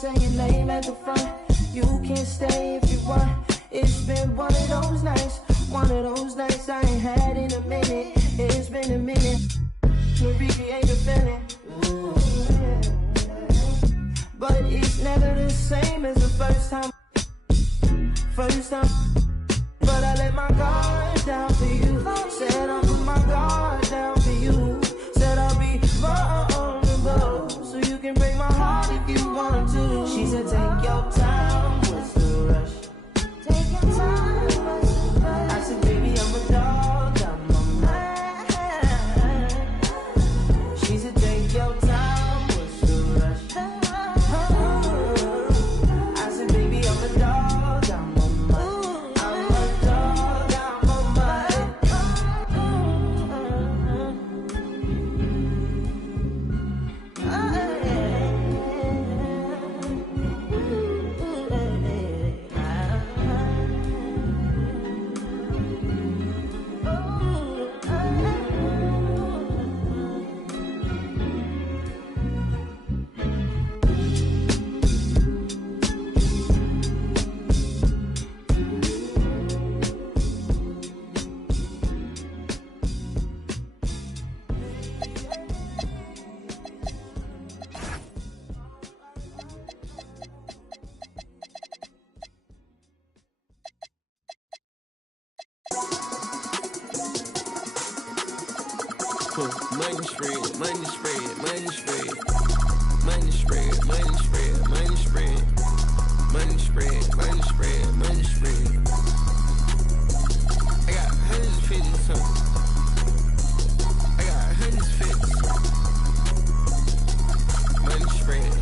say your name at the front. You can stay if you want. It's been one of those nights I ain't had in a minute. It's been a minute. We recreate the feeling. Ooh, yeah. But it's never the same as the first time. But I let my guard down for you. Said I'll put my guard down for you. Said I'll be vulnerable, so you can break my heart if you want to. She said take your time, what's the rush? Take your time, what's the rush? I said baby I'm a dog, I'm a man. She said take your time, what's the rush? I said baby I'm a dog, I'm a money spread, money spread, money spread, money spread, money spread, money spread, money spread, money spread, money spread. I got 150 something. I got 150. Money spread,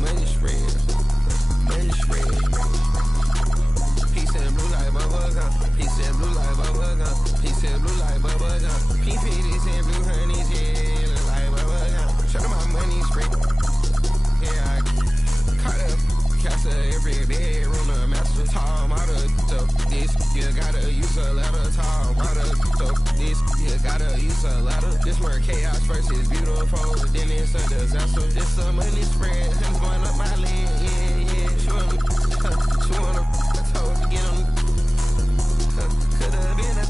money spread, money spread. Peace and blue like bubble gum. Peace and blue like bubble gum. Peace and blue like bubble gum. Pink fitties and blue honeys, yeah, look like bubble gum. Show them my money spread. Yeah, I caught a castle every bedroom. A master tall model. So this, you gotta use a ladder. Tall model. So this, you gotta use a ladder. This where chaos first is beautiful. Then it's a disaster. This a money spread. Hands going up my leg. Yeah, yeah. She wanna to get on. Could've been a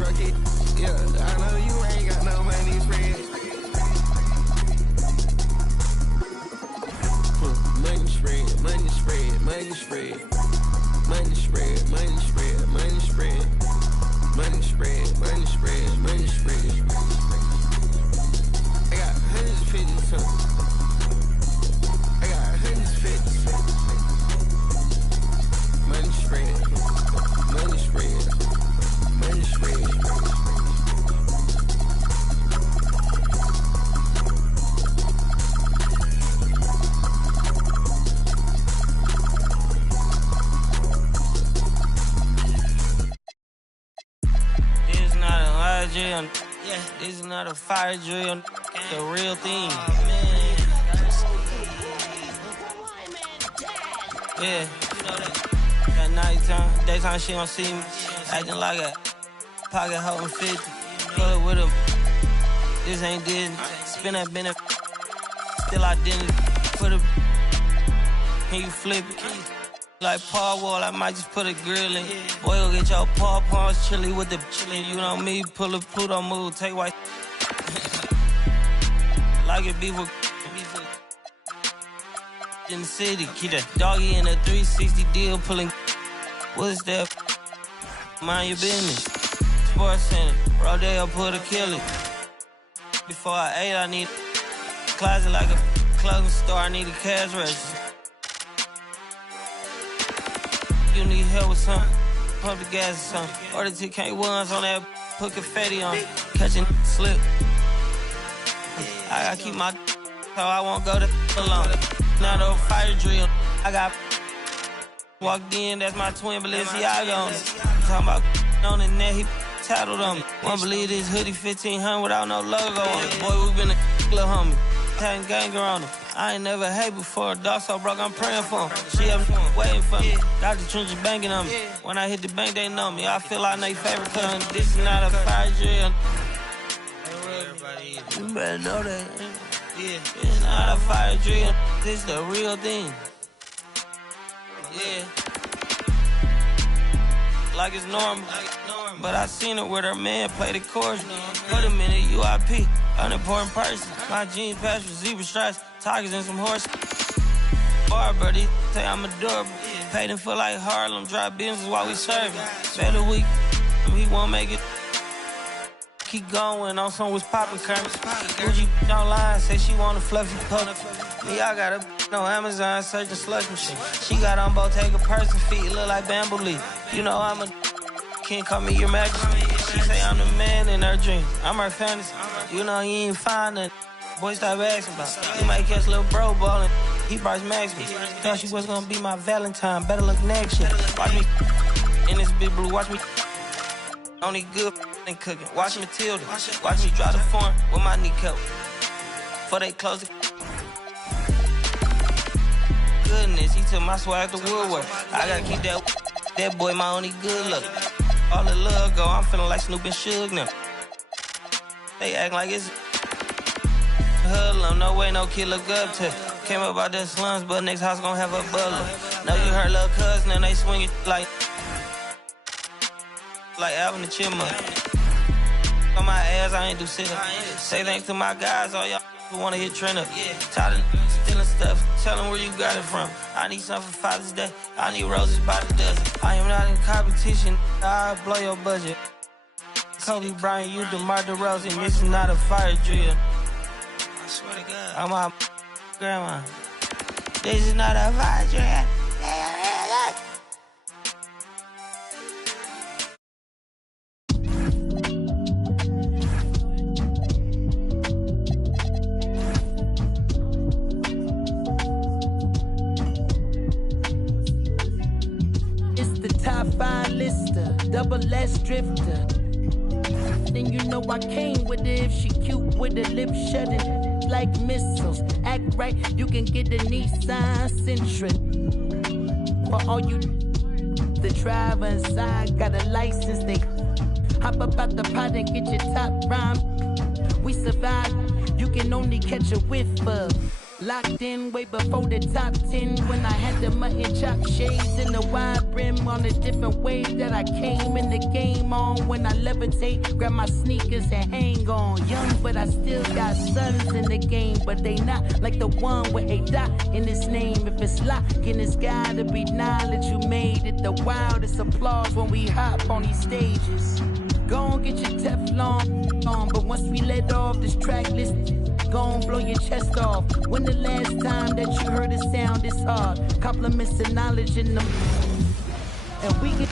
rocket. Yeah, I know you ain't got no money spread. Money spread, money spread, money spread, money spread, money spread, money spread, money spread, money spread, money spread. I got 150 something. I got 150. Money spread, money spread, money spread. This is not a lie drill, yeah. This is not a fire drill, the real thing. Yeah, you know that. At nighttime, daytime she don't see me. Acting like a pocket holding 50. Pull it with him. This ain't Disney. Spin that bend it. Still identity. Put it. Can you flip it? Like Paul Wall, I might just put a grill in. Boy, go get your paw paws chili with the chili. You know me, pull a Pluto move, take white. Like it beef with in the city. Keep that doggy in a 360 deal pulling. What's that? Mind your business. Sports Center, Rodeo put a kill it. Before I ate, I need a closet like a clothing store. I need a cash register. You need help with something, pump the gas or something. Order TK1s on that, put confetti on. Catching slip. I gotta keep my so I won't go to alone. Not a fire drill. I got walked in, that's my twin Balenciaga on it. Talking about on the net, he tattled on me. Won't believe this hoodie 1500 without no logo on it. Boy, we been a little homie. Having ganger on him. I ain't never hate before. Dog so broke, I'm praying for him. She up waiting for me. Got the trenches banging on me. When I hit the bank, they know me. I feel like they favorite cousin. This is not a fire drill. You better know that. Yeah, it's not a fire drill. This the real thing. Yeah. Like it's normal. But I seen her with her man play the chorus. Put him in a UIP, unimportant person. My jeans patch with zebra stripes, tigers and some horses. Barber, these say I'm adorable. Paid him for like Harlem, drive business while we serving. Better we won't make it. Keep going on some was poppin' current. Gucci online, say she want a fluffy pup. Me, I got a no Amazon searching slush machine. She got on Bottega person feet, look like bamboo leaf. You know I'm a can't call me your majesty. She say I'm the man in her dreams. I'm her fantasy. You know you ain't find nothing. Boy, stop asking about. You might catch little bro ballin'. He Bryce Maxby. Thought she was gonna be my Valentine. Better look next year. Watch me in this big blue. Watch me only good and cooking. Watch Matilda. Watch me drive the foreign with my kneecap. Before they close the goodness, he took my swag to Woodward. I gotta keep that boy my only good look. All the love go, I'm feeling like Snoop and Suge now. They act like it's hoodlum, no way no kid look up to. Came up out the slums, but next house gon' have a butler. Know you heard little cousin and they swing it like Alvin the Chipmunk. On my ass, I ain't do shit. Say thanks to my guys, all y'all who wanna hit trend up. Tired of stealing stuff, tell them where you got it from. I need something for Father's Day, I need roses by the dozen. I am not in competition, I'll blow your budget. Kobe Bryant, you DeMar DeRozan, this is not a fire drill. I swear to God. I'm my grandma. This is not a fire drill. Double S drifter. Then you know I came with it. If she cute with her lips shutting like missiles. Act right, you can get a Nissan Sentra. For all you the driver inside got a license, they hop up out the pot and get your top rhyme. We survive, you can only catch a whiff of. Locked in way before the top 10 when I had the mutton chop shades and the wide brim on a different wave that I came in the game on. When I levitate, grab my sneakers and hang on. Young, but I still got sons in the game, but they not like the one with a dot in his name. If it's locking, it's gotta be knowledge. You made it the wildest applause when we hop on these stages. Go on, get your Teflon on, but once we let off this track list, go on, blow your chest off. When the last time that you heard a sound this hard? Compliments and knowledge in them. And we get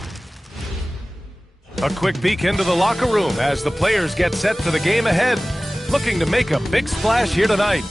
a quick peek into the locker room as the players get set for the game ahead. Looking to make a big splash here tonight.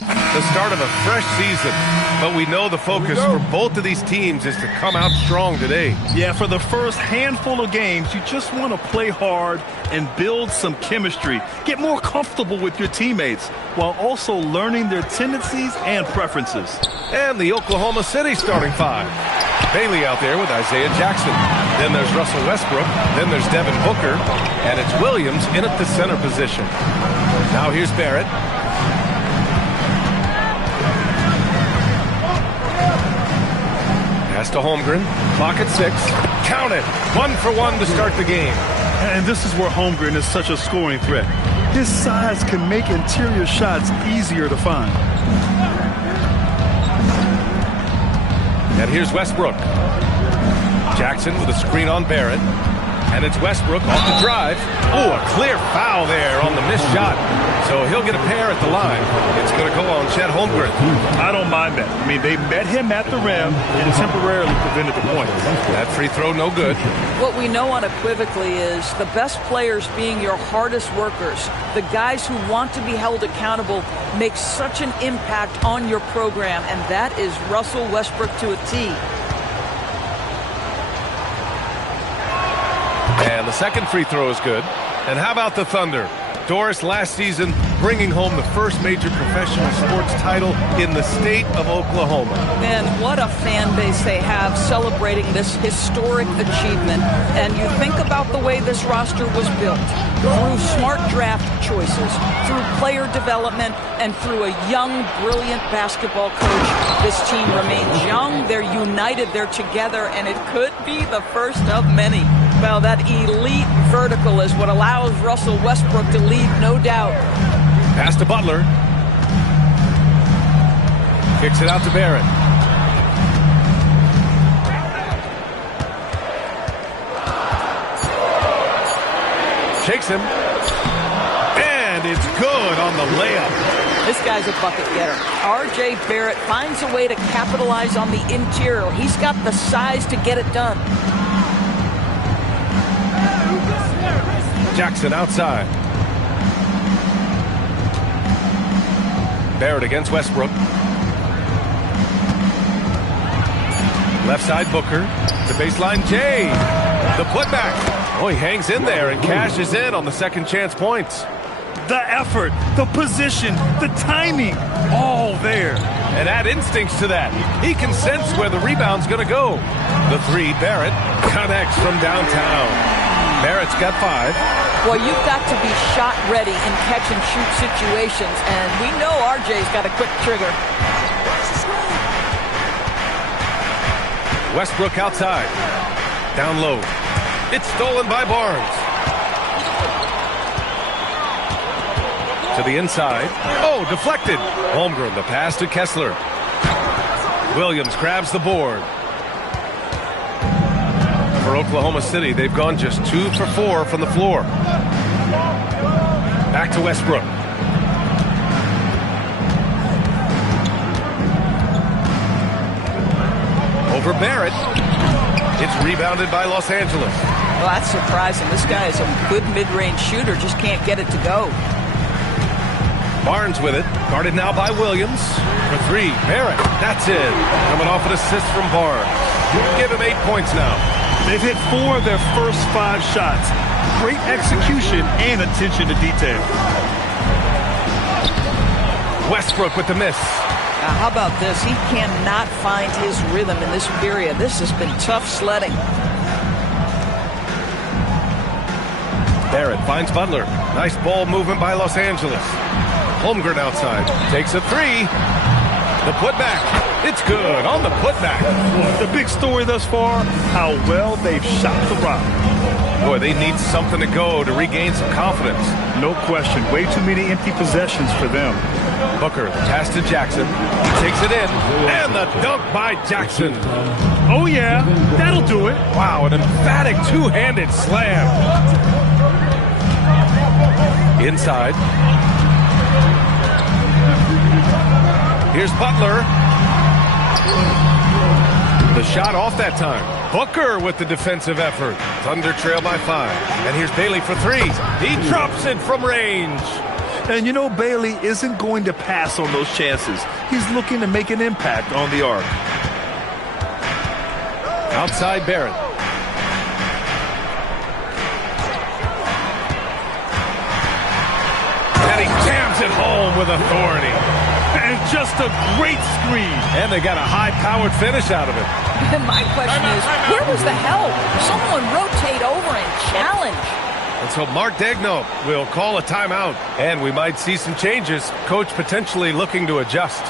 The start of a fresh season, but we know the focus for both of these teams is to come out strong today. Yeah, for the first handful of games, you just want to play hard and build some chemistry. Get more comfortable with your teammates while also learning their tendencies and preferences. And the Oklahoma City starting five. Bailey out there with Isaiah Jackson. Then there's Russell Westbrook. Then there's Devin Booker. And it's Williams in at the center position. Now here's Barrett. Pass to Holmgren. Clock at 6. Count it. 1 for 1 to start the game. And this is where Holmgren is such a scoring threat. His size can make interior shots easier to find. And here's Westbrook. Jackson with a screen on Barrett. And it's Westbrook off the drive. Oh, a clear foul there on the missed shot. So he'll get a pair at the line. It's going to go on Chet Holmgren. I don't mind that. I mean, they met him at the rim and temporarily prevented the point. That free throw, no good. What we know unequivocally is the best players being your hardest workers, the guys who want to be held accountable, make such an impact on your program, and that is Russell Westbrook to a T. And the second free throw is good. And how about the Thunder? Doris last season bringing home the first major professional sports title in the state of Oklahoma. And what a fan base they have celebrating this historic achievement. And you think about the way this roster was built, through smart draft choices, through player development, and through a young, brilliant basketball coach. This team remains young, they're united, they're together, and it could be the first of many. Well, that elite vertical is what allows Russell Westbrook to lead, no doubt. Pass to Butler. Kicks it out to Barrett. Shakes him. And it's good on the layup. This guy's a bucket getter. R.J. Barrett finds a way to capitalize on the interior. He's got the size to get it done. Jackson outside. Barrett against Westbrook. Left side Booker. The baseline Jay. The putback. Oh, he hangs in there and cashes in on the second chance points. The effort, the position, the timing, all there. And add instincts to that. He can sense where the rebound's going to go. The three, Barrett, connects from downtown. Barrett's got 5. Well, you've got to be shot ready in catch-and-shoot situations, and we know RJ's got a quick trigger. Westbrook outside. Down low. It's stolen by Barnes. To the inside. Oh, deflected. Holmgren, the pass to Kessler. Williams grabs the board. For Oklahoma City, they've gone just 2 for 4 from the floor. Back to Westbrook. Over Barrett. It's rebounded by Los Angeles. Well, that's surprising. This guy is a good mid-range shooter, just can't get it to go. Barnes with it. Guarded now by Williams. For 3, Barrett. That's it. Coming off an assist from Barnes. Give him 8 points now. They've hit 4 of their first 5 shots. Great execution and attention to detail. Westbrook with the miss. Now, how about this? He cannot find his rhythm in this period. This has been tough sledding. Barrett finds Butler. Nice ball movement by Los Angeles. Holmgren outside. Takes a 3. The putback. It's good on the putback. The big story thus far, how well they've shot the rock. Boy, they need something to go to regain some confidence. No question. Way too many empty possessions for them. Booker, the pass to Jackson. He takes it in. And the dunk by Jackson. Oh, yeah. That'll do it. Wow, an emphatic two-handed slam. Inside. Here's Butler. The shot off that time. Booker with the defensive effort. Thunder trail by 5. And here's Bailey for 3. He drops it from range. And you know Bailey isn't going to pass on those chances. He's looking to make an impact on the arc. Outside Barrett. And he jams it home with authority. And just a great screen. And they got a high-powered finish out of it. My question is, where was the help? Someone rotate over and challenge. And so Mark Daigneault will call a timeout. And we might see some changes. Coach potentially looking to adjust.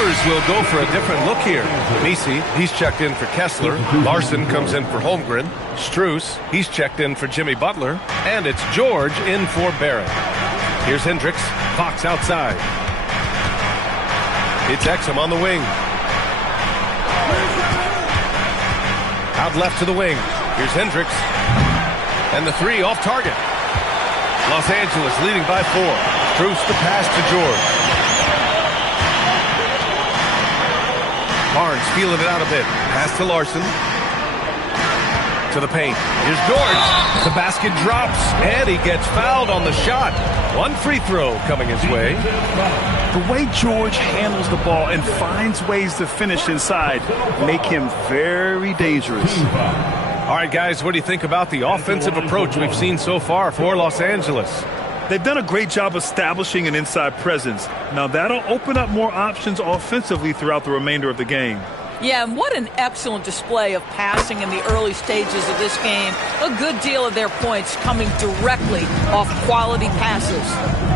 Clippers will go for a different look here. Messi, he's checked in for Kessler. Larson comes in for Holmgren. Strus, he's checked in for Jimmy Butler. And it's George in for Barrett. Here's Hendricks. Fox outside. It's Exum on the wing. Out left to the wing. Here's Hendricks. And the three off target. Los Angeles leading by 4. Strus the pass to George. Barnes feeling it out a bit. Pass to Larson. To the paint. Here's George. The basket drops, and he gets fouled on the shot. One free throw coming his way. The way George handles the ball and finds ways to finish inside make him very dangerous. All right, guys, what do you think about the offensive approach we've seen so far for Los Angeles? They've done a great job establishing an inside presence. Now that'll open up more options offensively throughout the remainder of the game. Yeah, and what an excellent display of passing in the early stages of this game. A good deal of their points coming directly off quality passes.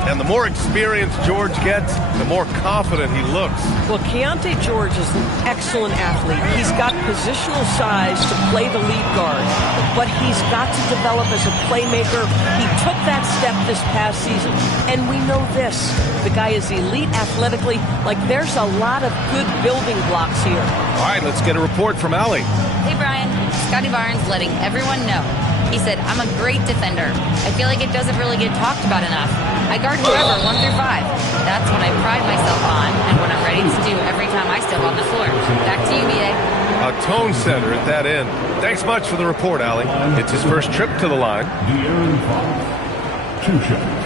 And the more experience George gets, the more confident he looks. Well, Keontae George is an excellent athlete. He's got positional size to play the lead guard, but he's got to develop as a playmaker. He took that step this past season, and we know this. The guy is elite athletically. Like, there's a lot of good building blocks here. All right, let's get a report from Allie. Hey, Brian. Scotty Barnes letting everyone know. He said, I'm a great defender. I feel like it doesn't really get talked about enough. I guard whoever, 1 through 5. That's what I pride myself on and what I'm ready to do every time I step on the floor. Back to you, B.A. A tone setter at that end. Thanks much for the report, Allie. It's his first trip to the line. De'Aaron Fox, 2 shots.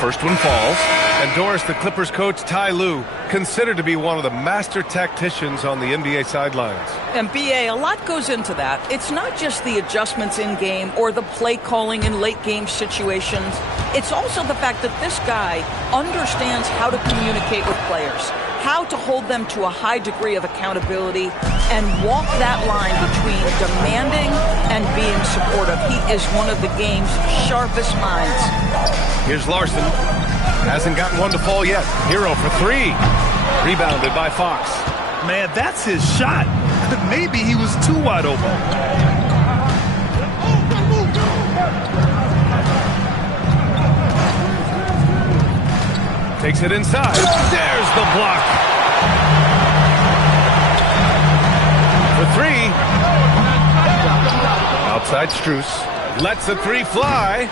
First one falls, and Doris, the Clippers coach, Ty Lue, considered to be one of the master tacticians on the NBA sidelines. And B.A., a lot goes into that. It's not just the adjustments in-game or the play calling in late-game situations. It's also the fact that this guy understands how to communicate with players, how to hold them to a high degree of accountability, and walk that line between demanding and being supportive. He is one of the game's sharpest minds. Here's Larson. Hasn't gotten one to fall yet. Hero for 3. Rebounded by Fox. Man, that's his shot. Maybe he was too wide open. Takes it inside. There's the block. For 3. Outside Strus. Lets a 3 fly.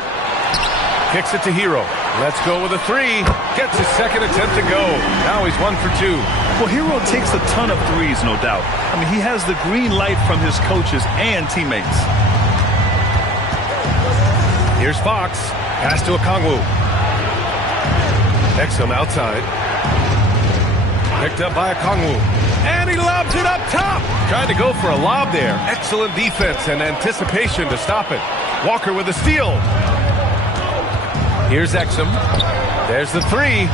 Kicks it to Hero. Let's go with a 3. Gets his second attempt to go. Now he's 1 for 2. Well, Hero takes a ton of threes, no doubt. I mean, he has the green light from his coaches and teammates. Here's Fox. Pass to Okongwu. Exum outside. Picked up by Okongwu. And he lobs it up top. Trying to go for a lob there. Excellent defense and anticipation to stop it. Walker with a steal. Here's Exum. There's the 3.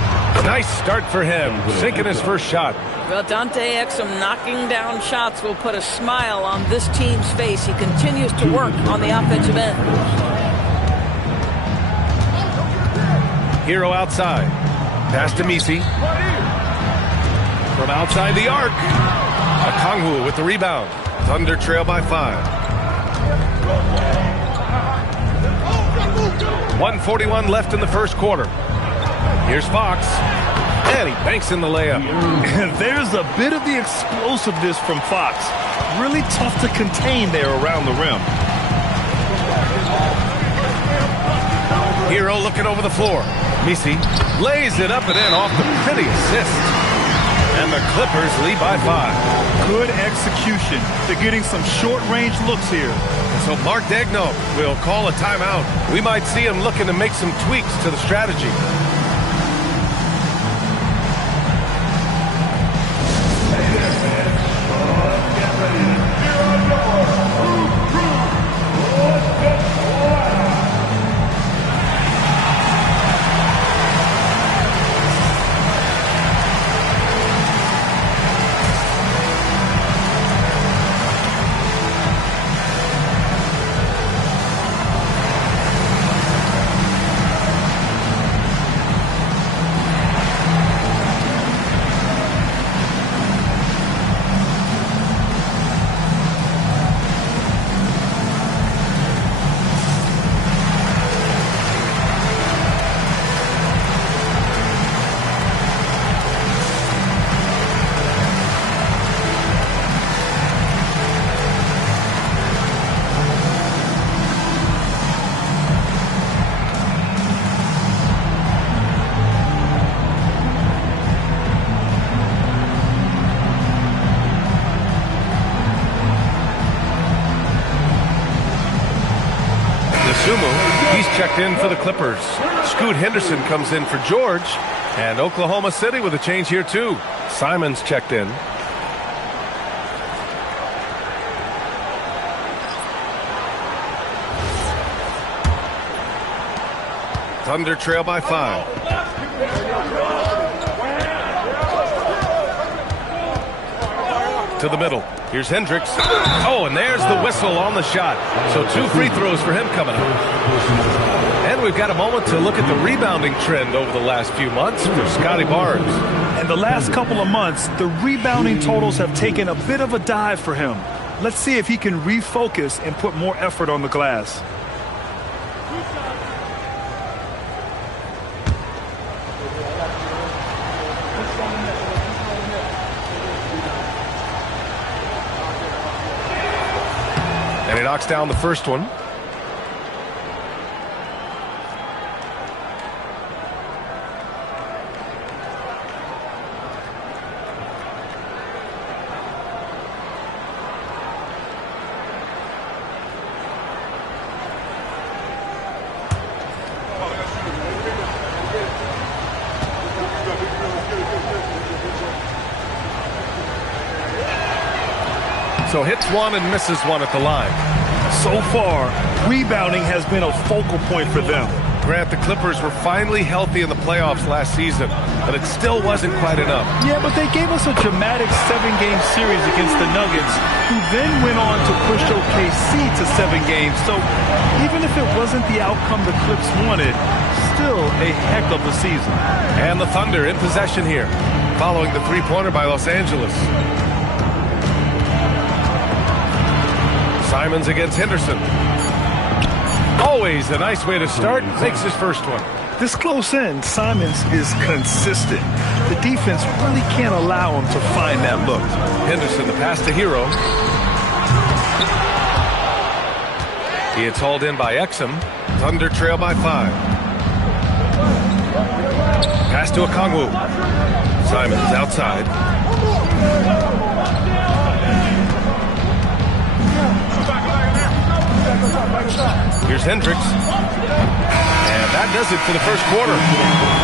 Nice start for him. Sinking his first shot. Well, Dante Exum knocking down shots will put a smile on this team's face. He continues to work on the offensive end. Hero outside. Pass to Messi. From outside the arc. Okongwu with the rebound. Thunder trail by 5. 1:41 left in the first quarter. Here's Fox. And he banks in the layup. There's a bit of the explosiveness from Fox. Really tough to contain there around the rim. Hero looking over the floor. Messi lays it up and in off the pretty assist. And the Clippers lead by 5. Good execution. They're getting some short-range looks here. So Mark Daigneault will call a timeout. We might see him looking to make some tweaks to the strategy. He's checked in for the Clippers. Scoot Henderson comes in for George. And Oklahoma City with a change here, too. Simons checked in. Thunder trail by 5. To the middle. Here's Hendricks. Oh, and there's the whistle on the shot. So 2 free throws for him coming up. And we've got a moment to look at the rebounding trend over the last few months for Scotty Barnes. In the last couple of months, the rebounding totals have taken a bit of a dive for him. Let's see if he can refocus and put more effort on the glass. And he knocks down the first one. So hits one and misses one at the line. So far, rebounding has been a focal point for them. Grant, the Clippers were finally healthy in the playoffs last season, but it still wasn't quite enough. Yeah, but they gave us a dramatic 7-game series against the Nuggets, who then went on to push OKC to 7 games. So even if it wasn't the outcome the Clips wanted, still a heck of a season. And the Thunder in possession here, following the three-pointer by Los Angeles. Simons against Henderson. Always a nice way to start. Makes his first one. This close in, Simons is consistent. The defense really can't allow him to find that look. Henderson, the pass to Hero. He gets hauled in by Exum. Thunder trail by 5. Pass to Okongwu. Simons outside. Here's Hendricks. And that does it for the first quarter.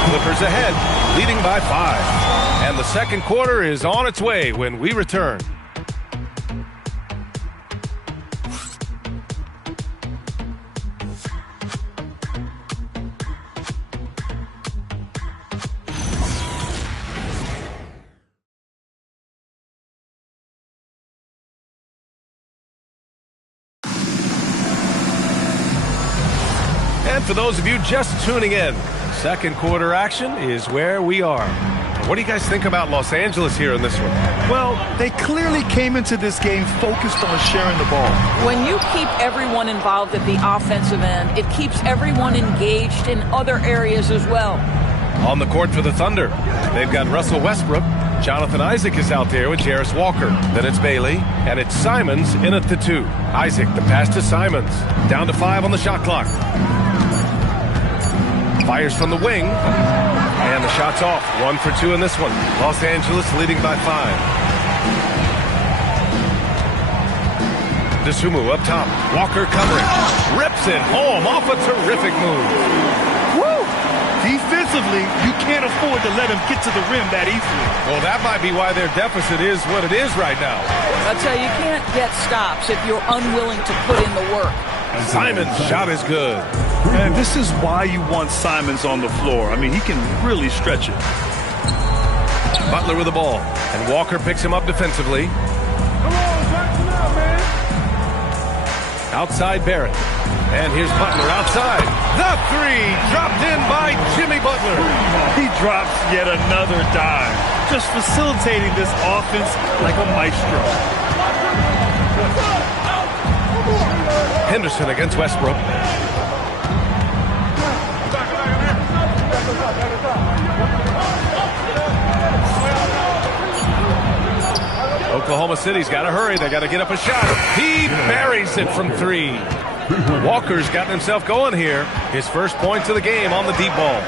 Clippers ahead, leading by 5. And the second quarter is on its way when we return. And for those of you just tuning in, second quarter action is where we are. What do you guys think about Los Angeles here in this one? Well, they clearly came into this game focused on sharing the ball. When you keep everyone involved at the offensive end, it keeps everyone engaged in other areas as well. On the court for the Thunder, they've got Russell Westbrook. Jonathan Isaac is out there with Jarris Walker. Then it's Bailey, and it's Simons in at the 2. Isaac, the pass to Simons. Down to 5 on the shot clock. Fires from the wing, and the shot's off. 1 for 2 in this one. Los Angeles leading by 5. Dosunmu up top. Walker covering. Rips it home off a terrific move. Woo! Defensively, you can't afford to let him get to the rim that easily. Well, that might be why their deficit is what it is right now. I tell you, you can't get stops if you're unwilling to put in the work. Simon's shot is good. And this is why you want Simons on the floor. I mean, he can really stretch it. Butler with the ball, and Walker picks him up defensively. Come on, Jackson out, man. Outside Barrett. And here's Butler outside. The 3 dropped in by Jimmy Butler. He drops yet another dime, just facilitating this offense like a maestro. Henderson against Westbrook. Oklahoma City's got to hurry. They got to get up a shot. He buries it from 3. Walker's gotten himself going here. His first points of the game on the deep ball.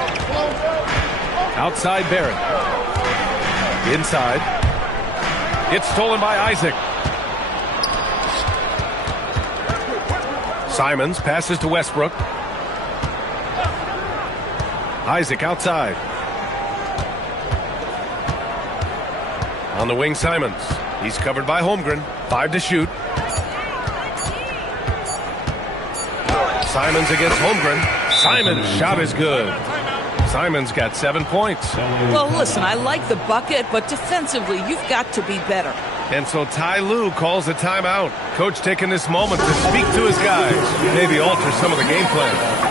Outside Barrett. Inside. It's stolen by Isaac. Simons passes to Westbrook. Isaac outside. On the wing, Simons. He's covered by Holmgren. 5 to shoot. Simons against Holmgren. Simons' shot is good. Simons got 7 points. Well, listen, I like the bucket, but defensively, you've got to be better. And so Ty Lue calls a timeout. Coach taking this moment to speak to his guys. Maybe alter some of the game plan.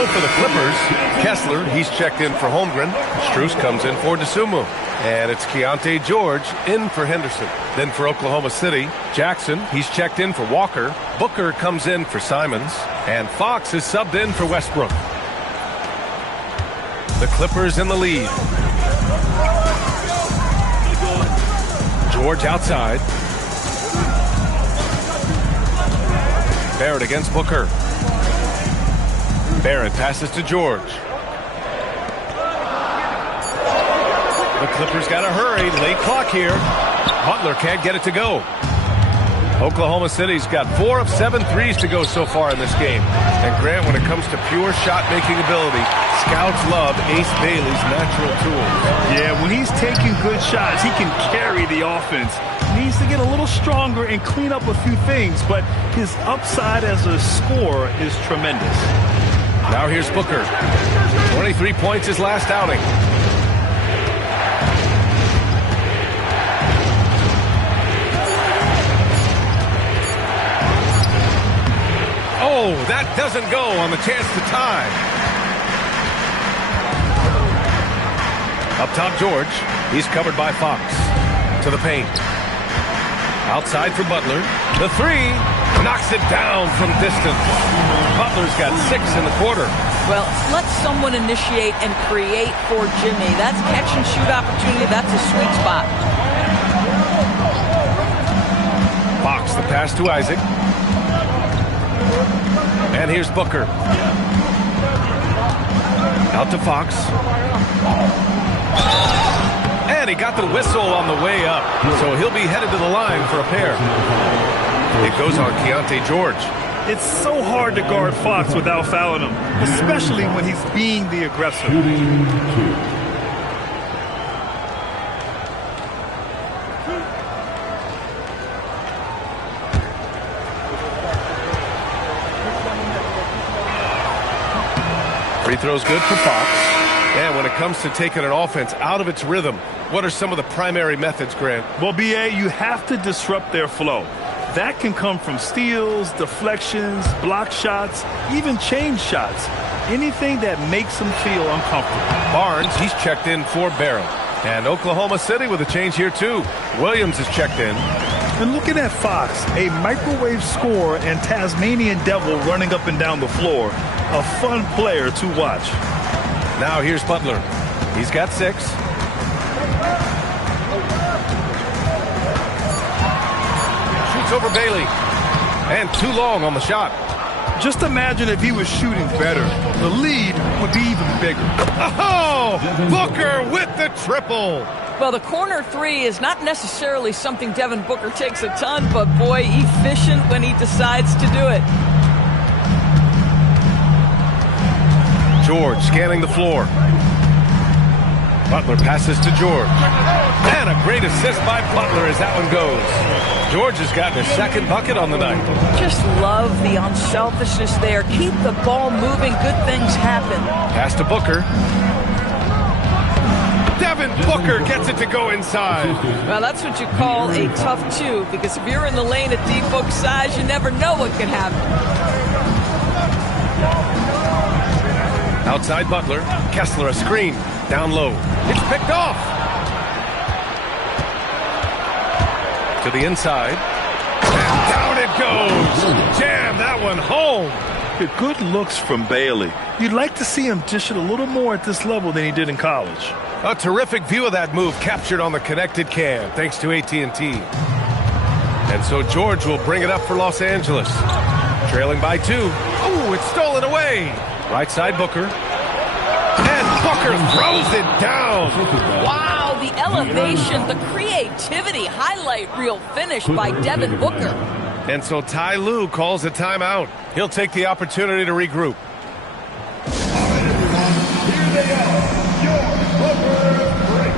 For the Clippers, Kessler, he's checked in for Holmgren. Strus comes in for DeSumo. And it's Keontae George in for Henderson. Then for Oklahoma City, Jackson, he's checked in for Walker. Booker comes in for Simons. And Fox is subbed in for Westbrook. The Clippers in the lead. George outside. Barrett against Booker. Barrett passes to George. The Clippers got to hurry. Late clock here. Butler can't get it to go. Oklahoma City's got 4 of 7 threes to go so far in this game. And Grant, when it comes to pure shot-making ability, scouts love Ace Bailey's natural tools. Yeah, when he's taking good shots, he can carry the offense. He needs to get a little stronger and clean up a few things, but his upside as a scorer is tremendous. Now here's Booker. 23 points his last outing. Oh, that doesn't go on the chance to tie. Up top, George. He's covered by Fox. To the paint. Outside for Butler. The three. Knocks it down from distance. Butler's got 6 in the quarter. Well, let someone initiate and create for Jimmy. That's catch and shoot opportunity. That's a sweet spot. Fox, the pass to Isaac. And here's Booker. Out to Fox. And he got the whistle on the way up. So he'll be headed to the line for a pair. It goes on Keontae George. It's so hard to guard Fox without fouling him, especially when he's being the aggressor. Free throw's good for Fox. And when it comes to taking an offense out of its rhythm, what are some of the primary methods, Grant? Well, B.A., you have to disrupt their flow. That can come from steals, deflections, block shots, even change shots. Anything that makes them feel uncomfortable. Barnes, he's checked in for Barrett. And Oklahoma City with a change here, too. Williams is checked in. And looking at Fox, a microwave scorer and Tasmanian devil running up and down the floor. A fun player to watch. Now here's Butler. He's got 6. Shoots over Bailey. And too long on the shot. Just imagine if he was shooting better. The lead would be even bigger. Oh! Booker with the triple. Well, the corner three is not necessarily something Devin Booker takes a ton, but boy, efficient when he decides to do it. George scanning the floor. Butler passes to George. And a great assist by Butler as that one goes. George has gotten his second bucket on the night. Just love the unselfishness there. Keep the ball moving. Good things happen. Pass to Booker. Devin Booker gets it to go inside. Well, that's what you call a tough two, because if you're in the lane at deep hook size, you never know what can happen. Outside Butler. Kessler a screen. Down low. It's picked off. To the inside. And down it goes. Jam that one home. Good looks from Bailey. You'd like to see him dish it a little more at this level than he did in college. A terrific view of that move captured on the connected cam, thanks to AT&T. And so George will bring it up for Los Angeles. Trailing by 2. Ooh, it's stolen away. Right side Booker. And Booker throws it down. Wow, the elevation, the creativity, highlight reel finish by Devin Booker. And so Ty Lue calls a timeout. He'll take the opportunity to regroup. Here they are, your Tropa Pre.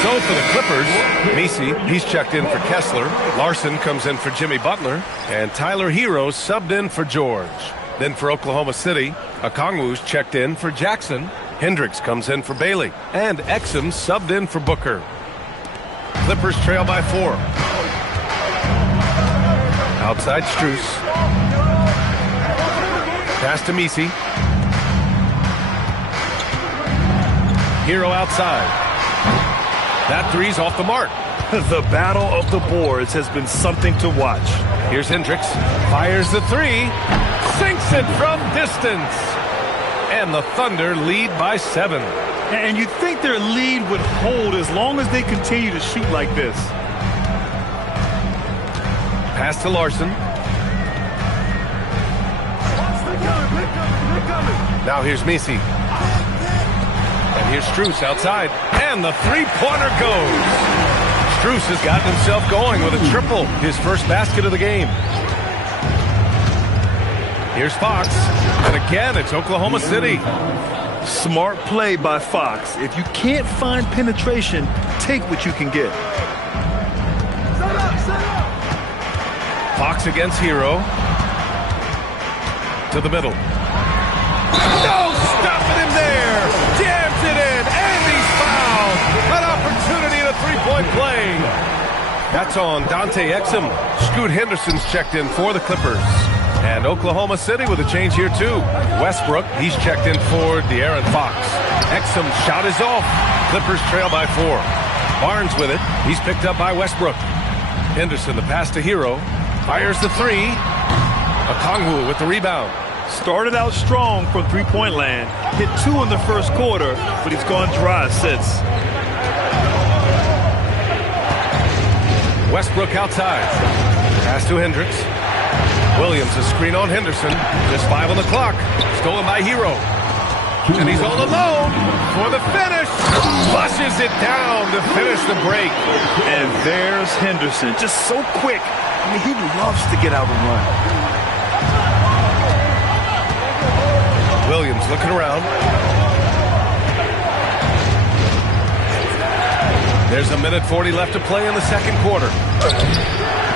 So for the Clippers, Messi, he's checked in for Kessler. Larson comes in for Jimmy Butler. And Tyler Hero subbed in for George. Then for Oklahoma City, Okongwu's checked in for Jackson. Hendricks comes in for Bailey. And Exum subbed in for Booker. Clippers trail by 4. Outside Strus. Pass to Messi. Hero outside. That three's off the mark. The battle of the boards has been something to watch. Here's Hendricks. Fires the 3. Sinks it from distance. And the Thunder lead by 7. And you'd think their lead would hold as long as they continue to shoot like this. Pass to Larson. Now here's Messi. And here's Strus outside. And the three-pointer goes. Strus has gotten himself going with a triple. His first basket of the game. Here's Fox. And again, it's Oklahoma City. Smart play by Fox. If you can't find penetration, take what you can get. Fox against Hero. To the middle. No stopping him there. Jams it in. And he's fouled. An opportunity at a three-point play. That's on Dante Exum. Scoot Henderson's checked in for the Clippers. And Oklahoma City with a change here too. Westbrook, he's checked in for De'Aaron Fox. Exum shot is off. Clippers trail by 4. Barnes with it. He's picked up by Westbrook. Henderson, the pass to Hero. Fires the 3. Okongwu with the rebound. Started out strong from three-point land. Hit 2 in the first quarter, but he's gone dry since. Westbrook outside. Pass to Hendricks. Williams, a screen on Henderson. Just 5 on the clock. Stolen by Hero. And he's all alone for the finish. Flushes it down to finish the break. And there's Henderson, just so quick. I mean, he loves to get out and run. Williams looking around. There's 1:40 left to play in the second quarter.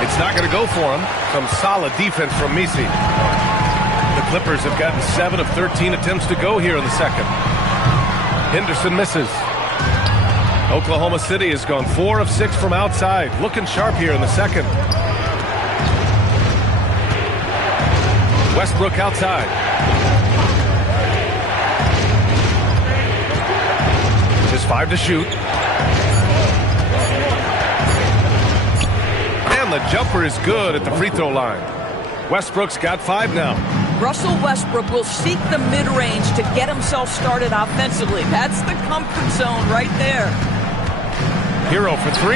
It's not going to go for him. Some solid defense from Messi. The Clippers have gotten 7 of 13 attempts to go here in the second. Henderson misses. Oklahoma City has gone 4 of 6 from outside. Looking sharp here in the second. Westbrook outside. Just 5 to shoot. And the jumper is good at the free throw line. Westbrook's got 5 now. Russell Westbrook will seek the mid-range to get himself started offensively. That's the comfort zone right there. Hero for 3.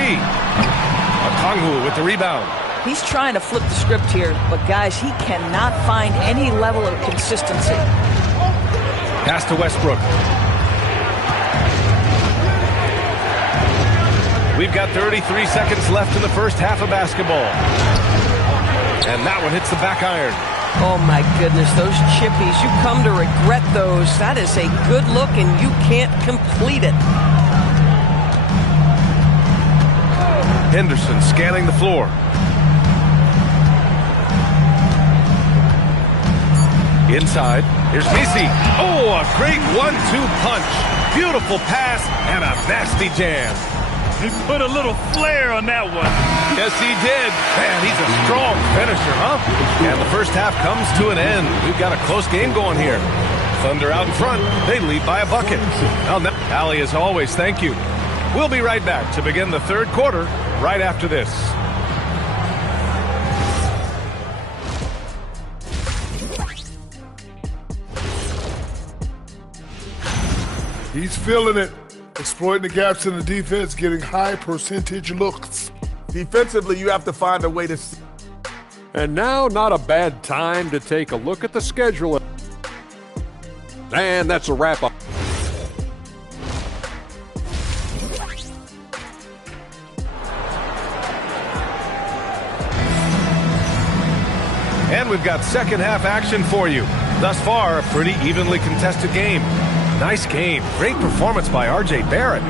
Okongwu with the rebound. He's trying to flip the script here, but guys, he cannot find any level of consistency. Pass to Westbrook. We've got 33 seconds left in the first half of basketball. And that one hits the back iron. Oh my goodness, those chippies, you come to regret those. That is a good look and you can't complete it. Henderson scanning the floor. Inside, here's Messi. Oh, a great 1-2 punch. Beautiful pass and a nasty jam. He put a little flair on that one. Yes, he did. Man, he's a strong finisher, huh? And the first half comes to an end. We've got a close game going here. Thunder out in front. They lead by a bucket. Well, Allie, as always, thank you. We'll be right back to begin the third quarter right after this. He's feeling it. Exploiting the gaps in the defense, getting high percentage looks. Defensively, you have to find a way to... And now, not a bad time to take a look at the schedule. And that's a wrap-up. And we've got second half action for you. Thus far, a pretty evenly contested game. Nice game. Great performance by R.J. Barrett.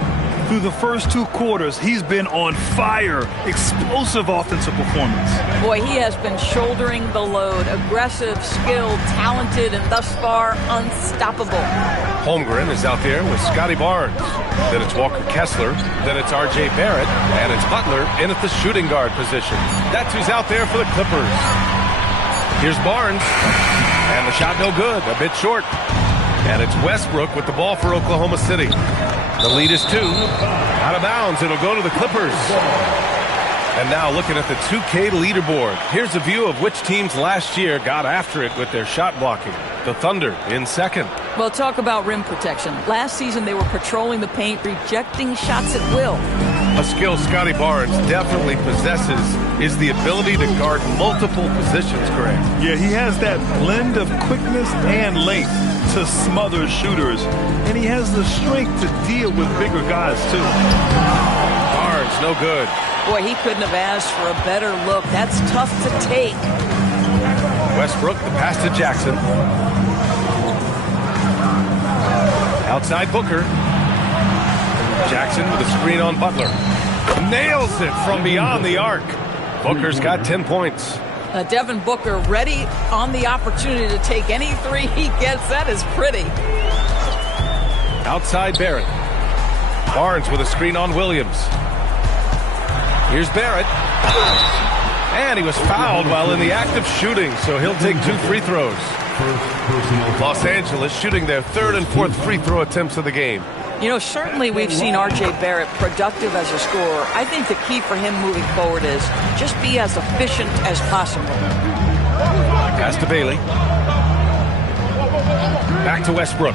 Through the first 2 quarters, he's been on fire. Explosive offensive performance. Boy, he has been shouldering the load. Aggressive, skilled, talented, and thus far, unstoppable. Holmgren is out there with Scotty Barnes. Then it's Walker Kessler. Then it's R.J. Barrett. And it's Butler in at the shooting guard position. That's who's out there for the Clippers. Here's Barnes. And the shot no good. A bit short. And it's Westbrook with the ball for Oklahoma City. The lead is 2. Out of bounds. It'll go to the Clippers. And now looking at the 2K leaderboard. Here's a view of which teams last year got after it with their shot blocking. The Thunder in second. Well, talk about rim protection. Last season, they were patrolling the paint, rejecting shots at will. A skill Scotty Barnes definitely possesses is the ability to guard multiple positions, Greg. Yeah, he has that blend of quickness and length to smother shooters. And he has the strength to deal with bigger guys, too. Barnes, no good. Boy, he couldn't have asked for a better look. That's tough to take. Westbrook, the pass to Jackson. Outside Booker. Jackson with a screen on Butler. Nails it from beyond the arc. Booker's got 10 points. Devin Booker ready on the opportunity to take any 3 he gets. That is pretty. Outside Barrett. Barnes with a screen on Williams. Here's Barrett. And he was fouled while in the act of shooting, so he'll take 2 free throws. Los Angeles shooting their 3rd and 4th free throw attempts of the game. You know, certainly we've seen R.J. Barrett productive as a scorer. I think the key for him moving forward is just be as efficient as possible. Pass to Bailey. Back to Westbrook.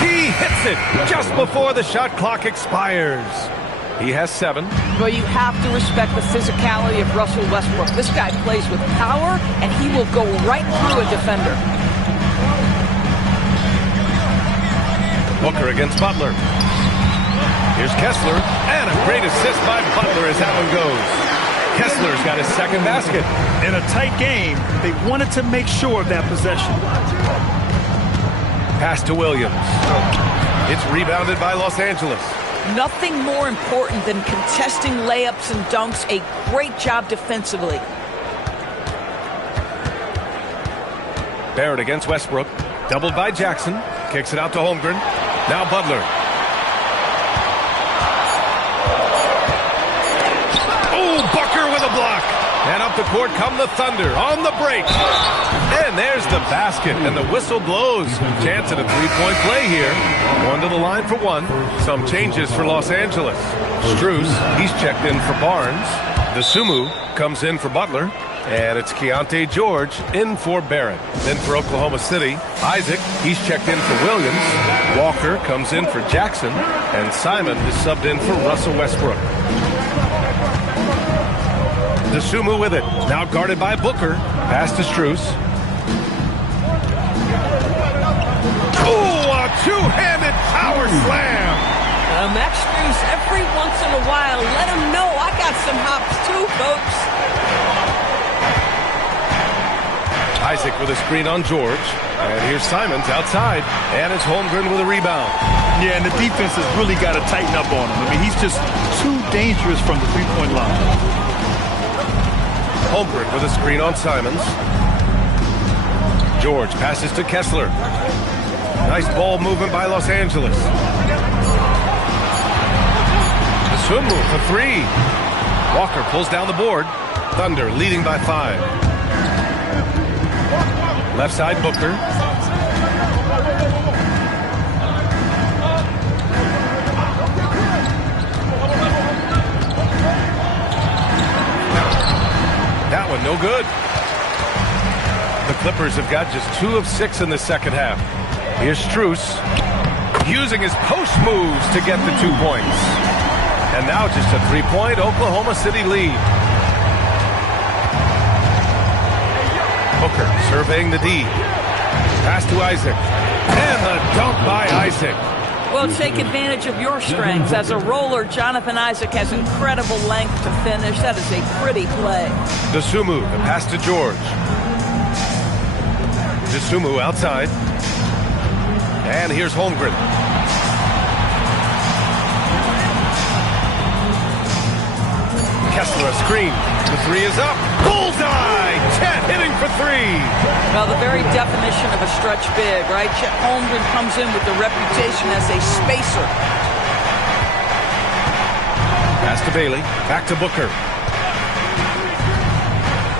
He hits it just before the shot clock expires. He has 7. Well, you have to respect the physicality of Russell Westbrook. This guy plays with power, and he will go right through a defender. Booker against Butler. Here's Kessler, and a great assist by Butler as that one goes. Kessler's got his 2nd basket. In a tight game, they wanted to make sure of that possession. Pass to Williams. It's rebounded by Los Angeles. Nothing more important than contesting layups and dunks. A great job defensively. Barrett against Westbrook. Doubled by Jackson. Kicks it out to Holmgren. Now Butler. Oh, Booker with a block. And up the court come the Thunder on the break. And there's the basket, and the whistle blows. Chance at a three-point play here. One to the line for one. Some changes for Los Angeles. Strus, he's checked in for Barnes. Dosunmu comes in for Butler. And it's Keontae George in for Barrett. Then for Oklahoma City, Isaac, he's checked in for Williams. Walker comes in for Jackson. And Simon is subbed in for Russell Westbrook. Dosunmu with it. Now guarded by Booker. Pass to Strus. Oh, a two-handed power slam. Max Strus, every once in a while, let him know I got some hops too, folks. Isaac with a screen on George. And here's Simons outside. And it's Holmgren with a rebound. Yeah, and the defense has really got to tighten up on him. I mean, he's just too dangerous from the three-point line. Holmgren with a screen on Simons. George passes to Kessler. Nice ball movement by Los Angeles. Dosunmu for three. Walker pulls down the board. Thunder leading by 5. Left side Booker. That one no good. The Clippers have got just 2 of 6 in the second half. Here's Strus using his post moves to get the 2 points. And now just a 3-point Oklahoma City lead. Booker surveying the D. Pass to Isaac. And the dunk by Isaac. Well, take advantage of your strengths. As a roller, Jonathan Isaac has incredible length to finish. That is a pretty play. Dosunmu, the pass to George. Dosunmu outside. And here's Holmgren. Kessler a screen. The 3 is up. Bullseye! Chet hitting for 3. Well, the very definition of a stretch big, right? Chet Holmgren comes in with the reputation as a spacer. Pass to Bailey. Back to Booker.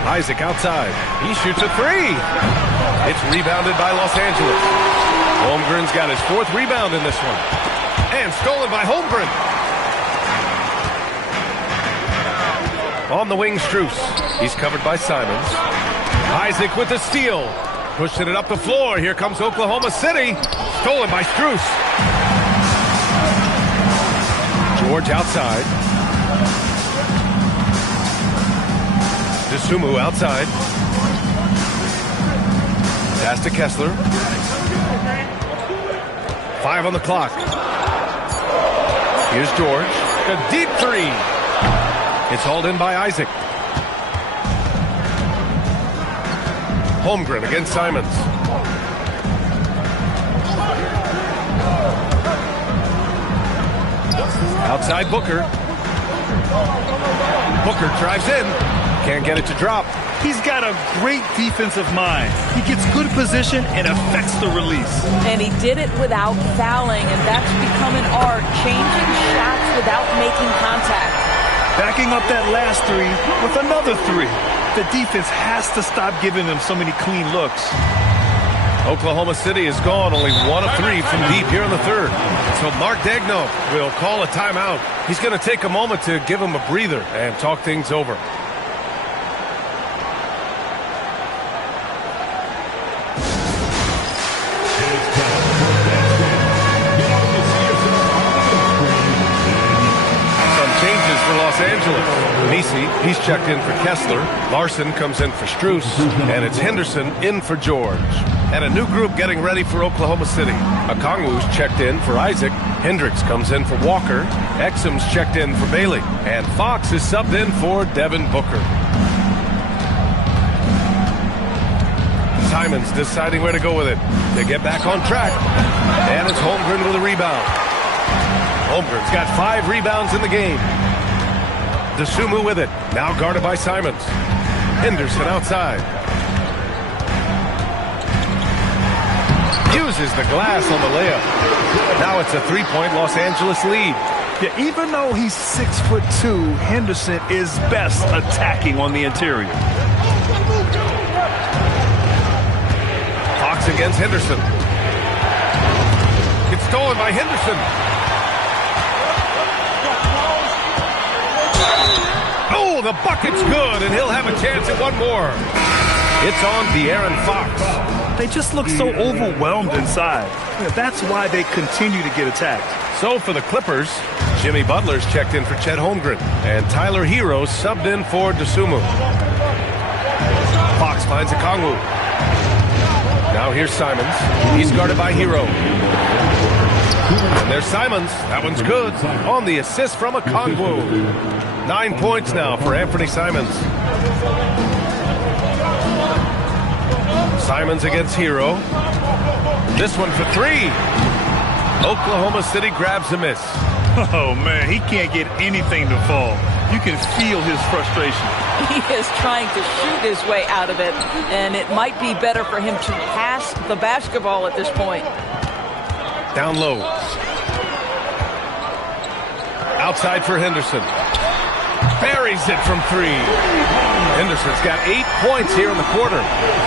Isaac outside. He shoots a 3. It's rebounded by Los Angeles. Holmgren's got his 4th rebound in this one. And stolen by Holmgren. On the wing, Strus. He's covered by Simons. Isaac with the steal. Pushing it up the floor. Here comes Oklahoma City. Stolen by Strus. George outside. Dosunmu outside. Pass to Kessler. 5 on the clock. Here's George. A deep 3. It's hauled in by Isaac. Holmgren against Simons. Outside Booker. Booker drives in. Can't get it to drop. He's got a great defensive mind. He gets good position and affects the release. And he did it without fouling, and that's become an art, changing shots without making contact. Backing up that last 3 with another 3. The defense has to stop giving them so many clean looks. Oklahoma City has gone only 1 of 3 from deep here in the 3rd. So Mark Daigneault will call a timeout. He's going to take a moment to give him a breather and talk things over. Los Angeles. Nisi, he's checked in for Kessler. Larson comes in for Strus. And it's Henderson in for George. And a new group getting ready for Oklahoma City. Okongwu's checked in for Isaac. Hendricks comes in for Walker. Exum's checked in for Bailey. And Fox is subbed in for Devin Booker. Simons deciding where to go with it. They get back on track. And it's Holmgren with a rebound. Holmgren's got 5 rebounds in the game. DeSumo with it. Now guarded by Simons. Henderson outside. Uses the glass on the layup. Now it's a 3-point Los Angeles lead. Yeah, even though he's 6'2", Henderson is best attacking on the interior. Fox against Henderson. It's stolen by Henderson. Oh, the bucket's good, and he'll have a chance at one more. It's on De'Aaron Fox. They just look so overwhelmed inside. Yeah, that's why they continue to get attacked. So for the Clippers, Jimmy Butler's checked in for Chet Holmgren, and Tyler Hero subbed in for DeSumo. Fox finds Okongwu. Now here's Simons. He's guarded by Hero. And there's Simons. That one's good. On the assist from Okongwu. 9 points now for Anthony Simons. Simons against Hero. This one for 3. Oklahoma City grabs a miss. Oh, man, he can't get anything to fall. You can feel his frustration. He is trying to shoot his way out of it, and it might be better for him to pass the basketball at this point. Down low. Outside for Henderson. Buries it from 3. Henderson's got 8 points here in the quarter.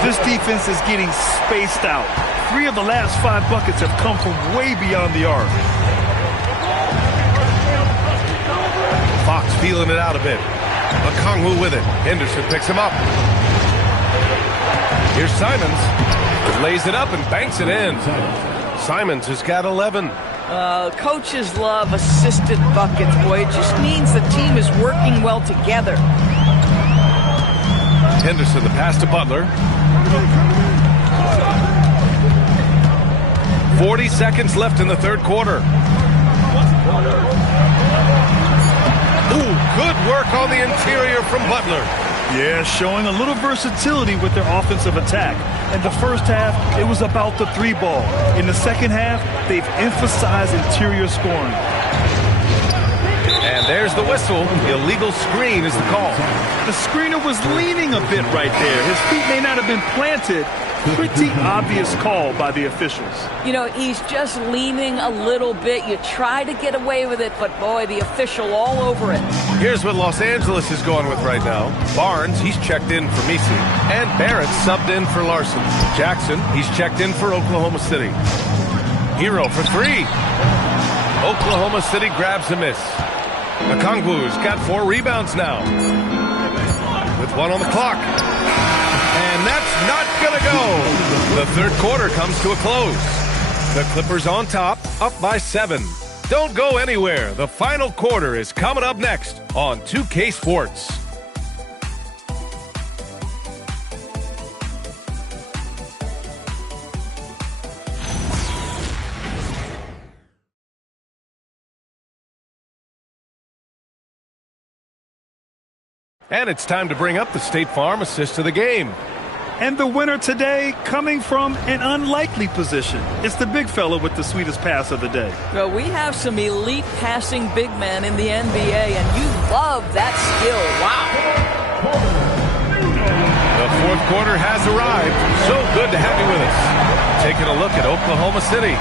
This defense is getting spaced out. 3 of the last 5 buckets have come from way beyond the arc. Fox feeling it out a bit. Okongwu with it. Henderson picks him up. Here's Simons. Lays it up and banks it in. Simons has got 11. Coaches love assisted buckets, boy. It just means the team is working well together. Henderson, the pass to Butler. 40 seconds left in the third quarter. Ooh, good work on the interior from Butler. Yeah, showing a little versatility with their offensive attack. In the first half, it was about the 3-ball. In the second half, they've emphasized interior scoring. And there's the whistle. Illegal screen is the call. The screener was leaning a bit right there. His feet may not have been planted. Pretty obvious call by the officials. You know, he's just leaning a little bit. You try to get away with it, but boy, the official all over it. Here's what Los Angeles is going with right now. Barnes, he's checked in for Misi. And Barrett subbed in for Larson. Jackson, he's checked in for Oklahoma City. Hero for 3. Oklahoma City grabs a miss. Okongwu's got 4 rebounds now. With 1 on the clock. And that's not going to go. The third quarter comes to a close. The Clippers on top, up by 7. Don't go anywhere. The final quarter is coming up next on 2K Sports. And it's time to bring up the State Farm assist of the game. And the winner today coming from an unlikely position. It's the big fella with the sweetest pass of the day. Well, we have some elite passing big men in the NBA, and you love that skill. Wow. The fourth quarter has arrived. So good to have you with us. Taking a look at Oklahoma City.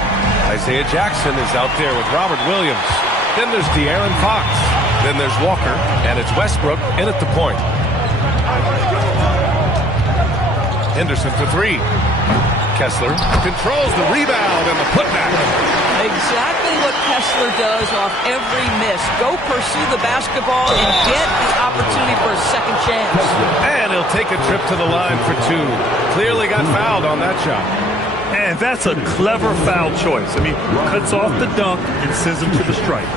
Isaiah Jackson is out there with Robert Williams. Then there's De'Aaron Fox. Then there's Walker, and it's Westbrook in at the point. Henderson for 3. Kessler controls the rebound and the putback. Exactly what Kessler does off every miss. Go pursue the basketball and get the opportunity for a second chance. And he'll take a trip to the line for 2. Clearly got fouled on that shot. And that's a clever foul choice. I mean, cuts off the dunk and sends him to the stripe.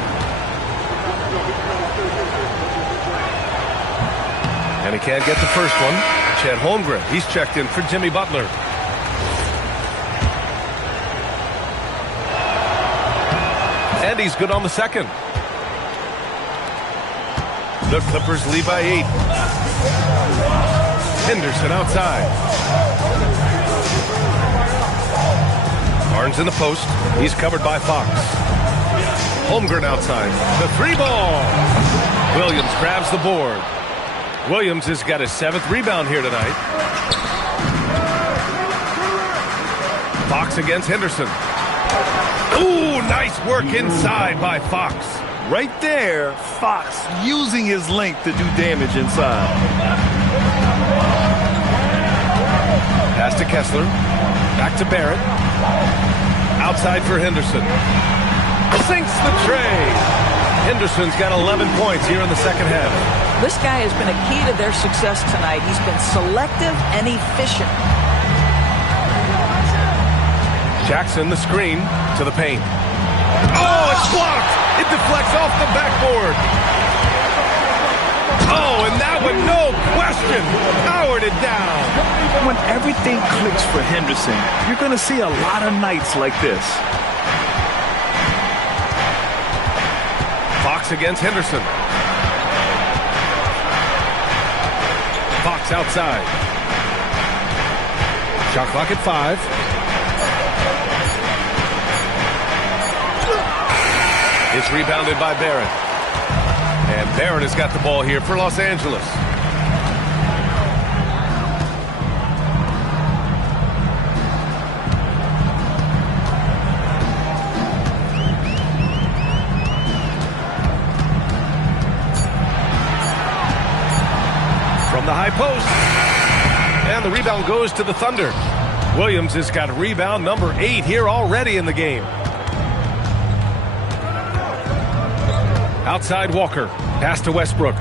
And he can't get the first one. Chet Holmgren, he's checked in for Jimmy Butler. And he's good on the second. The Clippers lead by 8. Henderson outside. Williams in the post. He's covered by Fox. Holmgren outside. The 3-ball. Williams grabs the board. Williams has got his 7th rebound here tonight. Fox against Henderson. Ooh, nice work inside by Fox. Right there, Fox using his length to do damage inside. Pass to Kessler. Back to Barrett. Outside for Henderson. Sinks the tray. Henderson's got 11 points here in the second half. This guy has been a key to their success tonight. He's been selective and efficient. Jackson, the screen to the paint. Oh, it's blocked. It deflects off the backboard. Oh, and that one, no question, powered it down. When everything clicks for Henderson, you're going to see a lot of nights like this. Fox against Henderson. Fox outside. Shot clock at 5. It's rebounded by Barrett. And Barrett has got the ball here for Los Angeles. From the high post. And the rebound goes to the Thunder. Williams has got rebound number 8 here already in the game. Outside Walker. Pass to Westbrook.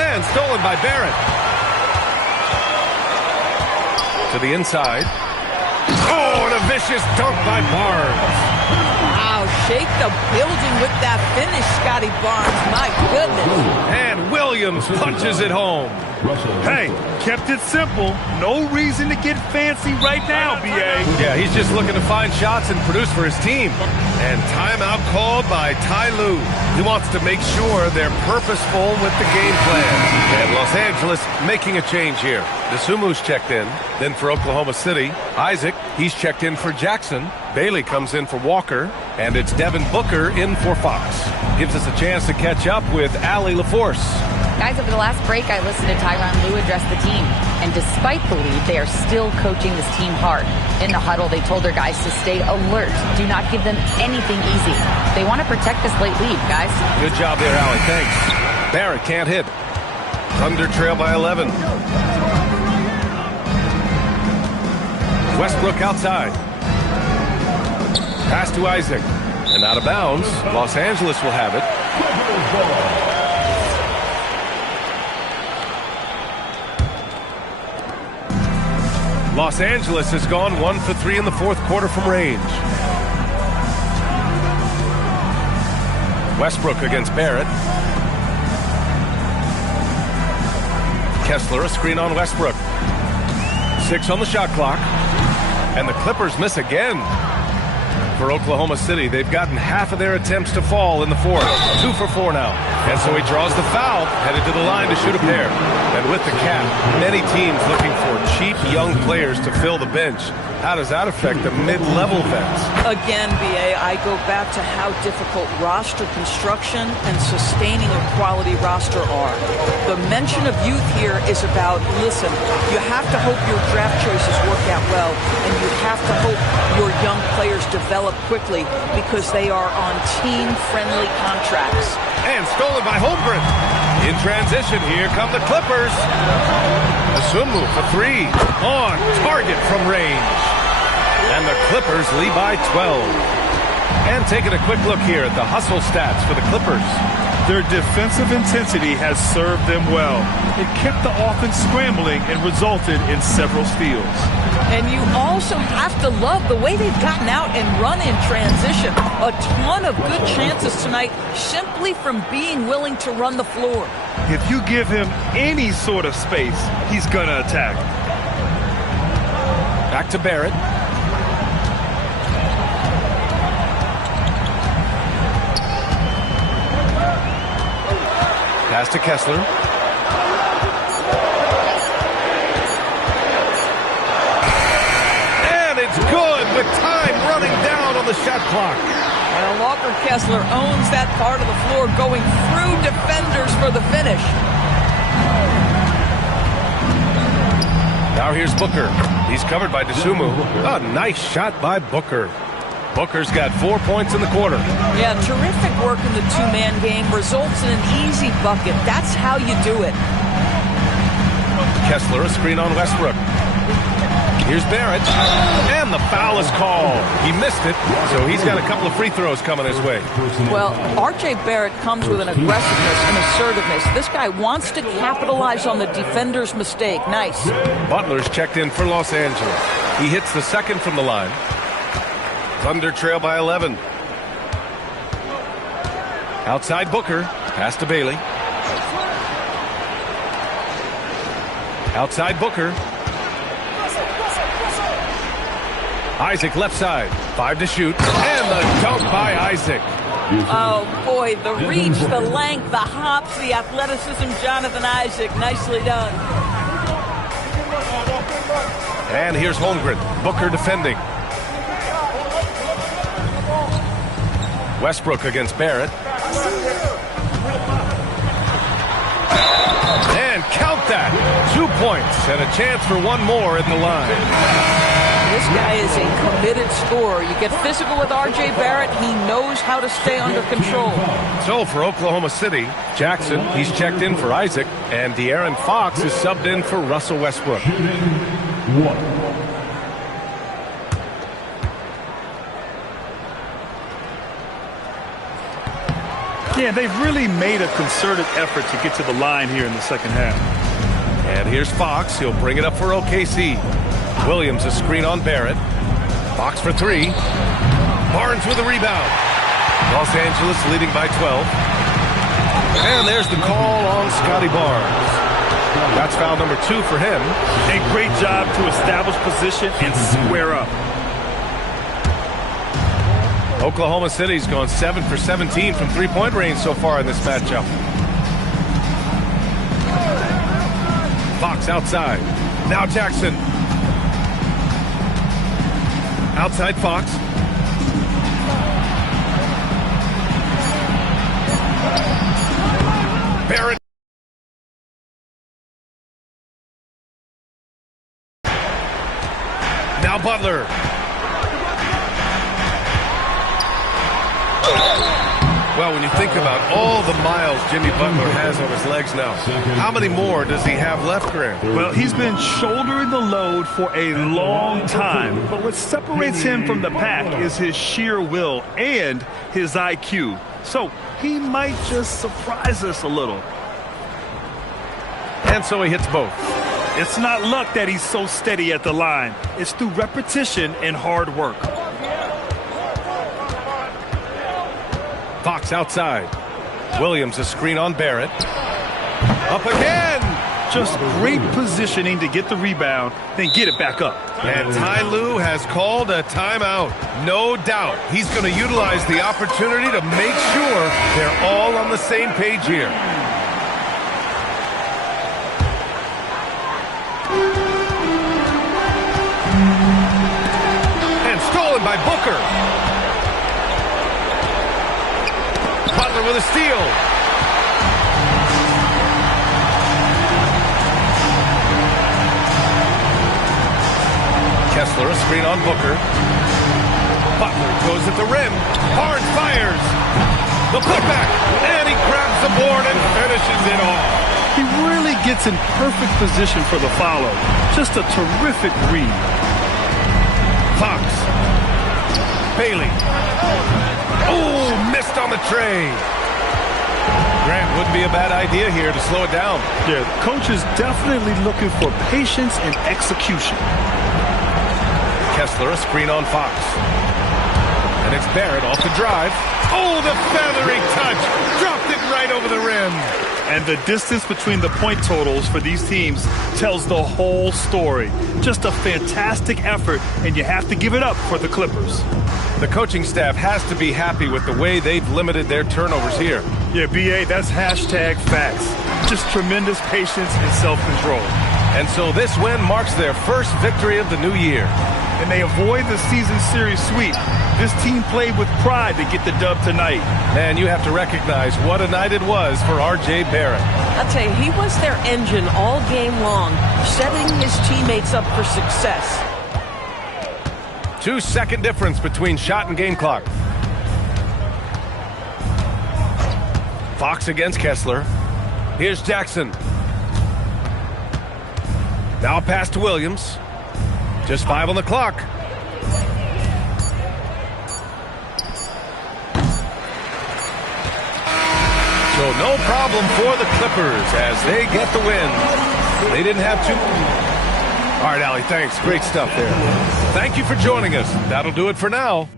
And stolen by Barrett. To the inside. Oh, and a vicious dunk by Barnes. Wow, shake the building with that finish, Scotty Barnes. My goodness. And Williams punches it home. Hey, kept it simple. No reason to get fancy right now, B.A. Yeah, he's just looking to find shots and produce for his team. And timeout called by Ty Lue. He wants to make sure they're purposeful with the game plan. And Los Angeles making a change here. DeSumu's checked in. Then for Oklahoma City, Isaac, he's checked in for Jackson. Bailey comes in for Walker. And it's Devin Booker in for Fox. Gives us a chance to catch up with Allie LaForce. Guys, over the last break, I listened to Tyronn Lue address the team. And despite the lead, they are still coaching this team hard. In the huddle, they told their guys to stay alert. Do not give them anything easy. They want to protect this late lead, guys. Good job there, Allie. Thanks. Barrett can't hit. Thunder trail by 11. Westbrook outside. Pass to Isaac. And out of bounds. Los Angeles will have it. Los Angeles has gone 1 for 3 in the fourth quarter from range. Westbrook against Barrett. Kessler, a screen on Westbrook. 6 on the shot clock. And the Clippers miss again. For Oklahoma City, they've gotten half of their attempts to fall in the fourth. 2 for 4 now. And so he draws the foul, headed to the line to shoot a pair. And with the cap, many teams looking for cheap young players to fill the bench. How does that affect the mid-level vets? Again, B.A., I go back to how difficult roster construction and sustaining a quality roster are. The mention of youth here is about, listen, you have to hope your draft choices work out well, and you have to hope your young players develop quickly because they are on team-friendly contracts. And stolen by Holmgren. In transition, here come the Clippers. DeSumu for 3. On target from range. And the Clippers lead by 12. And taking a quick look here at the hustle stats for the Clippers. Their defensive intensity has served them well. It kept the offense scrambling and resulted in several steals. And you also have to love the way they've gotten out and run in transition. A ton of good chances tonight simply from being willing to run the floor. If you give him any sort of space, he's going to attack. Back to Barrett. Pass to Kessler. with time running down on the shot clock. Well, Walker Kessler owns that part of the floor, going through defenders for the finish. Now here's Booker. He's covered by Dosunmu. A nice shot by Booker. Booker's got 4 points in the quarter. Yeah, terrific work in the two-man game. Results in an easy bucket. That's how you do it. Kessler, a screen on Westbrook. Here's Barrett. And the foul is called. He missed it, so he's got a couple of free throws coming his way. Well, R.J. Barrett comes with an aggressiveness and assertiveness. This guy wants to capitalize on the defender's mistake. Nice. Butler's checked in for Los Angeles. He hits the second from the line. Thunder trail by 11. Outside Booker. Pass to Bailey. Outside Booker. Isaac left side. 5 to shoot. And the dunk by Isaac. Oh, boy, the reach, the length, the hops, the athleticism, Jonathan Isaac. Nicely done. And here's Holmgren. Booker defending. Westbrook against Barrett. And count that. 2 points and a chance for one more in the line. This guy is a committed scorer. You get physical with R.J. Barrett. He knows how to stay under control. So for Oklahoma City, Jackson, he's checked in for Isaac, and De'Aaron Fox is subbed in for Russell Westbrook. Yeah, they've really made a concerted effort to get to the line here in the second half. And here's Fox. He'll bring it up for OKC. Williams a screen on Barrett. Fox for 3. Barnes with a rebound. Los Angeles leading by 12. And there's the call on Scotty Barnes. That's foul number 2 for him. A great job to establish position and square up. Oklahoma City's gone 7 for 17 from three-point range so far in this matchup. Fox outside. Now Jackson. Outside Fox. Barrett. Now Butler. Well, when you think about all the miles Jimmy Butler has on his legs now, how many more does he have left, Graham? Well, he's been shouldering the load for a long time, but what separates him from the pack is his sheer will and his IQ. So he might just surprise us a little. And so he hits both. It's not luck that he's so steady at the line. It's through repetition and hard work. Fox outside. Williams a screen on Barrett. Up again! Just great positioning to get the rebound, then get it back up. And Ty Lue has called a timeout. No doubt he's going to utilize the opportunity to make sure they're all on the same page here. And stolen by Booker. Butler with a steal. Kessler a screen on Booker. Butler goes at the rim. Barnes fires. The putback. And he grabs the board and finishes it off. He really gets in perfect position for the follow. Just a terrific read. Fox. Bailey. Oh, missed on the tray. Grant wouldn't be a bad idea here to slow it down. Yeah, the coach is definitely looking for patience and execution. Kessler a screen on Fox. And it's Barrett off the drive. Oh, the feathery touch. Dropped it right over the rim. And the distance between the point totals for these teams tells the whole story. Just a fantastic effort, and you have to give it up for the Clippers. The coaching staff has to be happy with the way they've limited their turnovers here. Yeah, B.A., that's hashtag facts. Just tremendous patience and self-control. And so this win marks their first victory of the new year. and they avoid the season series sweep. This team played with pride to get the dub tonight. And you have to recognize what a night it was for R.J. Barrett. I'll tell you, he was their engine all game long, setting his teammates up for success. 2-second difference between shot and game clock. Fox against Kessler. Here's Jackson. Now pass to Williams. Just 5 on the clock. So no problem for the Clippers as they get the win. They didn't have to. All right, Allie, thanks. Great stuff there. Thank you for joining us. That'll do it for now.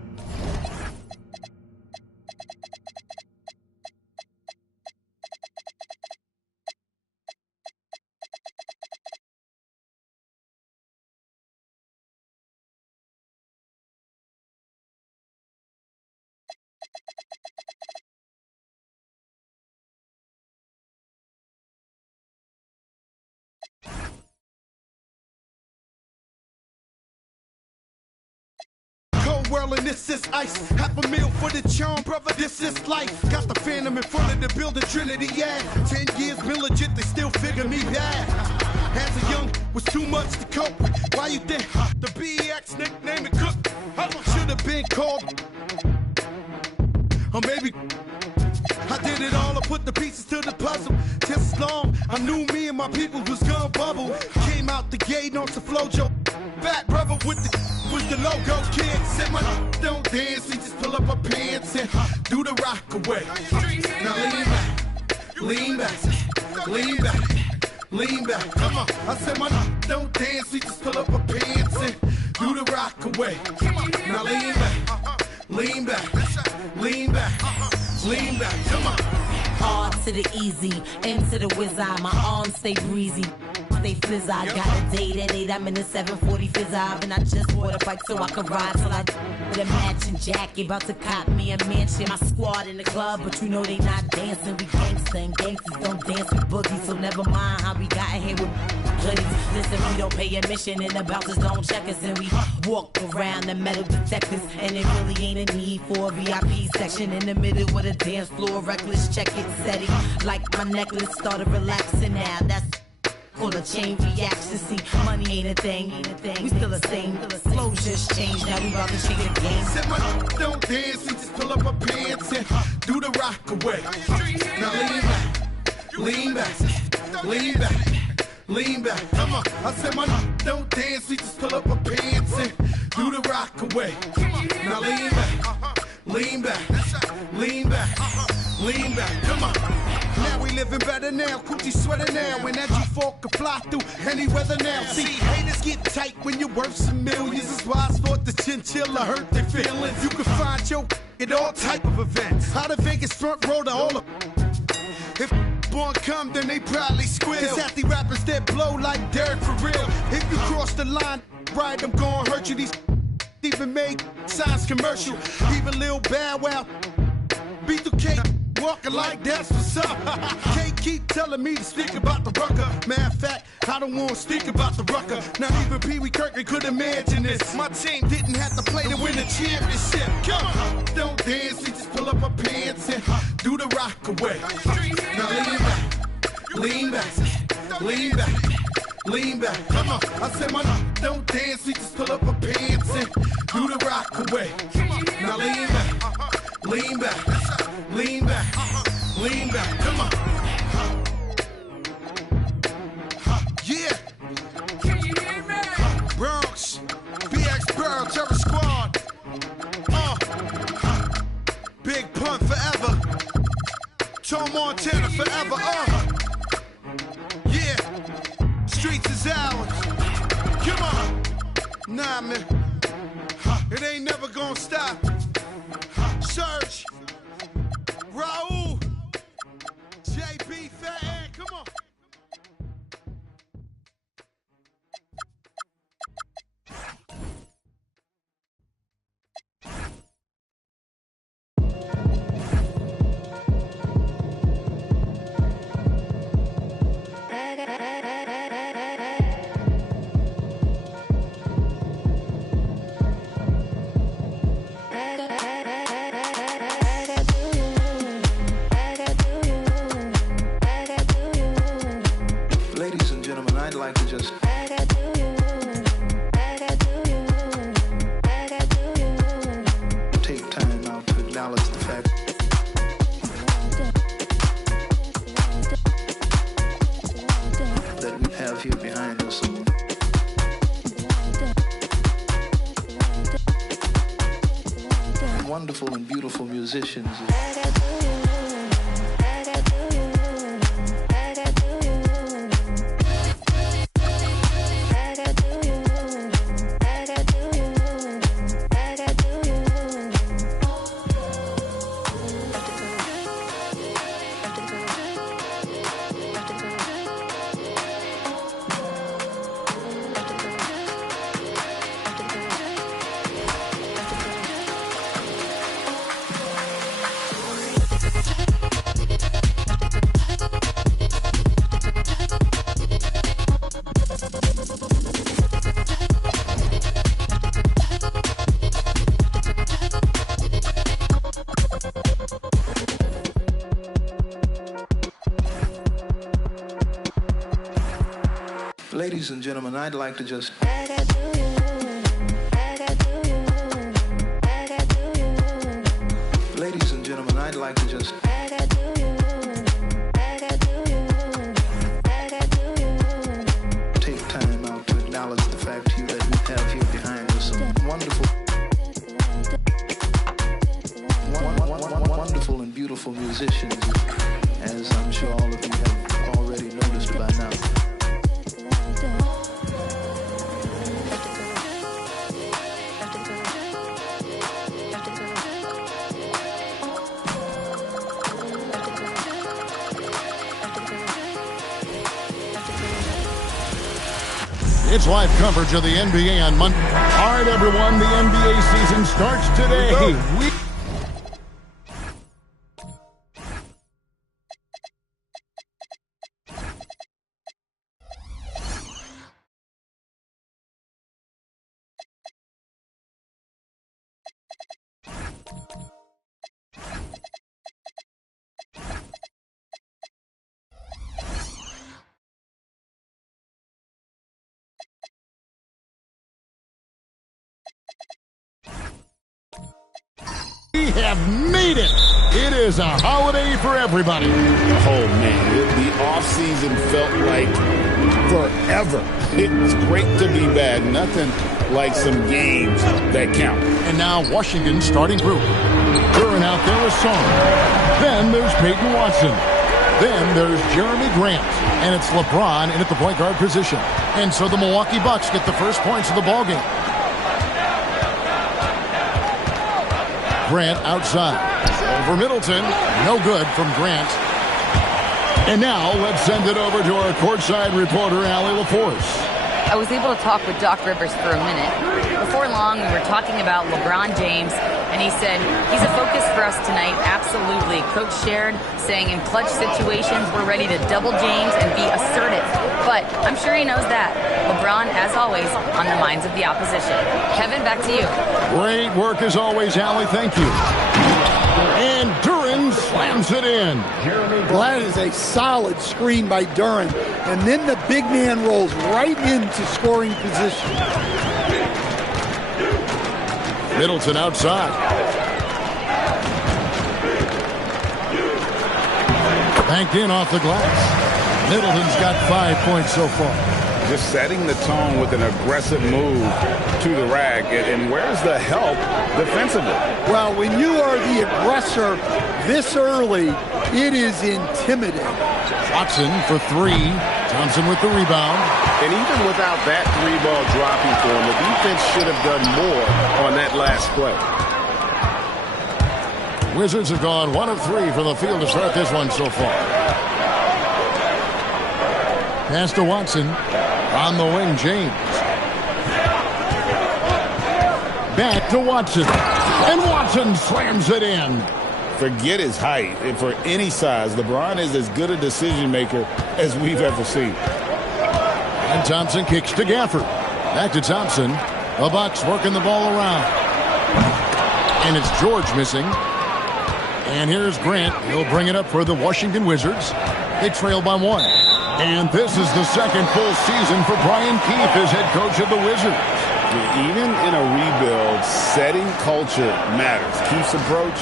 Whirling, this is ice. $500,000 for the charm, brother. This is life. Got the phantom in front of the building, Trinity, yeah. 10 years been legit, they still figure me bad. As a young, was too much to cope with. Why you think the BX nickname it Cook? Should have been called. Or maybe I did it all, I put the pieces to the puzzle. Just as long I knew me and my people was gonna bubble. Came out the gate on some flojo. Back brother with the logo. Kid said my don't dance, we just pull up our pants and do the rock away. Now lean back, lean back, lean back. Come on, I said my don't dance, we just pull up our pants and do the rock away. Now lean back, lean back, lean back, lean back. Come on. R to the easy, M to the wizard. My arms stay breezy. Stay fizz. I got a date at 8. I'm in the 740 fizz. And I just bought a bike so I can ride till I with a matching jacket. About to cop me a mansion. My squad in the club, but you know they not dancing. We gangsta and gangsters don't dance with boogies. So never mind how we got here with hoodies. Listen, we don't pay admission and the bouncers don't check us. And we walk around the metal detectors. And it really ain't a need for a VIP section in the middle with a dance floor. Reckless, check it, setting. Like my necklace started relaxing now. That's full of chain reaction. See, money ain't a thing, We still the same. Flow just changed. Now we about to change the game. Said my don't dance, we just pull up our pants and do the rock away. Now lean back, lean back, lean back. Come on, I said my don't dance, we just pull up our pants and do the rock away. Now lean back, lean back, lean back, lean back. Come on. Now we living better now, coochie sweater now, and that G4 can fly through any weather now. See, haters get tight when you're worth some millions. That's why I thought the chinchilla hurt their feelings. You can find your at all type of events. Out of Vegas front row to all of. If born come, then they probably squeal. Cause half the rappers that blow like Derek for real. If you cross the line, right, I'm gonna hurt you. These even made signs commercial. Even Lil Bow Wow, B2K. Walking like that's what's up. Can't keep telling me to speak about the rucker. Matter of fact, I don't want to speak about the rucker. Not even Pee Wee Kirkland could imagine this. My team didn't have to play to win the championship. Come on, don't dance, we just pull up our pants and do the rock away. Now lean back, lean back, lean back. Come on, I said my don't dance, we just pull up our pants and do the rock away. Now lean back, lean back, lean back, lean back. Come on. Yeah. Bronx, BX Burrow, Terror Squad. Big Pun forever. Tom Montana forever. Yeah. Streets is ours. Come on. Nah, man. It ain't never gonna stop. Search. Raul. JB Fat Ed. Come on. wonderful and beautiful musicians. Ladies and gentlemen, I'd like to just... Ladies and gentlemen, I'd like to just... take time out to acknowledge the fact to you that we have here behind us some wonderful... wonderful and beautiful musicians, as I'm sure all of you have already noticed by now. It's live coverage of the NBA on Monday. All right, everyone, the NBA season starts today. We have made it. It is a holiday for everybody. Oh, man, the offseason felt like forever. It's great to be back. Nothing like some games that count. And now Washington's starting group. Duran out there with Song. Then there's Peyton Watson. Then there's Jeremy Grant. And it's LeBron in at the point guard position. And so the Milwaukee Bucks get the first points of the ballgame. Grant outside. Over Middleton. No good from Grant. And now let's send it over to our courtside reporter, Allie LaForce. I was able to talk with Doc Rivers for a minute. Before long, we were talking about LeBron James, and he said, he's a focus for us tonight, absolutely. Coach shared, saying in clutch situations, we're ready to double James and be assertive. But I'm sure he knows that. LeBron, as always, on the minds of the opposition. Kevin, back to you. Great work as always, Allie. Thank you. And Duran slams it in. Well, that is a solid screen by Duran. And then the big man rolls right into scoring position. Middleton outside. Banked in off the glass. Middleton's got 5 points so far. Just setting the tone with an aggressive move to the rack. And where's the help defensively? Well, when you are the aggressor this early, it is intimidating. Watson for three. Thompson with the rebound. And even without that three-ball dropping for him, the defense should have done more on that last play. Wizards have gone 1 of 3 from the field to start this one so far. Pass to Watson. On the wing, James. Back to Watson. And Watson slams it in. Forget his height. And for any size, LeBron is as good a decision maker as we've ever seen. And Thompson kicks to Gafford. Back to Thompson. The Bucks working the ball around. And it's George missing. And here's Grant. He'll bring it up for the Washington Wizards. They trail by 1. And this is the second full season for Brian Keefe as head coach of the Wizards. Even in a rebuild, setting culture matters. Keefe's approach,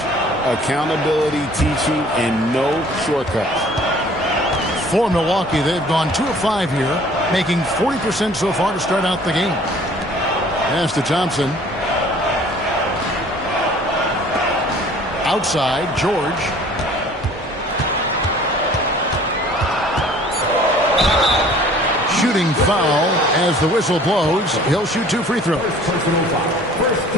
accountability, teaching, and no shortcuts. For Milwaukee, they've gone 2 of 5 here, making 40% so far to start out the game. Pass to Thompson. Outside, George. Shooting foul as the whistle blows. He'll shoot 2 free throws.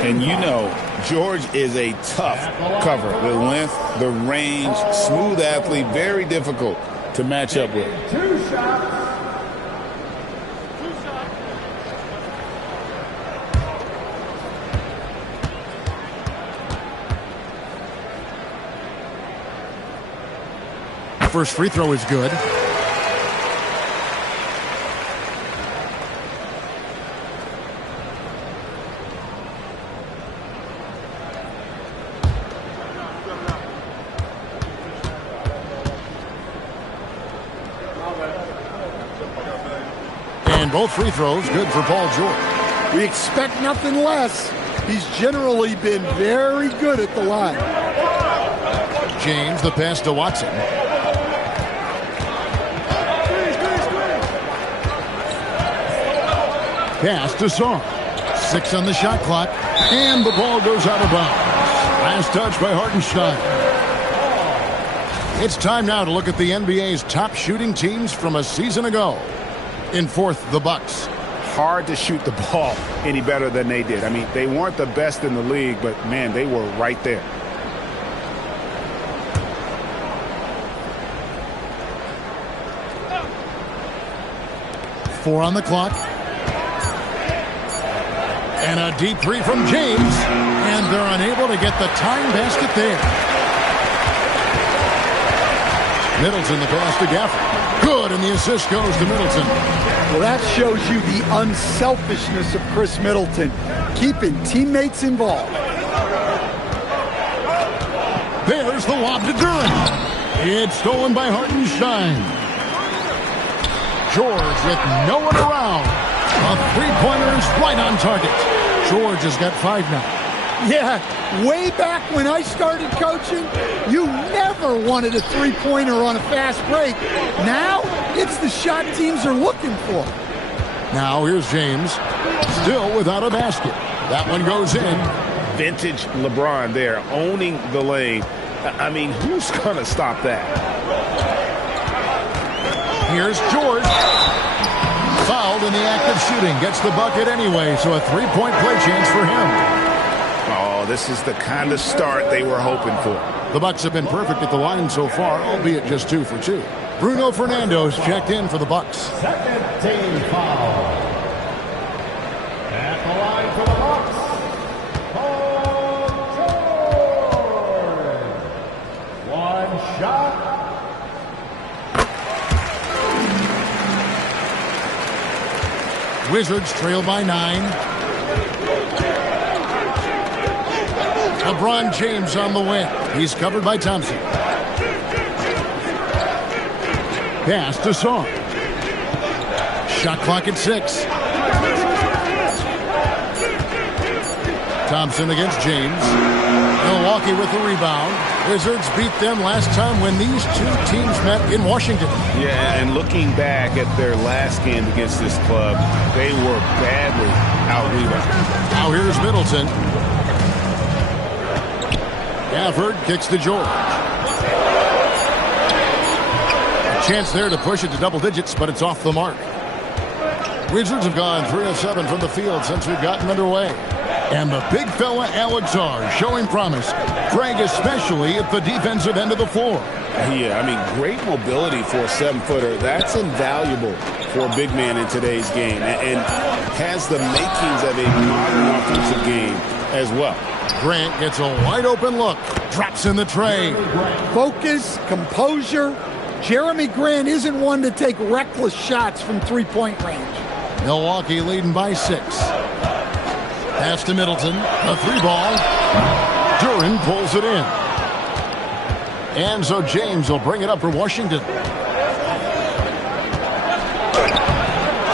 And you know, George is a tough cover. The length, the range, smooth athlete, very difficult to match up with. 2 shots. First free throw is good. And both free throws good for Paul George. We expect nothing less. He's generally been very good at the line. James, the pass to Watson. Pass to Song. 6 on the shot clock. And the ball goes out of bounds. Last touch by Hartenstein. It's time now to look at the NBA's top shooting teams from a season ago. In fourth, the Bucks. Hard to shoot the ball any better than they did. I mean, they weren't the best in the league, but, man, they were right there. Four on the clock. And a deep three from James. And they're unable to get the tying basket there. Middleton, the pass to Gafford. Good, and the assist goes to Middleton. Well, that shows you the unselfishness of Chris Middleton, keeping teammates involved. There's the lob to Durant. It's stolen by Hartenstein. George with no one around. A three-pointer is right on target. George has got 5 now. Yeah, way back when I started coaching, you never wanted a three-pointer on a fast break. Now, it's the shot teams are looking for. Now here's James, still without a basket. That one goes in. Vintage LeBron there, owning the lane. I mean, who's going to stop that? Here's George. Fouled in the act of shooting. Gets the bucket anyway, so a 3-point play chance for him. Oh, this is the kind of start they were hoping for. The Bucks have been perfect at the line so far, albeit just 2 for 2. Bruno Fernando's checked in for the Bucks. Second team foul. At the line for the Bucks, Paul George. 1 shot. Wizards trail by 9. LeBron James on the win. He's covered by Thompson. Pass to Song. Shot clock at 6. Thompson against James. Milwaukee with the rebound. Wizards beat them last time when these 2 teams met in Washington. Yeah, and looking back at their last game against this club, they were badly out-rebounded. Now here's Middleton. Gafford kicks to George. A chance there to push it to double digits, but it's off the mark. Wizards have gone 3 of 7 from the field since we've gotten underway. And the big fella Alex R showing promise. Greg especially at the defensive end of the floor. Yeah, I mean, great mobility for a 7-footer. That's invaluable for a big man in today's game, and has the makings of a modern offensive game as well. Grant gets a wide open look. Drops in the tray. Focus, composure. Jeremy Grant isn't one to take reckless shots from three-point range. Milwaukee leading by 6. Pass to Middleton. A 3-ball. Duran pulls it in. And so James will bring it up for Washington.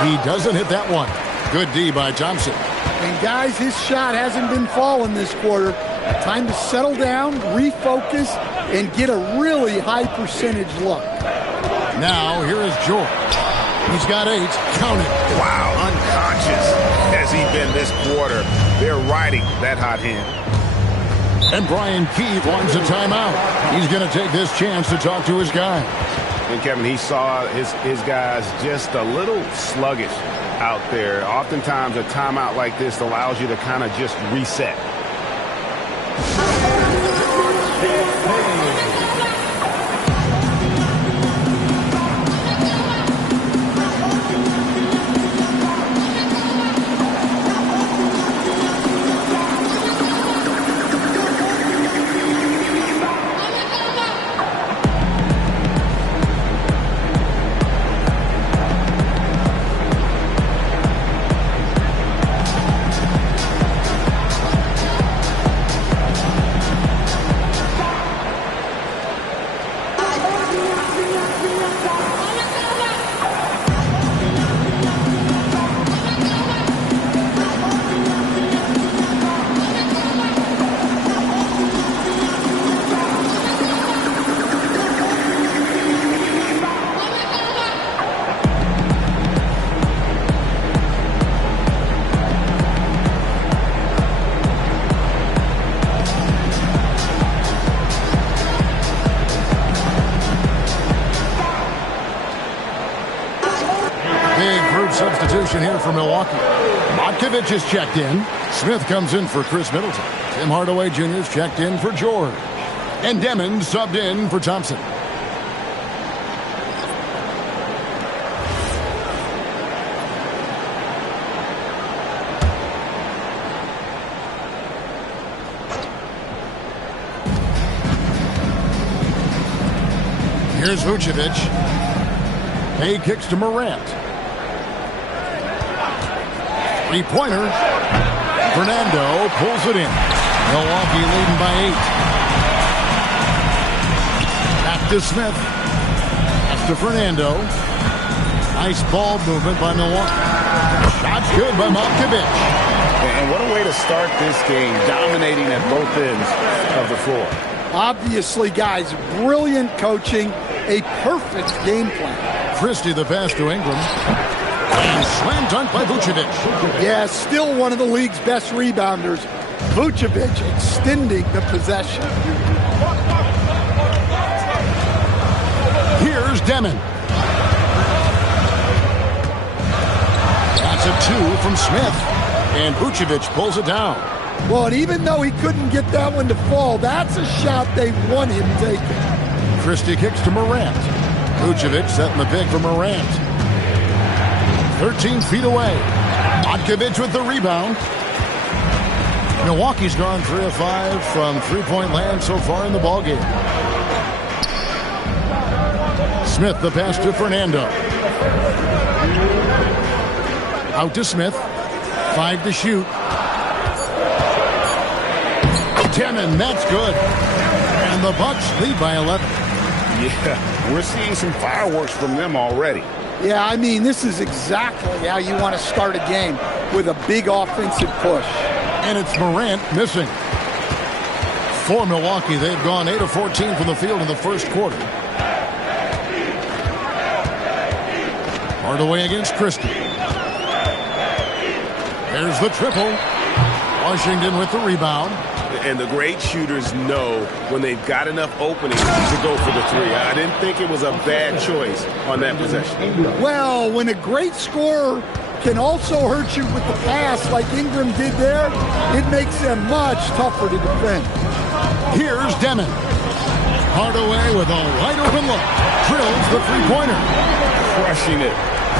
He doesn't hit that one. Good D by Thompson. And guys, his shot hasn't been falling this quarter. Time to settle down, refocus, and get a really high percentage look. Now here is George. He's got 8. Count it. Wow, unconscious has he been this quarter. They're riding that hot hand. And Brian Keefe wants a timeout. He's going to take this chance to talk to his guy. And Kevin, he saw his guys just a little sluggish out there. Oftentimes a timeout like this allows you to kind of just reset. Substitution here for Milwaukee. Motkovich is checked in. Smith comes in for Chris Middleton. Tim Hardaway Jr. is checked in for George. And Demon subbed in for Thompson. Here's Vucevic. Hay kicks to Morant. Three-pointer. Fernando pulls it in. Milwaukee leading by 8. Back to Smith. Back to Fernando. Nice ball movement by Milwaukee. Shot's good by Motkovich. And what a way to start this game, dominating at both ends of the floor. Obviously, guys, brilliant coaching, a perfect game plan. Christie the pass to Ingram. And slam dunk by Vucevic. Yeah, still one of the league's best rebounders. Vucevic extending the possession. Here's Demon. That's a 2 from Smith. And Vucevic pulls it down. Well, and even though he couldn't get that one to fall, that's a shot they want him taking. Christie kicks to Morant. Vucevic setting the pick for Morant. 13 feet away. Motkovich with the rebound. Milwaukee's gone 3 of 5 from three-point land so far in the ballgame. Smith the pass to Fernando. Out to Smith. 5 to shoot. Demon, that's good. And the Bucks lead by 11. Yeah, we're seeing some fireworks from them already. Yeah, I mean, this is exactly how you want to start a game, with a big offensive push. And it's Morant missing. For Milwaukee, they've gone 8 of 14 from the field in the first quarter. Hardaway against Christie. There's the triple. Washington with the rebound. And the great shooters know when they've got enough openings to go for the three. I didn't think it was a bad choice on that possession. Well, when a great scorer can also hurt you with the pass like Ingram did there, it makes them much tougher to defend. Here's Demon. Hardaway with a wide open look. Drills the three-pointer. Crushing it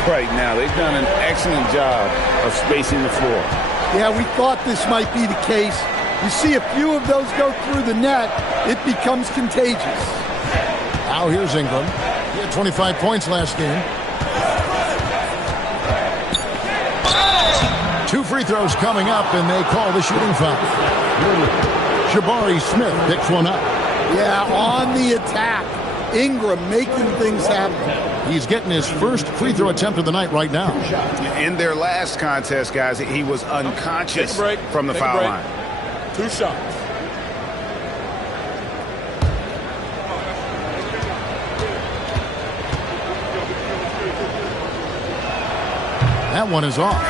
right now. They've done an excellent job of spacing the floor. Yeah, we thought this might be the case. You see a few of those go through the net, it becomes contagious. Now here's Ingram. He had 25 points last game. 2 free throws coming up, and they call the shooting foul. Jabari Smith picks one up. Yeah, on the attack. Ingram making things happen. He's getting his first free throw attempt of the night right now. In their last contest, guys, he was unconscious from the foul line. 2 shots. That one is off.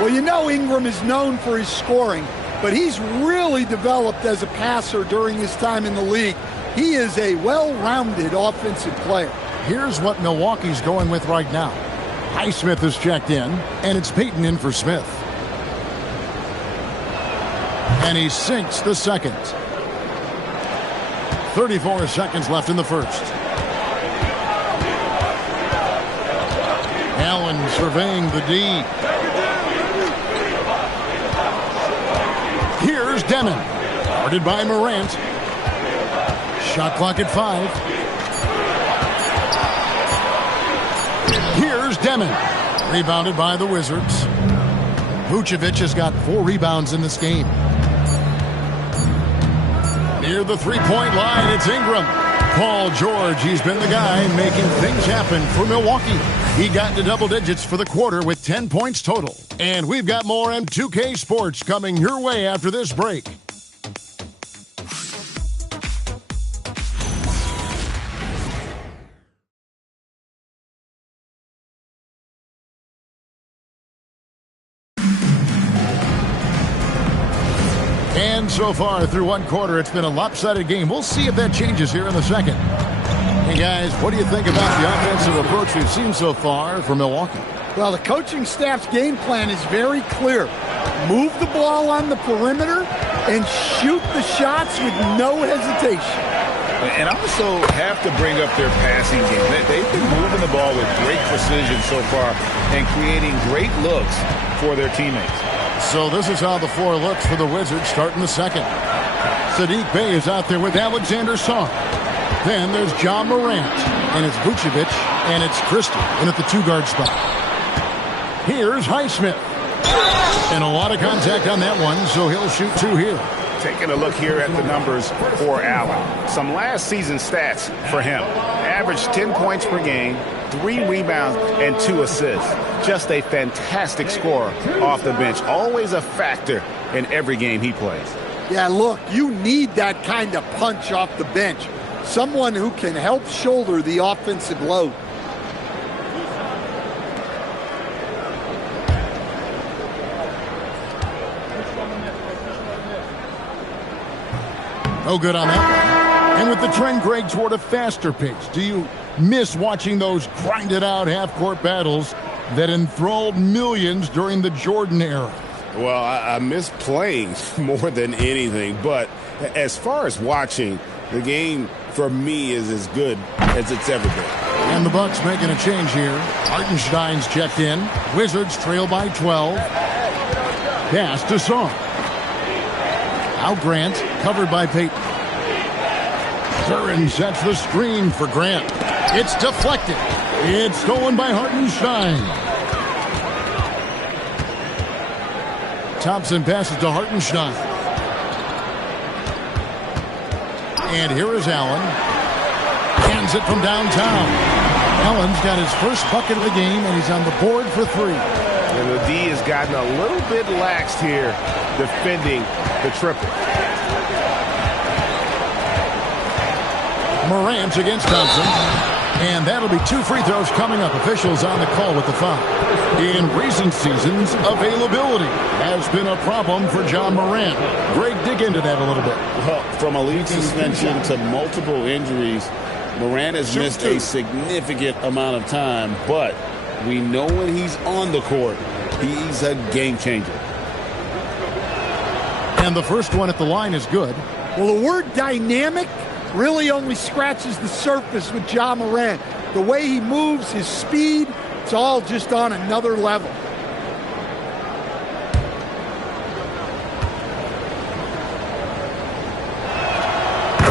Well, you know Ingram is known for his scoring. but he's really developed as a passer during his time in the league. He is a well-rounded offensive player. Here's what Milwaukee's going with right now. Highsmith is checked in, and it's Peyton in for Smith. And he sinks the second. 34 seconds left in the first. Allen surveying the D. Here's Demon. Guarded by Morant. Shot clock at 5. Here's Demon. Rebounded by the Wizards. Vucevic has got 4 rebounds in this game. Near the three-point line, it's Ingram. Paul George, he's been the guy making things happen for Milwaukee. He got into double digits for the quarter with 10 points total. And we've got more M2K Sports coming your way after this break. And so far through one quarter, it's been a lopsided game. We'll see if that changes here in the second. Hey, guys, what do you think about the offensive approach we've seen so far from Milwaukee? Well, the coaching staff's game plan is very clear. Move the ball on the perimeter and shoot the shots with no hesitation. And I also have to bring up their passing game. They've been moving the ball with great precision so far and creating great looks for their teammates. So this is how the floor looks for the Wizards starting the second. Sadiq Bey is out there with Alexander Song. Then there's John Morant, and it's Vucevic, and it's Christie in at the 2-guard spot. Here's Highsmith. And a lot of contact on that one, so he'll shoot 2 here. Taking a look here at the numbers for Allen. Some last season stats for him. Averaged 10 points per game, 3 rebounds, and 2 assists. Just a fantastic scorer off the bench. Always a factor in every game he plays. Yeah, look, you need that kind of punch off the bench. Someone who can help shoulder the offensive load. No good on that one. And with the trend, Greg, toward a faster pace, do you miss watching those grinded-out half-court battles that enthralled millions during the Jordan era? Well, I miss playing more than anything. But as far as watching, the game for me is as good as it's ever been. And the Bucks making a change here. Hartenstein's checked in. Wizards trail by 12. Pass to Song. Out Grant, covered by Peyton. Curran sets the screen for Grant. It's deflected. It's stolen by Hartenstein. Thompson passes to Hartenstein. And here is Allen. Hands it from downtown. Allen's got his first bucket of the game, and he's on the board for 3. And the D has gotten a little bit laxed here defending the triple. Morant against Thompson. And that'll be 2 free throws coming up. Officials on the call with the foul. In recent seasons, availability has been a problem for John Morant. Greg, dig into that a little bit. Well, from a league suspension to multiple injuries, Morant has missed a significant amount of time, but we know when he's on the court, he's a game changer. And the first one at the line is good. Well, the word dynamic really only scratches the surface with John Morant. The way he moves, his speed, it's all just on another level.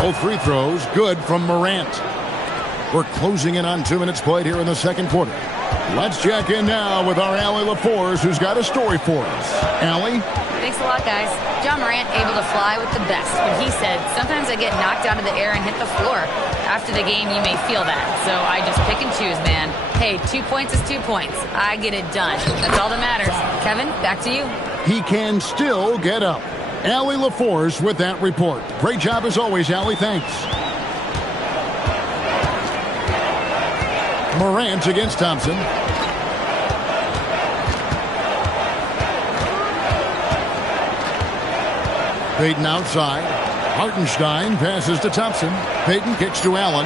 Both free throws good from Morant. We're closing in on 2 minutes played here in the second quarter. Let's check in now with our Allie LaForce, who's got a story for us. Allie? Thanks a lot, guys. John Morant able to fly with the best. When he said, sometimes I get knocked out of the air and hit the floor. After the game, you may feel that. So I just pick and choose, man. Hey, 2 points is 2 points. I get it done. That's all that matters. Kevin, back to you. He can still get up. Allie LaForce with that report. Great job as always, Allie. Thanks. Morant against Thompson. Payton outside. Hartenstein passes to Thompson. Payton kicks to Allen.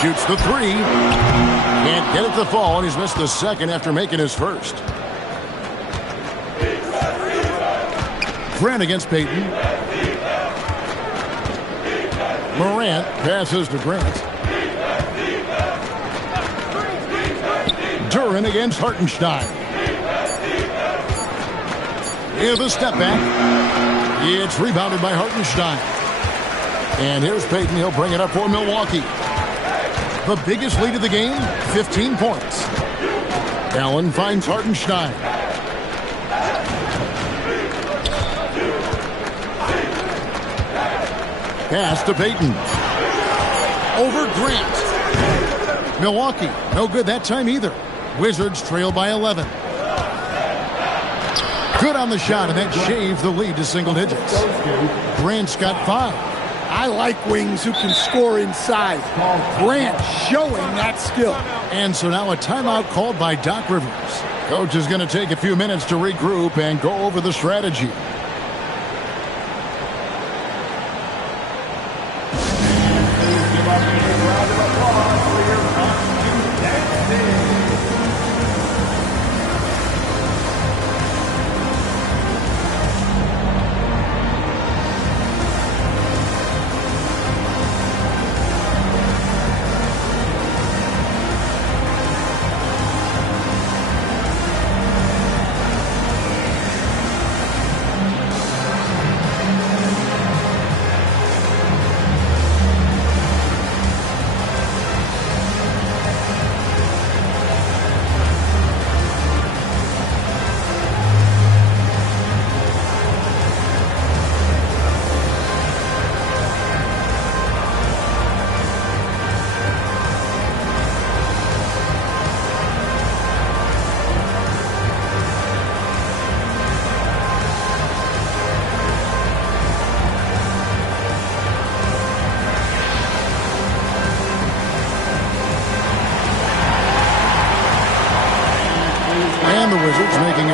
Shoots the three. Can't get it to fall, and he's missed the second after making his first. Grant against Payton. Morant passes to Grant. Duran against Hartenstein. Here's a step back. It's rebounded by Hartenstein. And here's Payton. He'll bring it up for Milwaukee. The biggest lead of the game, 15 points. Allen finds Hartenstein. Pass to Payton. Over Grant. Milwaukee, no good that time either. Wizards trail by 11. Good on the shot, and that shaved the lead to single digits. Grant's got 5. I like wings who can score inside. Grant showing that skill. And so now a timeout called by Doc Rivers. Coach is going to take a few minutes to regroup and go over the strategy.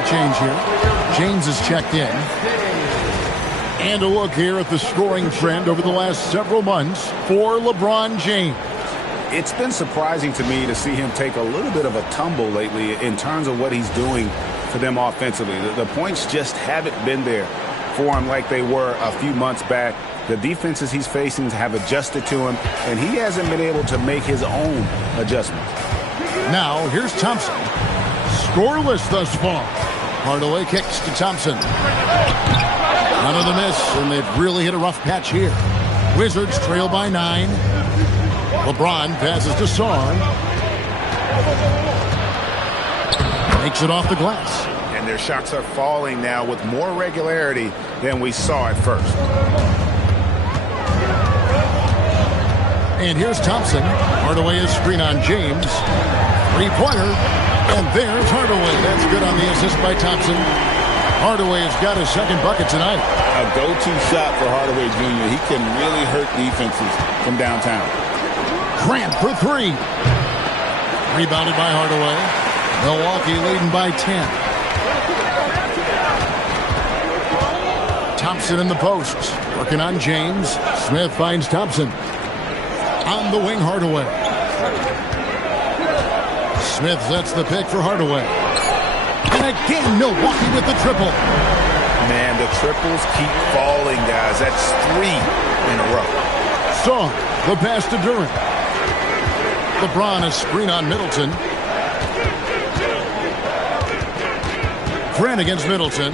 Change here. James is checked in. And a look here at the scoring trend over the last several months for LeBron James. It's been surprising to me to see him take a little bit of a tumble lately in terms of what he's doing for them offensively. The points just haven't been there for him like they were a few months back. The defenses he's facing have adjusted to him, and he hasn't been able to make his own adjustments. Now, here's Thompson. Scoreless thus far. Hardaway kicks to Thompson. Another miss, and they've really hit a rough patch here. Wizards trail by 9. LeBron passes to Sarr. Makes it off the glass. And their shots are falling now with more regularity than we saw at first. And here's Thompson. Hardaway is screen on James. Three-pointer. And there's Hardaway. That's good on the assist by Thompson. Hardaway has got his second bucket tonight. A go-to shot for Hardaway Jr. He can really hurt defenses from downtown. Grant for 3. Rebounded by Hardaway. Milwaukee leading by 10. Thompson in the posts. Working on James. Smith finds Thompson. On the wing, Hardaway. Smith sets the pick for Hardaway. And again, Milwaukee with the triple. Man, the triples keep falling, guys. That's 3 in a row. Saw the pass to Duran. LeBron is screen on Middleton. Grant against Middleton.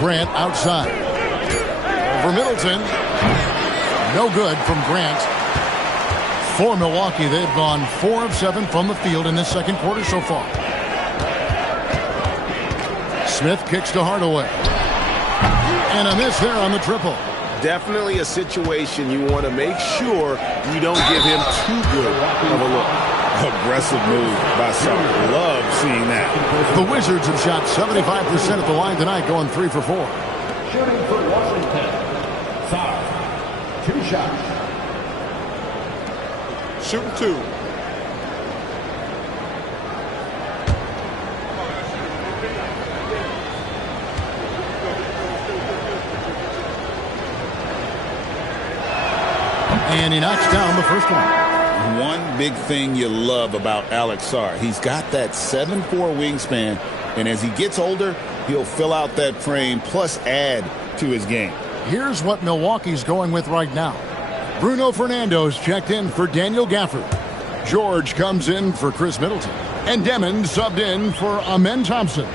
Grant outside. For Middleton. No good from Grant. For Milwaukee, they've gone 4 of 7 from the field in this second quarter so far. Smith kicks to Hardaway. And a miss there on the triple. Definitely a situation you want to make sure you don't give him too good of a look. Aggressive move by Sarr. Love seeing that. The Wizards have shot 75% at the line tonight, going 3 for 4. Shooting for Washington. Sarr. 2 shots. Shooting 2. And he knocks down the first one. One big thing you love about Alex Sarr, he's got that 7'4" wingspan, and as he gets older, he'll fill out that frame plus add to his game. Here's what Milwaukee's going with right now. Bruno Fernando's checked in for Daniel Gafford. George comes in for Chris Middleton. And Demon subbed in for Amen Thompson.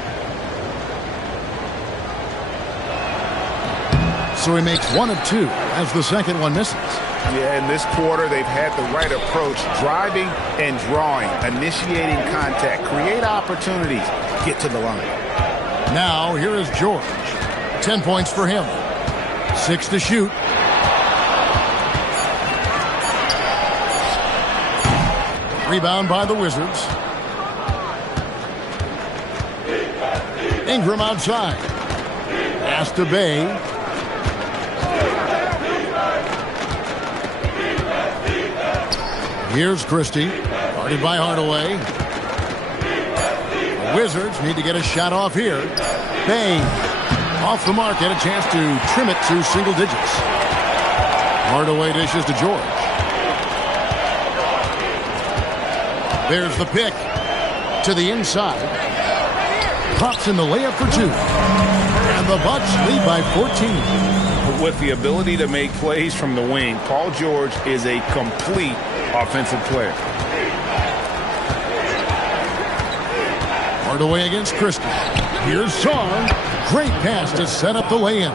So he makes 1 of 2 as the second one misses. Yeah, in this quarter, they've had the right approach, driving and drawing, initiating contact, create opportunities, get to the line. Now, here is George. 10 points for him. 6 to shoot. Rebound by the Wizards. Ingram outside. Pass to Bay. Here's Christie. Guarded by Hardaway. The Wizards need to get a shot off here. Bay. Off the mark. Had a chance to trim it to single digits. Hardaway dishes to George. There's the pick. To the inside. Pops in the layup for 2. And the Bucks lead by 14. With the ability to make plays from the wing, Paul George is a complete offensive player. Hardaway against Christie. Here's Sarr. Great pass to set up the lay-in.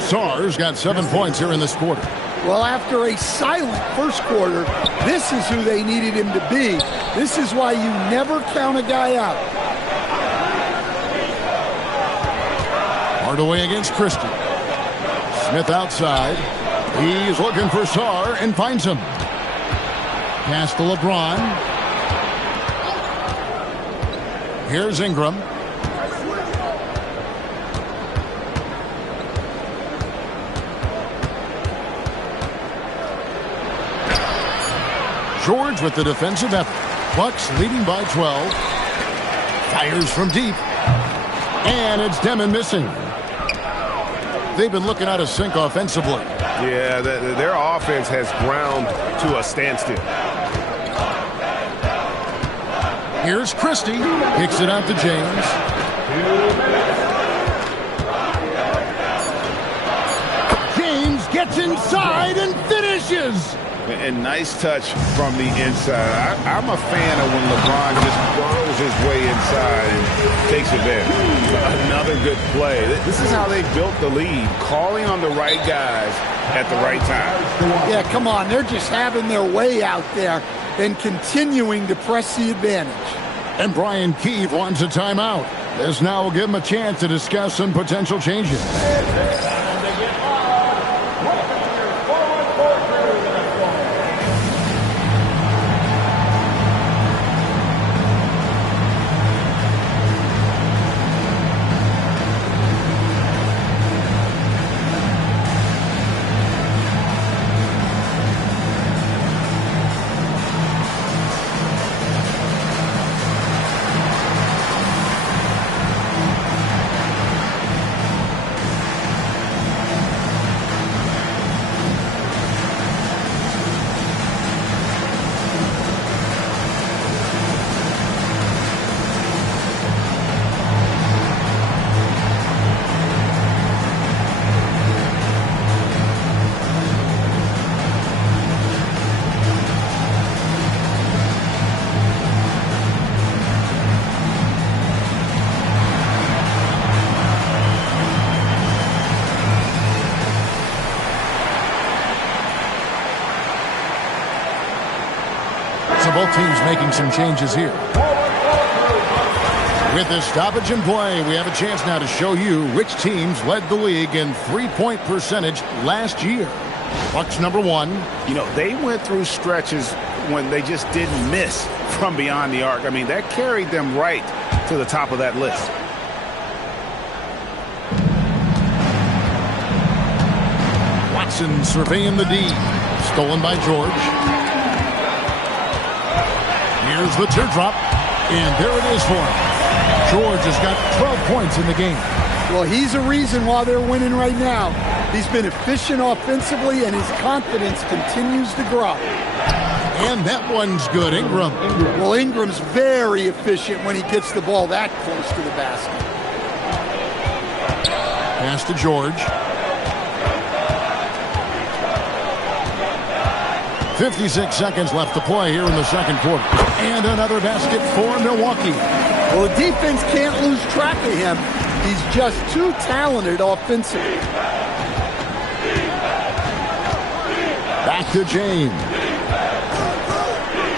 Sarr's got 7 points here in this quarter. Well, after a silent first quarter, this is who they needed him to be. This is why you never count a guy out. Hardaway against Christie. Smith outside. He's looking for Sarr and finds him. Pass to LeBron. Here's Ingram. George with the defensive effort. Bucks leading by 12. Fires from deep. And it's Demon missing. They've been looking out of sync offensively. Yeah, their offense has ground to a standstill. Here's Christie. Kicks it out to James. James gets inside and finishes. And nice touch from the inside. I'm a fan of when LeBron just burrows his way inside and takes advantage. Another good play. This is how they built the lead, calling on the right guys at the right time. Yeah, come on. They're just having their way out there and continuing to press the advantage. And Brian Keefe wants a timeout. This now will give him a chance to discuss some potential changes. Both teams making some changes here. With this stoppage in play, we have a chance now to show you which teams led the league in three-point percentage last year. Bucks number 1. You know, they went through stretches when they just didn't miss from beyond the arc. I mean, that carried them right to the top of that list. Watson surveying the D. Stolen by George. Here's the teardrop, and there it is for him. George has got 12 points in the game. Well, he's a reason why they're winning right now. He's been efficient offensively, and his confidence continues to grow. And that one's good, Ingram. Well, Ingram's very efficient when he gets the ball that close to the basket. Pass to George. 56 seconds left to play here in the second quarter. And another basket for Milwaukee. Well, the defense can't lose track of him. He's just too talented offensively. Back to James.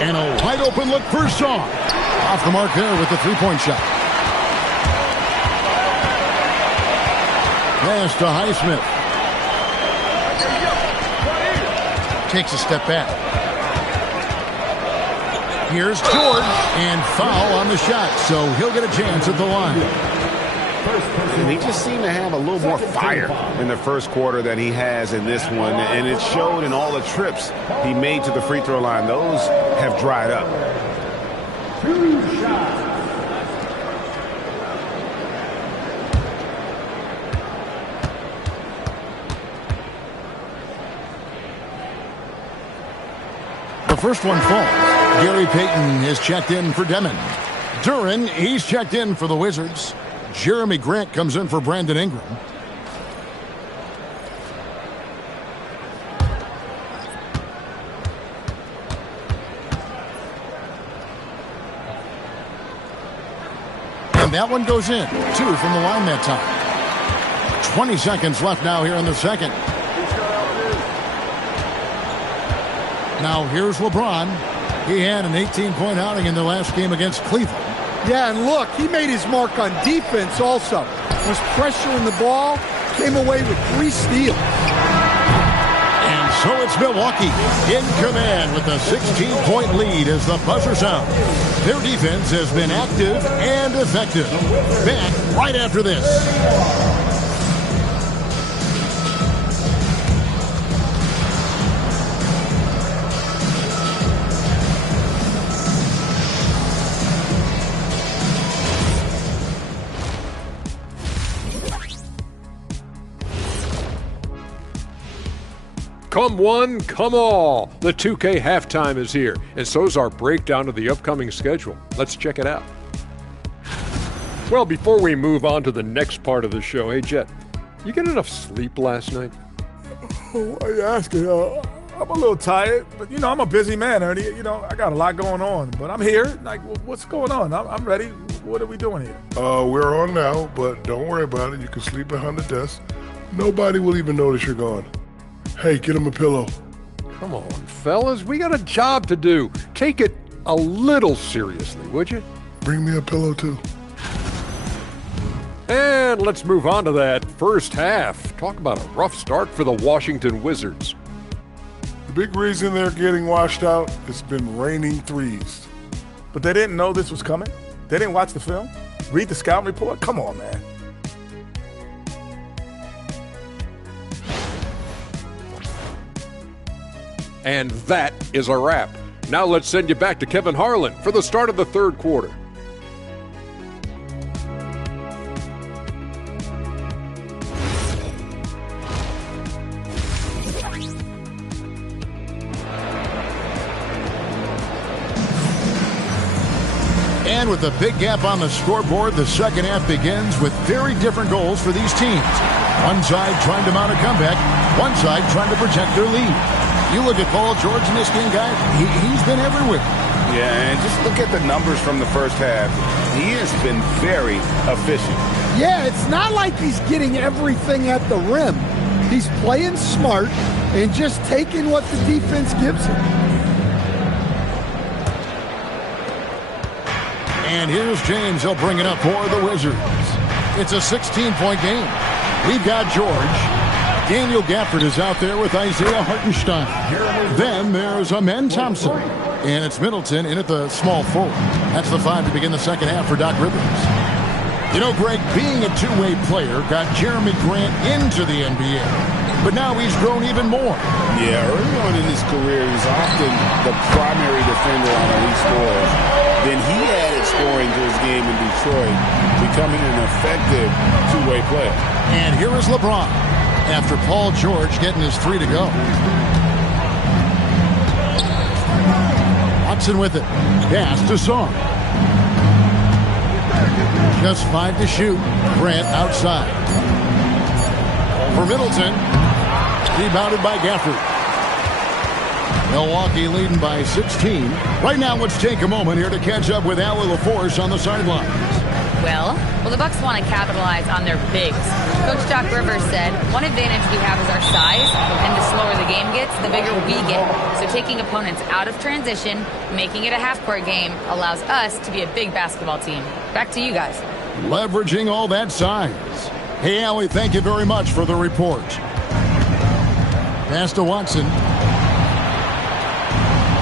And a wide open look for Shaw. Off the mark there with the three-point shot. Pass to Highsmith. Takes a step back. Here's George, and foul on the shot, so he'll get a chance at the line. And he just seemed to have a little more fire in the first quarter than he has in this one, and it showed in all the trips he made to the free throw line. Those have dried up. 2 shots. The first one falls. Gary Payton is checked in for Demon. Duren, he's checked in for the Wizards. Jeremy Grant comes in for Brandon Ingram. And that one goes in. 2 from the line that time. 20 seconds left now here in the second. Now here's LeBron. He had an 18-point outing in the last game against Cleveland. Yeah, and look, he made his mark on defense also. Was pressuring the ball, came away with 3 steals. And so it's Milwaukee in command with a 16-point lead as the buzzer sounds. Their defense has been active and effective. Back right after this. Come one, come all. The 2K halftime is here, and so's our breakdown of the upcoming schedule. Let's check it out. Well, before we move on to the next part of the show, hey, Jet, you get enough sleep last night? Oh, why are you asking? I'm a little tired, but, I'm a busy man, Ernie. I got a lot going on, but I'm here. Like, what's going on? I'm ready. What are we doing here? We're on now, but don't worry about it. You can sleep behind the desk. Nobody will even notice you're gone. Hey, get him a pillow. Come on, fellas. We got a job to do. Take it a little seriously, would you? Bring me a pillow, too. And let's move on to that first half. Talk about a rough start for the Washington Wizards. The big reason they're getting washed out has been raining threes. But they didn't know this was coming? They didn't watch the film? Read the scouting report? Come on, man. And that is a wrap. Now let's send you back to Kevin Harlan for the start of the third quarter. And with a big gap on the scoreboard, the second half begins with very different goals for these teams. One side trying to mount a comeback, one side trying to protect their lead. You look at Paul George in this game, guy, he's been everywhere. Yeah, and just look at the numbers from the first half. He has been very efficient. Yeah, it's not like he's getting everything at the rim. He's playing smart and just taking what the defense gives him. And here's James. He'll bring it up for the Wizards. It's a 16-point game. We've got George. Daniel Gafford is out there with Isaiah Hartenstein. Then there's Amen Thompson. And it's Middleton in at the small forward. That's the 5 to begin the second half for Doc Rivers. Greg, being a two-way player got Jeremy Grant into the NBA. But now he's grown even more. Yeah, early on in his career, he was often the primary defender on elite scorers. Then he added scoring to his game in Detroit, becoming an effective two-way player. And here is LeBron. after Paul George getting his 3 to go. Watson with it. Pass to Song. Just 5 to shoot. Grant outside. For Middleton. Rebounded by Gafford. Milwaukee leading by 16. Right now, let's take a moment here to catch up with Allie LaForce on the sidelines. Well, the Bucks want to capitalize on their bigs. Coach Doc Rivers said, one advantage we have is our size, and the slower the game gets, the bigger we get. So taking opponents out of transition, making it a half-court game, allows us to be a big basketball team. Back to you guys. Leveraging all that size. Hey, Allie, thank you very much for the report. Pass to Watson.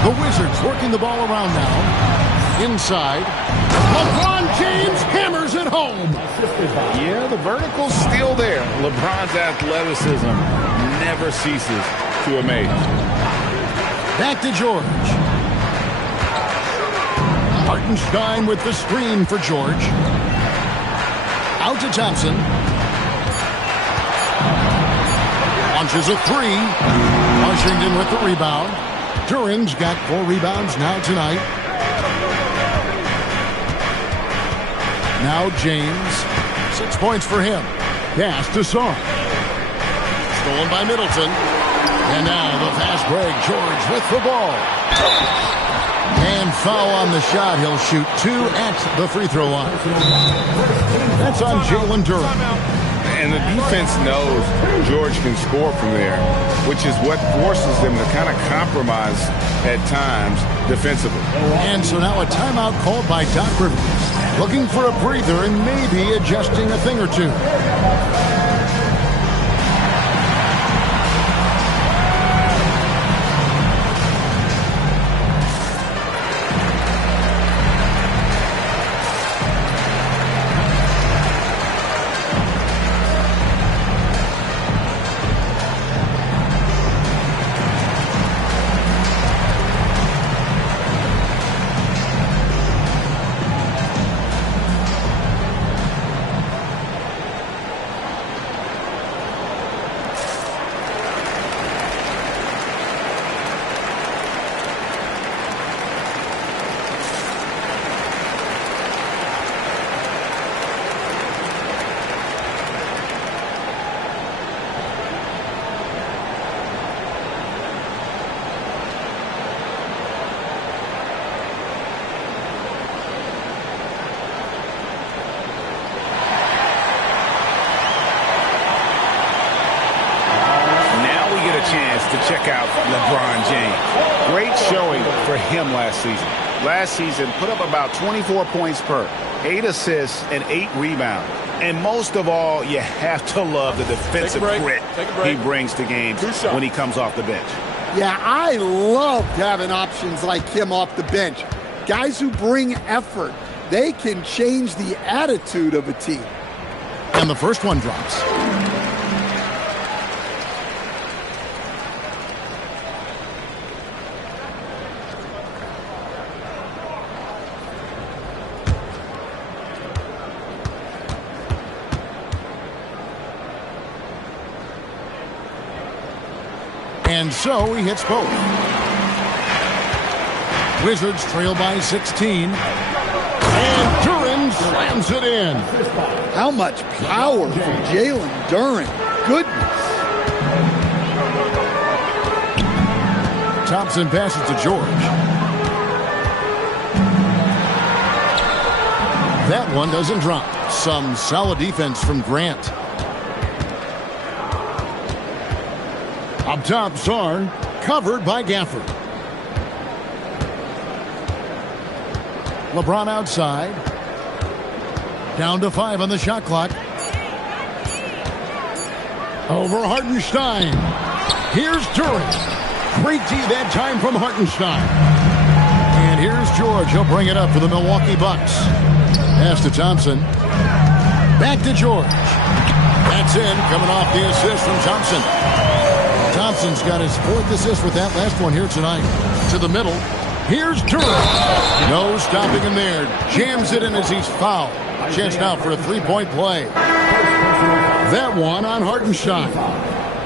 The Wizards working the ball around now. Inside. LeBron James hammers it home. Yeah, the vertical's still there. LeBron's athleticism never ceases to amaze. Back to George. Hartenstein with the screen for George. Out to Thompson. Launches a 3. Washington with the rebound. Duran's got 4 rebounds now tonight. Now James. 6 points for him. Pass to Song. Stolen by Middleton. And now the fast break. George with the ball. And foul on the shot. He'll shoot 2 at the free throw line. That's on Jalen Duran. And the defense knows George can score from there, which is what forces them to kind of compromise at times defensively. And so now a timeout called by Doc Rivers. Looking for a breather and maybe adjusting a thing or two. Check out LeBron James. Great showing for him last season. Last season, put up about 24 points per, 8 assists, and 8 rebounds. And most of all, you have to love the defensive grit he brings to games when he comes off the bench. Yeah, I loved having options like him off the bench. Guys who bring effort. They can change the attitude of a team. And the first one drops. And so he hits both. Wizards trail by 16. And Duran slams it in. How much power from Jalen Duran. Goodness. Thompson passes to George. That one doesn't drop. Some solid defense from Grant. Up top, Zarn, covered by Gafford. LeBron outside. Down to 5 on the shot clock. Over Hartenstein. Here's Duran. Great D that time from Hartenstein. And here's George. He'll bring it up for the Milwaukee Bucks. Pass to Thompson. Back to George. That's in, coming off the assist from Thompson. Thompson's got his 4th assist with that last one here tonight. To the middle. Here's Duran. No stopping him there. Jams it in as he's fouled. Chance now for a 3-point play. That one on Hartenstein.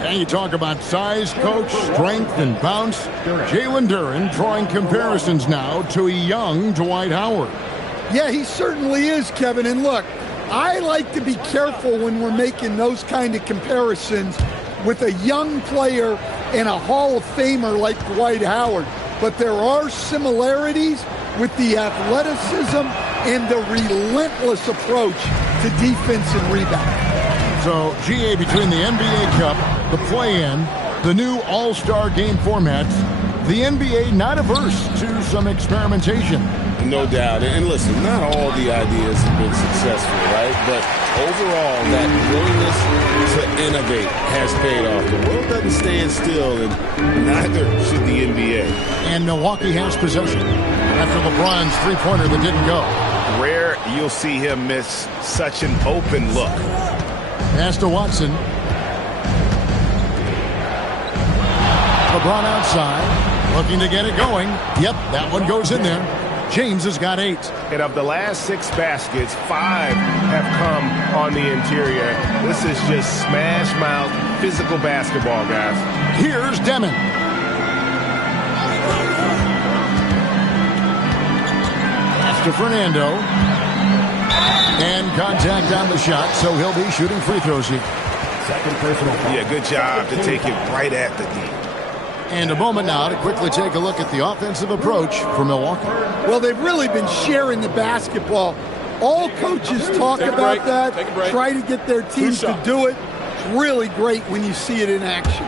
And you talk about size, coach, strength, and bounce. Jalen Duren drawing comparisons now to a young Dwight Howard. Yeah, he certainly is, Kevin. And look, I like to be careful when we're making those kind of comparisons with a young player and a Hall of Famer like Dwight Howard. But there are similarities with the athleticism and the relentless approach to defense and rebound. So, GA, between the NBA Cup, the play-in, the new All-Star game formats, the NBA not averse to some experimentation. No doubt. And listen, not all the ideas have been successful, right? But overall, that willingness to innovate has paid off. The world doesn't stand still, and neither should the NBA. And Milwaukee has possession after LeBron's three-pointer that didn't go. Rare you'll see him miss such an open look. Pass to Watson. LeBron outside, looking to get it going. Yep, that one goes in there. James has got 8. And of the last 6 baskets, 5 have come on the interior. This is just smash mouth physical basketball, guys. Here's Demon. Pass to Fernando. And contact on the shot, so he'll be shooting free throws here. Second personal foul. Yeah, good job to take it right at the D. And a moment now to quickly take a look at the offensive approach for Milwaukee. Well, they've really been sharing the basketball. All coaches talk about that, try to get their teams to do it. It's really great when you see it in action.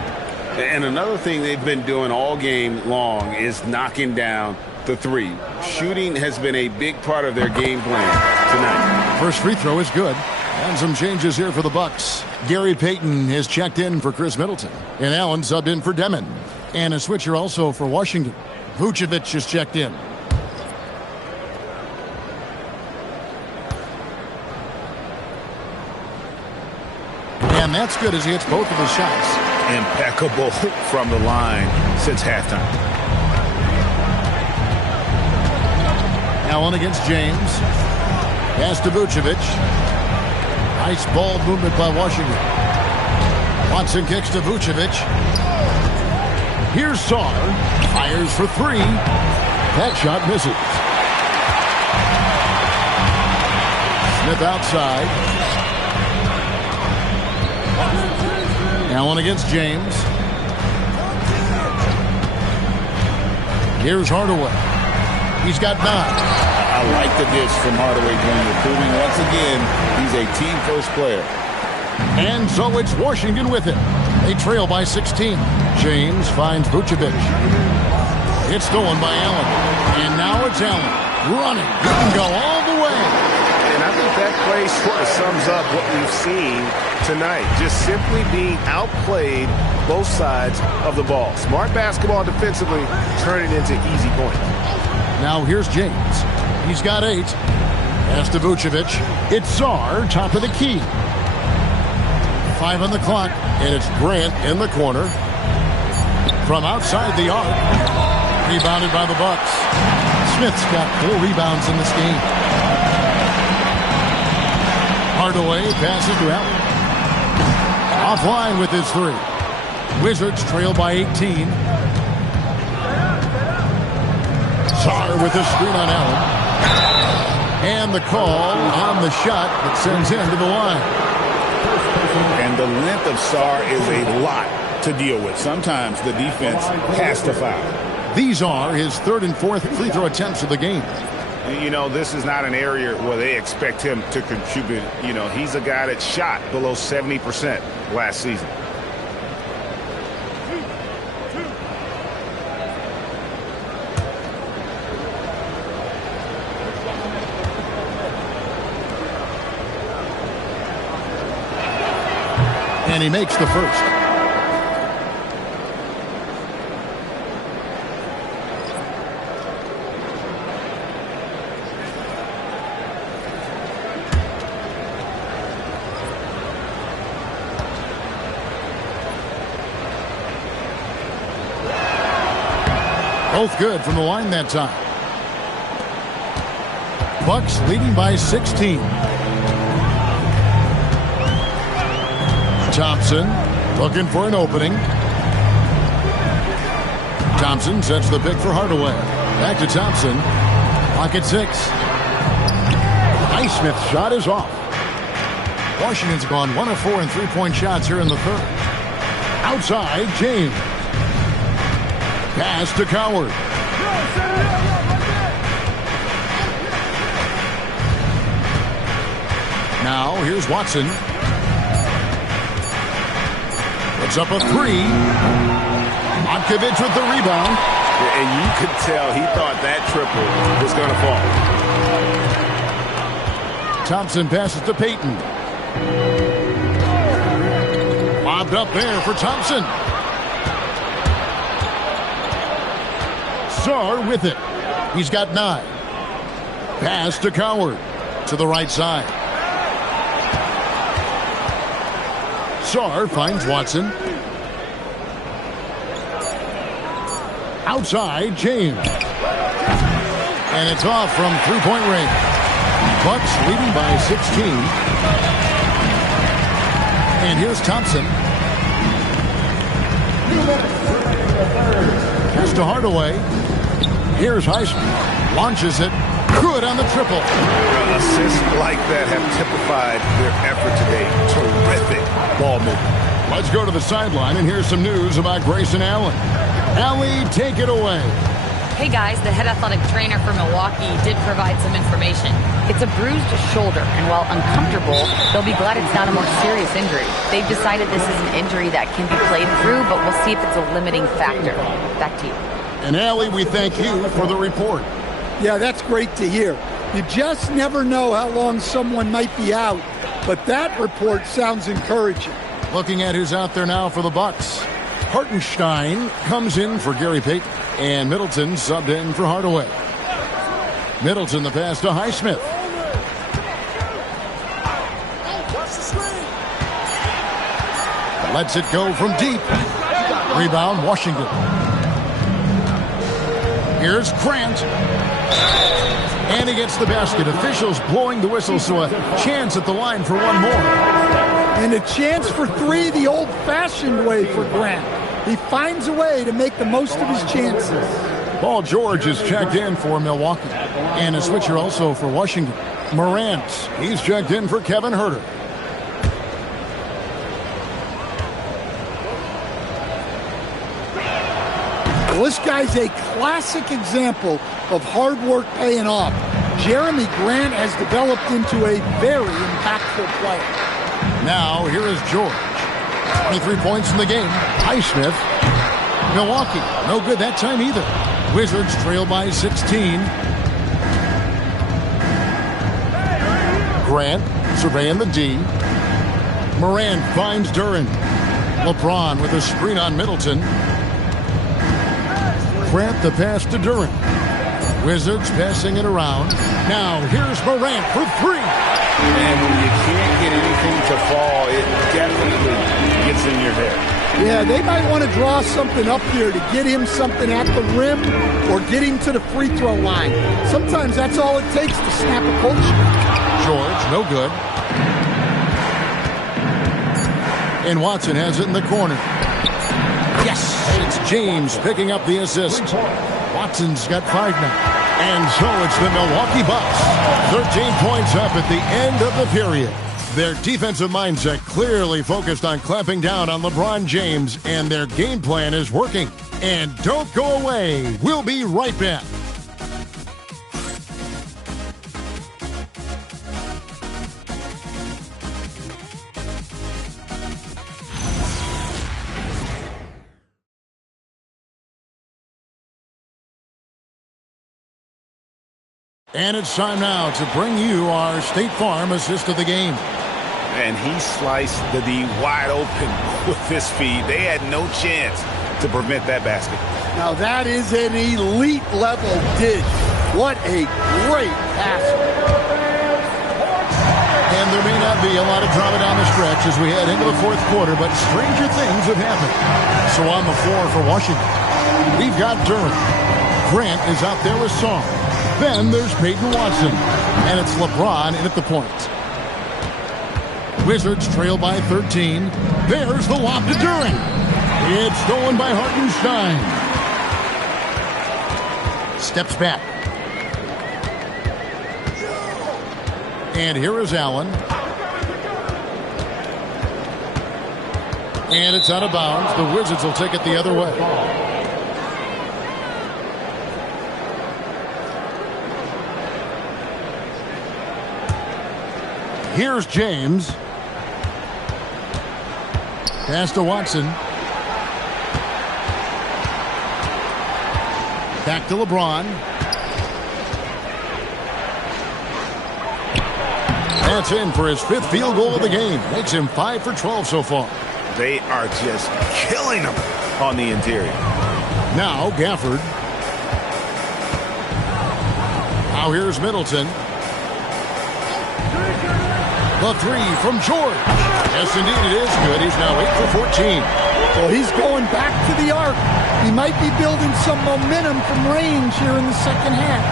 And another thing they've been doing all game long is knocking down the three. Shooting has been a big part of their game plan tonight. First free throw is good. And some changes here for the Bucks. Gary Payton has checked in for Chris Middleton. And Allen subbed in for Demon. And a switcher also for Washington. Vucevic has checked in. And that's good as he hits both of his shots. Impeccable from the line since halftime. Allen against James. Pass to Vucevic. Nice ball movement by Washington. Watson kicks to Vucevic. Here's Sarr. Fires for 3. That shot misses. Smith outside. Allen against James. Here's Hardaway. He's got 9. I like the dish from Hardaway Jr., proving once again he's a team-first player. And so it's Washington with him. They trail by 16. James finds Vucevic. It's stolen by Allen. And now it's Allen running. He can go all the way. And I think that play sort of sums up what we've seen tonight. Just simply being outplayed both sides of the ball. Smart basketball defensively, turning into easy points. Now here's James. He's got 8. Pass to Vucevic. It's Sarr, top of the key. 5 on the clock, and it's Grant in the corner. From outside the arc. Rebounded by the Bucks. Smith's got 4 rebounds in this game. Hardaway passes to Allen. Offline with his 3. Wizards trail by 18. Sarr with a screen on Allen. And the call on the shot that sends him to the line. And the length of Sarr is a lot to deal with. Sometimes the defense has to foul. These are his 3rd and 4th free throw attempts of the game. You know, this is not an area where they expect him to contribute. You know, he's a guy that shot below 70% last season. And he makes the first. Both good from the line that time. Bucks leading by 16. Thompson looking for an opening. Thompson sets the pick for Hardaway. Back to Thompson. Pocket 6. Highsmith's shot is off. Washington's gone 1 of 4 in three-point shots here in the third. Outside, James. Pass to Coward. Now, here's Watson. Puts up a 3. Otkovich with the rebound. And you could tell he thought that triple was going to fall. Thompson passes to Payton. Lobbed up there for Thompson. Sarr with it. He's got 9. Pass to Coward. To the right side. Sarr finds Watson. Outside, James. And it's off from three-point range. Bucks leading by 16. And here's Thompson. Pass to Hardaway. Here's Highsmith. Launches it. Good on the triple. Assists like that have typified their effort today. Terrific ball movement. Let's go to the sideline, and here's some news about Grayson Allen. Allie, take it away. Hey guys, the head athletic trainer for Milwaukee did provide some information. It's a bruised shoulder, and while uncomfortable, they'll be glad it's not a more serious injury. They've decided this is an injury that can be played through, but we'll see if it's a limiting factor. Back to you. And Allie, we thank you for the report. Yeah, that's great to hear. You just never know how long someone might be out, but that report sounds encouraging. Looking at who's out there now for the Bucks. Hartenstein comes in for Gary Payton, and Middleton subbed in for Hardaway. Middleton the pass to Highsmith. Lets it go from deep. Rebound, Washington. Here's Grant. And he gets the basket. Officials blowing the whistle, so a chance at the line for one more. And a chance for 3 the old-fashioned way for Grant. He finds a way to make the most of his chances. Paul George is checked in for Milwaukee. And a switcher also for Washington. Morant, he's checked in for Kevin Huerter. Well, this guy's a classic example of hard work paying off. Jeremy Grant has developed into a very impactful player. Now, here is George. 23 points in the game. Highsmith. Milwaukee, no good that time either. Wizards trail by 16. Grant surveying the D. Moran finds Duran. LeBron with a screen on Middleton. Grant the pass to Duran. Wizards passing it around. Now here's Morant for 3. And when you can't get anything to fall, it definitely gets in your head. Yeah, they might want to draw something up here to get him something at the rim or get him to the free throw line. Sometimes that's all it takes to snap a cold streak. George, no good. And Watson has it in the corner. Yes, it's James picking up the assist. Watson's got 5 now. And so it's the Milwaukee Bucks. 13 points up at the end of the period. Their defensive mindset clearly focused on clamping down on LeBron James, and their game plan is working. And don't go away. We'll be right back. And it's time now to bring you our State Farm assist of the game. And he sliced the D wide open with his feed. They had no chance to prevent that basket. Now that is an elite level dish. What a great pass. And there may not be a lot of drama down the stretch as we head into the fourth quarter, but stranger things have happened. So on the floor for Washington, we've got Duran. Grant is out there with Sarr. Then there's Peyton Watson. And it's LeBron in at the point. Wizards trail by 13. There's the lob to Duren. It's stolen by Hartenstein. Steps back. And here is Allen. And it's out of bounds. The Wizards will take it the other way. Here's James. Pass to Watson. Back to LeBron. That's in for his 5th field goal of the game. Makes him 5 for 12 so far. They are just killing them on the interior. Now Gafford. Now here's Middleton. The 3 from George. Yes, indeed, it is good. He's now 8 for 14. Well, he's going back to the arc. He might be building some momentum from range here in the second half.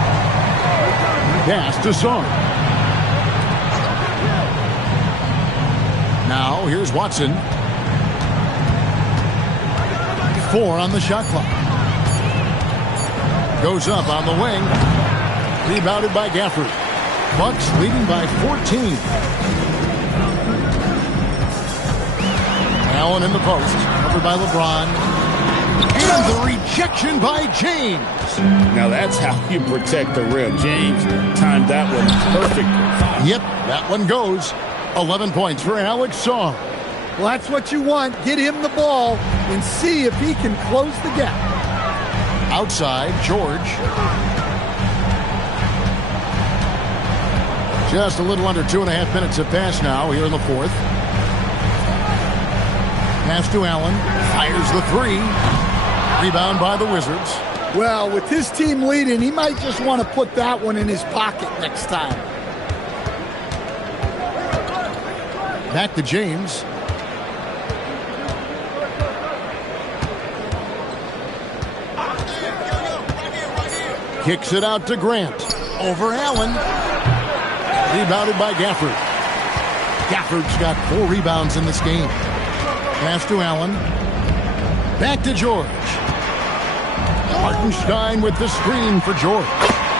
Pass to Song. Now here's Watson. 4 on the shot clock. Goes up on the wing. Rebounded by Gafford. Bucks leading by 14. Allen in the post. Covered by LeBron. And the rejection by James. Now that's how you protect the rim. James timed that one perfectly. Yep, that one goes. 11 points for Alex Song. Well, that's what you want. Get him the ball and see if he can close the gap. Outside, George. Just a little under 2.5 minutes have passed now here in the 4th. Pass to Allen. Fires the 3. Rebound by the Wizards. Well, with his team leading, he might just want to put that one in his pocket next time. Back to James. Kicks it out to Grant. Over Allen. Rebounded by Gafford. Gafford's got 4 rebounds in this game. Pass to Allen. Back to George. Hartenstein with the screen for George.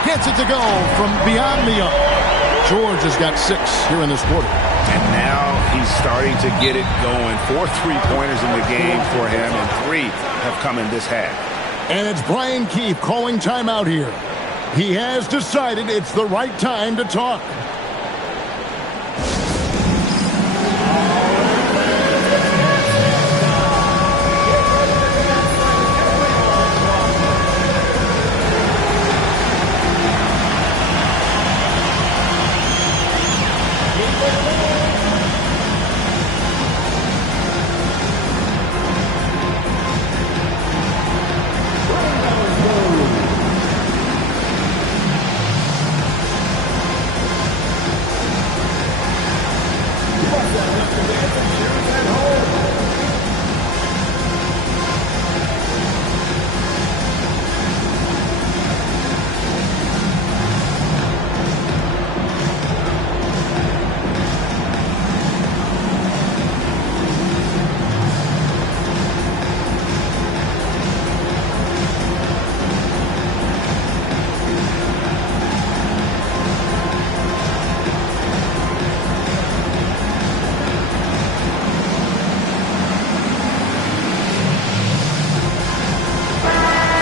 Gets it to go from beyond the arc. George has got 6 here in this quarter. And now he's starting to get it going. 4 3-pointers in the game for him, and 3 have come in this half. And it's Brian Keefe calling timeout here. He has decided it's the right time to talk.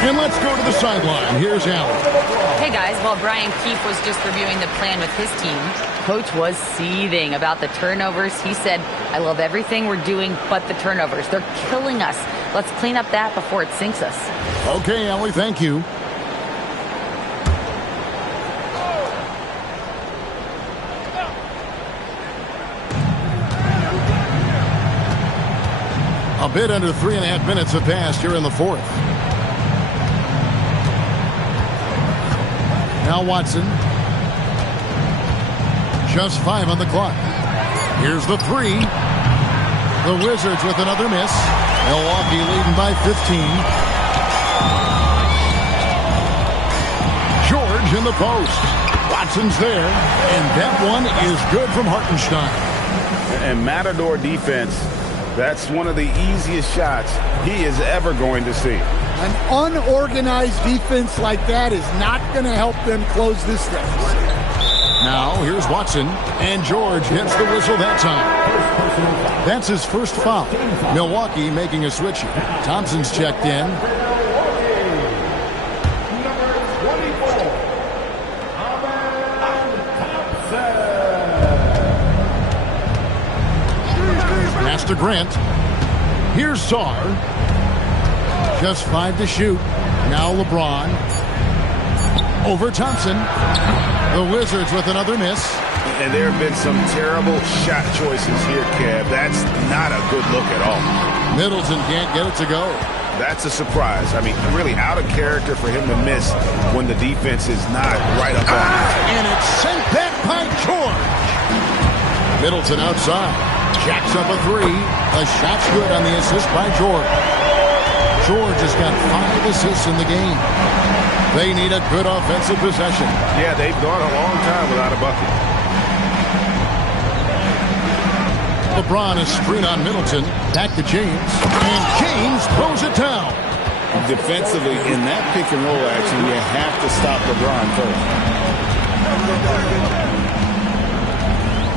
And let's go to the sideline. Here's Allen. Hey guys, while Brian Keefe was just reviewing the plan with his team, Coach was seething about the turnovers. He said, I love everything we're doing but the turnovers. They're killing us. Let's clean up that before it sinks us. Okay, Ellie, thank you. A bit under 3.5 minutes have passed here in the 4th. Now Watson. Just 5 on the clock. Here's the 3. The Wizards with another miss. Milwaukee leading by 15. George in the post. Watson's there. And that one is good from Hartenstein. And Matador defense, that's one of the easiest shots he is ever going to see. An unorganized defense like that is not going to help them close this deficit. Now, here's Watson, and George hits the whistle that time. That's his first foul. Milwaukee making a switch here. Thompson's checked in. Pass to Grant. Here's Sarr. Just 5 to shoot. Now LeBron. Over Thompson. The Wizards with another miss. And there have been some terrible shot choices here, Kev. That's not a good look at all. Middleton can't get it to go. That's a surprise. I mean, really out of character for him to miss when the defense is not right up on him. And it's sent back by George. Middleton outside. Jacks up a 3. The shot's good on the assist by George. George has got 5 assists in the game. They need a good offensive possession. Yeah, they've gone a long time without a bucket. LeBron is screen on Middleton. Back to James. And James throws it down. Defensively, in that pick and roll action, you have to stop LeBron first.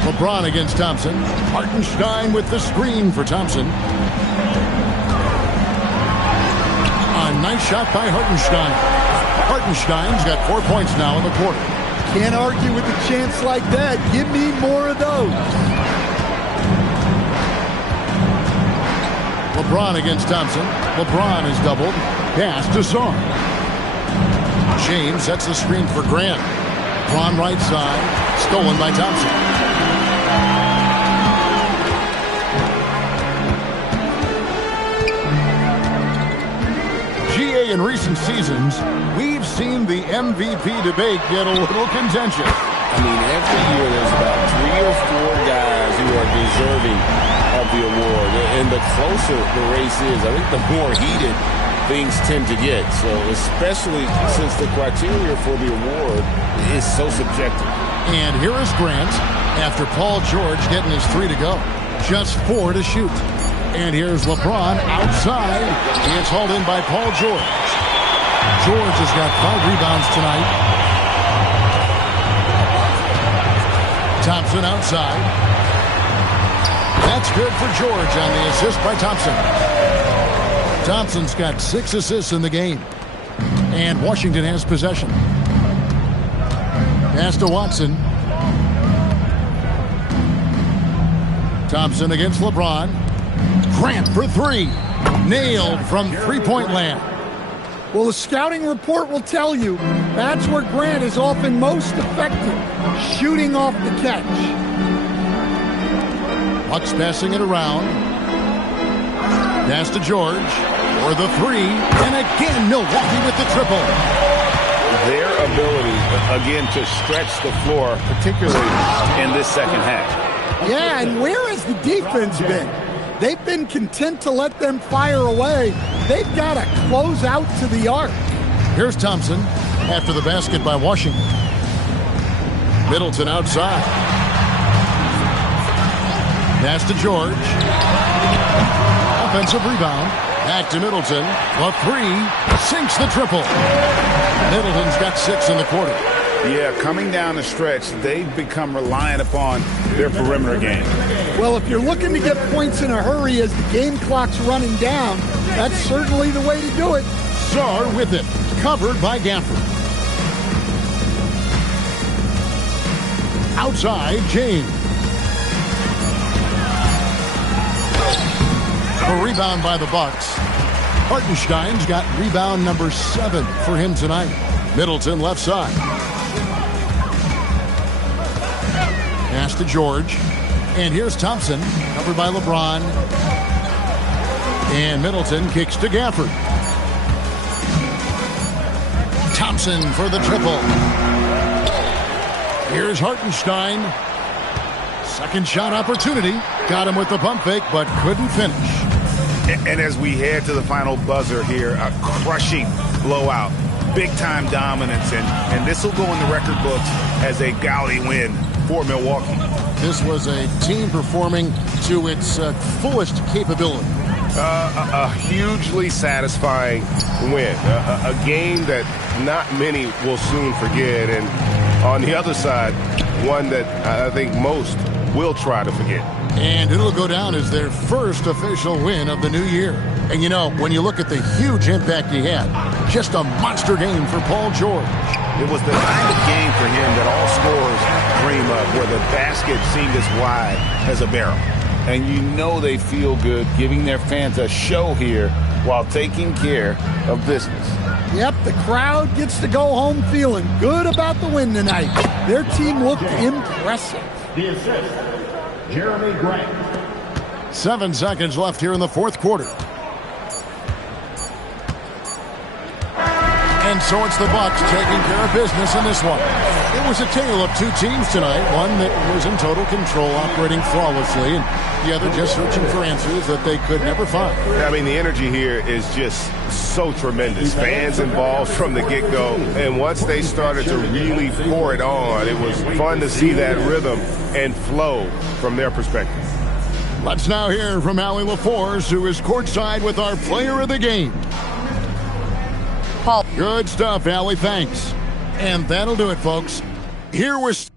LeBron against Thompson. Hartenstein with the screen for Thompson. A nice shot by Hartenstein. Hartenstein's got 4 points now in the quarter. Can't argue with a chance like that. Give me more of those. LeBron against Thompson. LeBron is doubled. Pass to Sarr. James sets the screen for Grant. LeBron right side. Stolen by Thompson. In recent seasons, we've seen the MVP debate get a little contentious. I mean, every year there's about 3 or 4 guys who are deserving of the award. And the closer the race is, I think the more heated things tend to get. So especially since the criteria for the award is so subjective. And here is Grant after Paul George getting his 3 to go. Just 4 to shoot. And here's LeBron outside. He is hauled in by Paul George. George has got 5 rebounds tonight. Thompson outside. That's good for George on the assist by Thompson. Thompson's got 6 assists in the game. And Washington has possession. Pass to Watson. Thompson against LeBron. Grant for 3. Nailed from three-point land. Well, the scouting report will tell you that's where Grant is often most effective, shooting off the catch. Bucks passing it around. Pass to George for the 3. And again, Milwaukee with the triple. Their ability, again, to stretch the floor, particularly in this second half. Yeah, and where has the defense been? They've been content to let them fire away. They've got to close out to the arc. Here's Thompson after the basket by Washington. Middleton outside. Pass to George. Offensive rebound. Back to Middleton. A 3. Sinks the triple. Middleton's got 6 in the quarter. Yeah, coming down the stretch, they've become reliant upon their perimeter game. Well, if you're looking to get points in a hurry as the game clock's running down, that's certainly the way to do it. Sarr with it. Covered by Gafford. Outside, James. A rebound by the Bucks. Hartenstein's got rebound number 7 for him tonight. Middleton left side. Pass to George. And here's Thompson, covered by LeBron. And Middleton kicks to Gafford. Thompson for the triple. Here's Hartenstein. Second shot opportunity. Got him with the pump fake, but couldn't finish. And as we head to the final buzzer here, a crushing blowout. Big-time dominance, and this will go in the record books as a gaudy win for Milwaukee. this was a team performing to its fullest capability. A hugely satisfying win. A game that not many will soon forget. And on the other side, one that I think most will try to forget. And it'll go down as their first official win of the new year. And you know, when you look at the huge impact he had, just a monster game for Paul George. It was the kind of game for him that all scorers dream of, where the basket seemed as wide as a barrel. And you know they feel good giving their fans a show here while taking care of business. Yep, the crowd gets to go home feeling good about the win tonight. Their team looked impressive. The assist, Jeremy Grant. 7 seconds left here in the fourth quarter. And so it's the Bucks taking care of business in this one. It was a tale of two teams tonight. One that was in total control, operating flawlessly, and the other just searching for answers that they could never find. I mean, the energy here is just so tremendous. Fans involved from the get-go. And once they started to really pour it on, it was fun to see that rhythm and flow from their perspective. Let's now hear from Allie LaForce, who is courtside with our player of the game. Paul. Good stuff, Allie. Thanks. And that'll do it, folks. Here was...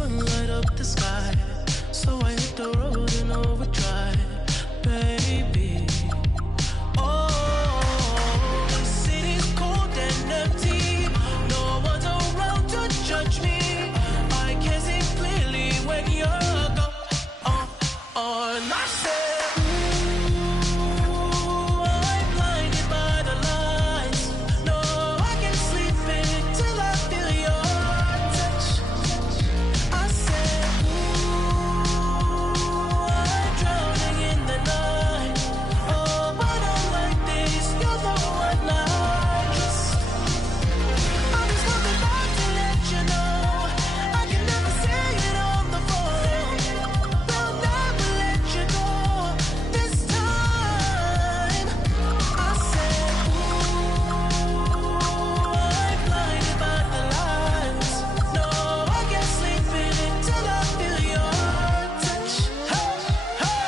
sun light up the sky. So I hit the road in overdrive, baby. Oh, the city's cold and empty. No one's around to judge me. I can see clearly when you're gone. And I said, ooh, I'm blinded by the lights. No, I can't sleep until I feel your touch. I said, ooh, I'm drowning in the night. Oh, but I'm like this, you're the one I trust. I'm just coming back to let you know I can never say it on the phone. Will never let you go this time. I said, ooh, I'm blinded by the lights. No, I can't sleep until I feel your touch. Hey, hey,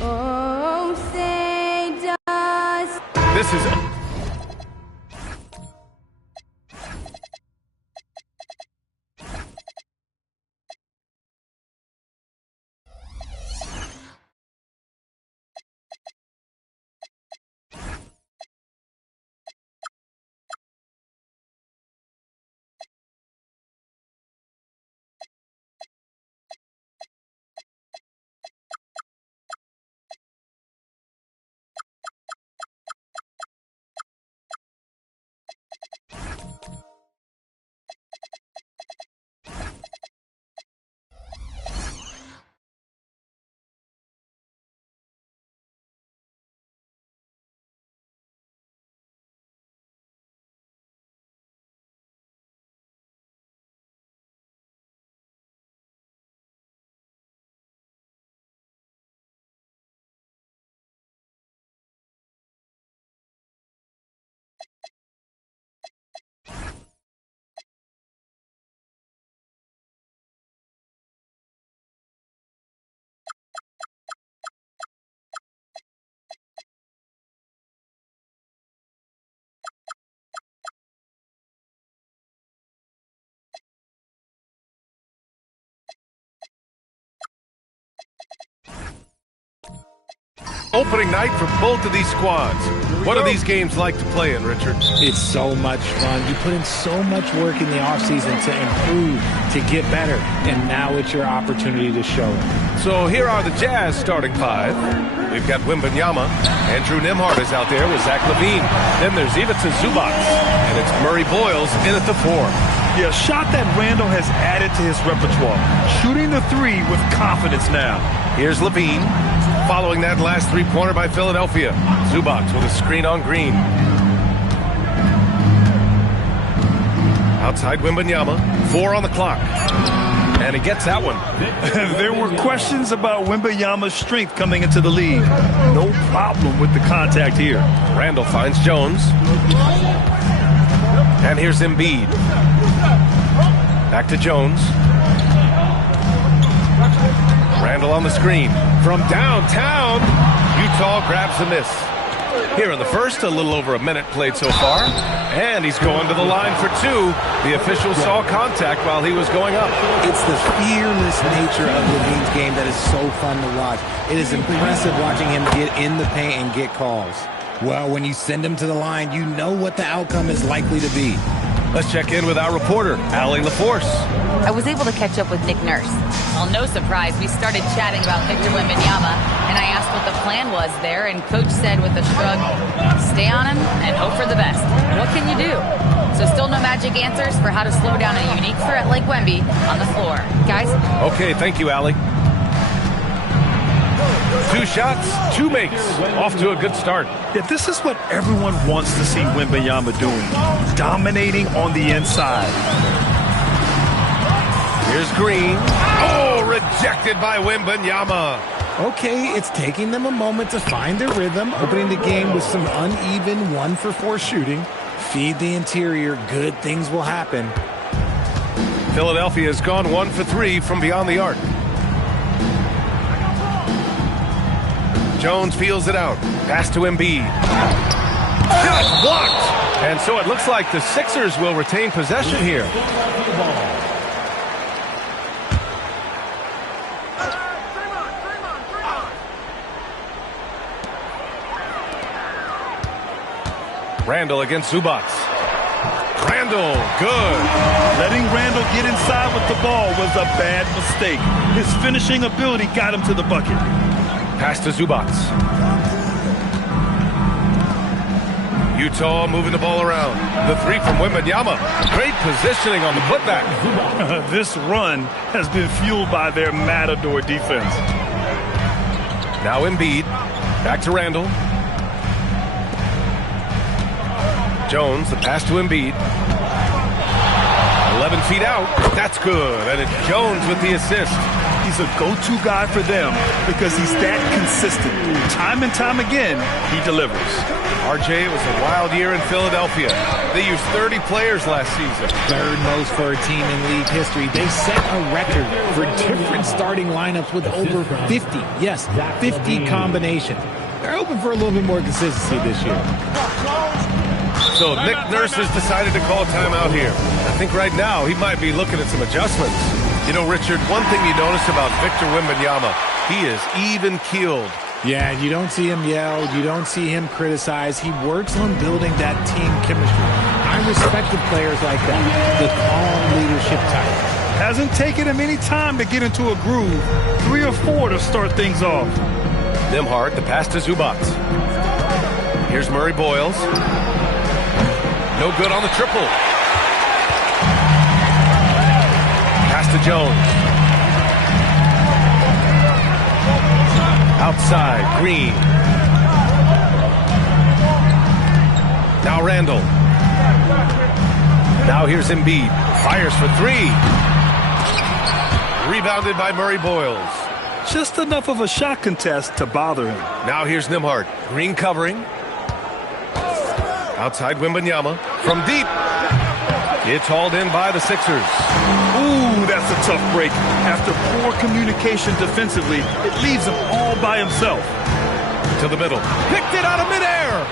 Oh, say does. This is opening night for both of these squads. What are these games like to play in, Richard? It's so much fun. You put in so much work in the offseason to improve, to get better, and now it's your opportunity to show it. So here are the Jazz starting five. We've got Wembanyama. Andrew Nembhard is out there with Zach LaVine. Then there's Ivica Zubac. And it's Murray Boyles in at the 4. Yeah, a shot that Randall has added to his repertoire. Shooting the three with confidence now. Here's LaVine. Following that last three-pointer by Philadelphia. Zubac with a screen on Green. Outside Wembanyama. 4 on the clock. And he gets that one. There were questions about Wembanyama's strength coming into the league. No problem with the contact here. Randall finds Jones. And here's Embiid. Back to Jones. Randall on the screen. From downtown, Utah grabs the miss. Here in the first, a little over a minute played so far. And he's going to the line for 2. The official saw contact while he was going up. It's the fearless nature of LaVine's game that is so fun to watch. It is impressive watching him get in the paint and get calls. Well, when you send him to the line, you know what the outcome is likely to be. Let's check in with our reporter, Allie LaForce. I was able to catch up with Nick Nurse. Well, no surprise, we started chatting about Victor Wembanyama, and I asked what the plan was there, and Coach said with a shrug, stay on him and hope for the best. What can you do? So still no magic answers for how to slow down a unique threat like Wemby on the floor. Guys? Okay, thank you, Allie. 2 shots, 2 makes. Off to a good start. Yeah, this is what everyone wants to see Wembanyama doing. Dominating on the inside. Here's Green. Oh, rejected by Wembanyama. Okay, it's taking them a moment to find their rhythm, opening the game with some uneven 1-for-4 shooting. Feed the interior, good things will happen. Philadelphia has gone 1 for 3 from beyond the arc. Jones feels it out. Pass to Embiid. Shot blocked! And so it looks like the Sixers will retain possession here. Randall against Zubac. Randall, good. Letting Randall get inside with the ball was a bad mistake. His finishing ability got him to the bucket. Pass to Zubac. Utah moving the ball around. The three from Wembanyama. Great positioning on the putback. This run has been fueled by their Matador defense. Now Embiid. Back to Randall. Jones, the pass to Embiid. 11 feet out. That's good. And it's Jones with the assist. He's a go-to guy for them because he's that consistent. Time and time again, he delivers. RJ, it was a wild year in Philadelphia. They used 30 players last season. Third most for a team in league history. They set a record for different starting lineups with over 50. Yes, 50 combinations. They're hoping for a little bit more consistency this year. So Nick Nurse has decided to call a timeout here. I think right now he might be looking at some adjustments. You know, Richard, one thing you notice about Victor Wembanyama, he is even-keeled. Yeah, you don't see him yell. You don't see him criticize. He works on building that team chemistry. I respect the players like that, the calm leadership type. Hasn't taken him any time to get into a groove. 3 or 4 to start things off. Nembhard, the pass to Zubac. Here's Murray Boyles. No good on the triple. Pass to Jones. Outside, Green. Now Randall. Now here's Embiid. Fires for 3. Rebounded by Murray Boyles. Just enough of a shot contest to bother him. Now here's Nembhard. Green covering. Outside Wembanyama. From deep. It's hauled in by the Sixers. Ooh, that's a tough break. After poor communication defensively, it leaves him all by himself. To the middle. Picked it out of midair.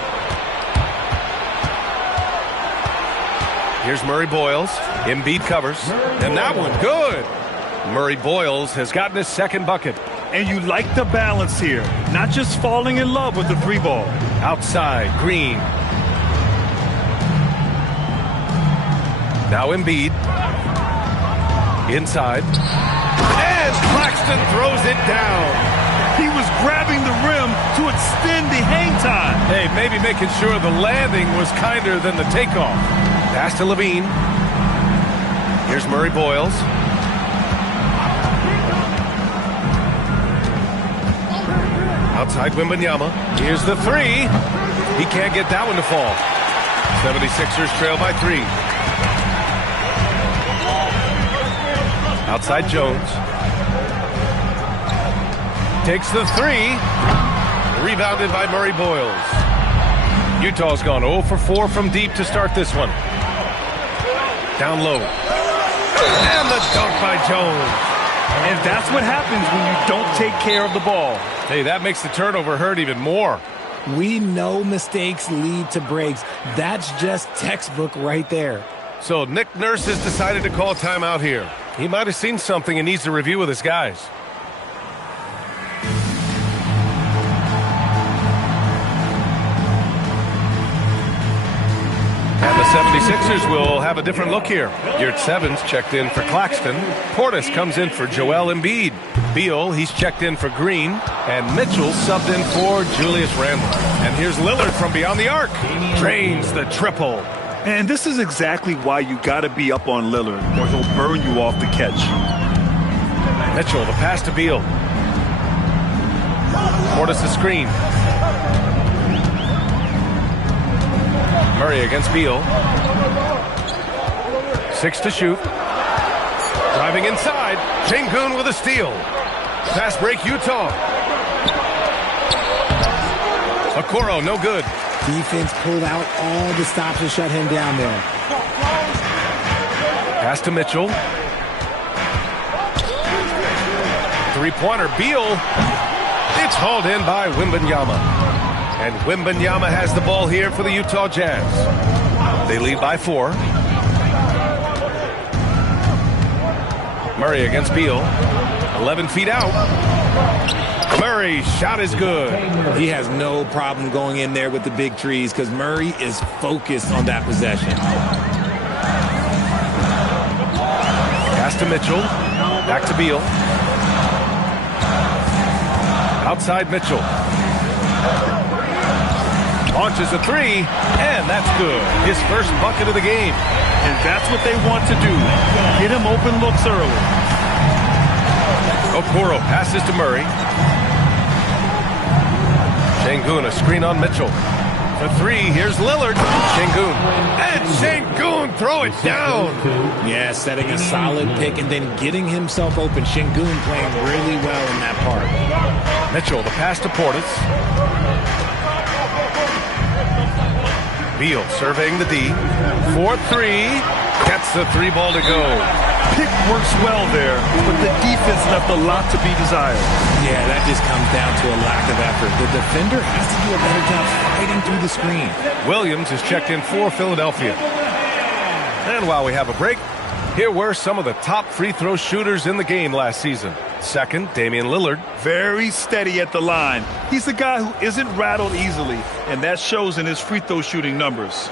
Here's Murray Boyles. Embiid covers. And that one, good. Murray Boyles has gotten his second bucket. And you like the balance here. Not just falling in love with the 3-ball. Outside, Green. Now Embiid. Inside. And Claxton throws it down. He was grabbing the rim to extend the hang time. Hey, maybe making sure the landing was kinder than the takeoff. Pass to Levine. Here's Murray Boyles. Outside Wembanyama. Here's the 3. He can't get that one to fall. 76ers trail by 3. Outside Jones. Takes the 3. Rebounded by Murray Boyles. Utah's gone 0 for 4 from deep to start this one. Down low. And the dunk by Jones. And that's what happens when you don't take care of the ball. Hey, that makes the turnover hurt even more. We know mistakes lead to breaks. That's just textbook right there. So Nick Nurse has decided to call a timeout here. He might have seen something and needs to review with his guys. And the 76ers will have a different look here. Yurt Sevens checked in for Claxton. Portis comes in for Joel Embiid. Beal, he's checked in for Green. And Mitchell subbed in for Julius Randle. And here's Lillard from beyond the arc. Drains the triple. And this is exactly why you got to be up on Lillard, or he'll burn you off the catch. Mitchell, the pass to Beal. Portis the screen. Murray against Beal. 6 to shoot. Driving inside. Sengun with a steal. Fast break Utah. Okoro, no good. Defense pulled out all the stops to shut him down there. Pass to Mitchell. Three-pointer, Beal. It's hauled in by Wembanyama. And Wembanyama has the ball here for the Utah Jazz. They lead by 4. Murray against Beal. 11 feet out. Murray's shot is good. He has no problem going in there with the big trees because Murray is focused on that possession. Pass to Mitchell. Back to Beal. Outside Mitchell. Launches a 3, and that's good. His first bucket of the game. And that's what they want to do. Get him open looks early. Okoro passes to Murray. Şengün, a screen on Mitchell. For 3, here's Lillard. Şengün. And Şengün, throw it down. Yeah, setting a solid pick and then getting himself open. Şengün playing really well in that part. Mitchell, the pass to Portis. Beal surveying the D. 4-3. Gets the 3 ball to go. Pick works well there, but the defense left a lot to be desired. Yeah, that just comes down to a lack of effort. The defender has to do a better job fighting through the screen. Williams is checked in for Philadelphia. And while we have a break, here were some of the top free throw shooters in the game last season. Second, Damian Lillard. Very steady at the line. He's a guy who isn't rattled easily, and that shows in his free throw shooting numbers.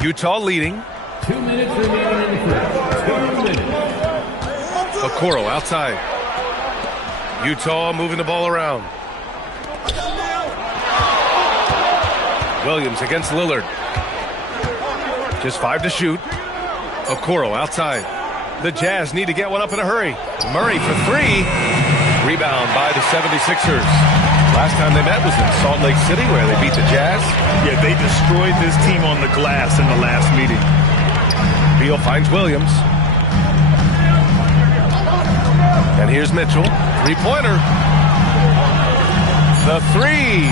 Utah leading. 2 minutes remaining in the first. 2 minutes. Okoro outside. Utah moving the ball around. Williams against Lillard. Just 5 to shoot. Okoro outside. The Jazz need to get one up in a hurry. Murray for 3. Rebound by the 76ers. Last time they met was in Salt Lake City where they beat the Jazz. Yeah, they destroyed this team on the glass in the last meeting. Beal finds Williams. And here's Mitchell. 3-pointer. The 3.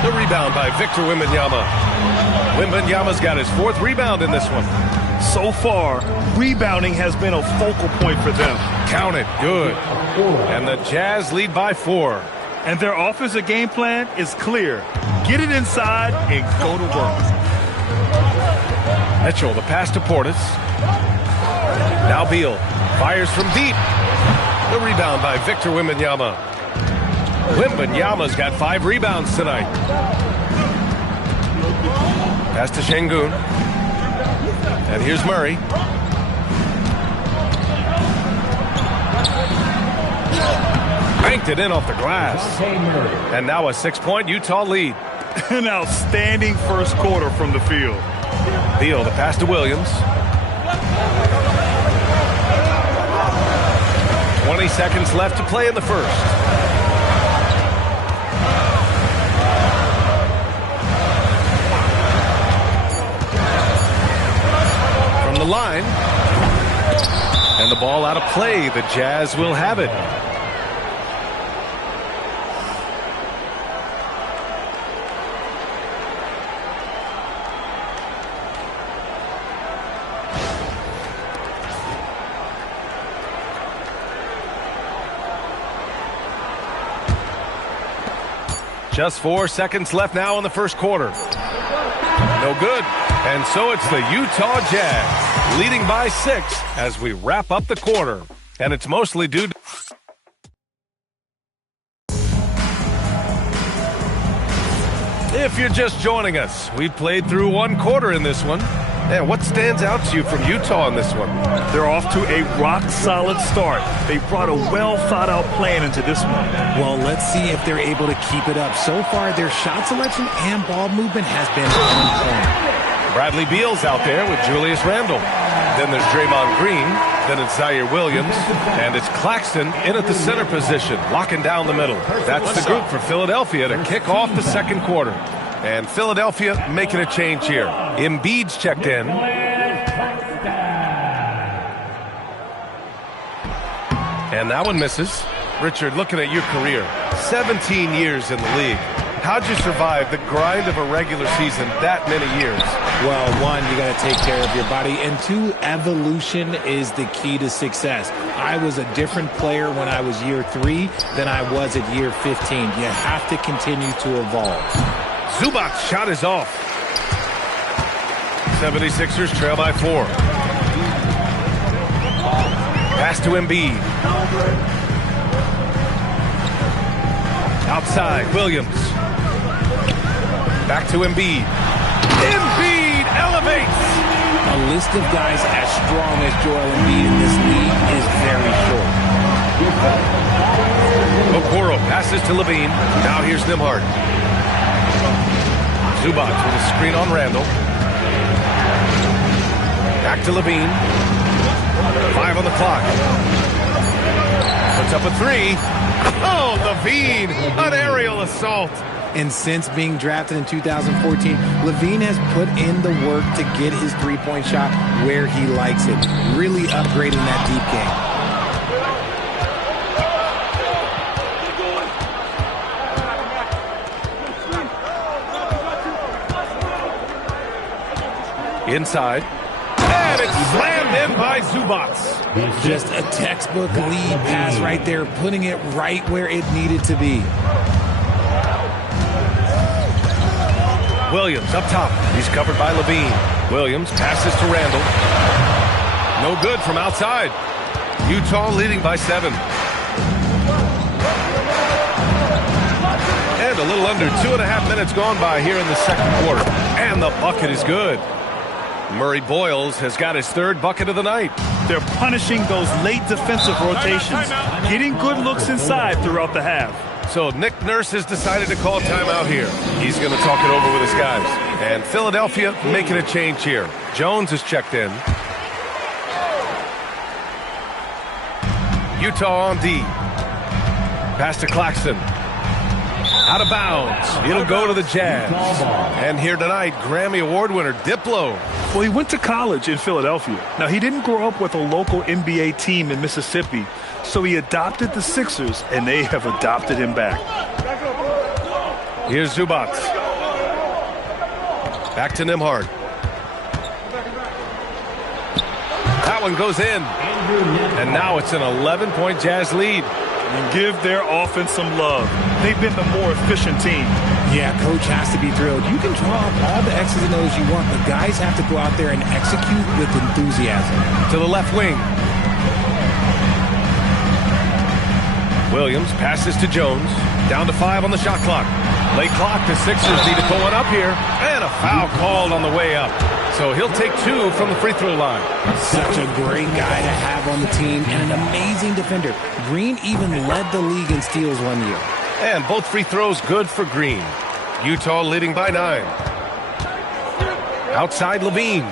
The rebound by Victor Wembanyama. Wembanyama's got his 4th rebound in this one. So far, rebounding has been a focal point for them. Count it. Good. And the Jazz lead by 4. And their offensive game plan is clear. Get it inside and go to work. Mitchell, the pass to Portis. Now Beal fires from deep. The rebound by Victor Wembanyama. Wembanyama's got 5 rebounds tonight. Pass to Şengün. And here's Murray. Banked it in off the glass. And now a 6-point Utah lead. An outstanding first quarter from the field. Beal, the pass to Williams. 20 seconds left to play in the first. From the line. And the ball out of play. The Jazz will have it. Just 4 seconds left now in the first quarter. No good. And so it's the Utah Jazz leading by 6 as we wrap up the quarter. And it's mostly due to... If you're just joining us, we played through 1 quarter in this one. And what stands out to you from Utah in this one? They're off to a rock-solid start. They brought a well-thought-out plan into this one. Well, let's see if they're able to keep it up. So far, their shot selection and ball movement has been on point. Bradley Beal's out there with Julius Randle. Then there's Draymond Green. Then it's Zaire Williams. And it's Claxton in at the center position, locking down the middle. That's the group for Philadelphia to kick off the second quarter. And Philadelphia making a change here. Embiid's checked in. And that one misses. Richard, looking at your career, 17 years in the league. How'd you survive the grind of a regular season that many years? Well, one, you got to take care of your body, and two, evolution is the key to success. I was a different player when I was year 3 than I was at year 15. You have to continue to evolve. Zubac's shot is off. 76ers trail by 4. Pass to Embiid. Outside, Williams. Back to Embiid. Embiid elevates! A list of guys as strong as Joel Embiid in this league is very short. Okoro passes to Levine. Now here's Nembhard. Zubac with a screen on Randall. Back to Levine. 5 on the clock. Puts up a 3. Oh, Levine! An aerial assault. And since being drafted in 2014, Levine has put in the work to get his three-point shot where he likes it, really upgrading that deep game. Inside. And it's slammed in by Zubac. Just a textbook lead pass right there, putting it right where it needed to be. Williams up top. He's covered by Levine. Williams passes to Randall. No good from outside. Utah leading by 7. And a little under 2.5 minutes gone by here in the second quarter. And the bucket is good. Murray Boyles has got his 3rd bucket of the night. They're punishing those late defensive rotations, getting good looks inside throughout the half. So Nick Nurse has decided to call timeout here. He's going to talk it over with his guys. And Philadelphia making a change here. Jones is checked in. Utah on D. Pass to Claxton. Out of bounds. It'll go to the Jazz. And here tonight, Grammy Award winner Diplo. Well, he went to college in Philadelphia. Now, he didn't grow up with a local NBA team in Mississippi, so he adopted the Sixers, and they have adopted him back. Here's Zubac. Back to Nembhard. That one goes in. And now it's an 11-point Jazz lead. And give their offense some love. They've been the more efficient team. Yeah, coach has to be thrilled. You can draw up all the X's and O's you want, but guys have to go out there and execute with enthusiasm. To the left wing. Williams passes to Jones. Down to 5 on the shot clock. Late clock. The Sixers need to pull one up here. And a foul called on the way up. So he'll take 2 from the free throw line. Such a great guy to have on the team and an amazing defender. Green even led the league in steals one year. And both free throws good for Green. Utah leading by 9. Outside Levine.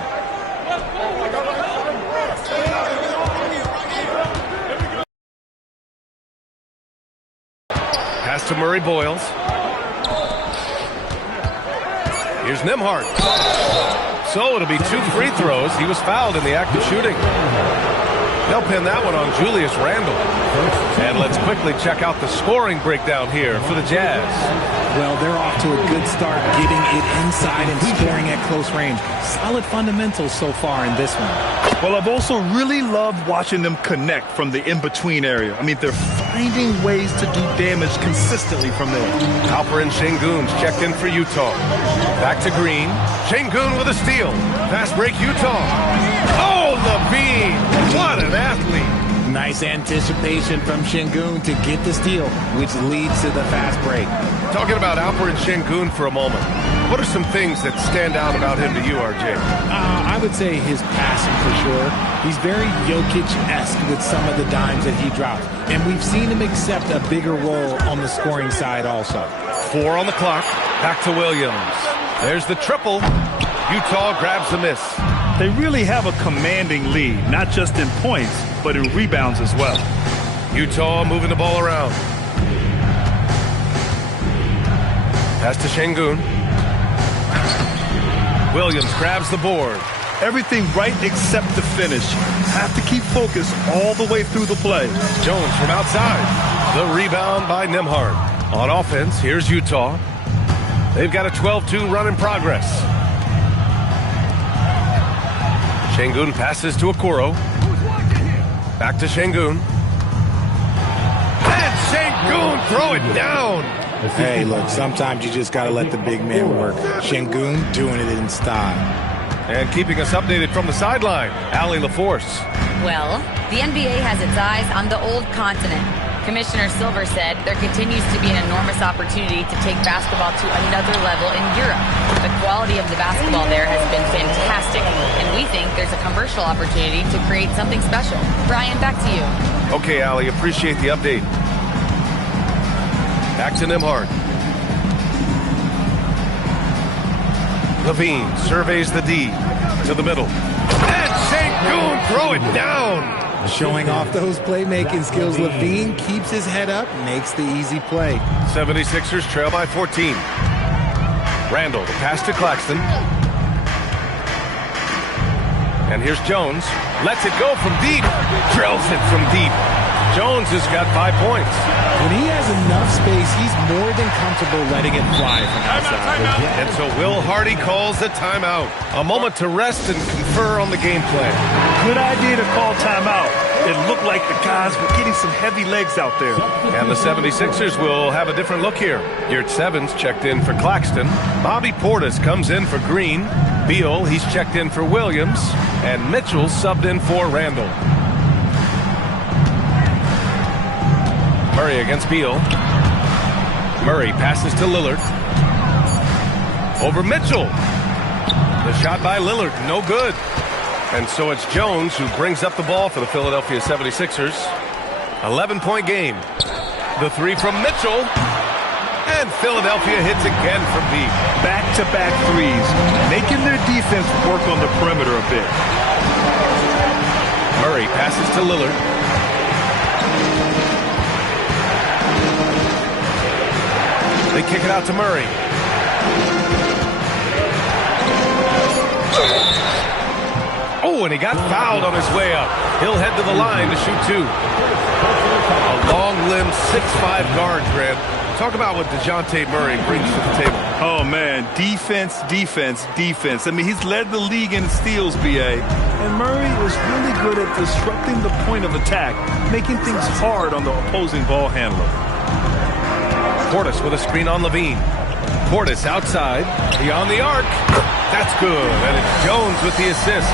Pass to Murray Boyles. Here's Nembhard. So it'll be 2 free throws. He was fouled in the act of shooting. They'll pin that one on Julius Randle. And let's quickly check out the scoring breakdown here for the Jazz. Well, they're off to a good start, getting it inside and scoring at close range. Solid fundamentals so far in this one. Well, I've also really loved watching them connect from the in-between area. I mean, they're finding ways to do damage consistently from there. Alper and Şengün's checked in for Utah. Back to Green. Şengün with a steal. Fast break Utah. Oh, Levine! What an athlete! Nice anticipation from Şengün to get the steal, which leads to the fast break. Talking about Alper and Şengün for a moment. What are some things that stand out about him to you, RJ? I would say his passing for sure. He's very Jokic-esque with some of the dimes that he drops. And we've seen him accept a bigger role on the scoring side also. 4 on the clock. Back to Williams. There's the triple. Utah grabs the miss. They really have a commanding lead, not just in points, but in rebounds as well. Utah moving the ball around. Pass to Şengün. Williams grabs the board. Everything right except the finish. Have to keep focus all the way through the play. Jones from outside. The rebound by Nembhard. On offense, here's Utah. They've got a 12-2 run in progress. Şengün passes to Okoro. Back to Şengün. And Şengün throw it down. Hey, look, sometimes you just got to let the big man work. Şengün doing it in style. And keeping us updated from the sideline, Allie LaForce. Well, the NBA has its eyes on the old continent. Commissioner Silver said there continues to be an enormous opportunity to take basketball to another level in Europe. The quality of the basketball there has been fantastic, and we think there's a commercial opportunity to create something special. Brian, back to you. Okay, Allie, appreciate the update. Back to Nembhard. Levine surveys the D to the middle. And Şengün throw it down. Showing off those playmaking skills, Levine keeps his head up, makes the easy play. 76ers trail by 14. Randall, the pass to Claxton. And here's Jones. Lets it go from deep. Drills it from deep. Jones has got 5 points. When he has enough space, he's more than comfortable letting it fly from outside. And so Will Hardy calls the timeout. A moment to rest and confer on the game plan. Good idea to call timeout. It looked like the guys were getting some heavy legs out there. And the 76ers will have a different look here. Yurt Sevens checked in for Claxton. Bobby Portis comes in for Green. Beal, he's checked in for Williams. And Mitchell subbed in for Randall. Murray against Beal. Murray passes to Lillard. Over Mitchell. The shot by Lillard, no good. And so it's Jones who brings up the ball for the Philadelphia 76ers. 11-point game. The three from Mitchell. And Philadelphia hits again from deep. Back-to-back threes, making their defense work on the perimeter a bit. Murray passes to Lillard. They kick it out to Murray. Oh, and he got fouled on his way up. He'll head to the line to shoot two. A long-limbed 6'5" guard, Grant. Talk about what DeJounte Murray brings to the table. Oh, man. Defense, defense, defense. I mean, he's led the league in steals, B.A. And Murray is really good at disrupting the point of attack, making things hard on the opposing ball handler. Portis with a screen on Levine. Portis outside, beyond the arc. That's good, and it's Jones with the assist.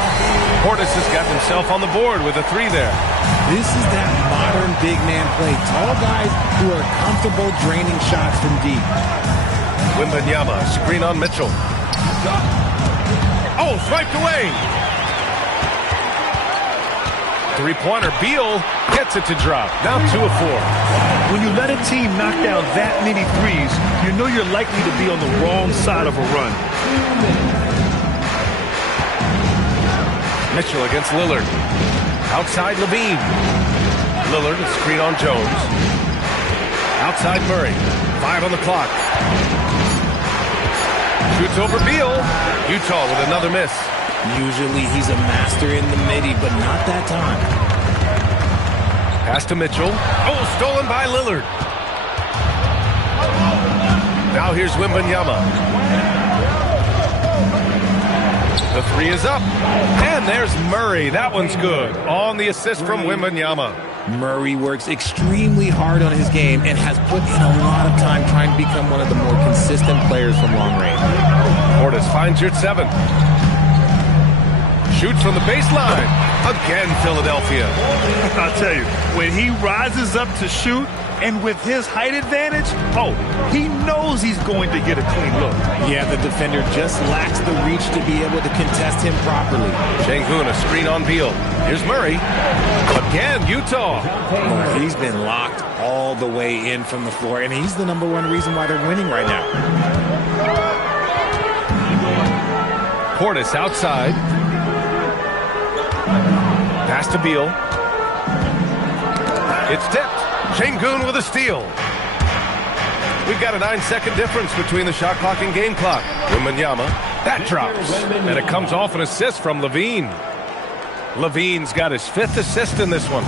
Portis has got himself on the board with a three there. This is that modern big man play. Tall guys who are comfortable draining shots from deep. Wembanyama, screen on Mitchell. Oh, swiped away. Three-pointer, Beal gets it to drop. Now 2 of 4. When you let a team knock down that many threes, you know you're likely to be on the wrong side of a run. Mitchell against Lillard. Outside Levine. Lillard, a screen on Jones. Outside Murray. 5 on the clock. Shoots over Beal. Utah with another miss. Usually he's a master in the midi, but not that time. Pass to Mitchell. Oh, stolen by Lillard. Now here's Wembanyama. The three is up. And there's Murray. That one's good. On the assist from Wembanyama. Murray works extremely hard on his game and has put in a lot of time trying to become one of the more consistent players from long range. Portis finds Yurt 7. Shoots from the baseline. Again, Philadelphia. I'll tell you, when he rises up to shoot, and with his height advantage, oh, he knows he's going to get a clean look. Yeah, the defender just lacks the reach to be able to contest him properly. Şengün, a screen on Beal. Here's Murray. Again, Utah. He's been locked all the way in from the floor, and he's the #1 reason why they're winning right now. Portis outside. Pass to Beal. It's tipped. Şengün with a steal. We've got a 9-second difference between the shot clock and game clock. Wembanyama, that drops. And it comes off an assist from Levine. Levine's got his 5th assist in this one.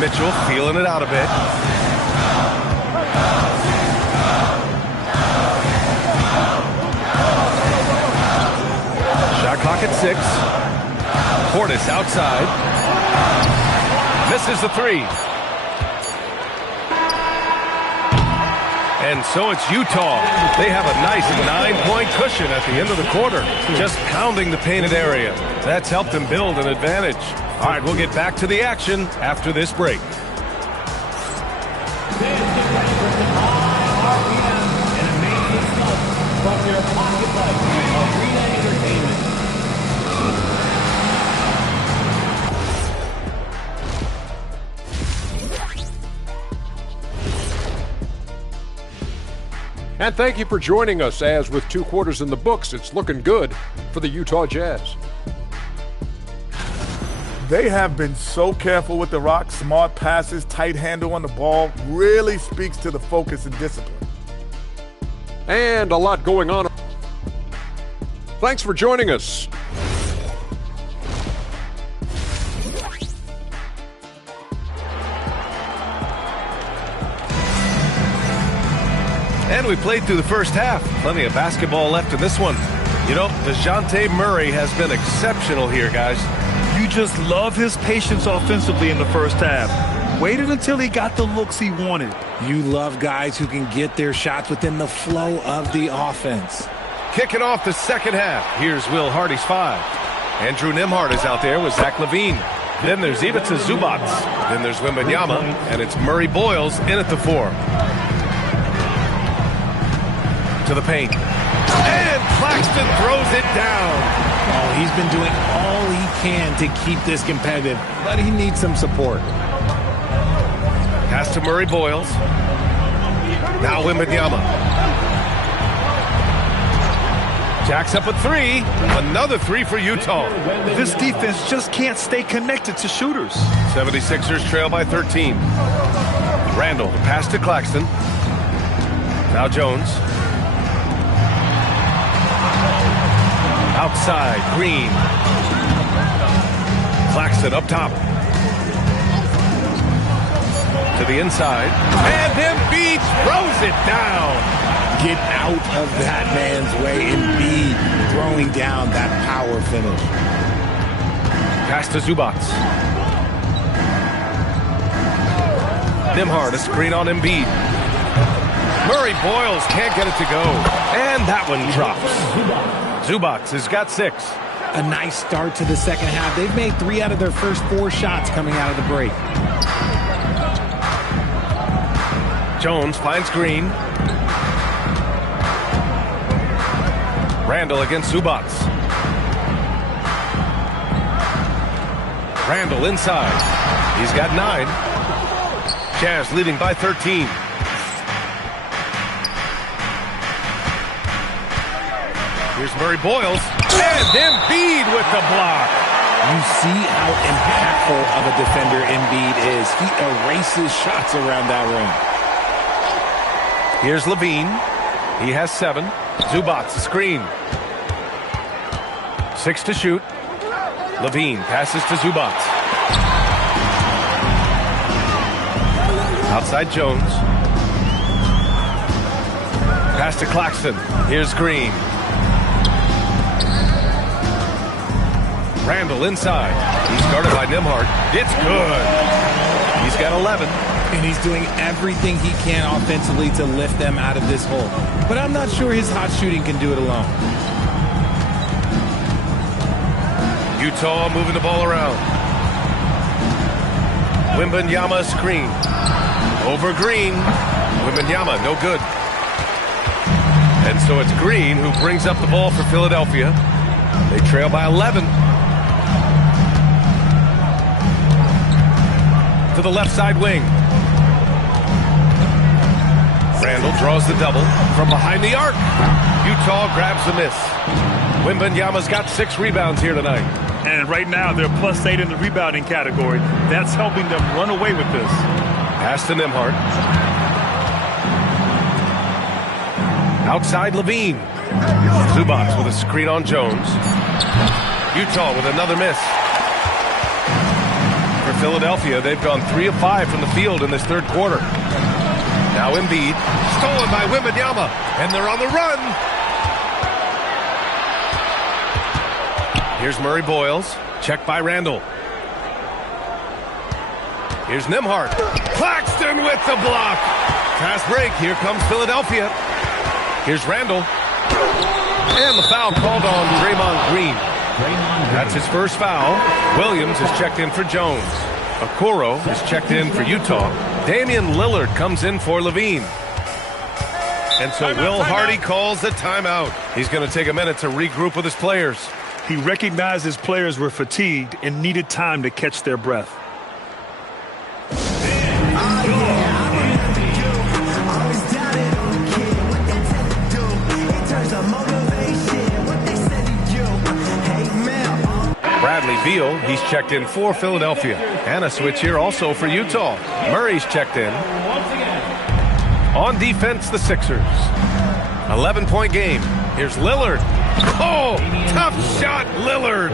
Mitchell feeling it out a bit. Shot clock at 6. Portis outside. Misses the 3. And so it's Utah. They have a nice 9-point cushion at the end of the quarter, just pounding the painted area. That's helped them build an advantage. All right, we'll get back to the action after this break. And thank you for joining us, as with 2 quarters in the books, it's looking good for the Utah Jazz. They have been so careful with the rock. Smart passes, tight handle on the ball, really speaks to the focus and discipline. And a lot going on. Thanks for joining us. And we played through the first half. Plenty of basketball left in this one. You know, DeJounte Murray has been exceptional here, guys. You just love his patience offensively in the first half. Waited until he got the looks he wanted. You love guys who can get their shots within the flow of the offense. Kicking off the second half. Here's Will Hardy's 5. Andrew Nembhard is out there with Zach LaVine. Then there's Ivica Zubac. Then there's Wembanyama. And it's Murray Boyles in at the 4. To the paint. And Claxton throws it down. Oh, he's been doing all he can to keep this competitive, but he needs some support. Pass to Murray Boyles. Now Wembanyama. Jacks up a 3. Another 3 for Utah. This defense just can't stay connected to shooters. 76ers trail by 13. Randall, the pass to Claxton. Now Jones. Outside, Green. Claxton up top. To the inside. And Embiid throws it down. Get out of that man's way. Embiid throwing down that power finish. Pass to Zubac. Nembhard, a screen on Embiid. Murray Boyles can't get it to go. And that one drops. Zubac has got 6. A nice start to the second half. They've made 3 out of their first 4 shots coming out of the break. Jones finds Green. Randall against Zubac. Randall inside. He's got 9. Jazz leading by 13. Here's Murray Boyles. And Embiid with the block. You see how impactful of a defender Embiid is. He erases shots around that rim. Here's LaVine. He has 7. Zubac, a screen. 6 to shoot. LaVine passes to Zubac. Outside Jones. Pass to Claxton. Here's Green. Randall inside. He's guarded by Nembhard. It's good. He's got 11. And he's doing everything he can offensively to lift them out of this hole. But I'm not sure his hot shooting can do it alone. Utah moving the ball around. Wembanyama screen. Over Green. Wembanyama, no good. And so it's Green who brings up the ball for Philadelphia. They trail by 11. To the left side wing. Randall draws the double from behind the arc. Utah grabs the miss. Wembanyama's got 6 rebounds here tonight. And right now they're +8 in the rebounding category. That's helping them run away with this. Pass to Nembhard. Outside LaVine. Zubac with a screen on Jones. Utah with another miss. For Philadelphia, they've gone 3 of 5 from the field in this third quarter. Now Embiid, stolen by Wembanyama, and they're on the run. Here's Murray Boyles, checked by Randall. Here's Nembhard. Claxton with the block. Fast break. Here comes Philadelphia. Here's Randall. And the foul called on Draymond Green. That's his first foul. Williams is checked in for Jones. Okoro is checked in for Utah. Damian Lillard comes in for Levine. And so Will Hardy calls the timeout. He's going to take a minute to regroup with his players. He recognized his players were fatigued and needed time to catch their breath. Bradley Beal, he's checked in for Philadelphia. And a switch here also for Utah. Murray's checked in. On defense, the Sixers. 11-point game. Here's Lillard. Oh, tough shot, Lillard.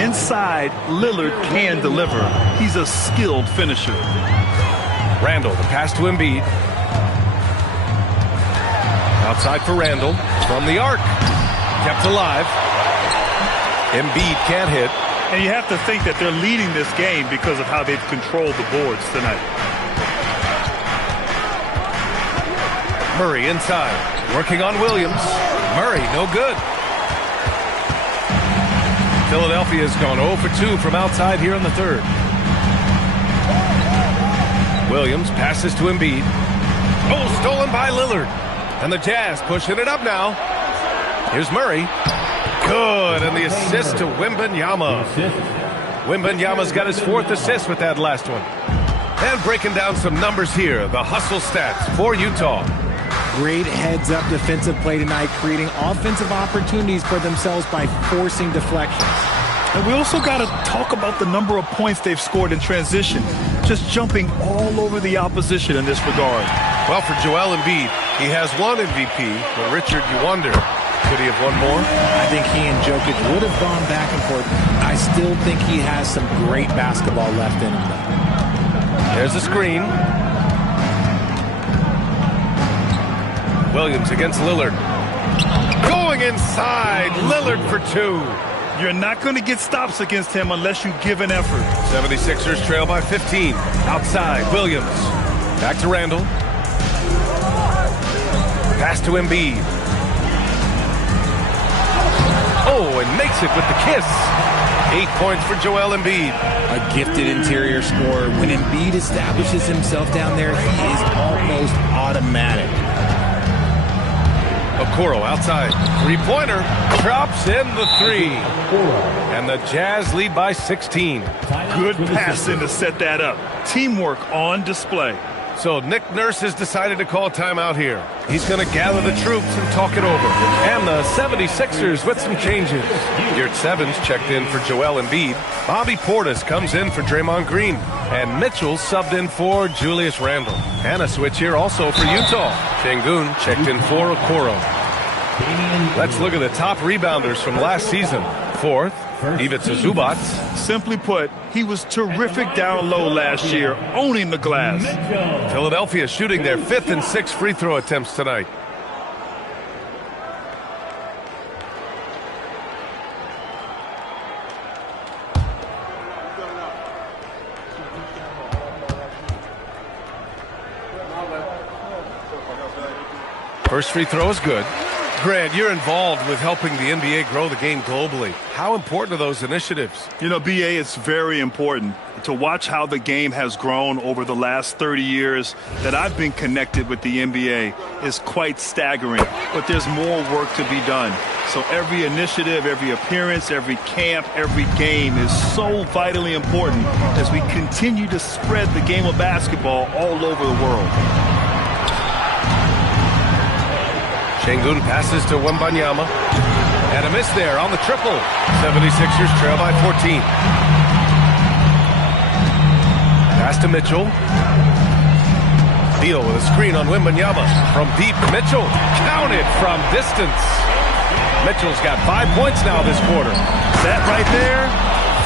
Inside, Lillard can deliver. He's a skilled finisher. Randall, the pass to Embiid. Outside for Randall. From the arc. Kept alive. Embiid can't hit. And you have to think that they're leading this game because of how they've controlled the boards tonight. Murray inside. Working on Williams. Murray, no good. Philadelphia's gone 0 for 2 from outside here in the third. Williams passes to Embiid. Oh, stolen by Lillard. And the Jazz pushing it up now. Here's Murray. Good, and the assist to Wembanyama. Wembanyama's got his 4th assist with that last one. And breaking down some numbers here, the hustle stats for Utah. Great heads-up defensive play tonight, creating offensive opportunities for themselves by forcing deflections. And we also got to talk about the number of points they've scored in transition, just jumping all over the opposition in this regard. Well, for Joel Embiid, he has 1 MVP, but Richard, you wonder, could he have won more? I think he and Jokic would have gone back and forth. I still think he has some great basketball left in him, though. There's a screen. Williams against Lillard. Going inside. Lillard for 2. You're not going to get stops against him unless you give an effort. 76ers trail by 15. Outside, Williams. Back to Randall. Pass to Embiid. Oh, and makes it with the kiss. 8 points for Joel Embiid. A gifted interior scorer. When Embiid establishes himself down there, he is almost automatic. Okoro outside. 3-pointer. Drops in the 3. And the Jazz lead by 16. Good passing to set that up. Teamwork on display. So Nick Nurse has decided to call timeout here. He's going to gather the troops and talk it over. And the 76ers with some changes. Gert Sevens checked in for Joel Embiid. Bobby Portis comes in for Draymond Green. And Mitchell subbed in for Julius Randle. And a switch here also for Utah. Şengün checked in for Okoro. Let's look at the top rebounders from last season. 4th, Ivica Zubac. Simply put, he was terrific down low last year, owning the glass. Philadelphia shooting their 5th and 6th free throw attempts tonight. First free throw is good. Grant, you're involved with helping the NBA grow the game globally. How important are those initiatives? You know, BA, it's very important to watch how the game has grown over the last 30 years that I've been connected with the NBA is quite staggering, but there's more work to be done. So every initiative, every appearance, every camp, every game is so vitally important as we continue to spread the game of basketball all over the world. Şengün passes to Wembanyama. And a miss there on the triple. 76ers trail by 14. Pass to Mitchell. Beal with a screen on Wembanyama. From deep, Mitchell counted from distance. Mitchell's got 5 points now this quarter. That right there,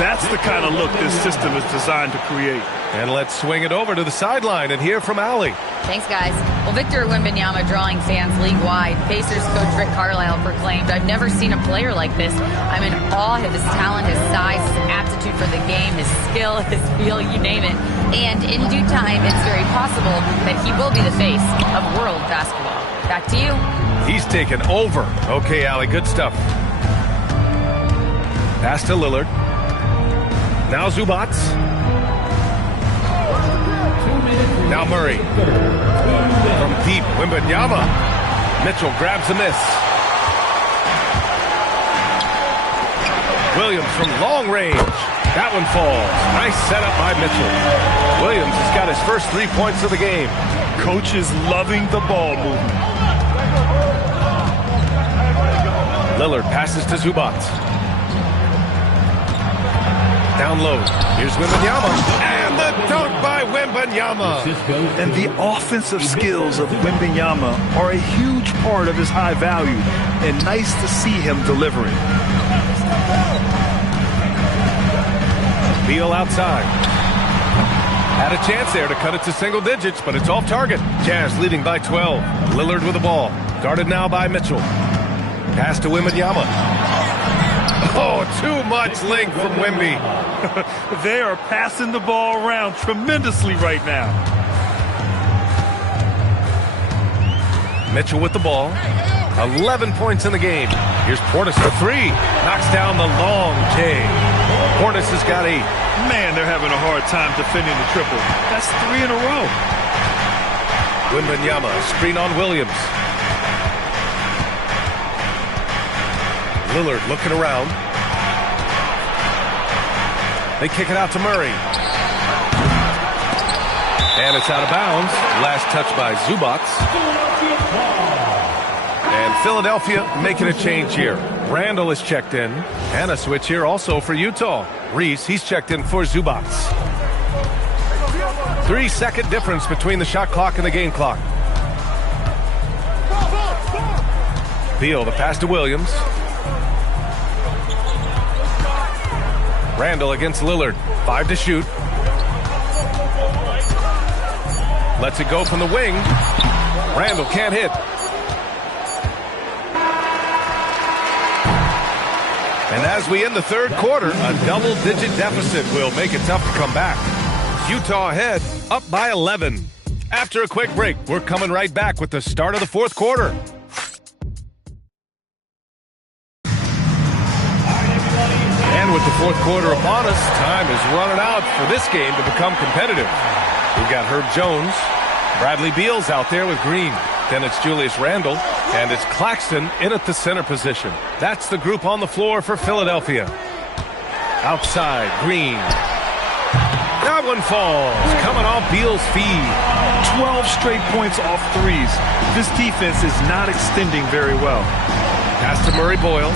That's the kind of look this system is designed to create. And let's swing it over to the sideline and hear from Allie. Thanks, guys. Well, Victor Wembanyama drawing fans league-wide. Pacers coach Rick Carlisle proclaimed, "I've never seen a player like this. I'm in awe of his talent, his size, his aptitude for the game, his skill, his feel, you name it. And in due time, it's very possible that he will be the face of world basketball." Back to you. He's taken over. Okay, Allie, good stuff. Pass to Lillard. Now Zubac. Now Murray. From deep, Wembanyama. Mitchell grabs a miss. Williams from long range. That one falls. Nice setup by Mitchell. Williams has got his first 3 points of the game. Coach is loving the ball movement. Lillard passes to Zubac. Down low. Here's Wembanyama. And the dunk by Wembanyama. And the offensive skills of Wembanyama are a huge part of his high value. And nice to see him delivering. Beal outside. Had a chance there to cut it to single digits, but it's off target. Jazz leading by 12. Lillard with the ball. Guarded now by Mitchell. Pass to Wembanyama. Oh, too much length from Wemby. They are passing the ball around tremendously right now. Mitchell with the ball. 11 points in the game. Here's Portis for three. Knocks down the long J. Portis has got 8. Man, they're having a hard time defending the triple. That's 3 in a row. Wembanyama, screen on Williams. Lillard looking around. They kick it out to Murray. And it's out of bounds. Last touch by Zubac. And Philadelphia making a change here. Randall is checked in. And a switch here also for Utah. Reese, he's checked in for Zubac. 3-second difference between the shot clock and the game clock. Beal, the pass to Williams. Randall against Lillard. 5 to shoot. Lets it go from the wing. Randall can't hit. And as we end the third quarter, a double-digit deficit will make it tough to come back. Utah ahead, up by 11. After a quick break, we're coming right back with the start of the fourth quarter. And with the fourth quarter upon us, time is running out for this game to become competitive. We've got Herb Jones. Bradley Beal's out there with Green. Then it's Julius Randle. And it's Claxton in at the center position. That's the group on the floor for Philadelphia. Outside, Green. That one falls. Coming off Beal's feed. 12 straight points off threes. This defense is not extending very well. Pass to Murray Boyles.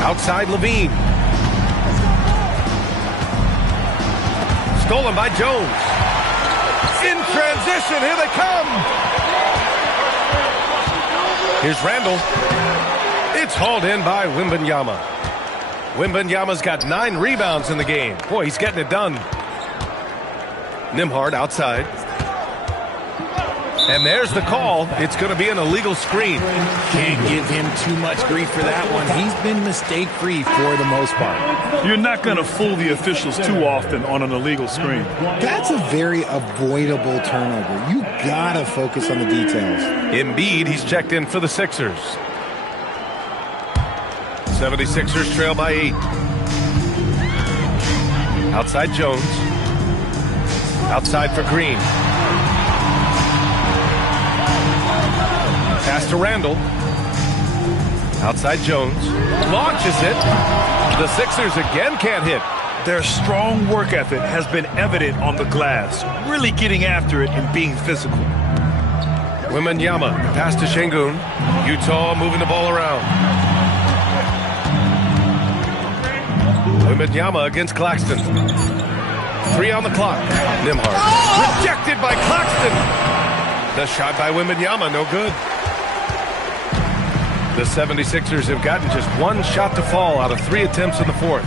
Outside Levine. Stolen by Jones. In transition, here they come. Here's Randall. It's hauled in by Wembanyama. Wembanyama's got 9 rebounds in the game. Boy, he's getting it done. Nembhard outside. And there's the call. It's going to be an illegal screen. Can't give him too much grief for that one. He's been mistake-free for the most part. You're not going to fool the officials too often on an illegal screen. That's a very avoidable turnover. You got to focus on the details. Embiid, he's checked in for the Sixers. 76ers trail by 8. Outside Jones. Outside for Green. Pass to Randall. Outside Jones. Launches it. The Sixers again can't hit. Their strong work ethic has been evident on the glass. Really getting after it and being physical. Wembanyama. Pass to Şengün. Utah moving the ball around. Wembanyama against Claxton. 3 on the clock. Nembhard. Rejected by Claxton. The shot by Wembanyama, no good. The 76ers have gotten just one shot to fall out of 3 attempts in the fourth.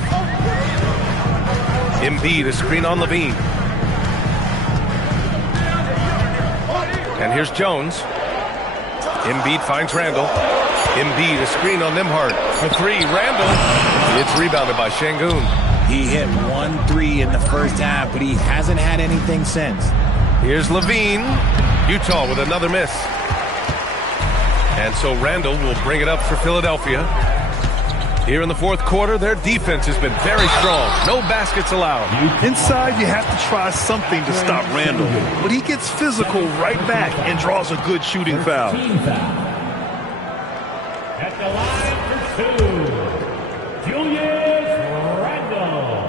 Embiid, a screen on Levine. And here's Jones. Embiid finds Randall. Embiid, a screen on Nembhard. For 3, Randall. It's rebounded by Şengün. He hit 1 3 in the first half, but he hasn't had anything since. Here's Levine. Utah with another miss. And so Randall will bring it up for Philadelphia. Here in the fourth quarter, their defense has been very strong. No baskets allowed. Inside, you have to try something to stop Randall. But he gets physical right back and draws a good shooting foul. At the line for 2, Julius Randle.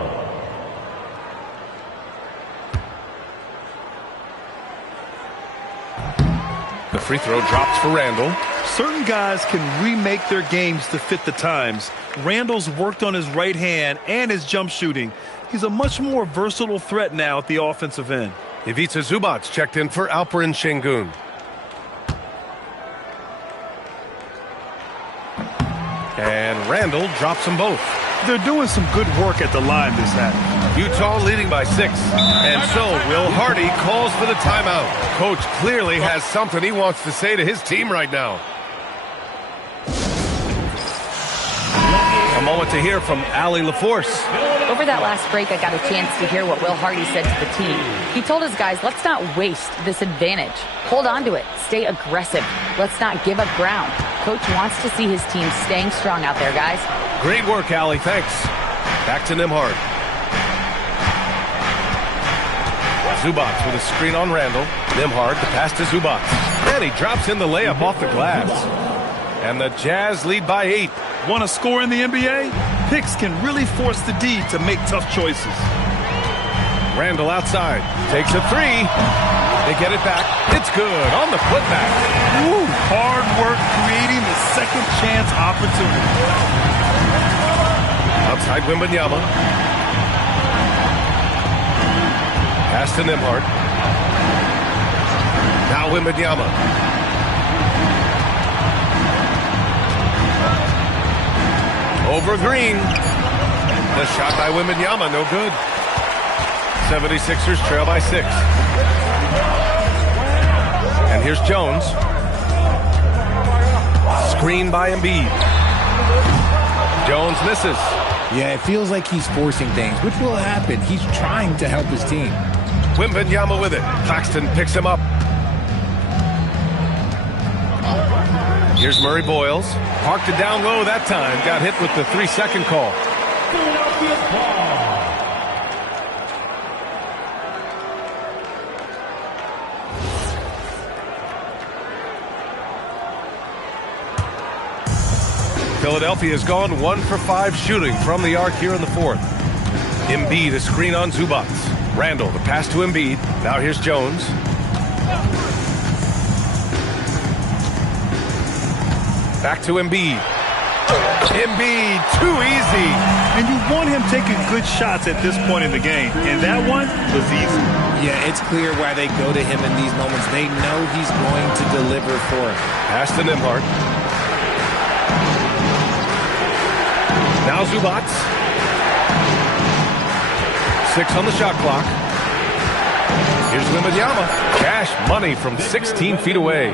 The free throw drops for Randall. Certain guys can remake their games to fit the times. Randall's worked on his right hand and his jump shooting. He's a much more versatile threat now at the offensive end. Ivica Zubac checked in for Alperen Şengün. And Randall drops them both. They're doing some good work at the line this half. Utah leading by 6. And so Will Hardy calls for the timeout. Coach clearly has something he wants to say to his team right now. A moment to hear from Allie LaForce. Over that last break, I got a chance to hear what Will Hardy said to the team. He told his guys, let's not waste this advantage. Hold on to it. Stay aggressive. Let's not give up ground. Coach wants to see his team staying strong out there, guys. Great work, Allie. Thanks. Back to Nembhard. Zubac with a screen on Randall. Nembhard, the pass to Zubac. And he drops in the layup off the glass. And the Jazz lead by 8. Want to score in the NBA? Picks can really force the D to make tough choices. Randall outside. Takes a 3. They get it back. It's good on the putback. Woo, hard work creating the second chance opportunity. Outside Wembanyama. Pass to Nembhard. Now Wembanyama. Over Green. The shot by Wembanyama, no good. 76ers trail by 6. And here's Jones. Screen by Embiid. Jones misses. Yeah, it feels like he's forcing things, which will happen. He's trying to help his team. Wembanyama with it. Claxton picks him up. Here's Murray Boyles. Parked it down low that time. Got hit with the 3-second call. Philadelphia has gone 1 for 5 shooting from the arc here in the fourth. Embiid, a screen on Zubac. Randall, the pass to Embiid. Now here's Jones. Back to Embiid. Embiid, too easy. And you want him taking good shots at this point in the game. And that one was easy. Yeah, it's clear why they go to him in these moments. They know he's going to deliver for him. Pass to Nembhard. Now Zubac. 6 on the shot clock. Here's Wembanyama. Cash money from 16 feet away.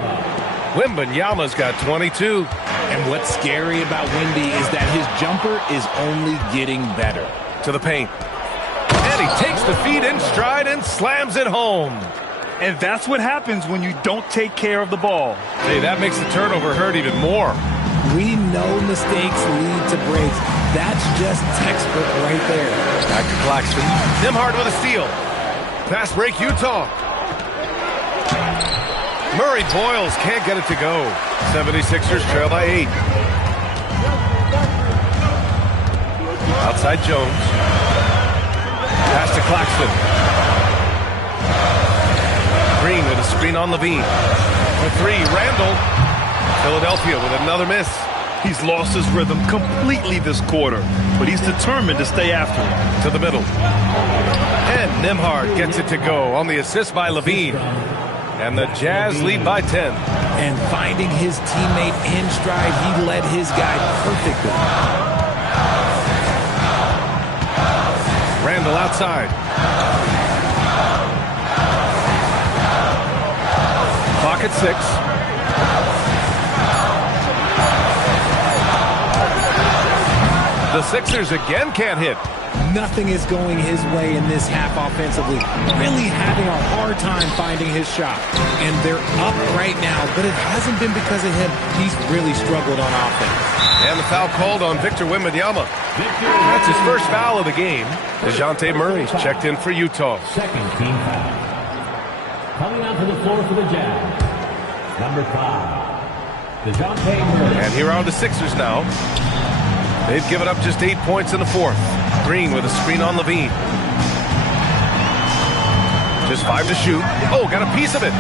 Wembanyama's got 22. And what's scary about Wemby is that his jumper is only getting better. To the paint. And he takes the feed in stride and slams it home. And that's what happens when you don't take care of the ball. Hey, that makes the turnover hurt even more. We know mistakes lead to breaks. That's just textbook right there. Back to Claxton. Nembhard with a steal. Fast break, Utah. Murray Boyles can't get it to go. 76ers trail by 8. Outside Jones. Pass to Claxton. Green with a screen on Levine. For 3, Randall. Philadelphia with another miss. He's lost his rhythm completely this quarter, but he's determined to stay after it. To the middle. And Nembhard gets it to go on the assist by Levine. And the Jazz lead by 10. and finding his teammate in stride. He led his guy perfectly. Randall outside. Clock at 6. The Sixers again can't hit. Nothing is going his way in this half offensively. Really having a hard time finding his shot. And they're up right now, but it hasn't been because of him. He's really struggled on offense. And the foul called on Victor Wembanyama. That's his first foul of the game. DeJounte Murray's checked in for Utah. Second team foul. Coming onto the floor for the Jazz, number 5, DeJounte Murray. And here are the Sixers now. They've given up just 8 points in the fourth. Green with a screen on Levine. Just 5 to shoot. Oh, got a piece of it.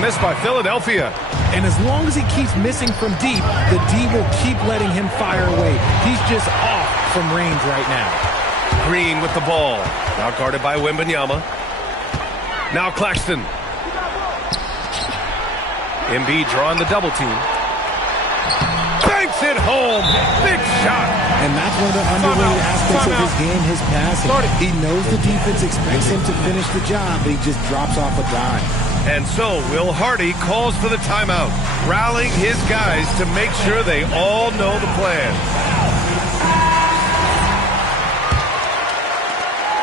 Missed by Philadelphia. And as long as he keeps missing from deep, the D will keep letting him fire away. He's just off from range right now. Green with the ball. Now guarded by Wembanyama. Now Claxton. Embiid drawing the double team. Banks it home. Big shot. And that's one of the underrated aspects of his game, his passing. He knows the defense expects him to finish the job, but he just drops off a dime. And so Will Hardy calls for the timeout, rallying his guys to make sure they all know the plan.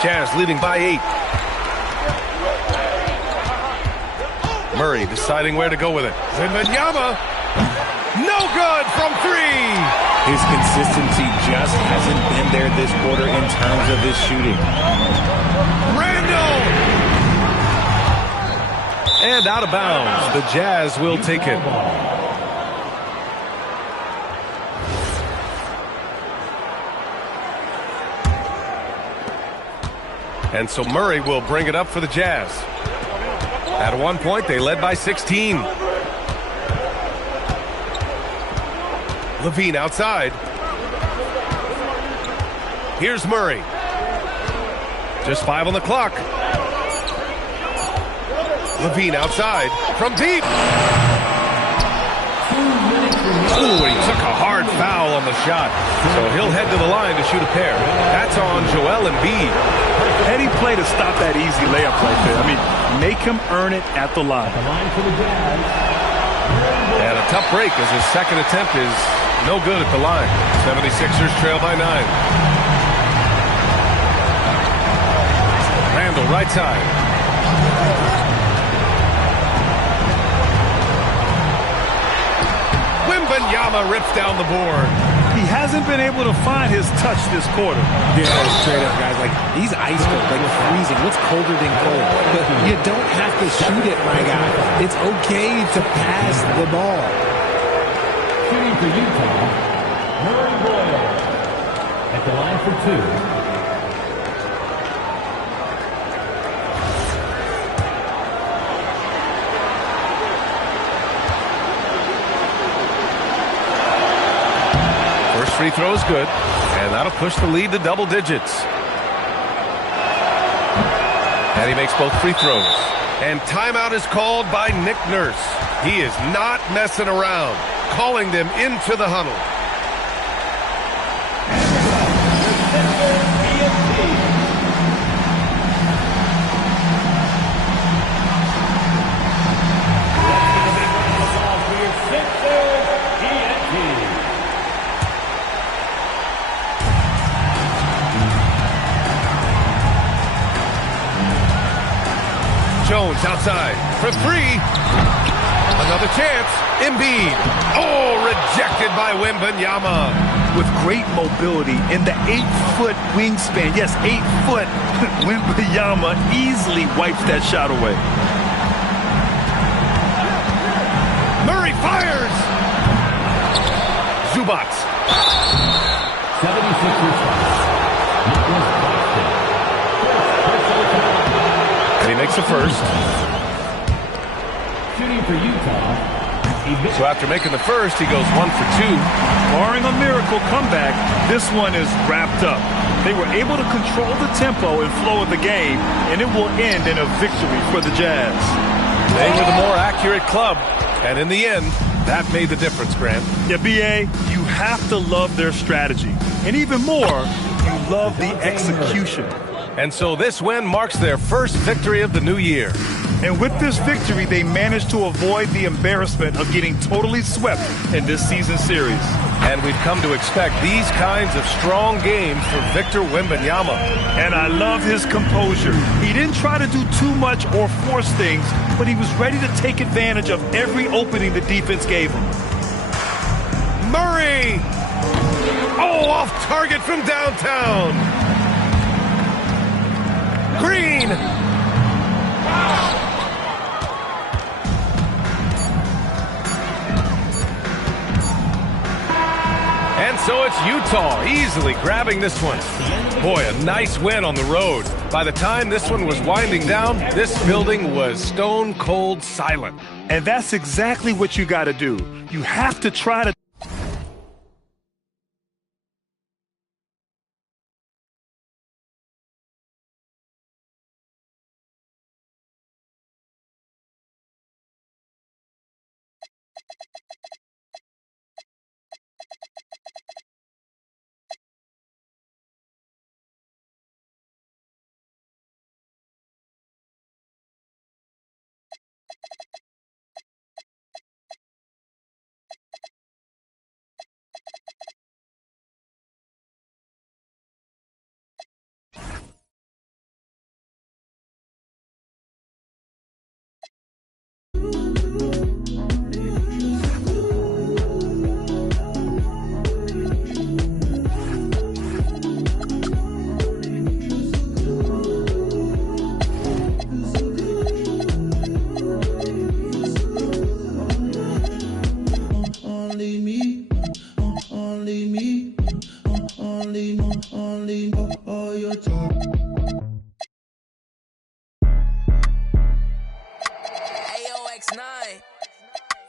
Jazz leading by 8. Murray deciding where to go with it. Wembanyama, no good from 3. His consistency just hasn't been there this quarter in terms of his shooting. Randall! And out of bounds. The Jazz will take it. And so Murray will bring it up for the Jazz. At one point, they led by 16. Levine outside. Here's Murray. Just 5 on the clock. Levine outside from deep. Ooh, he took a hard foul on the shot. So he'll head to the line to shoot a pair. That's on Joel Embiid. Heady play to stop that easy layup right there. I mean, make him earn it at the line. And a tough break as his second attempt is no good at the line. 76ers trail by 9. Randall right side. Wembanyama rips down the board. He hasn't been able to find his touch this quarter. Yeah, straight up, guys. Like, he's ice cold, like freezing. What's colder than cold? But you don't have to shoot it, my guy. It's okay to pass the ball. Shooting for Utah, Murray Boyle. At the line for 2. Free throw is good, and that'll push the lead to double digits. And he makes both free throws. And timeout is called by Nick Nurse. He is not messing around, calling them into the huddle. Jones outside for 3. Another chance. Embiid. Oh, rejected by Wembanyama. With great mobility in the 8-foot wingspan. Yes, 8 foot. Wembanyama easily wipes that shot away. Murray fires. Zubac. 76ers. He makes the first. Shooting for Utah, So after making the first, he goes 1 for 2. Barring a miracle comeback, this one is wrapped up. They were able to control the tempo and flow of the game, and it will end in a victory for the Jazz. They were the more accurate club, and in the end, that made the difference, Grant. Yeah, B.A., you have to love their strategy. And even more, you love the execution. And so this win marks their first victory of the new year. And with this victory, they managed to avoid the embarrassment of getting totally swept in this season series. And we've come to expect these kinds of strong games from Victor Wembanyama. And I love his composure. He didn't try to do too much or force things, but he was ready to take advantage of every opening the defense gave him. Murray! Oh, off target from downtown. Green! And so it's Utah easily grabbing this one. Boy, a nice win on the road. By the time this one was winding down, this building was stone cold silent. And that's exactly what you got to do. You have to try to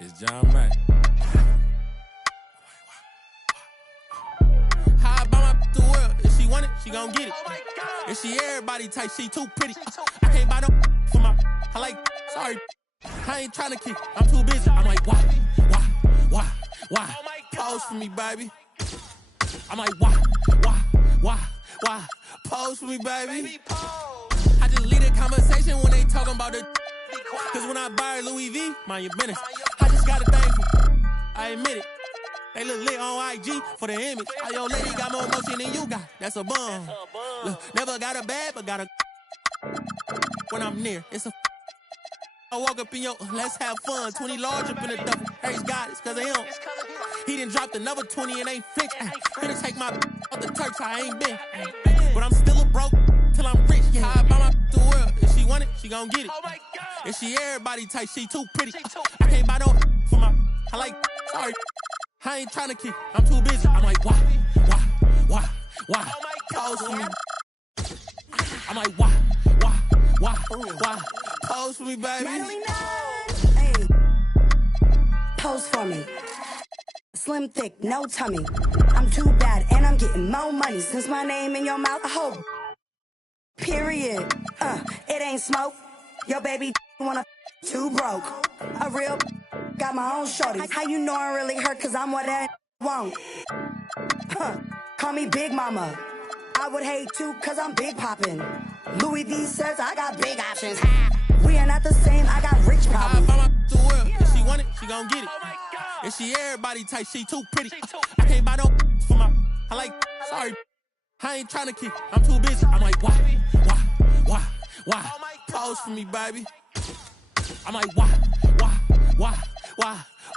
It's John Mack. How I buy my the world? If she want it, she gon' get it. If she everybody type, she too pretty. I can't buy no for my. I like. Sorry, I ain't tryna kick. I'm too busy. I'm like, why? Pose for me, baby. I'm like, why? Pose for me, baby. I just lead a conversation when they talking about the. Cause when I buy Louis V, mind your business. I just got a thing for. I admit it. They look lit on IG for the image. How your lady got more motion than you got. That's a bum. Look, never got a bad, but got a. When I'm near, it's a. I walk up in your, let's have fun. 20 large up in the double. Harry's got it, it's cause of him. He done dropped another 20 and ain't flinched. Finna take my off the turks, I ain't been. But I'm still a broke till I'm rich. Yeah, I buy my the world. If she want it, she gon' get it. If she everybody type, she too pretty. I can't buy no for my, I like, sorry. I ain't tryna kick, I'm too busy. I'm like, why? Pose for me. I'm like, why? Pose for me, baby. Hey, pose for me. Slim, thick, no tummy. I'm too bad and I'm getting more money. Since my name in your mouth, I hope. Period. It ain't smoke. Your baby wanna too broke. A real got my own shorty. How you know I really hurt? Cause I'm what that won't. Call me Big Mama. I would hate to cause I'm big poppin'. Louis V says I got big options. We are not the same, I got rich problems. I buy my the world. If she want it, she gon' get it. If she everybody type, she too pretty. I can't buy no for my, I like, sorry. I ain't tryna kick, I'm too busy. I'm like, why? Pose for me, baby. I'm like, why?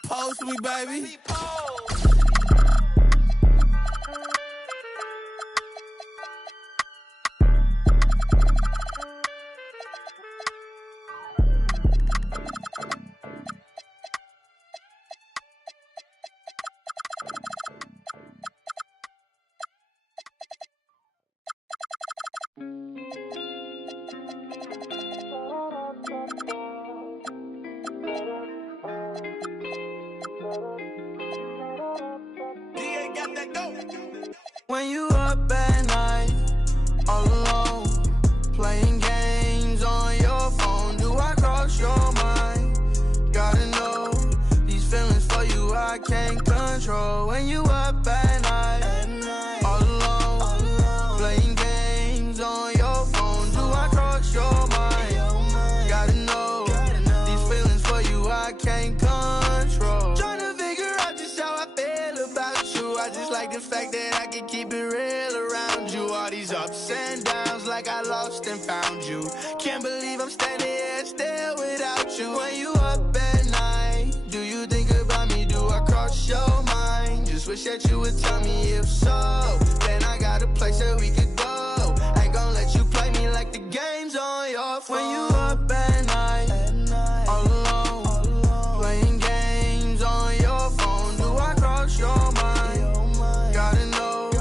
Pose for me, baby. control when you up at night, all alone, playing games on your phone. Do I cross your mind? Gotta know these feelings for you I can't control. Trying to figure out just how I feel about you. I just like the fact that I can keep it real around you. All these ups and downs, like I lost and found you. Can't believe I'm standing here still without you. When you up at night, do you think about me? Do I cross your mind? Just wish that you would tell me if so. Then I got a place that we could go. Ain't gonna let you play me like the game's on your phone. When you up at night, all alone, playing games on your phone. Do I cross your mind? Gotta know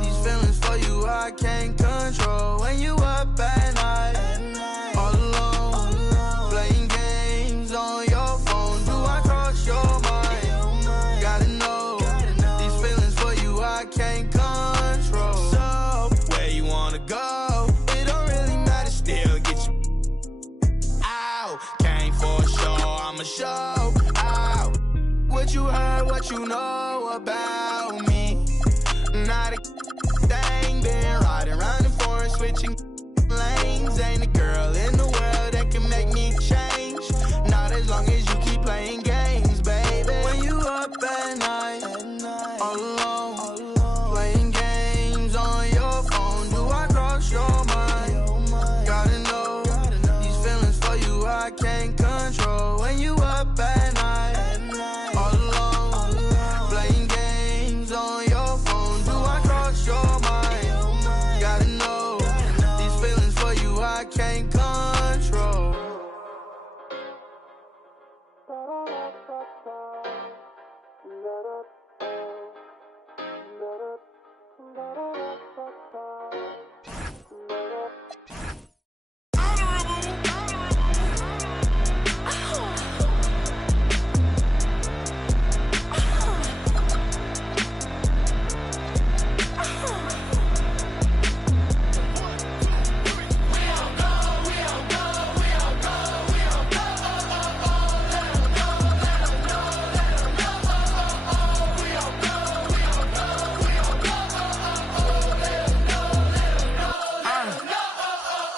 these feelings for you I can't control. When you up at night, all alone, playing games on your phone. Do I cross your mind? Gotta know these feelings for you I can't control. So where you wanna go? It don't really matter. Still get you out. Came for a show. I'ma show out. What you heard, what you know about me. Not a thing. Been riding around the forest, switching lanes. Ain't a girl in the world that can make me change. Not as long as you keep playing games, baby. When you up at night, all alone, playing games on your phone. Do I cross your mind? Gotta know these feelings for you I can't control. When you up at night, all alone, playing games on your phone. Do I cross your mind? Gotta know these feelings for you I can't control.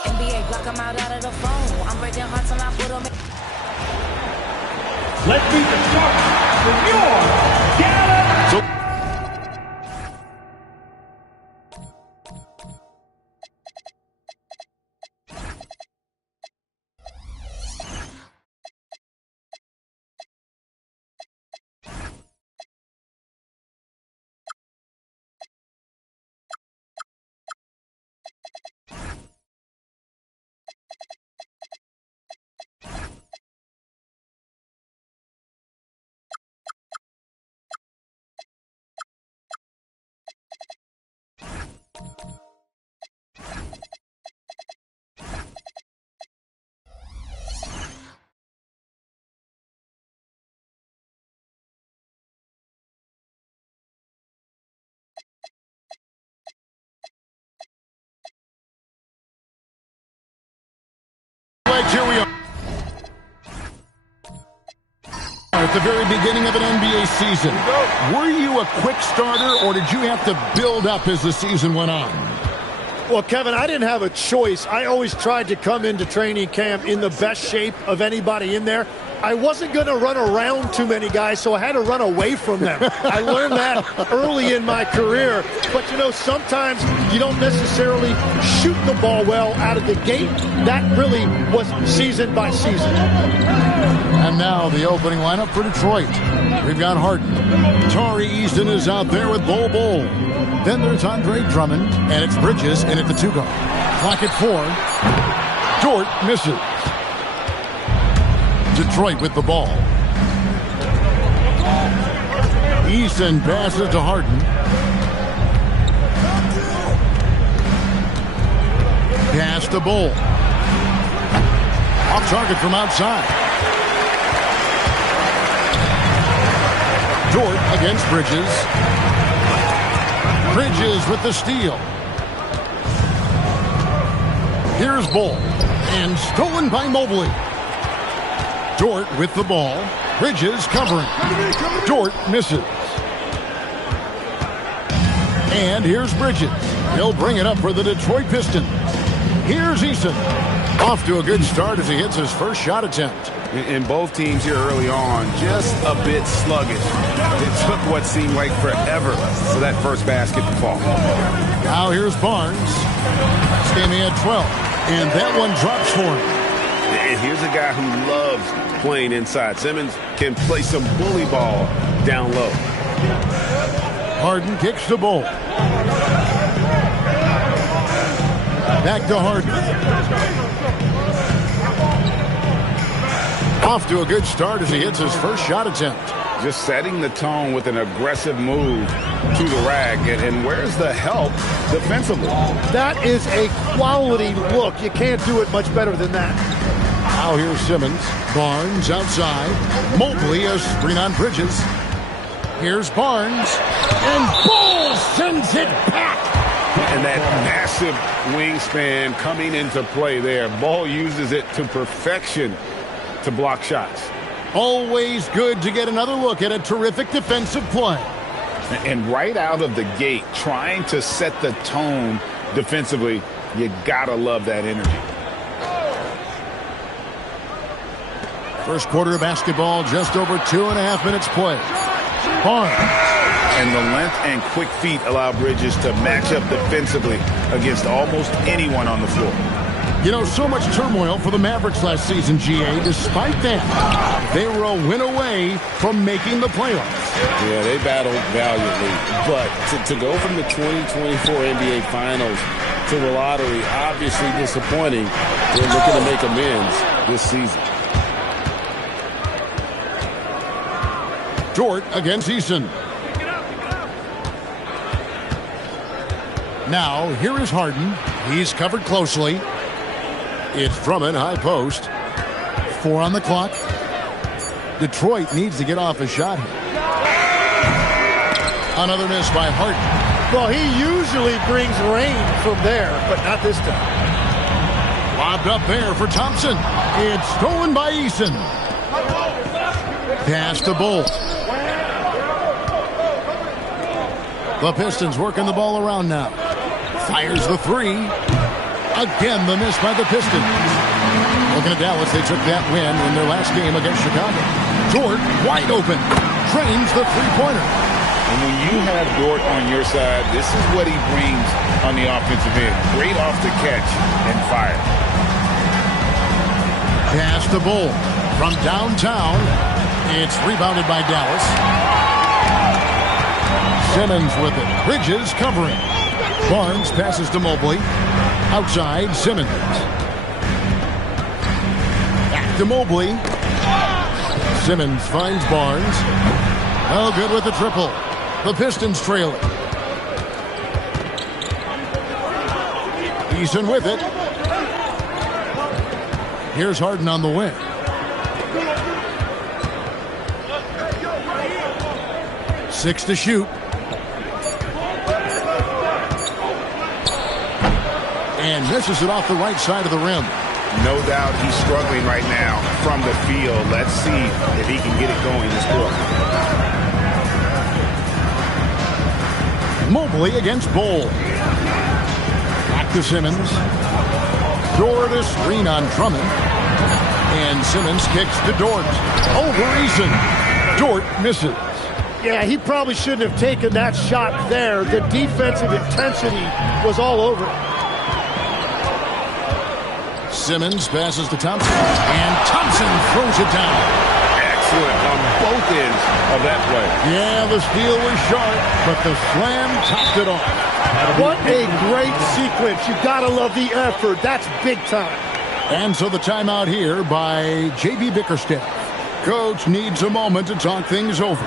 NBA, block 'em out of the phone. I'm breaking hearts and I put 'em in. Let's meet the starters for your Galaxy. Here we are. At the very beginning of an NBA season, were you a quick starter or did you have to build up as the season went on? Well, Kevin, I didn't have a choice. I always tried to come into training camp in the best shape of anybody in there. I wasn't going to run around too many guys, so I had to run away from them. I learned that early in my career. But, you know, sometimes you don't necessarily shoot the ball well out of the gate. That really was season by season. And now the opening lineup for Detroit. We've got Harden. Tari Easton is out there with Bol Bol. Then there's Andre Drummond, and it's Bridges in at the 2-guard. Clock at 4. Dort misses. Detroit with the ball. Easton passes to Harden. Pass to Bol. Off target from outside. Dort against Bridges. Bridges with the steal. Here's Bol. And stolen by Mobley. Dort with the ball. Bridges covering. Dort misses. And here's Bridges. He'll bring it up for the Detroit Pistons. Here's Eason. Off to a good start as he hits his first shot attempt. And both teams here early on, just a bit sluggish. It took what seemed like forever for that first basket to fall. Now here's Barnes. Standing at 12. And that one drops for him. And here's a guy who loves playing inside. Simmons can play some bully ball down low. Harden kicks the ball. Back to Harden. Off to a good start as he hits his first shot attempt. Just setting the tone with an aggressive move to the rack. And where's the help defensively? That is a quality look. You can't do it much better than that. Now here's Simmons. Barnes outside. Mobley a screen on Bridges. Here's Barnes. And Ball sends it back. And that massive wingspan coming into play there. Ball uses it to perfection to block shots. Always good to get another look at a terrific defensive play. And right out of the gate, trying to set the tone defensively, you gotta love that energy. First quarter of basketball, just over 2.5 minutes play. Barnes. And the length and quick feet allow Bridges to match up defensively against almost anyone on the floor. You know, so much turmoil for the Mavericks last season, GA. Despite that, they were a win away from making the playoffs. Yeah, they battled valiantly. But to go from the 2024 NBA Finals to the lottery, obviously disappointing. They're looking to make amends this season. Dort against Eason. Now, here is Harden. He's covered closely. It's Drummond, high post. 4 on the clock. Detroit needs to get off a shot here. Another miss by Harden. Well, he usually brings rain from there, but not this time. Lobbed up there for Thompson. It's stolen by Eason. Pass to Bull. The Pistons working the ball around now. Fires the three. Again, the miss by the Pistons. Looking at Dallas, they took that win in their last game against Chicago. Dort, wide open, trains the three-pointer. And when you have Dort on your side, this is what he brings on the offensive end. Great off the catch and fire. Pass the Bull. From downtown, it's rebounded by Dallas. Simmons with it. Bridges covering. Barnes passes to Mobley. Outside, Simmons. Back to Mobley. Simmons finds Barnes. Oh, good with the triple. The Pistons trail it. Eason with it. Here's Harden on the wing. Six to shoot. And misses it off the right side of the rim. No doubt he's struggling right now from the field. Let's see if he can get it going this quarter. Mobley against Bull. Back to Simmons. Dort a screen on Drummond. And Simmons kicks to Dort. Over Eason. Dort misses. Yeah, he probably shouldn't have taken that shot there. The defensive intensity was all over it. Simmons passes to Thompson. And Thompson throws it down. Excellent on both ends of that play. Yeah, the steal was sharp, but the slam topped it off. What a great sequence. You gotta love the effort. That's big time. And so the timeout here by J.B. Bickerstaff. Coach needs a moment to talk things over.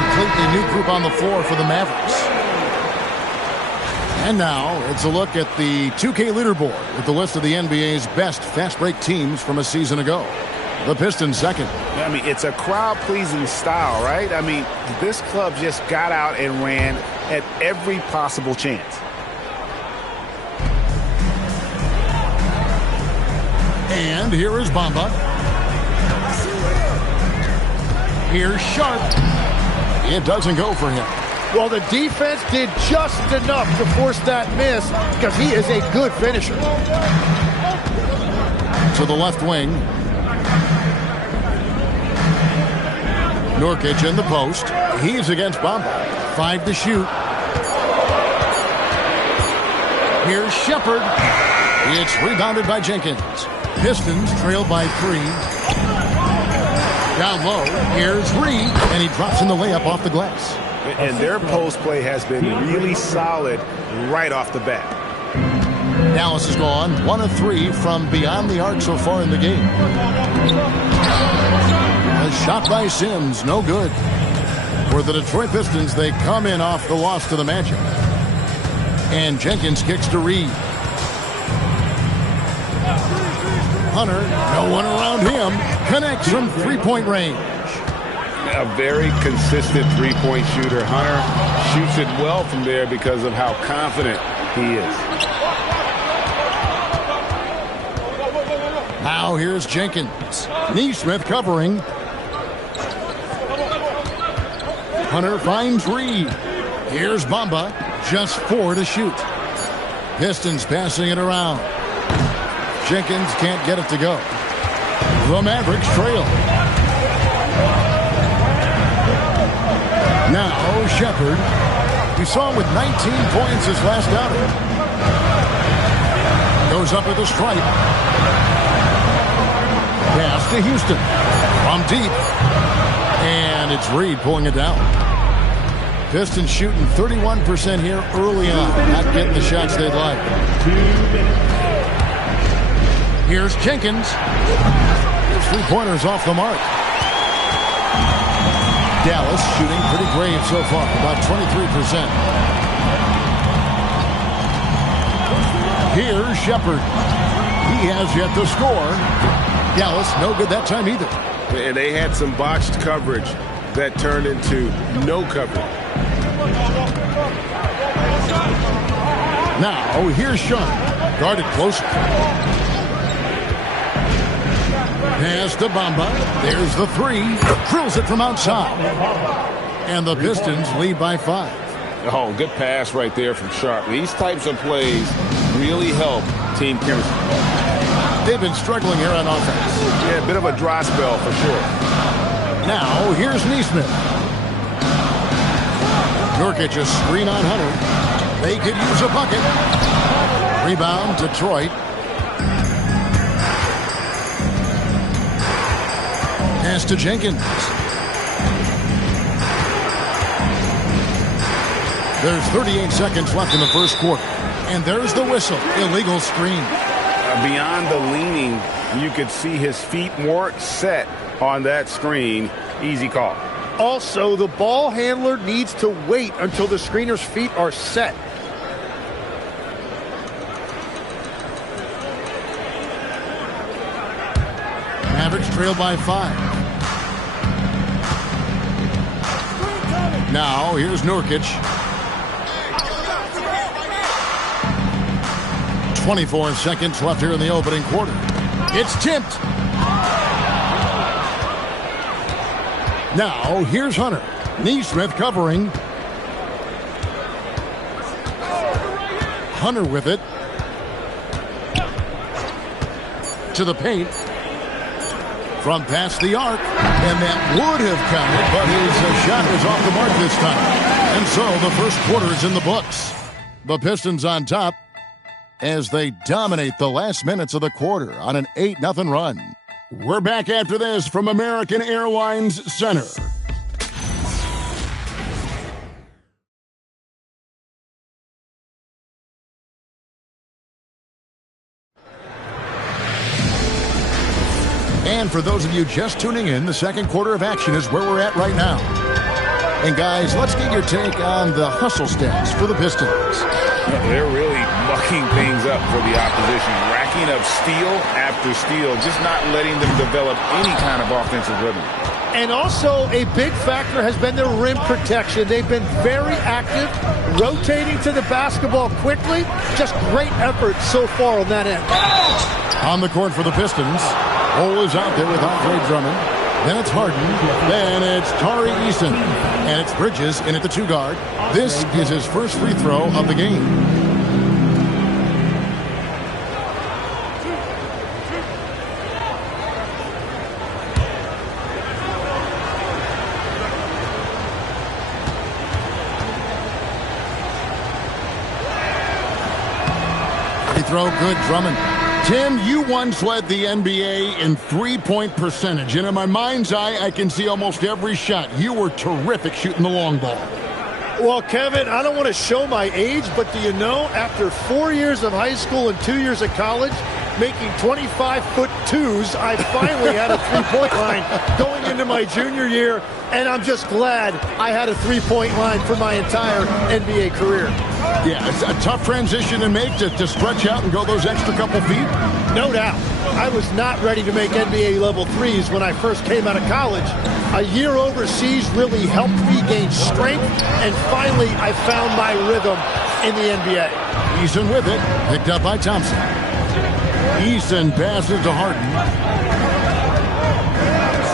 completely new group on the floor for the Mavericks. And now it's a look at the 2K leaderboard with the list of the NBA's best fast break teams from a season ago. The Pistons second. I mean, it's a crowd-pleasing style, right? I mean, this club just got out and ran at every possible chance. And here is Bamba. Here's Sharp. It doesn't go for him. Well, the defense did just enough to force that miss because he is a good finisher. To the left wing. Nurkic in the post. He's against Bamba. 5 to shoot. Here's Shepard. It's rebounded by Jenkins. Pistons trail by 3. Down low. Here's Reed. And he drops in the layup off the glass. And their post play has been really solid right off the bat. Dallas has gone 1 of 3 from beyond the arc so far in the game. A shot by Sims, no good. For the Detroit Pistons, they come in off the loss to the Magic. And Jenkins kicks to Reed. Hunter, no one around him, connects from three-point range. A very consistent three-point shooter. Hunter shoots it well from there because of how confident he is. Now here's Jenkins. Neesmith covering. Hunter finds Reed. Here's Bamba. Just 4 to shoot. Pistons passing it around. Jenkins can't get it to go. The Mavericks trail. Now Shepard. We saw him with 19 points his last outing. Goes up with a stripe. Pass to Houston. From deep. And it's Reed pulling it down. Pistons shooting 31% here early on. Not getting the shots they'd like. Here's Jenkins. His three-pointers off the mark. Dallas shooting pretty brave so far, about 23%. Here's Shepard. He has yet to score. Dallas, no good that time either. And they had some botched coverage that turned into no coverage. Now, here's Sean. Guarded closer. Pass to Bamba. There's the 3. Drills it from outside. And the Pistons lead by 5. Oh, good pass right there from Sharp. These types of plays really help team chemistry. They've been struggling here on offense. Yeah, a bit of a dry spell for sure. Now, here's Neesmith. Nurkic a screen on Hunter. They could use a bucket. Rebound, Detroit. Pass to Jenkins. There's 38 seconds left in the first quarter. And there's the whistle. Illegal screen. Beyond the leaning, you could see his feet more set on that screen. Easy call. Also, the ball handler needs to wait until the screener's feet are set. Mavericks trail by 5. Now, here's Nurkic. 24 seconds left here in the opening quarter. It's tipped. Now, here's Hunter. Neesmith covering. Hunter with it. To the paint. From past the arc. And that would have counted, but his shot was off the mark this time. And so the first quarter is in the books. The Pistons on top as they dominate the last minutes of the quarter on an 8-0 run. We're back after this from American Airlines Center. And for those of you just tuning in, the second quarter of action is where we're at right now. And guys, let's get your take on the hustle stats for the Pistons. They're really mucking things up for the opposition, racking up steal after steal, just not letting them develop any kind of offensive rhythm. And also a big factor has been their rim protection. They've been very active, rotating to the basketball quickly. Just great effort so far on that end. On the court for the Pistons, Cole is out there with Andre Drummond. Then it's Harden. Then it's Tari Eason. And it's Bridges in at the 2 guard. This is his first free throw of the game. Free throw, good, Drummond. Tim, you once led the NBA in three-point percentage, and in my mind's eye, I can see almost every shot. You were terrific shooting the long ball. Well, Kevin, I don't want to show my age, but do you know, after 4 years of high school and 2 years of college, making 25-foot-2s, I finally had a three-point line going into my junior year, and I'm just glad I had a three-point line for my entire NBA career. Yeah, it's a tough transition to make to stretch out and go those extra couple feet. No doubt. I was not ready to make NBA level threes when I first came out of college. A year overseas really helped me gain strength, and finally I found my rhythm in the NBA. Eason with it, picked up by Thompson. Eason passes to Harden.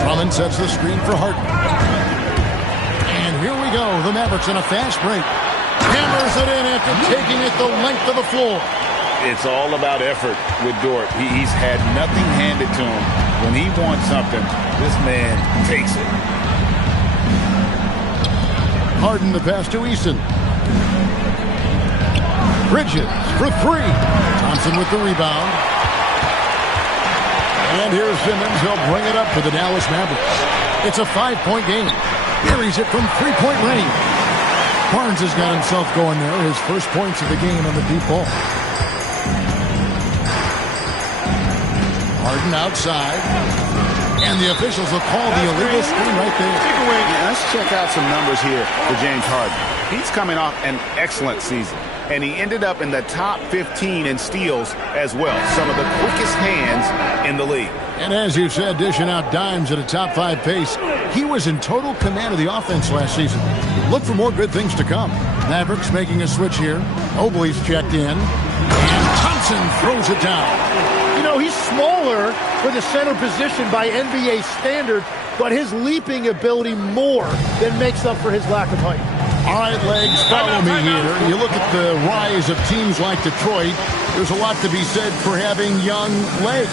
Drummond sets the screen for Harden. And here we go, the Mavericks in a fast break. Hammers it in after taking it the length of the floor. It's all about effort with Dort. He's had nothing handed to him. When he wants something, this man takes it. Harden the pass to Eason. Bridges for 3. Thompson with the rebound. And here's Simmons. He'll bring it up for the Dallas Mavericks. It's a 5-point game. Buries it from 3-point range. Barnes has got himself going there. His first points of the game on the deep ball. Harden outside. And the officials will call the illegal screen right there. Yeah, let's check out some numbers here for James Harden. He's coming off an excellent season, and he ended up in the top 15 in steals as well. Some of the quickest hands in the league. And as you said, dishing out dimes at a top 5 pace. He was in total command of the offense last season. Look for more good things to come. Mavericks making a switch here. Obley's checked in. And Thompson throws it down. You know, he's smaller for the center position by NBA standard, but his leaping ability more than makes up for his lack of height. All right, Legs, follow me here. You look at the rise of teams like Detroit. There's a lot to be said for having young legs.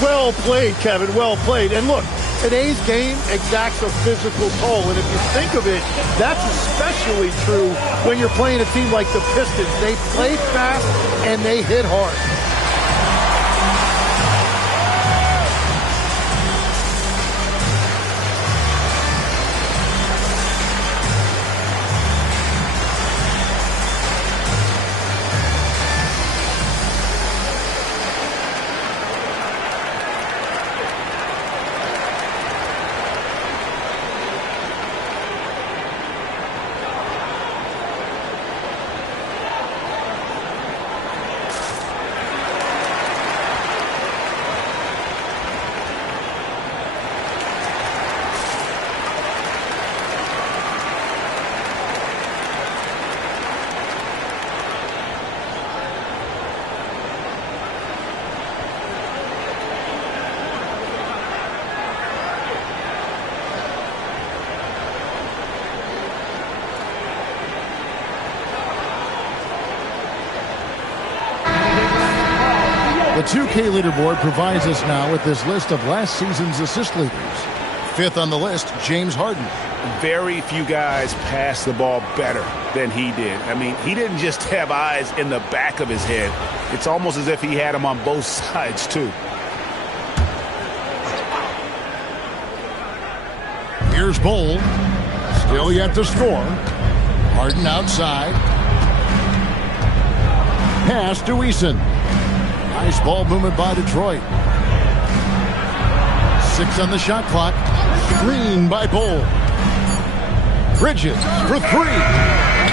Well played, Kevin, well played. And look, today's game exacts a physical toll. And if you think of it, that's especially true when you're playing a team like the Pistons. They play fast and they hit hard. The 2K leaderboard provides us now with this list of last season's assist leaders. 5th on the list, James Harden. Very few guys pass the ball better than he did. I mean, he didn't just have eyes in the back of his head. It's almost as if he had them on both sides, too. Here's Bowl. Still yet to score. Harden outside. Pass to Eason. Nice ball movement by Detroit. 6 on the shot clock. Screen by Bowl. Bridges for three.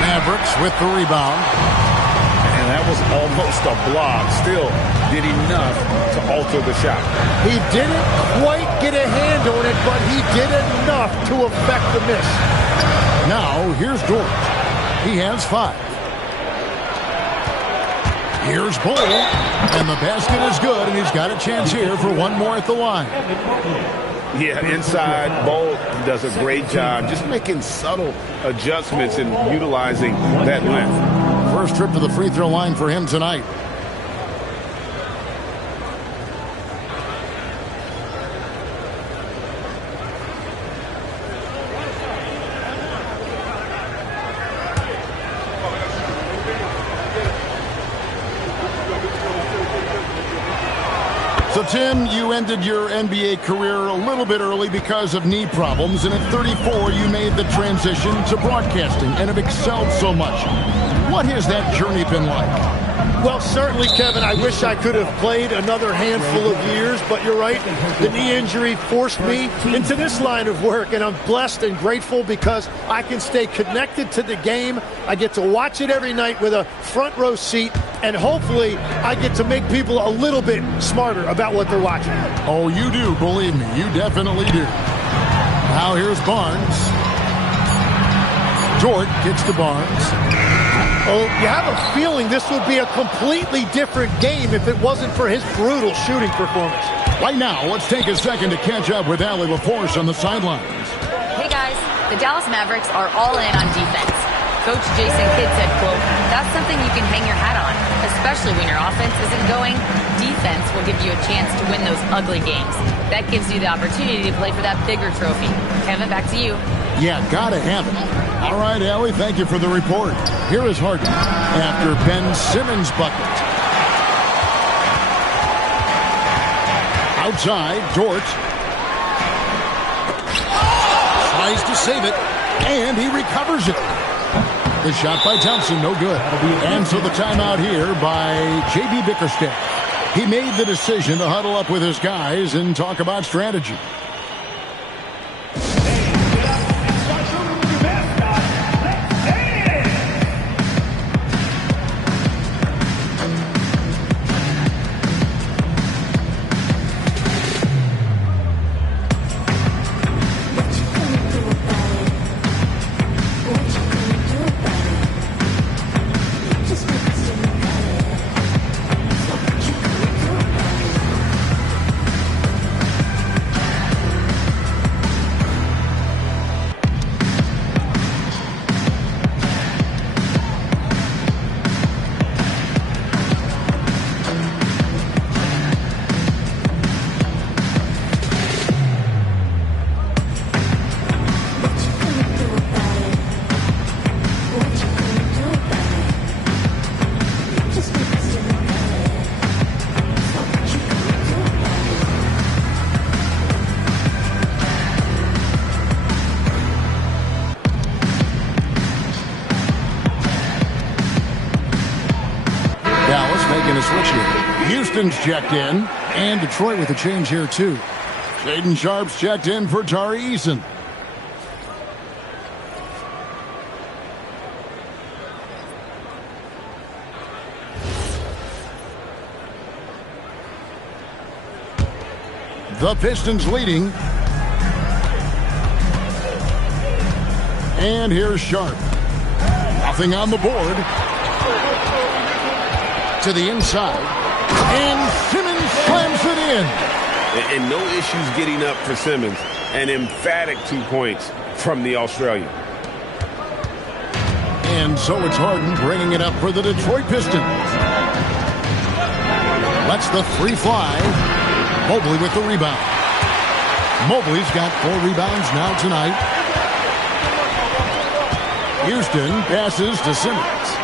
Mavericks with the rebound. And that was almost a block. Still did enough to alter the shot. He didn't quite get a hand on it, but he did enough to affect the miss. Now, here's George. He has 5. Here's Bull. And the basket is good, and he's got a chance here for one more at the line. Yeah, inside, Bull does a great job just making subtle adjustments and utilizing that length. First trip to the free throw line for him tonight. So, Tim, you ended your NBA career a little bit early because of knee problems, and at 34, you made the transition to broadcasting and have excelled so much. What has that journey been like? Well, certainly, Kevin, I wish I could have played another handful of years, but you're right. The knee injury forced me into this line of work, and I'm blessed and grateful because I can stay connected to the game. I get to watch it every night with a front row seat, and hopefully I get to make people a little bit smarter about what they're watching. Oh, you do, believe me. You definitely do. Now here's Barnes. Jordan gets to Barnes. Oh, you have a feeling this would be a completely different game if it wasn't for his brutal shooting performance. Right now, let's take a second to catch up with Allie LaForce on the sidelines. Hey guys, the Dallas Mavericks are all in on defense. Coach Jason Kidd said, quote, "That's something you can hang your hat on, especially when your offense isn't going. Defense will give you a chance to win those ugly games. That gives you the opportunity to play for that bigger trophy." Kevin, back to you. Yeah, gotta have it. All right, Allie, thank you for the report. Here is Harden after Ben Simmons' bucket. Outside, Dort tries to save it, and he recovers it. The shot by Thompson, no good. And so the timeout here by J.B. Bickerstaff. He made the decision to huddle up with his guys and talk about strategy. Houston's checked in, and Detroit with a change here, too. Shaden Sharp's checked in for Tari Eason. The Pistons leading. And here's Sharp. Nothing on the board. To the inside. And Simmons slams it in. And no issues getting up for Simmons. An emphatic 2 points from the Australian. And so it's Harden bringing it up for the Detroit Pistons. Lets the three fly. Mobley with the rebound. Mobley's got 4 rebounds now tonight. Houston passes to Simmons.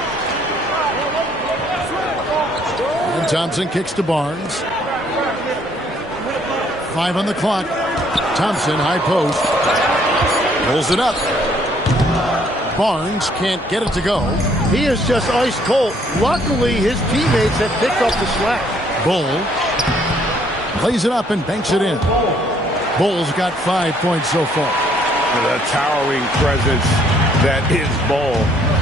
And Thompson kicks to Barnes. 5 on the clock. Thompson, high post. Pulls it up. Barnes can't get it to go. He is just ice cold. Luckily, his teammates have picked up the slack. Bull plays it up and banks it in. Bull's got 5 points so far. the towering presence that is Ball.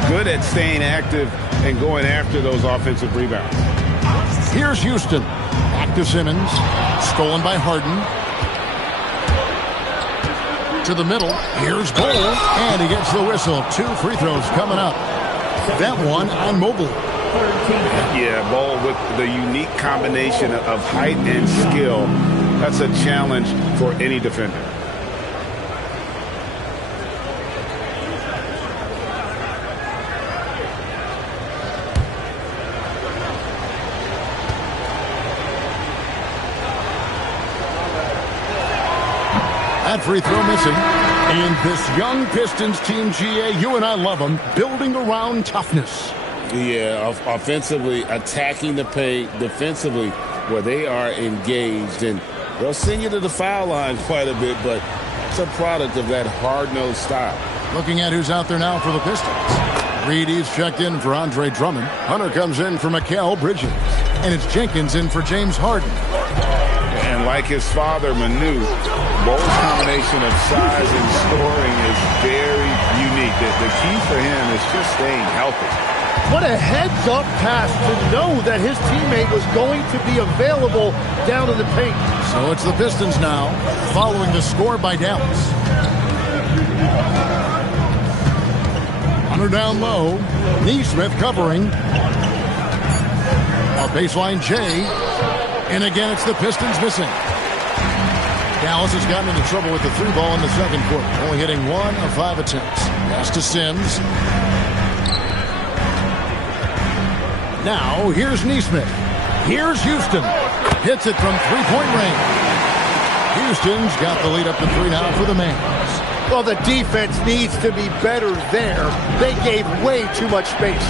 Good at staying active and going after those offensive rebounds. Here's Houston. Back to Simmons. Stolen by Harden. To the middle. Here's Ball. And he gets the whistle. 2 free throws coming up. That one on Mobley. Yeah, Ball with the unique combination of height and skill. That's a challenge for any defender. That free throw missing. And this young Pistons team, GA, you and I love them, building around toughness. Yeah, offensively, attacking the paint, defensively, where they are engaged. And they'll send you to the foul line quite a bit, but it's a product of that hard-nosed style. Looking at who's out there now for the Pistons. Reedy's checked in for Andre Drummond. Hunter comes in for Mikal Bridges. And it's Jenkins in for James Harden. And like his father, Manu, Ball's combination of size and scoring is very unique. The key for him is just staying healthy. What a heads-up pass to know that his teammate was going to be available down in the paint. So it's the Pistons now, following the score by Dallas. Hunter down low. Neesmith covering. A baseline J. And again, it's the Pistons missing. Dallas has gotten into trouble with the 3 ball in the second quarter, only hitting 1 of 5 attempts. Pass to Sims. Now, here's Neesmith. Here's Houston. Hits it from 3-point range. Houston's got the lead up to 3 now for the Mavs. Well, the defense needs to be better there. They gave way too much space.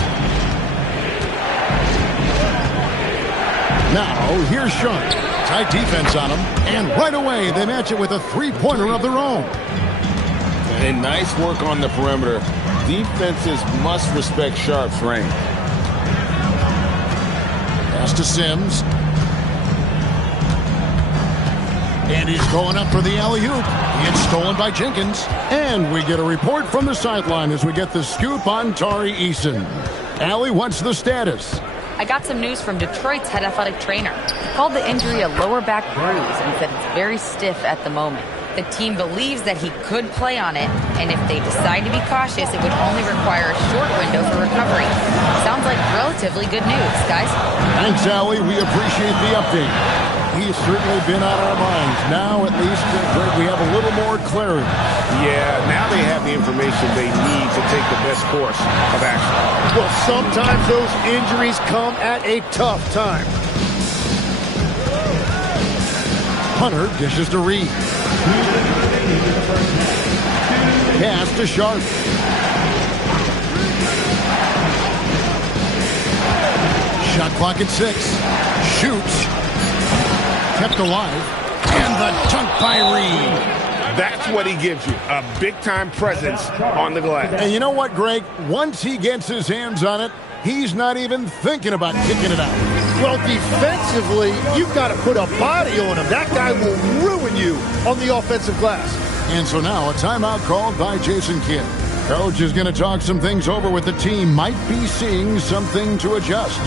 Now, here's Sean. Tight defense on him. And right away, they match it with a 3-pointer of their own. And nice work on the perimeter. Defenses must respect Sharp's range. Pass to Sims. And he's going up for the alley-oop. It's stolen by Jenkins. And we get a report from the sideline as we get the scoop on Tari Eason. Allie, what's the status? I got some news from Detroit's head athletic trainer. He called the injury a lower back bruise and said it's very stiff at the moment. The team believes that he could play on it, and if they decide to be cautious, it would only require a short window for recovery. Sounds like relatively good news, guys. Thanks, Allie. We appreciate the update. He's certainly been on our minds. Now, at least, Greg, we have a little more clarity. Yeah, now they have the information they need to take the best course of action. Well, sometimes those injuries come at a tough time. Hunter dishes to Reed. Pass to Sharp. Shot clock at 6. Shoots. Kept alive. And the dunk by Reed. That's what he gives you, a big-time presence on the glass. And you know what, Greg? Once he gets his hands on it, he's not even thinking about kicking it out. Well, defensively, you've got to put a body on him. That guy will ruin you on the offensive glass. And so now a timeout called by Jason Kidd. Coach is going to talk some things over with the team. Might be seeing something to adjust.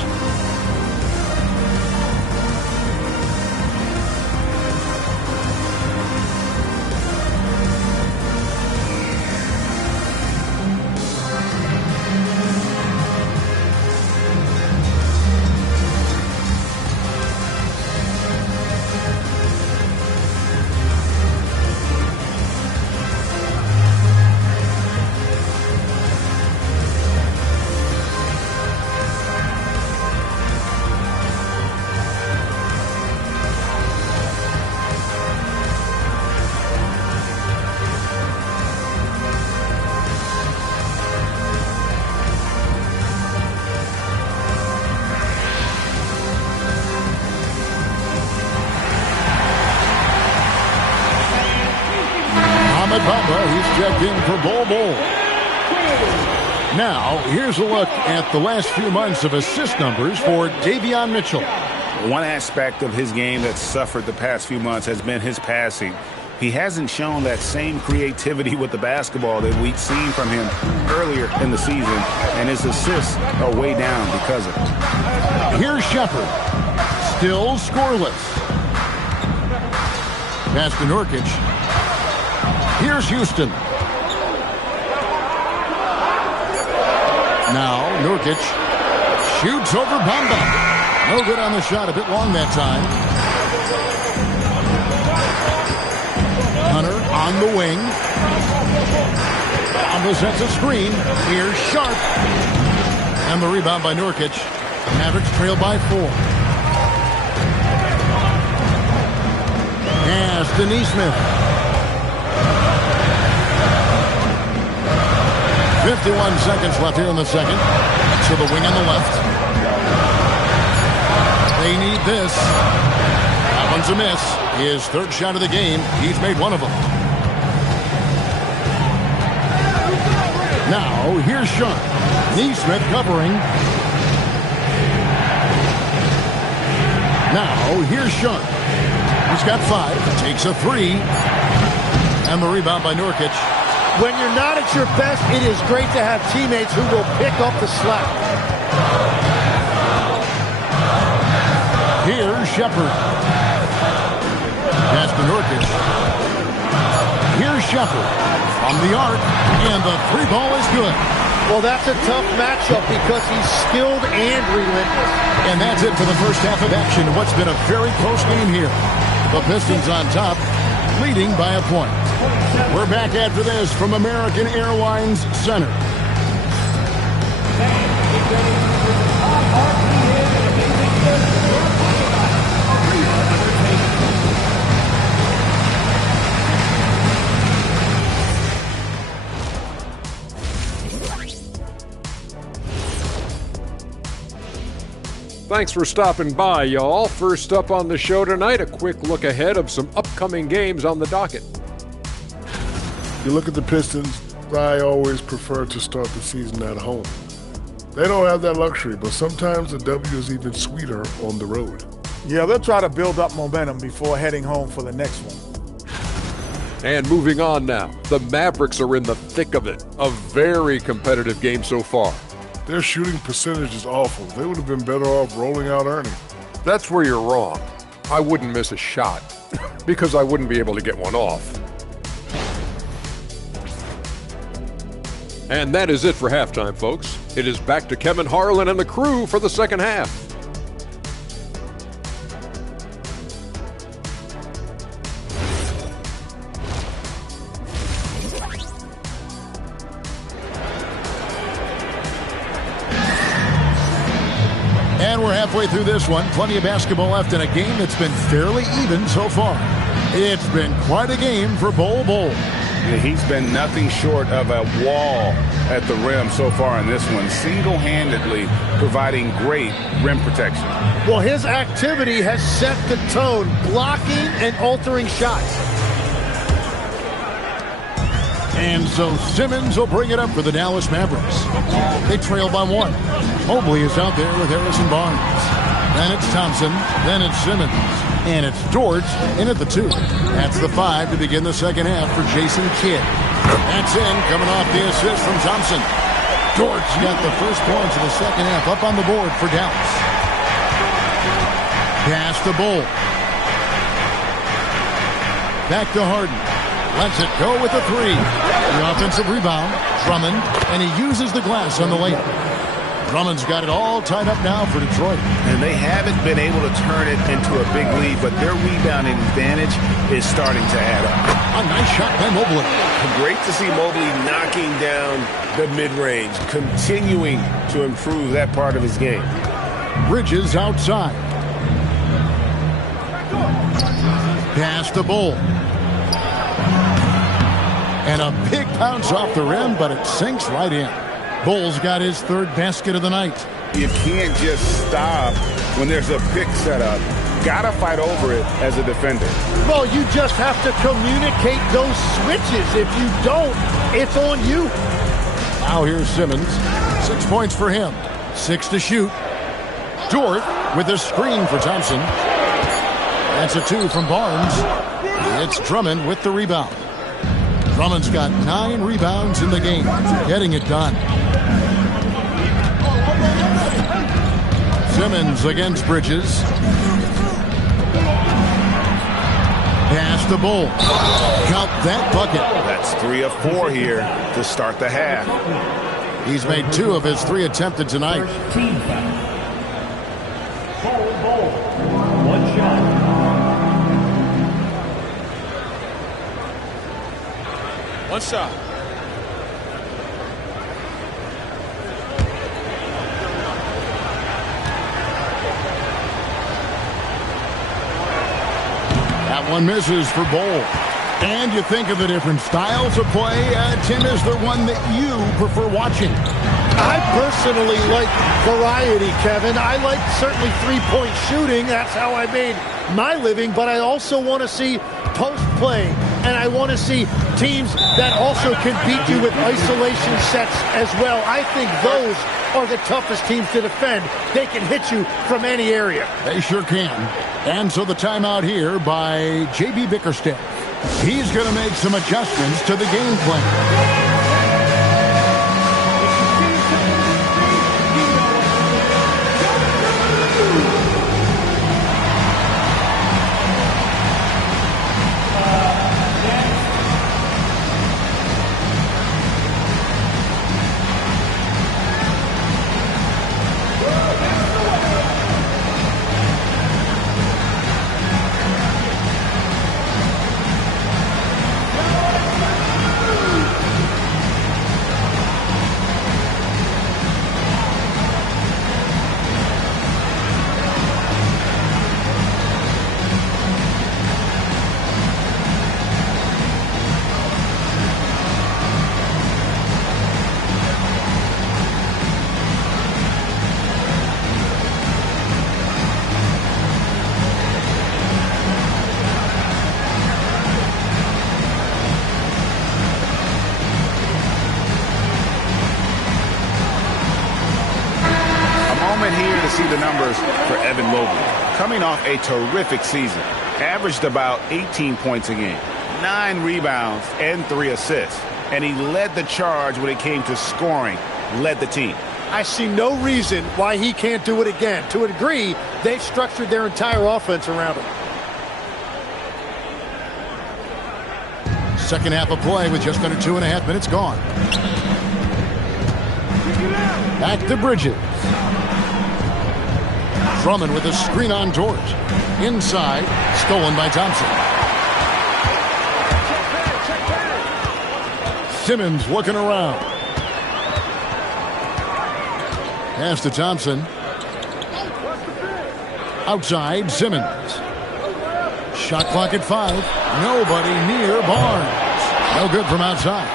He's checked in for Bol Bol. Now, here's a look at the last few months of assist numbers for Davion Mitchell. One aspect of his game that's suffered the past few months has been his passing. He hasn't shown that same creativity with the basketball that we'd seen from him earlier in the season, and his assists are way down because of it. Here's Shepard. Still scoreless. Pass to Nurkic. Here's Houston. Now Nurkic shoots over Bamba. No good on the shot. A bit long that time. Hunter on the wing. Bamba sets a screen. Here's Sharp. And the rebound by Nurkic. Mavericks trail by 4. Pass to Nesmith. 51 seconds left here in the second. So the wing on the left. They need this. That one's a miss. His third shot of the game. He's made one of them. Now, here's Sharp. Nesmith covering. Now, here's Sharp. He's got 5. Takes a 3. And the rebound by Nurkic. When you're not at your best, it is great to have teammates who will pick up the slack. Here's Shepard. Pass to Nurkic. Here's Shepard from the arc, and the 3 ball is good. Well, that's a tough matchup because he's skilled and relentless. And that's it for the first half of action. What's been a very close game here. The Pistons on top, leading by a point. We're back after this from American Airlines Center. Thanks for stopping by, y'all. First up on the show tonight, a quick look ahead of some upcoming games on the docket. You look at the Pistons, I always prefer to start the season at home. They don't have that luxury, but sometimes the W is even sweeter on the road. Yeah, they'll try to build up momentum before heading home for the next one. And moving on now, the Mavericks are in the thick of it. A very competitive game so far. Their shooting percentage is awful. They would have been better off rolling out Ernie. That's where you're wrong. I wouldn't miss a shot because I wouldn't be able to get one off. And that is it for halftime, folks. It is back to Kevin Harlan and the crew for the second half. And we're halfway through this one. Plenty of basketball left in a game that's been fairly even so far. It's been quite a game for Bol Bol. Yeah, he's been nothing short of a wall at the rim so far in this one, single-handedly providing great rim protection. Well, his activity has set the tone, blocking and altering shots. And so Simmons will bring it up for the Dallas Mavericks. They trail by 1. Mobley is out there with Harrison Barnes. Then it's Thompson. Then it's Simmons. And it's George in at the 2. That's the 5 to begin the second half for Jason Kidd. That's in, coming off the assist from Thompson. George got the first points of the second half up on the board for Dallas. Pass to Bol. Back to Harden. Lets it go with a 3. The offensive rebound, Drummond, and he uses the glass on the layup. Drummond's got it all tied up now for Detroit. And they haven't been able to turn it into a big lead, but their rebounding advantage is starting to add up. A nice shot by Mobley. Great to see Mobley knocking down the mid-range, continuing to improve that part of his game. Bridges outside. Pass to Bol. And a big bounce off the rim, but it sinks right in. Bol's got his third basket of the night. You can't just stop when there's a pick set up. Gotta fight over it as a defender. Well, you just have to communicate those switches. If you don't, it's on you. Now here's Simmons. 6 points for him. 6 to shoot. Dort with a screen for Thompson. That's a 2 from Barnes. It's Drummond with the rebound. Drummond's got 9 rebounds in the game, getting it done. Simmons against Bridges. Pass to Bull. Count that bucket. That's 3 of 4 here to start the half. He's made 2 of his 3 attempted tonight. Team foul. Bull. 1 shot. One shot. That one misses for Bull. And you think of the different styles of play. Tim, is there one that you prefer watching? I personally like variety, Kevin. I like certainly three-point shooting. That's how I made my living. But I also want to see post play. And I want to see teams that also can beat you with isolation sets as well. I think those are the toughest teams to defend. They can hit you from any area. They sure can. And so the timeout here by J.B. Bickerstaff. He's going to make some adjustments to the game plan. Here to see the numbers for Evan Mobley. Coming off a terrific season, averaged about 18 points a game, 9 rebounds, and 3 assists. And he led the charge when it came to scoring, led the team. I see no reason why he can't do it again. To a degree, they've structured their entire offense around him. Second half of play with just under 2.5 minutes gone. Back to Bridges. Drummond with a screen on George. Inside, stolen by Thompson. Simmons looking around. Pass to Thompson. Outside, Simmons. Shot clock at 5. Nobody near Barnes. No good from outside.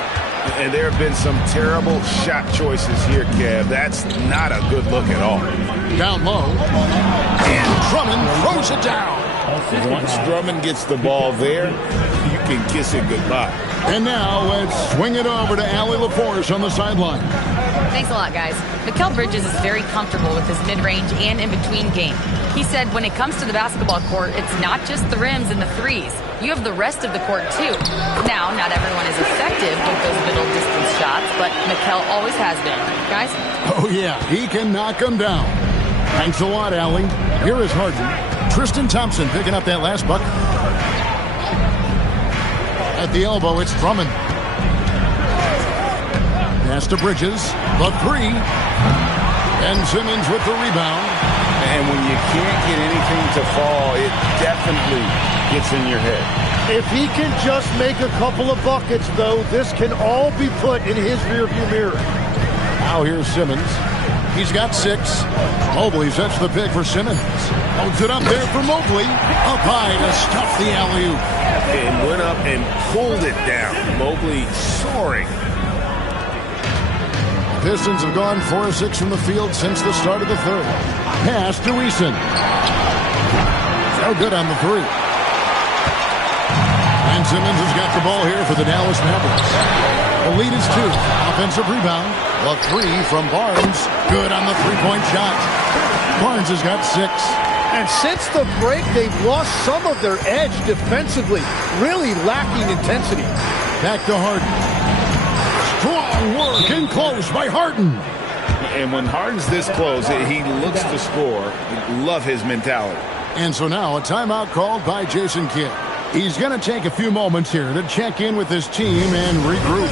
And there have been some terrible shot choices here, Kev. That's not a good look at all. Down low. And Drummond throws it down. Once Drummond gets the ball there, you can kiss it goodbye. And now let's swing it over to Allie LaForce on the sideline. Thanks a lot, guys. Mikal Bridges is very comfortable with his mid-range and in-between game. He said when it comes to the basketball court, it's not just the rims and the threes. You have the rest of the court, too. Now, not everyone is effective with those middle-distance shots, but Mikal always has been. Guys? Oh, yeah. He can knock them down. Thanks a lot, Allie. Here is Harden. Tristan Thompson picking up that last bucket. At the elbow, it's Drummond. Pass to Bridges. The 3. And Simmons with the rebound. And when you can't get anything to fall, it definitely gets in your head. If he can just make a couple of buckets, though, this can all be put in his rearview mirror. Now here's Simmons. He's got 6. Mobley sets the pick for Simmons. Holds it up there for Mobley. Up high to stuff the alley-oop. And went up and pulled it down. Mobley soaring. Pistons have gone 4 of 6 from the field since the start of the third. Pass to Eason. No good on the 3. And Simmons has got the ball here for the Dallas Mavericks. The lead is 2. Offensive rebound. The 3 from Barnes. Good on the three-point shot. Barnes has got 6. And since the break, they've lost some of their edge defensively, really lacking intensity. Back to Harden. Strong work and close by Harden. And when Harden's this close, he looks to score. Love his mentality. And so now a timeout called by Jason Kidd. He's going to take a few moments here to check in with his team and regroup.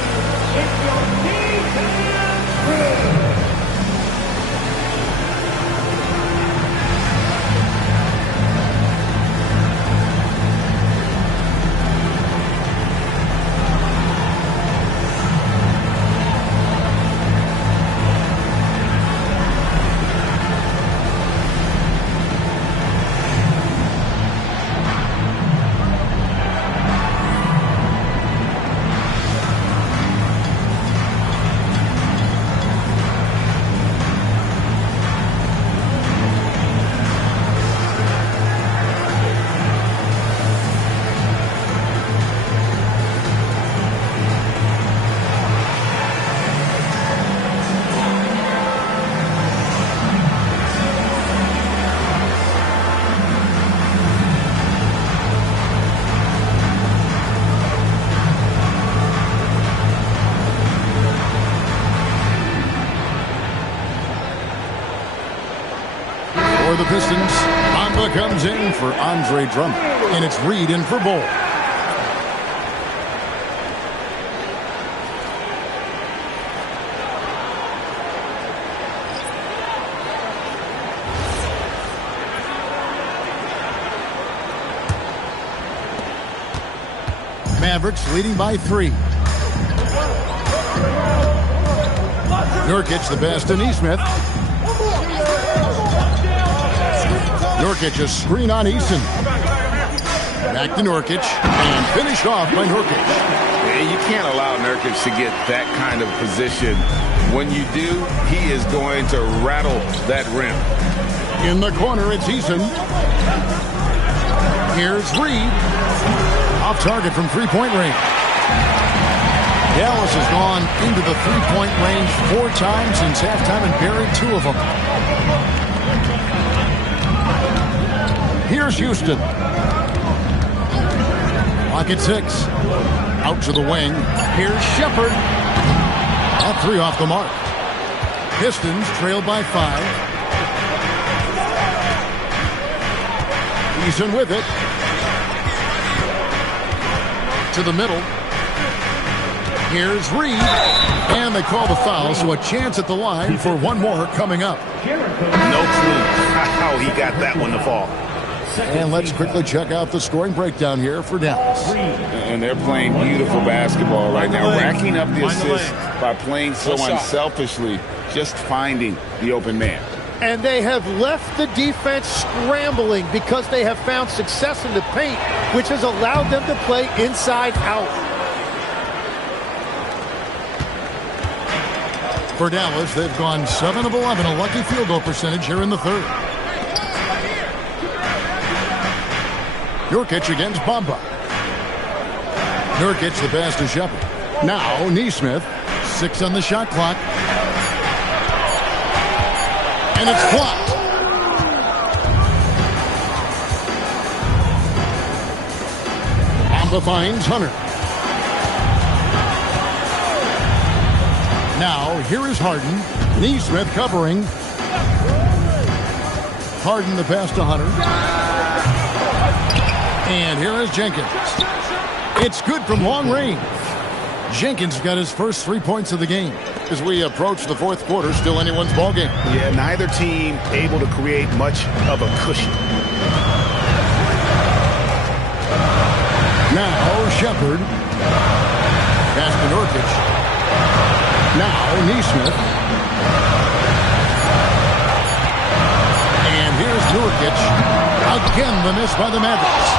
For the Pistons, Mamba comes in for Andre Drummond, and it's Reed in for Bol. Mavericks leading by 3. Nurkic the best to Nesmith. Nurkic a screen on Eason. Back to Nurkic and finished off by Nurkic. And you can't allow Nurkic to get that kind of position. When you do, he is going to rattle that rim. In the corner, it's Eason. Here's Reed. Off target from three-point range. Dallas has gone into the three-point range 4 times since halftime and buried 2 of them. Here's Houston. Clock at 6. Out to the wing. Here's Shepherd. That 3 off the mark. Pistons trailed by 5. Eason with it. To the middle. Here's Reed. And they call the foul, so a chance at the line for one more coming up. No clue how he got that one to fall. And let's quickly check out the scoring breakdown here for Dallas. And they're playing beautiful basketball right now, racking up the assists by playing so unselfishly, just finding the open man. And they have left the defense scrambling because they have found success in the paint, which has allowed them to play inside out. For Dallas, they've gone 7 of 11, a lucky field goal percentage here in the third. Nurkic against Bamba. Nurkic the pass to Shepherd. Now Nesmith. 6 on the shot clock. And it's blocked. Bamba finds Hunter. Now here is Harden. Nesmith covering. Harden the pass to Hunter. And here is Jenkins. It's good from long range. Jenkins got his first 3 points of the game. As we approach the fourth quarter, still anyone's ball game. Yeah, neither team able to create much of a cushion. Now Shepherd. Pass to Nurkic. Now Nesmith. And here's Nurkic. Again the miss by the Mavericks.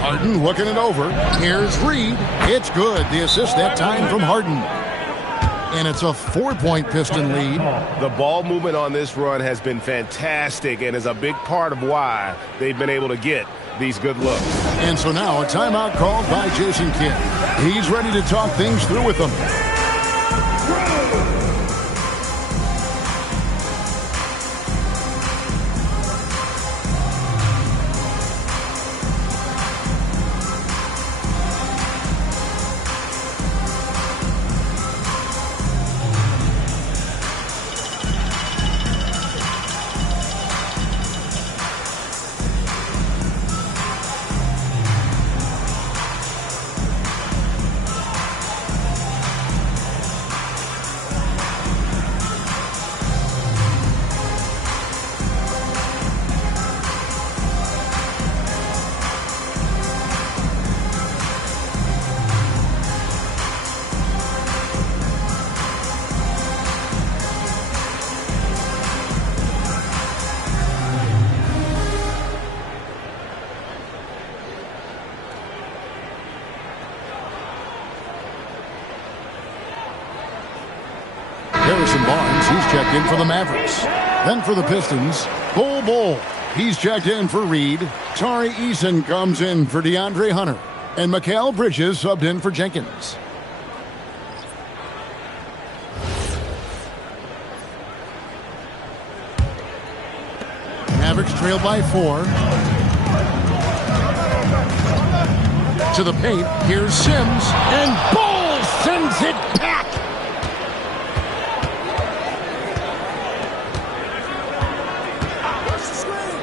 Harden looking it over. Here's Reed. It's good. The assist that time from Harden. And it's a 4-point Piston lead. The ball movement on this run has been fantastic and is a big part of why they've been able to get these good looks. And so now a timeout called by Jason Kidd. He's ready to talk things through with them. Harrison Barnes. He's checked in for the Mavericks. Then for the Pistons, Bull. He's checked in for Reed. Tari Eason comes in for DeAndre Hunter. And Mikal Bridges subbed in for Jenkins. Mavericks trailed by 4. To the paint, here's Sims, and Bull sends it back.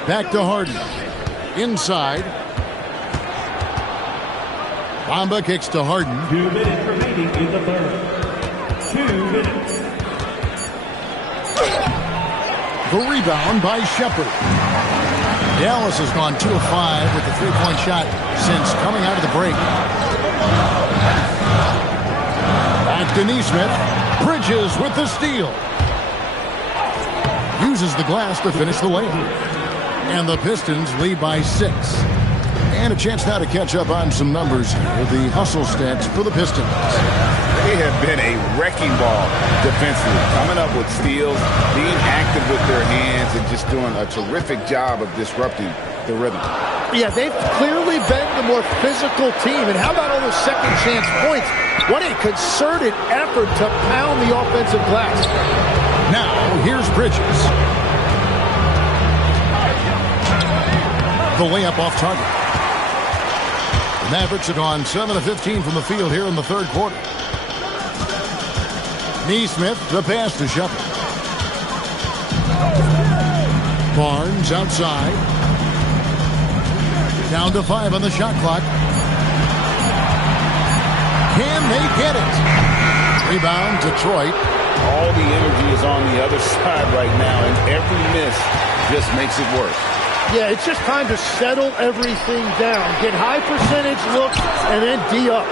Back to Harden. Inside. Bamba kicks to Harden. 2 minutes remaining in the third. 2 minutes. The rebound by Shepard. Dallas has gone 2 of 5 with the three-point shot since coming out of the break. Back to Nesmith. Bridges with the steal. Uses the glass to finish the layup. And the Pistons lead by 6. And a chance now to catch up on some numbers here. The hustle stats for the Pistons. They have been a wrecking ball defensively, coming up with steals, being active with their hands, and just doing a terrific job of disrupting the rhythm. Yeah, they've clearly been the more physical team. And how about all those second chance points? What a concerted effort to pound the offensive glass. Now, here's Bridges. The layup off target. The Mavericks have gone 7 of 15 from the field here in the third quarter. Nesmith, the pass to Shepard. Barnes outside. Down to 5 on the shot clock. Can they get it? Rebound, Detroit. All the energy is on the other side right now, and every miss just makes it worse. Yeah, it's just time to settle everything down. Get high percentage looks and then D up.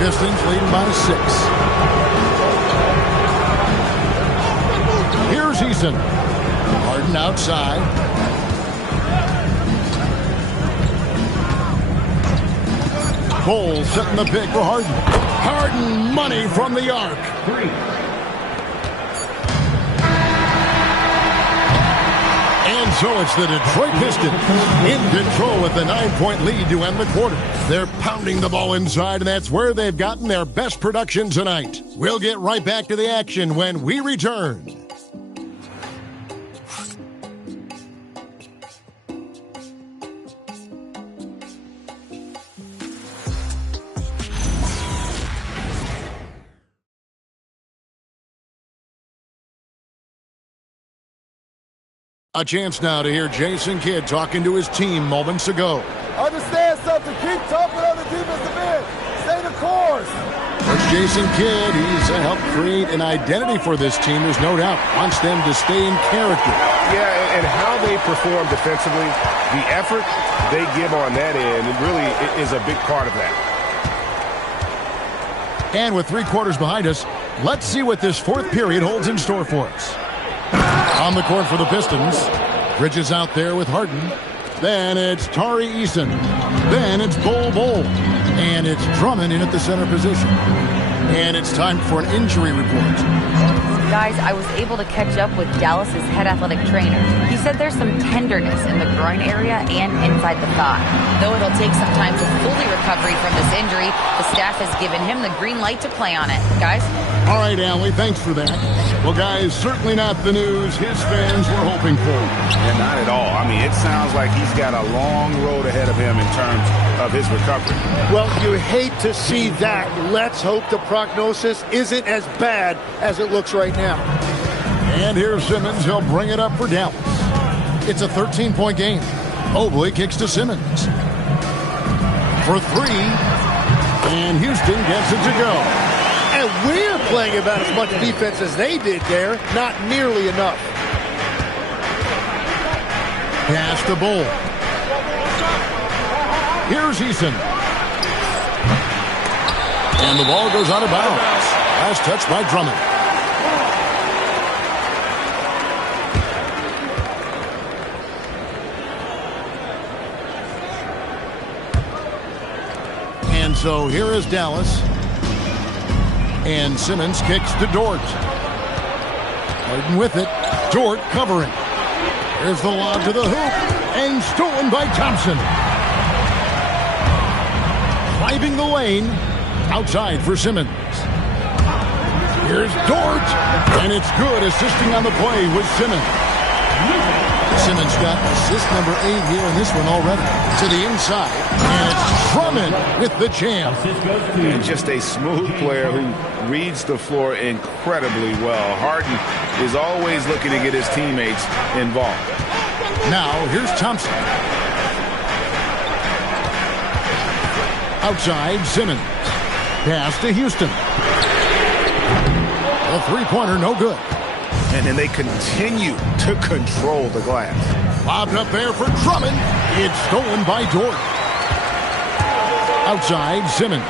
Pistons leading by 6. Here's Eason. Harden outside. Bull setting the pick for Harden. Harden money from the arc. 3. And so it's the Detroit Pistons in control with the 9-point lead to end the quarter. They're pounding the ball inside, and that's where they've gotten their best production tonight. We'll get right back to the action when we return. A chance now to hear Jason Kidd talking to his team moments ago. Understand something. Keep talking on the defensive end. Stay the course. Coach Jason Kidd, he's helped create an identity for this team. There's no doubt. Wants them to stay in character. Yeah, and how they perform defensively, the effort they give on that end really is a big part of that. And with 3 quarters behind us, let's see what this fourth period holds in store for us. On the court for the Pistons. Bridges out there with Harden. Then it's Tari Eason. Then it's Bull. And it's Drummond in at the center position. And it's time for an injury report. Guys, I was able to catch up with Dallas's head athletic trainer. He said there's some tenderness in the groin area and inside the thigh. Though it'll take some time to fully recovery from this injury, the staff has given him the green light to play on it. Guys? All right, Allie, thanks for that. Well, guys, certainly not the news his fans were hoping for. Yeah, not at all. I mean, it sounds like he's got a long road ahead of him in terms of his recovery. Well, you hate to see that. Let's hope the prognosis isn't as bad as it looks right now. And here's Simmons. He'll bring it up for Dallas. It's a 13-point game. Mobley kicks to Simmons. For 3. And Houston gets it to go. And we're playing about as much defense as they did there. Not nearly enough. Pass to Bull. Here's Eason. And the ball goes out of bounds. Last touch by Drummond. And so here is Dallas. And Simmons kicks to Dort. Harden with it. Dort covering. Here's the lob to the hoop. And stolen by Thompson. Driving the lane. Outside for Simmons. Here's Dort. And it's good. Assisting on the play with Simmons. Simmons got assist number 8 here in this one already. To the inside. And it's Drummond with the jam. And just a smooth player who reads the floor incredibly well. Harden is always looking to get his teammates involved. Now, here's Thompson. Outside, Simmons. Pass to Houston. The three-pointer, no good. And then they continue to control the glass. Lobbed up there for Drummond. It's stolen by Dort. Outside, Simmons.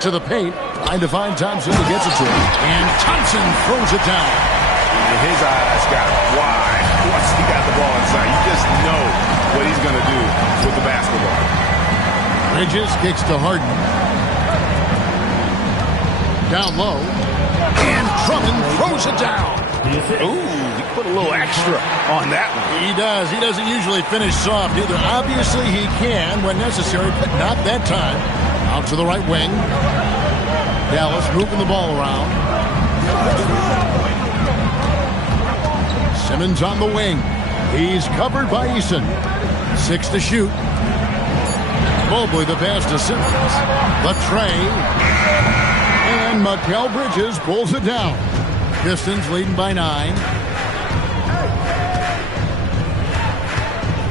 To the paint. Trying to find Thompson who gets it to him. And Thompson throws it down. And his eyes got wide. Once he got the ball inside, you just know what he's going to do with the basketball. Bridges kicks to Harden. Down low. And Drummond throws it down. Ooh, he put a little extra on that one. He does. He doesn't usually finish soft either. Obviously, he can when necessary, but not that time. Out to the right wing. Dallas moving the ball around. Simmons on the wing. He's covered by Eason. 6 to shoot. Mobley the pass to Simmons. The tray. And Mikal Bridges pulls it down. Pistons leading by 9.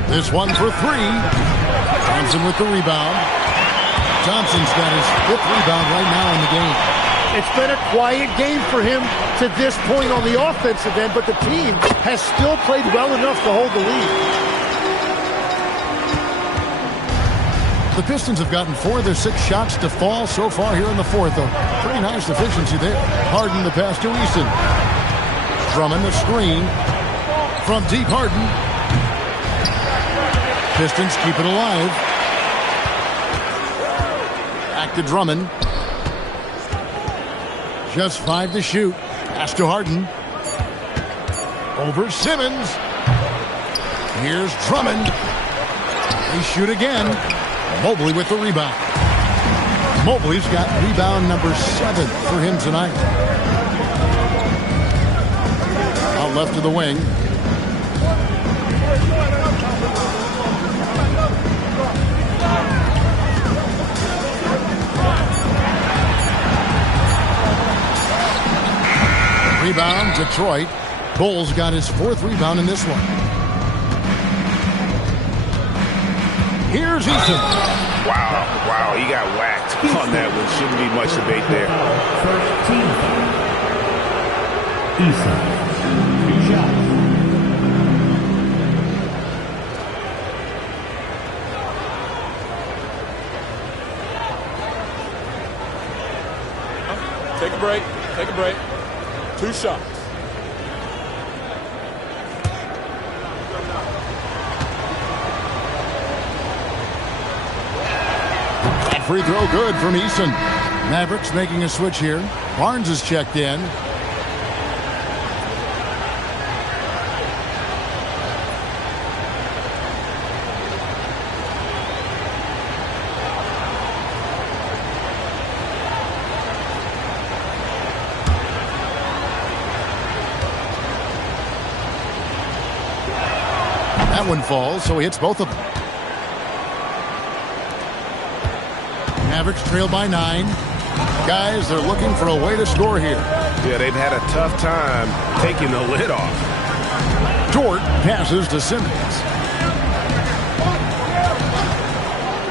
This one for 3. Thompson with the rebound. Thompson's got his 5th rebound right now in the game. It's been a quiet game for him to this point on the offensive end, but the team has still played well enough to hold the lead. The Pistons have gotten 4 of their 6 shots to fall so far here in the 4th. A pretty nice efficiency there. Harden the pass to Easton. Drummond the screen. From deep, Harden. Pistons keep it alive. Back to Drummond. Just 5 to shoot. Pass to Harden. Over Simmons. Here's Drummond. They shoot again. Mobley with the rebound. Mobley's got rebound number 7 for him tonight. Out left to the wing. Rebound, Detroit. Bulls got his 4th rebound in this one. Here's Eason. Wow, he got whacked on that one. Shouldn't be much debate there. First team foul. Eason. 2 shots. Take a break. Take a break. 2 shots. That free throw good from Eason. Mavericks making a switch here. Barnes is checked in. That one falls, so he hits both of them. Mavericks trail by 9. Guys, they're looking for a way to score here. Yeah, they've had a tough time taking the lid off. Dort passes to Simmons.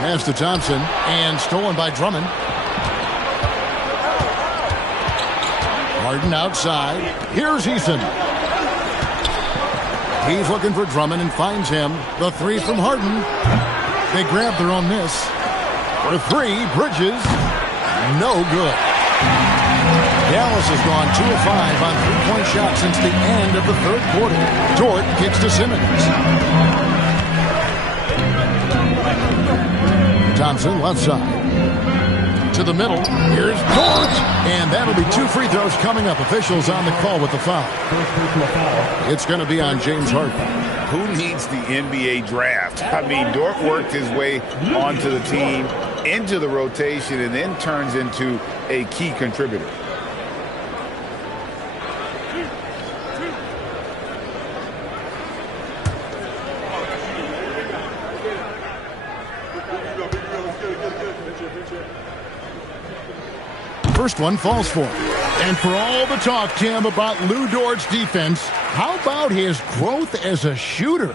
Pass to Thompson, and stolen by Drummond. Harden outside. Here's Eason. He's looking for Drummond and finds him. The 3 from Harden. They grab their own miss. For 3, Bridges. No good. Dallas has gone 2 of 5 on 3-point shots since the end of the 3rd quarter. Dort kicks to Simmons. Thompson left side. To to the middle. Here's Dort. And that'll be 2 free throws coming up. Officials on the call with the foul. It's going to be on James Harden. Who needs the NBA draft? I mean, Dort worked his way onto the team, into the rotation, and then turns into a key contributor. First one falls for him. And for all the talk, Tim, about Lou Dort's defense, how about his growth as a shooter?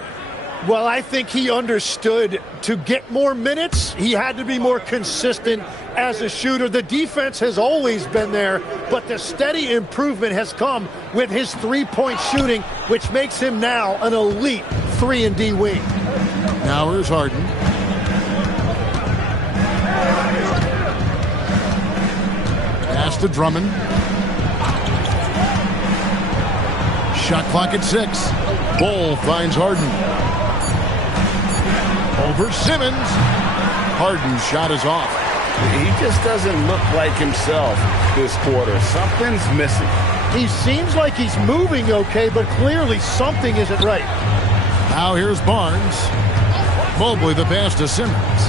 Well, I think he understood to get more minutes, he had to be more consistent as a shooter. The defense has always been there, but the steady improvement has come with his three-point shooting, which makes him now an elite 3-and-D wing. Now here's Harden. Pass to Drummond. Shot clock at 6. Bull finds Harden. Over Simmons. Harden's shot is off. He just doesn't look like himself this quarter. Something's missing. He seems like he's moving okay, but clearly something isn't right. Now here's Barnes. Mobley the pass to Simmons.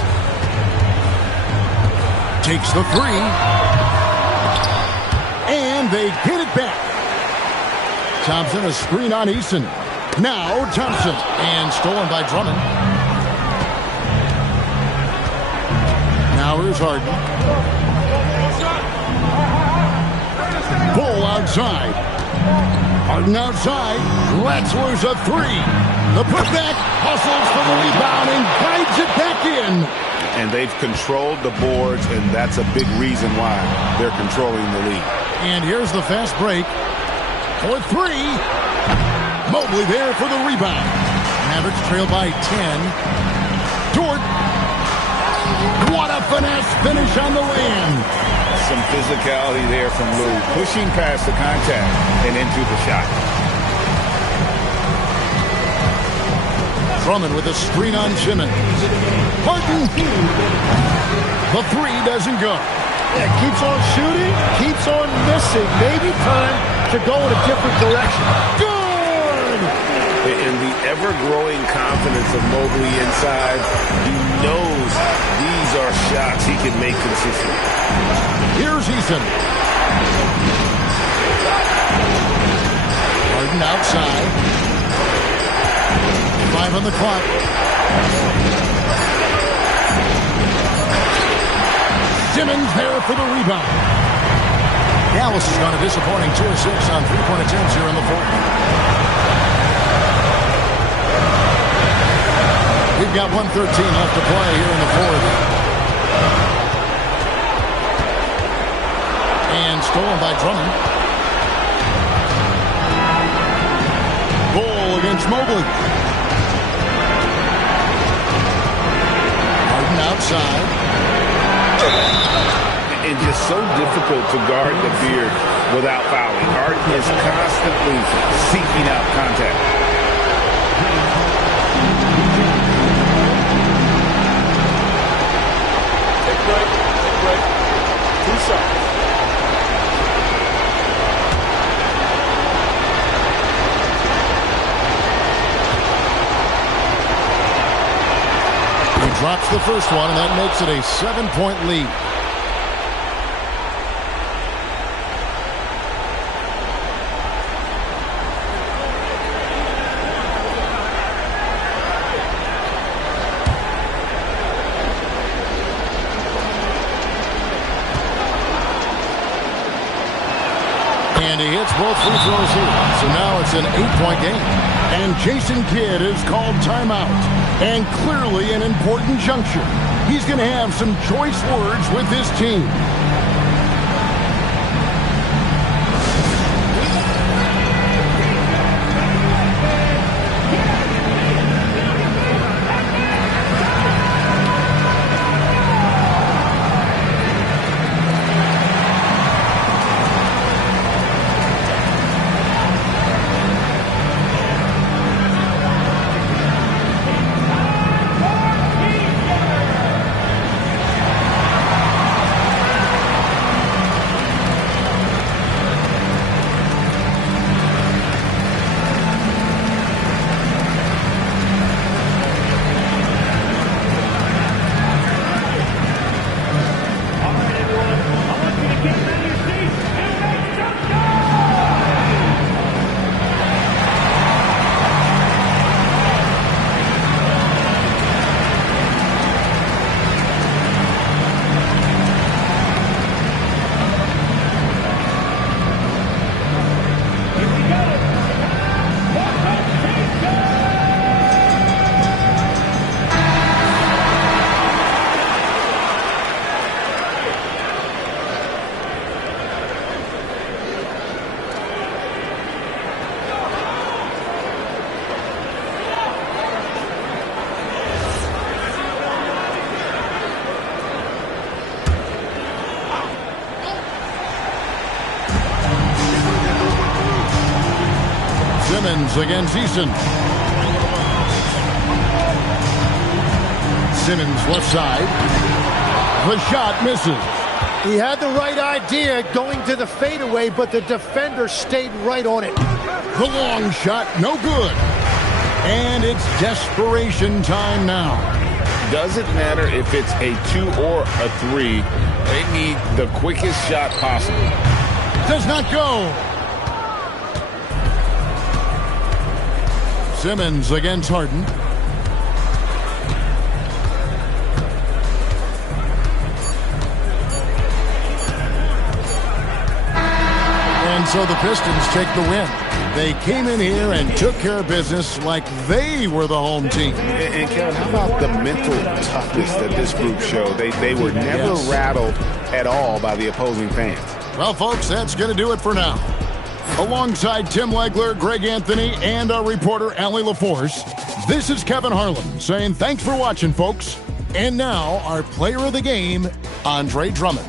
Takes the 3. And they get it back. Thompson, a screen on Eason. Now Thompson. And stolen by Drummond. Now here's Harden. Bull outside. Harden outside. Lets loose a 3. The putback hustles for the rebound and guides it back in. And they've controlled the boards, and that's a big reason why they're controlling the lead. And here's the fast break for 3. Mobley there for the rebound. Mavericks trail by 10. Dort. What a finesse finish on the land. Some physicality there from Lou, pushing past the contact and into the shot. Drummond with a screen on Simmons. Harden. The 3 doesn't go. Yeah, keeps on shooting, keeps on missing. Maybe time to go in a different direction. Good! And the ever-growing confidence of Mobley inside, he knows these are shots he can make consistently. Here's Eason. Harden outside. 5 on the clock. Simmons there for the rebound. Dallas has gone a disappointing 2 of 6 on 3-point attempts here in the fourth. We've got 1:13 left to play here in the fourth. And stolen by Drummond. Bull against Mobley. Harden outside. And just so difficult to guard the beard without fouling. Harden is constantly seeking out contact. Take break. 2 shots. He drops the first one, and that makes it a 7-point lead. And he hits both free throws here. So now it's an 8-point game. And Jason Kidd is called timeout. And clearly an important juncture. He's going to have some choice words with his team. Simmons against Eason. Simmons left side. The shot misses. He had the right idea going to the fadeaway, but the defender stayed right on it. The long shot, no good. And it's desperation time now. Doesn't matter if it's a 2 or a 3. They need the quickest shot possible. Does not go. Simmons against Harden. And so the Pistons take the win. They came in here and took care of business like they were the home team. And Kevin, how about the mental toughness that this group showed? They were never rattled at all by the opposing fans. Well, folks, that's going to do it for now. Alongside Tim Legler, Greg Anthony, and our reporter, Allie LaForce, this is Kevin Harlan saying thanks for watching, folks. And now, our player of the game, Andre Drummond.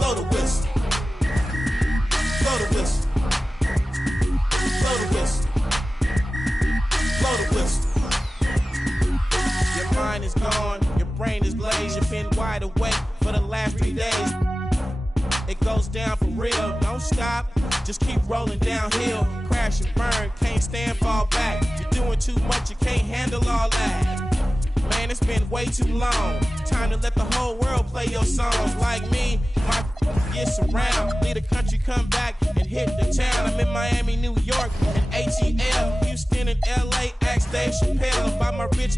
Blow the whistle. Blow the whistle. Blow the whistle. Blow the whistle. Your mind is gone, your brain is blazed, you've been wide awake for the last 3 days. It goes down for real, don't stop, just keep rolling downhill. Crash and burn, can't stand, fall back. You're doing too much, you can't handle all that. Man, it's been way too long. Time to let the whole world play your songs. Like me, my gets around. Leave the country, come back and hit the town. I'm in Miami, New York, and ATL. Houston and LA, ask Dave Chappelle about my rich.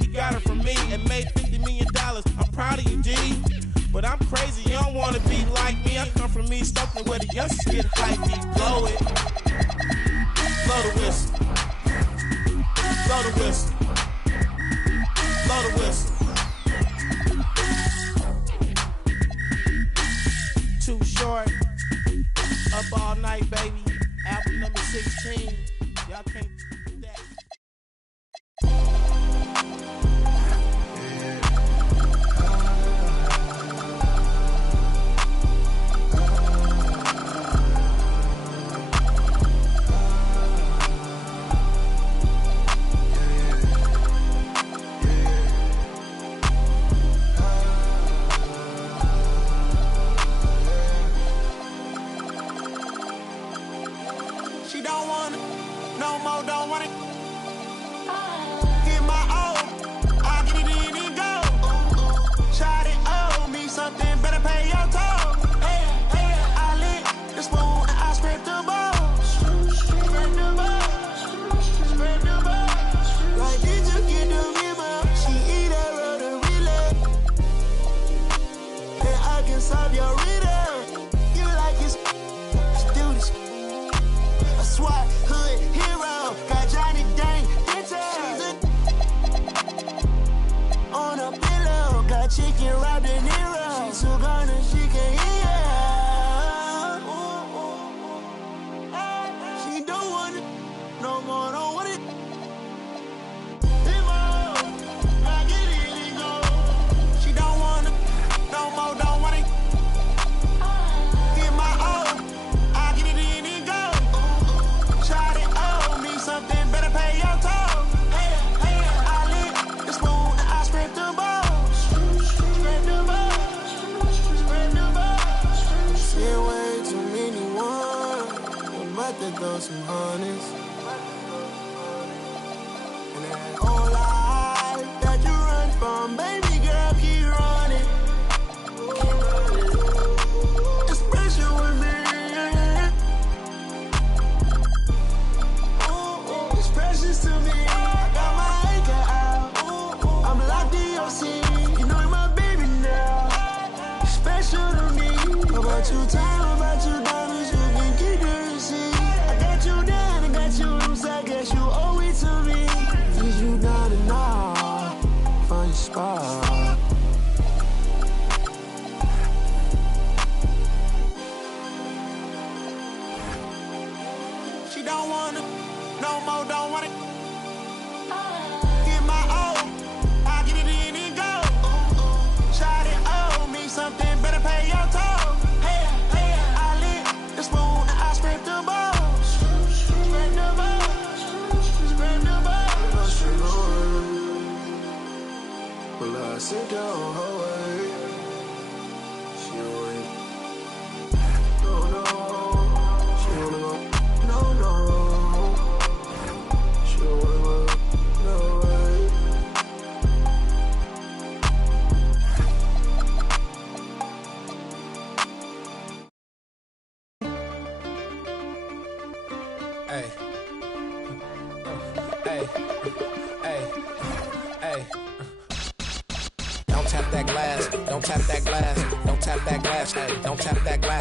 He got it from me and made $50 million. I'm proud of you, D. But I'm crazy, you don't wanna be like me. I come from East Oakland where the youngsters get hyped. Blow it. Blow the whistle. Blow the whistle. Blow the whistle. Too short. Up all night, baby. Album number 16. Y'all can't do that.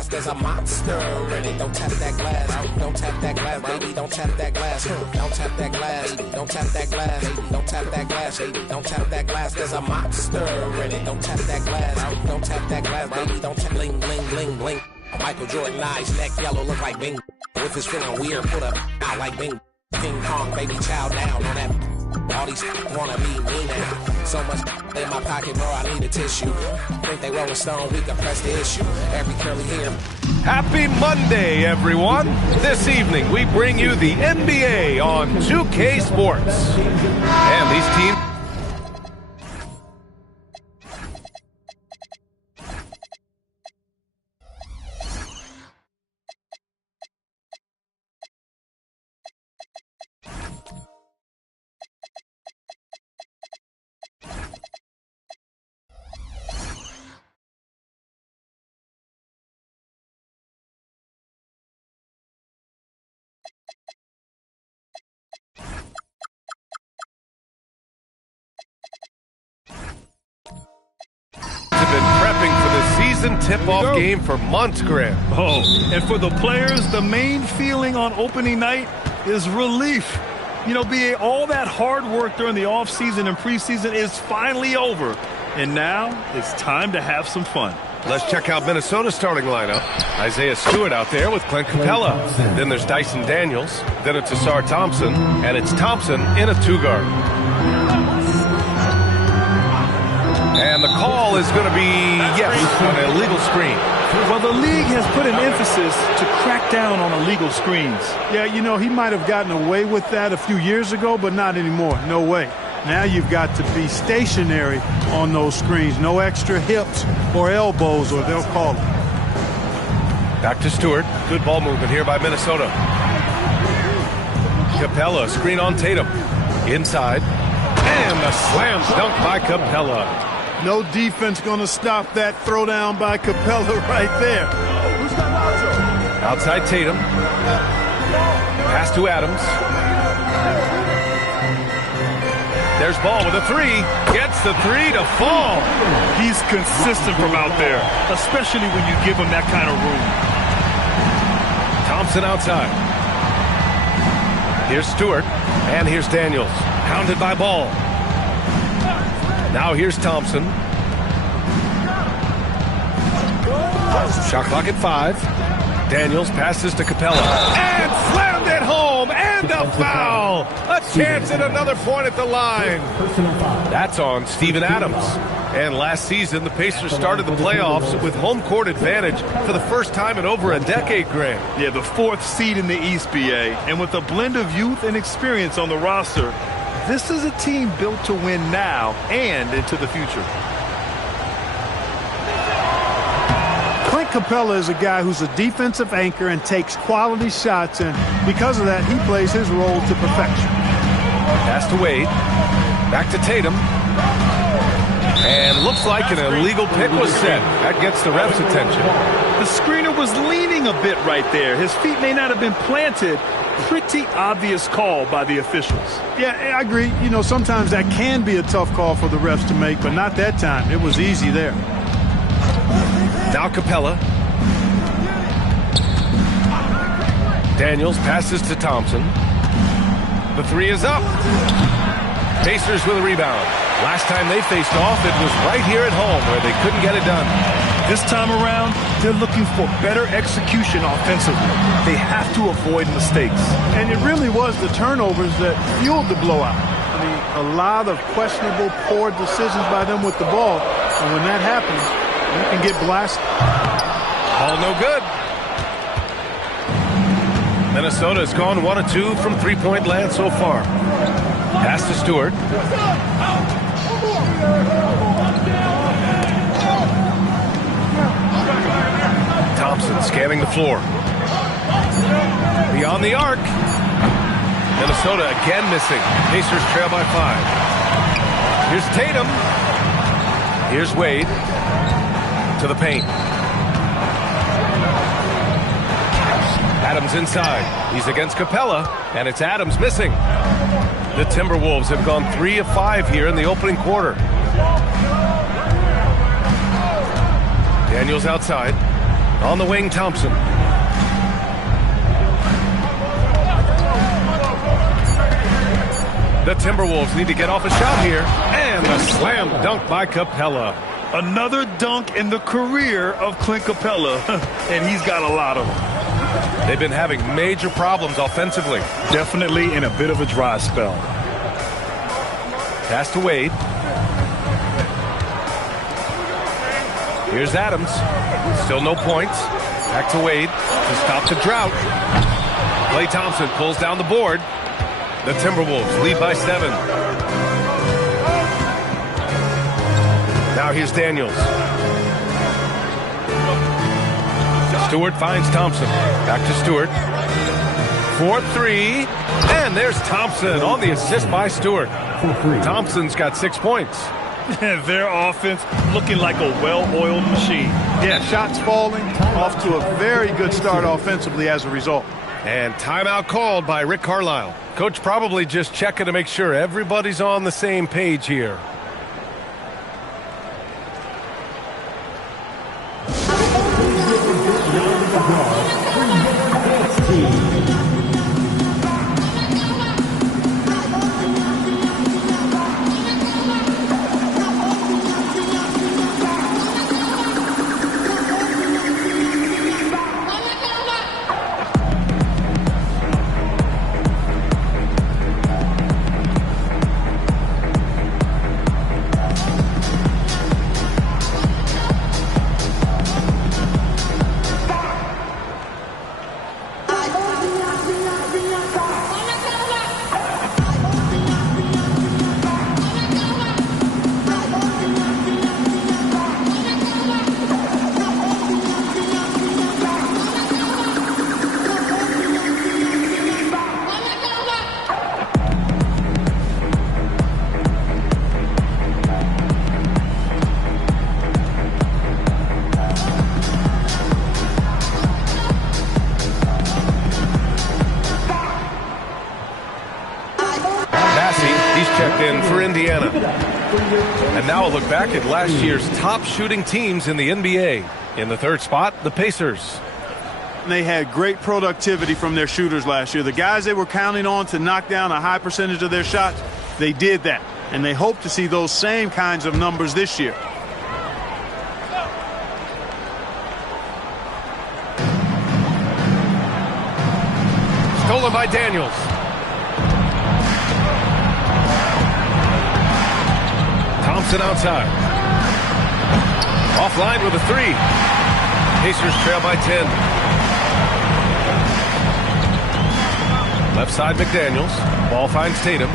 There's a monster in it. Don't tap that glass. Don't tap that glass, baby. Don't tap that glass. Don't tap that glass. Don't tap that glass. Don't tap that glass, baby. Don't tap that glass. There's a monster in it. Don't tap that glass. Don't tap that glass, baby. Don't tap bling bling bling bling. Michael Jordan eyes, neck yellow, look like Bing. If it's feeling weird, put a out like Bing. King Kong, baby, chow down on that. All these wanna be me now. So much in my pocket, bro, I need a tissue. Think they Rolling Stone, we can press the issue. Every curly hair. Happy Monday, everyone. This evening, we bring you the NBA on 2K Sports. And these teams... have been prepping for the season tip-off game for months, Graham. Oh, and for the players, the main feeling on opening night is relief. You know, all that hard work during the offseason and preseason is finally over. And now it's time to have some fun. Let's check out Minnesota's starting lineup. Isaiah Stewart out there with Clint Capella. Then there's Dyson Daniels. Then it's Asar Thompson. And it's Thompson in a two-guard. And the call is going to be, yes, an illegal screen. Well, the league has put an emphasis to crack down on illegal screens. Yeah, you know, he might have gotten away with that a few years ago, but not anymore. No way. Now you've got to be stationary on those screens. No extra hips or elbows, or they'll call it. Back to Stewart. Good ball movement here by Minnesota. Capella, screen on Tatum. Inside. And a slam dunk by Capella. No defense going to stop that throwdown by Capella right there. Outside Tatum. Pass to Adams. There's Ball with a three. Gets the three to fall. He's consistent from out there, especially when you give him that kind of room. Thompson outside. Here's Stewart. And here's Daniels. Hounded by Ball. Now here's Thompson. Shot clock at 5. Daniels passes to Capella. And slammed it home. And a foul. A chance at another point at the line. That's on Steven Adams. And last season, the Pacers started the playoffs with home court advantage for the first time in over a decade, Graham. Yeah, the 4th seed in the East, BA. And with a blend of youth and experience on the roster, this is a team built to win now and into the future. Clint Capella is a guy who's a defensive anchor and takes quality shots, and because of that, he plays his role to perfection. Pass to Wade. Back to Tatum. And looks like an illegal pick was set. That gets the ref's attention. The screener was leaning a bit right there. His feet may not have been planted. Pretty obvious call by the officials. Yeah, I agree. You know, sometimes that can be a tough call for the refs to make, but not that time. It was easy there. Now Capella. Daniels passes to Thompson. The three is up. Pacers with a rebound. Last time they faced off, it was right here at home where they couldn't get it done. This time around, they're looking for better execution offensively. They have to avoid mistakes. And it really was the turnovers that fueled the blowout. I mean, a lot of questionable, poor decisions by them with the ball. And when that happens, you can get blasted. All no good. Minnesota has gone 1 of 2 from three-point land so far. Pass to Stewart. Thompson scanning the floor. Beyond the arc. Minnesota again missing. Pacers trail by 5. Here's Tatum. Here's Wade. To the paint. Adams inside. He's against Capella, and it's Adams missing. The Timberwolves have gone 3 of 5 here in the opening quarter. Daniels outside. On the wing, Thompson. The Timberwolves need to get off a shot here. And a slam dunk by Capella. Another dunk in the career of Clint Capella, and he's got a lot of them. They've been having major problems offensively. Definitely in a bit of a dry spell. Pass to Wade. Here's Adams. Still no points. Back to Wade to stop the drought. Klay Thompson pulls down the board. The Timberwolves lead by 7. Now here's Daniels. Stewart finds Thompson. Back to Stewart. 4-3. And there's Thompson on the assist by Stewart. Thompson's got 6 points. Their offense looking like a well-oiled machine. Yeah, shots falling, off to a very good start offensively as a result. And timeout called by Rick Carlisle. Coach probably just checking to make sure everybody's on the same page here. And now a look back at last year's top shooting teams in the NBA. In the third spot, the Pacers. They had great productivity from their shooters last year. The guys they were counting on to knock down a high percentage of their shots, they did that. And they hope to see those same kinds of numbers this year. Stolen by Daniels. Thompson outside. Offline with a 3. Pacers trail by 10. Left side McDaniels. Ball finds Tatum.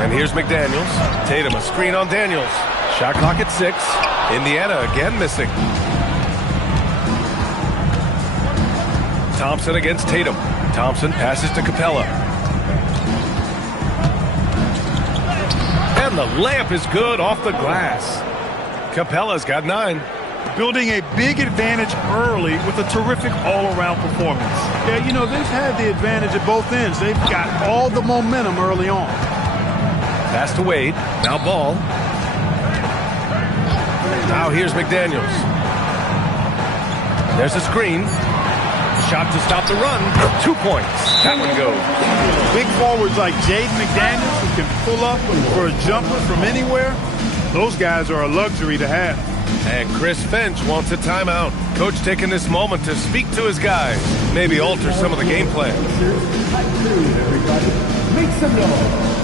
And here's McDaniels. Tatum, a screen on Daniels. Shot clock at 6. Indiana again missing. Thompson against Tatum. Thompson passes to Capella. And the layup is good off the glass. Capella's got 9. Building a big advantage early with a terrific all-around performance. Yeah, you know, they've had the advantage at both ends. They've got all the momentum early on. Pass to Wade. Now Ball. Now here's McDaniels. There's a screen. Shot to stop the run. 2 points. That one goes. Big forwards like Jaden McDaniels who can pull up for a jumper from anywhere. Those guys are a luxury to have. And Chris Finch wants a timeout. Coach taking this moment to speak to his guys. Maybe alter some of the game plan. Make some noise.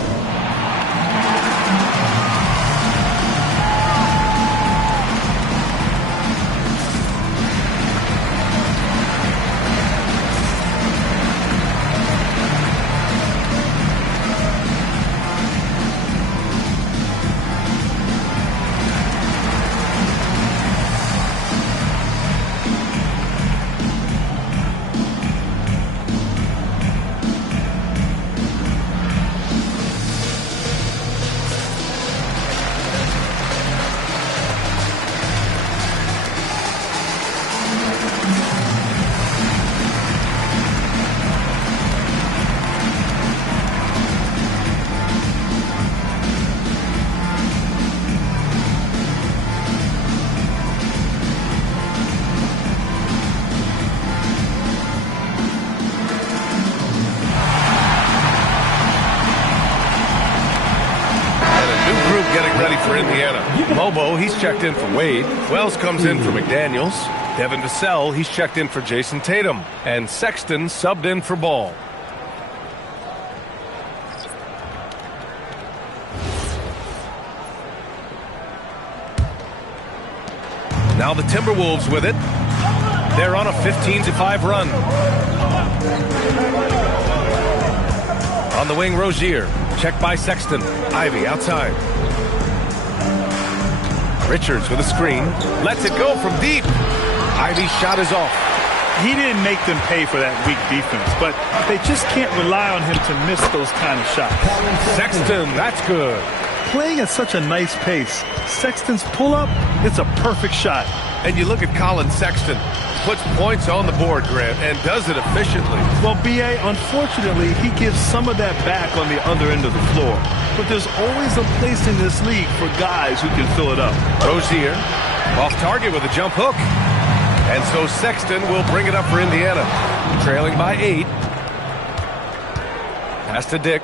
Mobo, he's checked in for Wade. Wells comes in for McDaniels. Devin Vassell, he's checked in for Jason Tatum. And Sexton subbed in for Ball. Now the Timberwolves with it. They're on a 15-5 run. On the wing, Rozier. Checked by Sexton. Ivy outside. Richards with a screen. Lets it go from deep. Ivy's shot is off. He didn't make them pay for that weak defense, but they just can't rely on him to miss those kind of shots. Sexton, that's good. Playing at such a nice pace, Sexton's pull-up, it's a perfect shot. And you look at Colin Sexton, puts points on the board, Grant, and does it efficiently. Well, B.A., unfortunately, he gives some of that back on the other end of the floor. But there's always a place in this league for guys who can fill it up. Rozier, off target with a jump hook. And so Sexton will bring it up for Indiana, trailing by 8. Pass to Dick.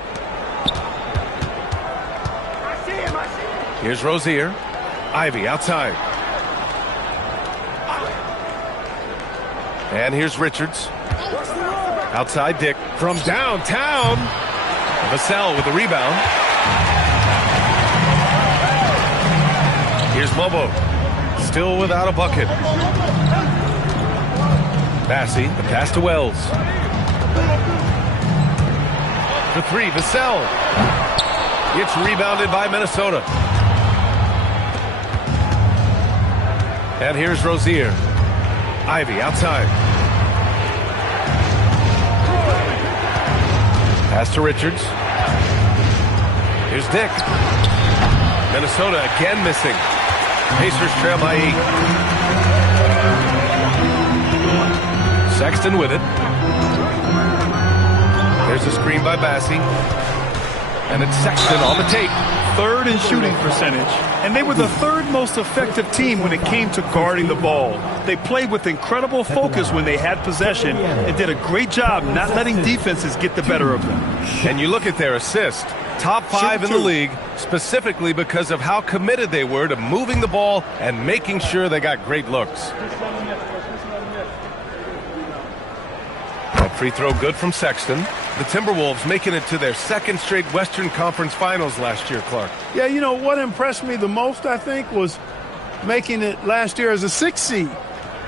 Here's Rozier. Ivy outside. And here's Richards. Outside Dick from downtown. Vassell with the rebound. Here's Mobo. Still without a bucket. Massey, the pass to Wells. The three, Vassell. It's rebounded by Minnesota. And here's Rozier. Ivy outside. Pass to Richards. Here's Dick. Minnesota again missing. Pacers trail by 8. Sexton with it. There's a screen by Bassey. And it's Sexton on the tape. Third in shooting percentage. And they were the third most effective team when it came to guarding the ball. They played with incredible focus when they had possession and did a great job not letting defenses get the better of them. And you look at their assist. Top 5 in the league, specifically because of how committed they were to moving the ball and making sure they got great looks. That free throw good from Sexton. The Timberwolves making it to their second straight Western Conference Finals last year, Clark. Yeah, you know, what impressed me the most, I think, was making it last year as a 6th seed,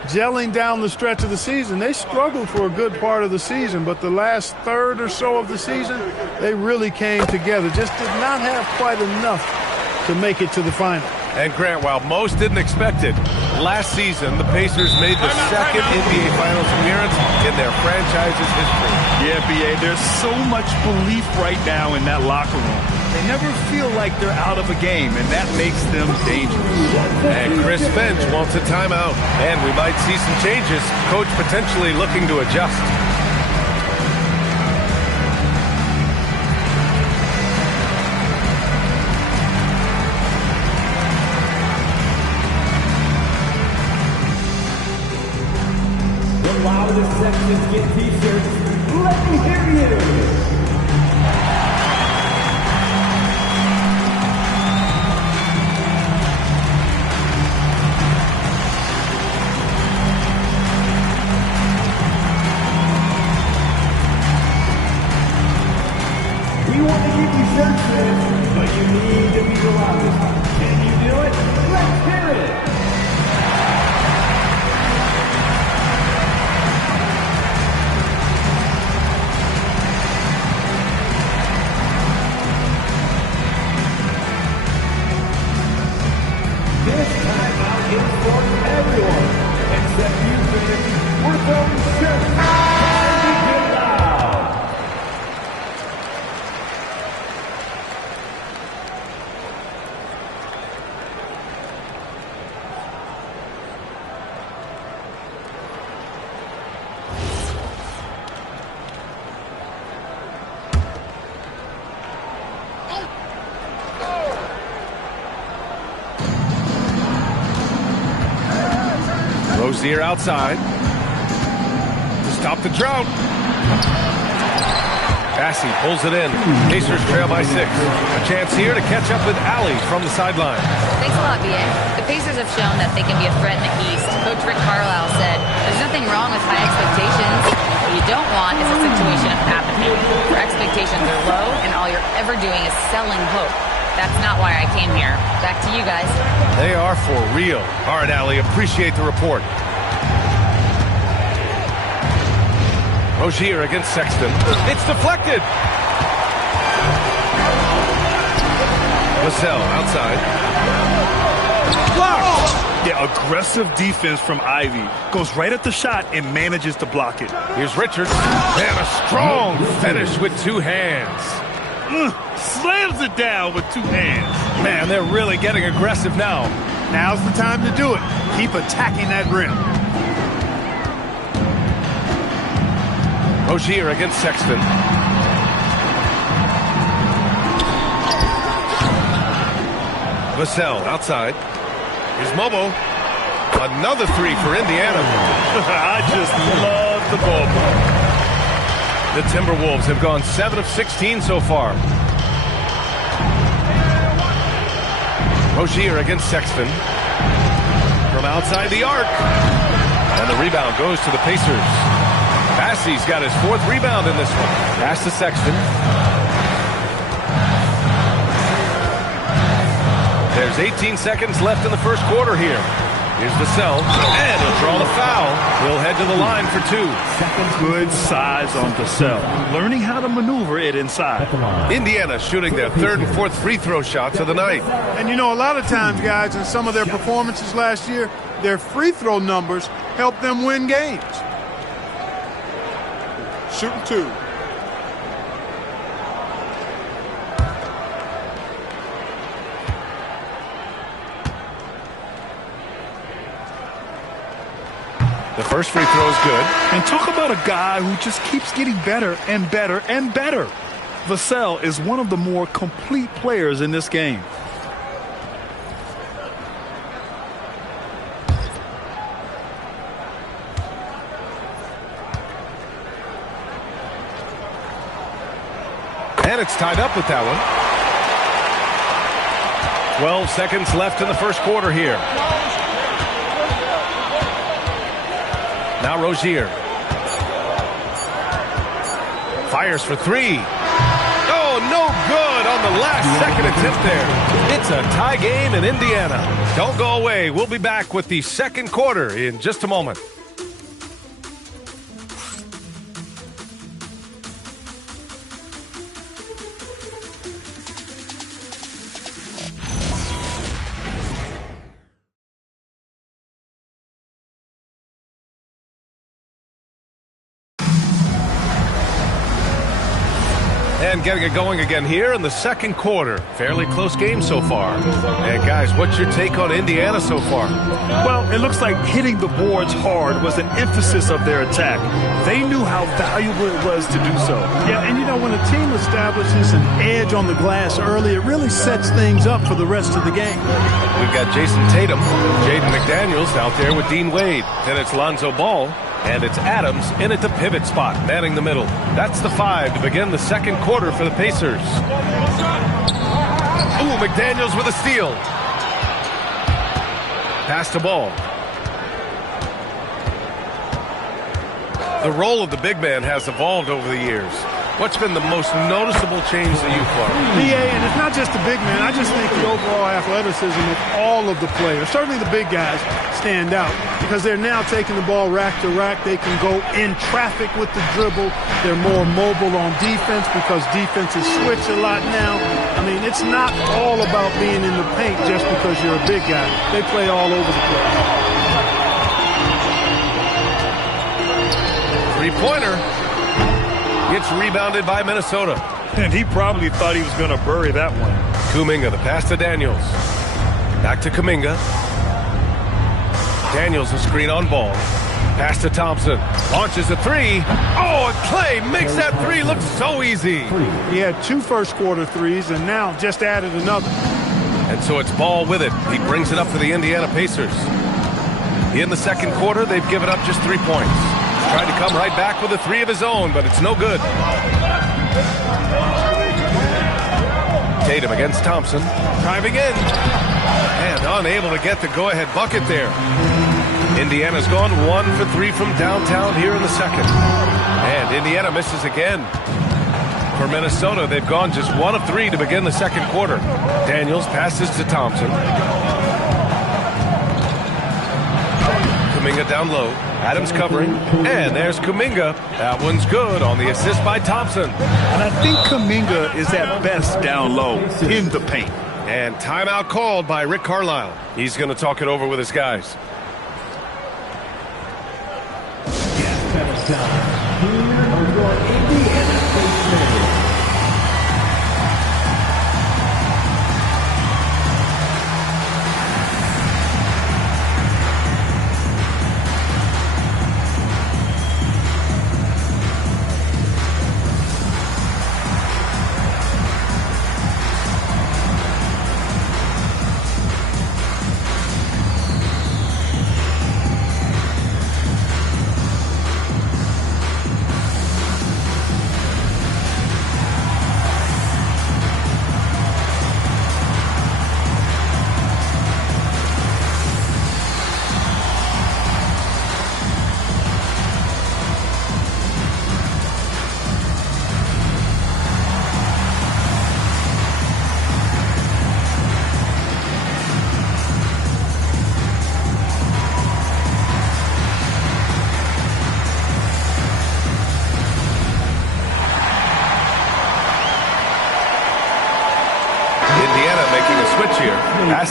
gelling down the stretch of the season. They struggled for a good part of the season, but the last third or so of the season, they really came together. Just did not have quite enough to make it to the final. And Grant, while most didn't expect it, last season the Pacers made the second NBA Finals appearance in their franchise's history. Yeah, B.A., there's so much belief right now in that locker room. They never feel like they're out of a game, and that makes them dangerous. And Chris Finch wants a timeout. And we might see some changes. Coach potentially looking to adjust. The loudest sections get t-shirts. Let me hear you. We want to give you shirts, but you need to be the loudest. Can you do it? Let's hear it. This timeout is for everyone, except you fans. We're throwing shirts. Time to get loud. Rozier outside to stop the drought. Bassey pulls it in. Pacers trail by 6. A chance here to catch up with Allie from the sideline. Thanks a lot, B.A. The Pacers have shown that they can be a threat in the East. Coach Rick Carlisle said, there's nothing wrong with high expectations. What you don't want is a situation of apathy, where expectations are low and all you're ever doing is selling hope. That's not why I came here. Back to you guys. They are for real. All right, Allie, appreciate the report. Rozier against Sexton. It's deflected. Vassell outside. Blocked. Yeah, aggressive defense from Ivy. Goes right at the shot and manages to block it. Here's Richards. And a strong finish with two hands. Slams it down with two hands. Man, they're really getting aggressive now. Now's the time to do it. Keep attacking that rim. Rozier against Sexton. Vassell outside. Here's Mobo. Another three for Indiana. I just love the ball. The Timberwolves have gone 7 of 16 so far. Rozier against Sexton. From outside the arc. And the rebound goes to the Pacers. Bassey's got his 4th rebound in this one. Pass to Sexton. There's 18 seconds left in the first quarter here. Here's Vassell, and he'll draw the foul. He'll head to the line for 2. Good size on Vassell. Learning how to maneuver it inside. Indiana shooting their 3rd and 4th free throw shots of the night. And you know, a lot of times, guys, in some of their performances last year, their free throw numbers helped them win games. Shooting 2. The first free throw is good. And talk about a guy who just keeps getting better and better and better. Vassell is one of the more complete players in this game. And it's tied up with that one. 12 seconds left in the first quarter here. Now Rozier. Fires for 3. Oh, no good on the last second attempt there. It's a tie game in Indiana. Don't go away. We'll be back with the second quarter in just a moment. And getting it going again here in the second quarter. Fairly close game so far. And guys, what's your take on Indiana so far? Well, it looks like hitting the boards hard was an emphasis of their attack. They knew how valuable it was to do so. Yeah, and you know, when a team establishes an edge on the glass early, it really sets things up for the rest of the game. We've got Jason Tatum, Jaden McDaniels out there with Dean Wade. Then it's Lonzo Ball. And it's Adams in at the pivot spot, manning the middle. That's the 5 to begin the second quarter for the Pacers. Ooh, McDaniels with a steal. Pass to Ball. The role of the big man has evolved over the years. What's been the most noticeable change that you've found? BA, and it's not just the big man. I just think the overall athleticism of all of the players, certainly the big guys, stand out because they're now taking the ball rack to rack. They can go in traffic with the dribble. They're more mobile on defense because defenses switch a lot now. I mean, it's not all about being in the paint just because you're a big guy. They play all over the place. Three-pointer. It's rebounded by Minnesota. And he probably thought he was going to bury that one. Kuminga, the pass to Daniels. Back to Kuminga. Daniels, a screen on Ball. Pass to Thompson. Launches a 3. Oh, and Clay makes that 3 look so easy. He had 2 first-quarter threes and now just added another. And so it's Ball with it. He brings it up for the Indiana Pacers. In the second quarter, they've given up just 3 points. Tried to come right back with a 3 of his own, but it's no good. Tatum against Thompson. Driving in. And unable to get the go-ahead bucket there. Indiana's gone 1 for 3 from downtown here in the second. And Indiana misses again. For Minnesota, they've gone just 1 of 3 to begin the second quarter. Daniels passes to Thompson. Kuminga down low. Adams covering. And there's Kuminga. That one's good on the assist by Thompson. And I think Kuminga is at best down low in the paint. And timeout called by Rick Carlisle. He's going to talk it over with his guys.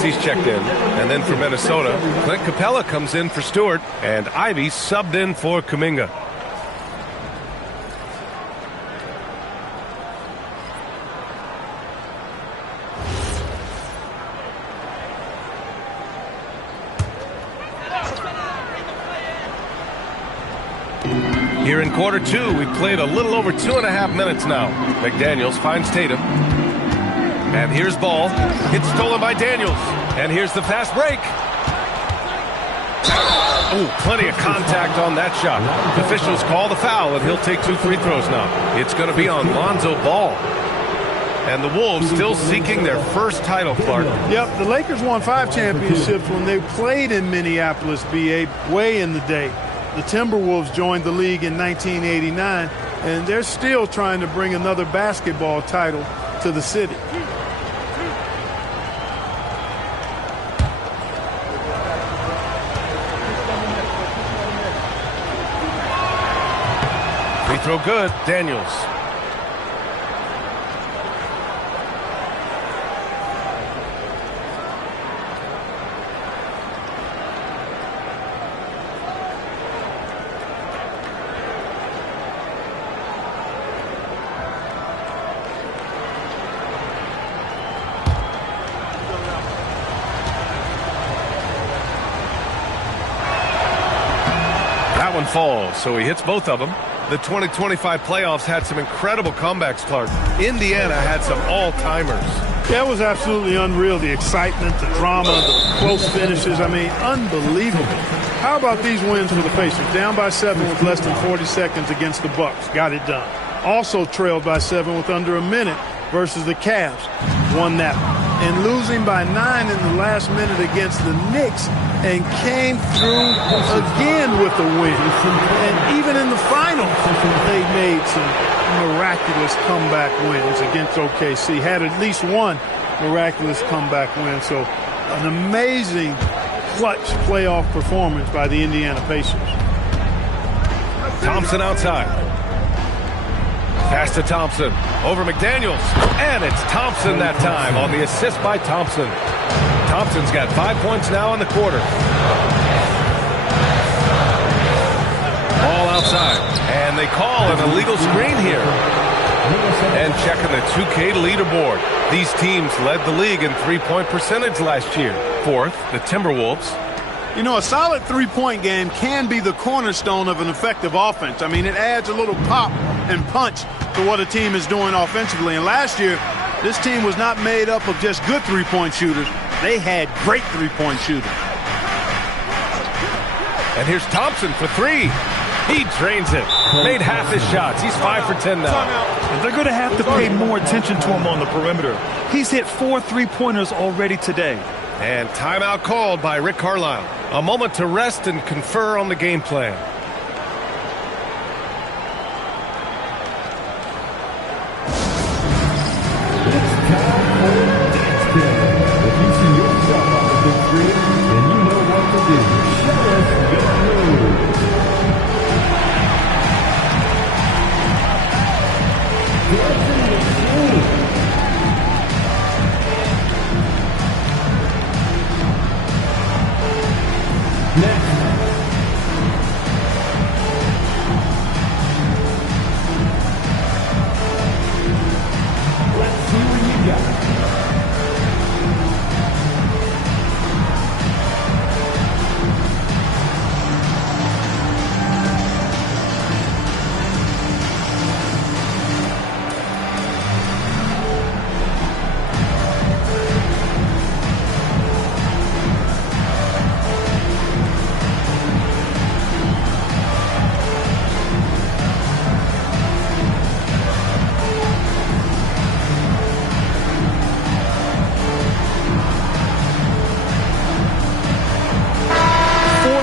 He's checked in. And then for Minnesota, Clint Capella comes in for Stewart, and Ivy subbed in for Kuminga. Here in quarter 2, we've played a little over 2.5 minutes now. McDaniels finds Tatum. And here's ball. It's stolen by Daniels. And here's the fast break. Oh, plenty of contact on that shot. Officials call the foul, and he'll take 2 free throws now. It's going to be on Lonzo Ball. And the Wolves still seeking their first title, Clark. Yep, the Lakers won 5 championships when they played in Minneapolis, BA, way in the day. The Timberwolves joined the league in 1989, and they're still trying to bring another basketball title to the city. Free throw good, Daniels. That one falls, so he hits both of them. The 2025 playoffs had some incredible comebacks, Clark. Indiana had some all-timers. Yeah, it was absolutely unreal. The excitement, the drama, the close finishes. I mean, unbelievable. How about these wins for the Pacers? Down by 7 with less than 40 seconds against the Bucks. Got it done. Also trailed by 7 with under a minute versus the Cavs. Won that one. And losing by 9 in the last minute against the Knicks, and came through again with the win. And even in the finals, they made some miraculous comeback wins against OKC. Had at least one miraculous comeback win. So an amazing clutch playoff performance by the Indiana Pacers. Thompson outside. Pass to Thompson. Over McDaniels. And it's Thompson that time on the assist by Thompson. Thompson's got 5 points now in the quarter. Ball outside. And they call an illegal screen here. And checking the 2K leaderboard. These teams led the league in three-point percentage last year. Fourth, the Timberwolves. You know, a solid three-point game can be the cornerstone of an effective offense. I mean, it adds a little pop and punch to what a team is doing offensively. And last year, this team was not made up of just good three-point shooters. They had great three-point shooters. And here's Thompson for 3. He drains it. Made half his shots. He's 5 for 10 now. And they're going to have to pay more attention to him on the perimeter. He's hit 4 3-pointers already today. And timeout called by Rick Carlisle. A moment to rest and confer on the game plan.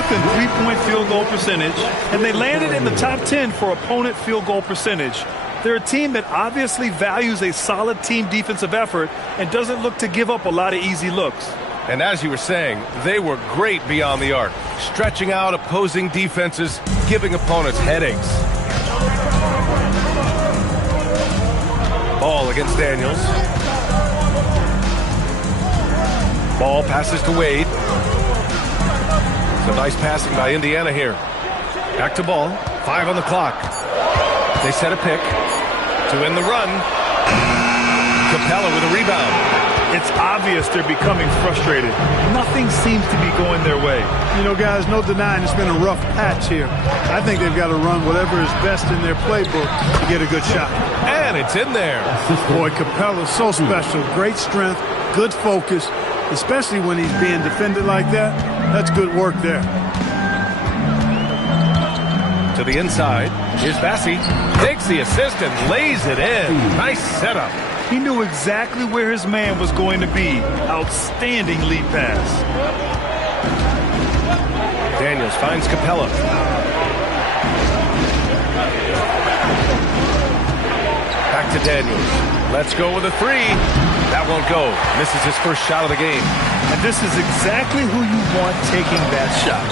And three-point field goal percentage, and they landed in the top 10 for opponent field goal percentage. They're a team that obviously values a solid team defensive effort and doesn't look to give up a lot of easy looks. And as you were saying, they were great beyond the arc, stretching out opposing defenses, giving opponents headaches. Ball against Daniels. Ball passes to Wade. Some nice passing by Indiana here. Back to Ball. 5 on the clock. They set a pick to end the run. Capella with a rebound. It's obvious they're becoming frustrated. Nothing seems to be going their way. You know, guys, no denying it's been a rough patch here. I think they've got to run whatever is best in their playbook to get a good shot. And it's in there. Boy, Capella's so special. Great strength, good focus, especially when he's being defended like that. That's good work there. To the inside. Here's Bassi. Takes the assist and lays it in. Nice setup. He knew exactly where his man was going to be. Outstanding lead pass. Daniels finds Capella. Back to Daniels. Let's go with a three. That won't go. Misses his first shot of the game. And this is exactly who you want taking that shot.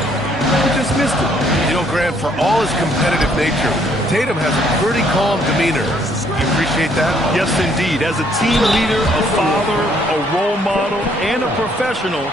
He just missed it. You know, Grant, for all his competitive nature, Tatum has a pretty calm demeanor. You appreciate that? Yes, indeed. As a team leader, a father, a role model, and a professional,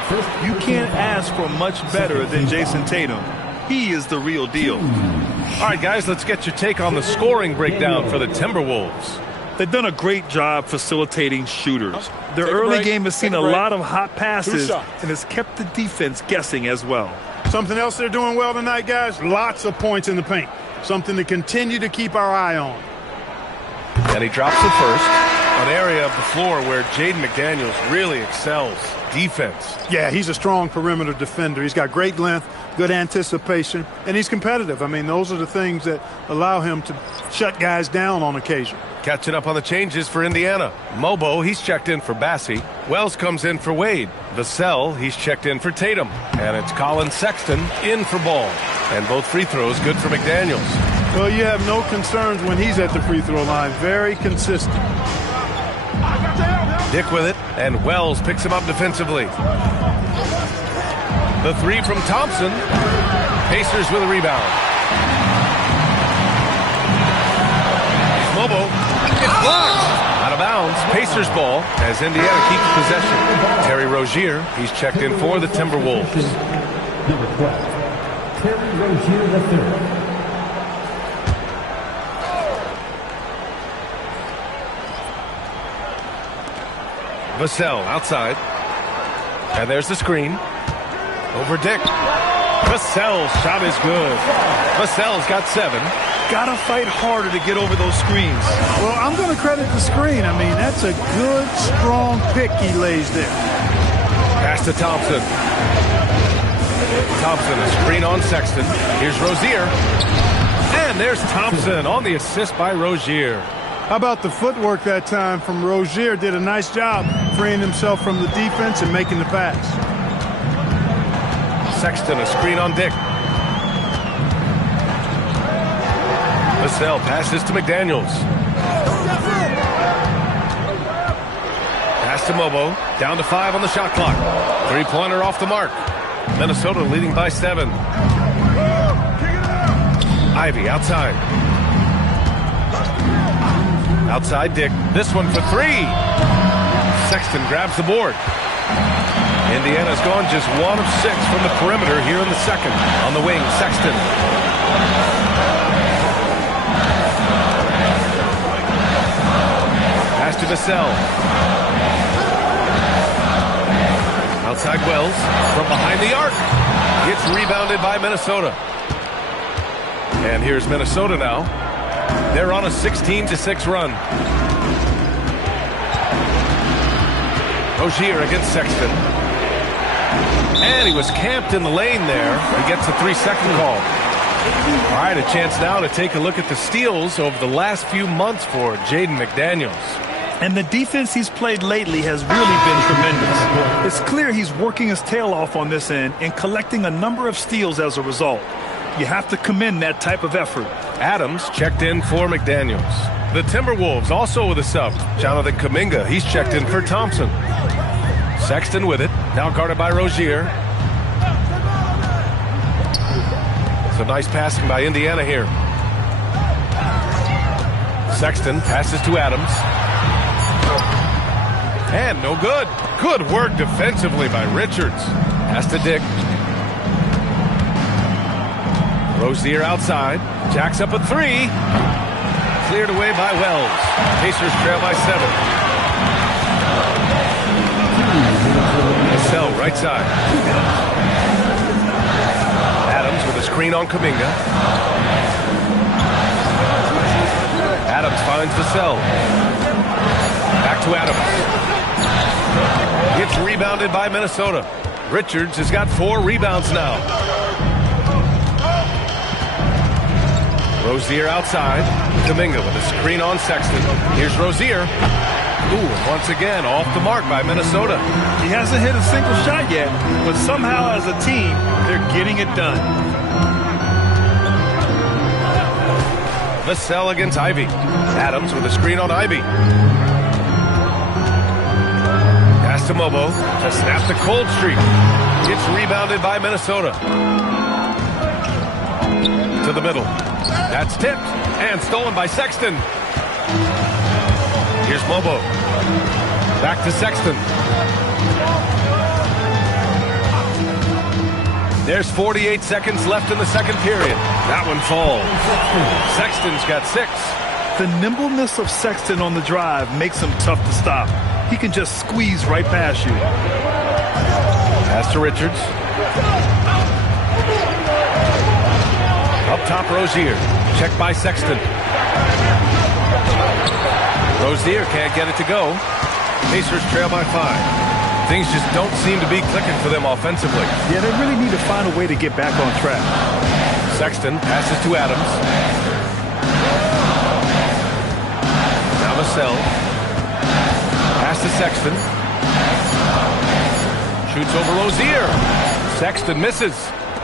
you can't ask for much better than Jason Tatum. He is the real deal. All right, guys, let's get your take on the scoring breakdown for the Timberwolves. They've done a great job facilitating shooters. Their early game has seen a lot of hot passes and has kept the defense guessing as well. Something else they're doing well tonight, guys, lots of points in the paint. Something to continue to keep our eye on. And he drops the first. An area of the floor where Jaden McDaniels really excels. Defense. Yeah, he's a strong perimeter defender. He's got great length, good anticipation, and he's competitive. I mean, those are the things that allow him to shut guys down on occasion. Catching up on the changes for Indiana. Mobo, he's checked in for Bassi. Wells comes in for Wade. Vassell, he's checked in for Tatum. And it's Colin Sexton in for Ball. And both free throws good for McDaniels. Well, you have no concerns when he's at the free throw line. Very consistent. Dick with it, and Wells picks him up defensively. The three from Thompson. Pacers with a rebound. Mobo. It's blocked. Out of bounds. Pacers ball as Indiana keeps possession. Terry Rozier, he's checked in for the Timberwolves. Number 12, Terry Rozier III. Vassell outside. And there's the screen. Over Dick. Vassell's shot is good. Vassell's got 7. Gotta fight harder to get over those screens. Well, I'm going to credit the screen. I mean, that's a good, strong pick he lays there. Pass to Thompson. Thompson, a screen on Sexton. Here's Rozier. And there's Thompson on the assist by Rozier. How about the footwork that time from Rozier? Did a nice job freeing himself from the defense and making the pass. Sexton, a screen on Dick. Vassell passes to McDaniels. Pass to Mobo. Down to 5 on the shot clock. Three-pointer off the mark. Minnesota leading by 7. Ivy outside. Outside Dick. This one for 3. Sexton grabs the board. Indiana's gone just 1 of 6 from the perimeter here in the second. On the wing, Sexton. Pass to Vassell. Outside Wells from behind the arc. Gets rebounded by Minnesota. And here's Minnesota now. They're on a 16-6 run. Rozier against Sexton. And he was camped in the lane there. He gets a 3-second call. All right, a chance now to take a look at the steals over the last few months for Jaden McDaniels. And the defense he's played lately has really been tremendous. It's clear he's working his tail off on this end and collecting a number of steals as a result. You have to commend that type of effort. Adams checked in for McDaniels. The Timberwolves also with a sub. Jonathan Kuminga, he's checked in for Thompson. Sexton with it, now guarded by Rozier. Some nice passing by Indiana here. Sexton passes to Adams. And no good. Good work defensively by Richards. Pass to Dick. Rozier outside. Jacks up a 3. Cleared away by Wells. Pacers trail by 7. Vassell right side. Adams with a screen on Kuminga. Adams finds Vassell. Back to Adams. Gets rebounded by Minnesota. Richards has got 4 rebounds now. Rozier outside. Kuminga with a screen on Sexton. Here's Rozier. Ooh, once again, off the mark by Minnesota. He hasn't hit a single shot yet, but somehow as a team, they're getting it done. Vassell against Ivy. Adams with a screen on Ivy. Pass to Mobo to snap the cold streak. Gets rebounded by Minnesota. To the middle. That's tipped and stolen by Sexton. Here's Mobo. Back to Sexton. There's 48 seconds left in the second period. That one falls. Sexton's got 6. The nimbleness of Sexton on the drive makes him tough to stop. He can just squeeze right past you. Pass to Richards. Up top, Rozier. Check by Sexton. Rozier can't get it to go. Pacers trail by 5. Things just don't seem to be clicking for them offensively. Yeah, they really need to find a way to get back on track. Sexton passes to Adams. Now Vassell. Pass to Sexton. Shoots over Rozier. Sexton misses.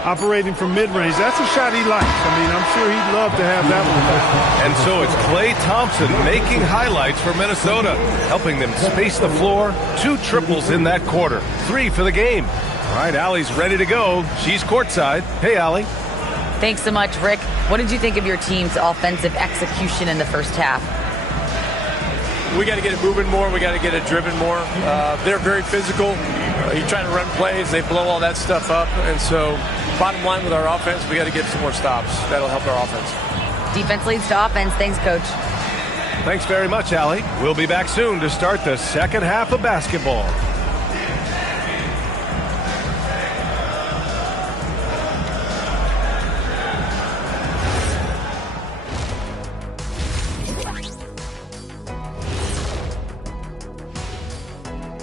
Operating from mid-range, that's a shot he likes. I mean, I'm sure he'd love to have that one. And so it's Klay Thompson making highlights for Minnesota, helping them space the floor. 2 triples in that quarter. 3 for the game. All right, Allie's ready to go. She's courtside. Hey, Allie. Thanks so much, Rick. What did you think of your team's offensive execution in the first half? We got to get it moving more. We got to get it driven more. They're very physical. You're trying to run plays. They blow all that stuff up. And so bottom line with our offense, we got to get some more stops. That'll help our offense. Defense leads to offense. Thanks, Coach. Thanks very much, Allie. We'll be back soon to start the second half of basketball.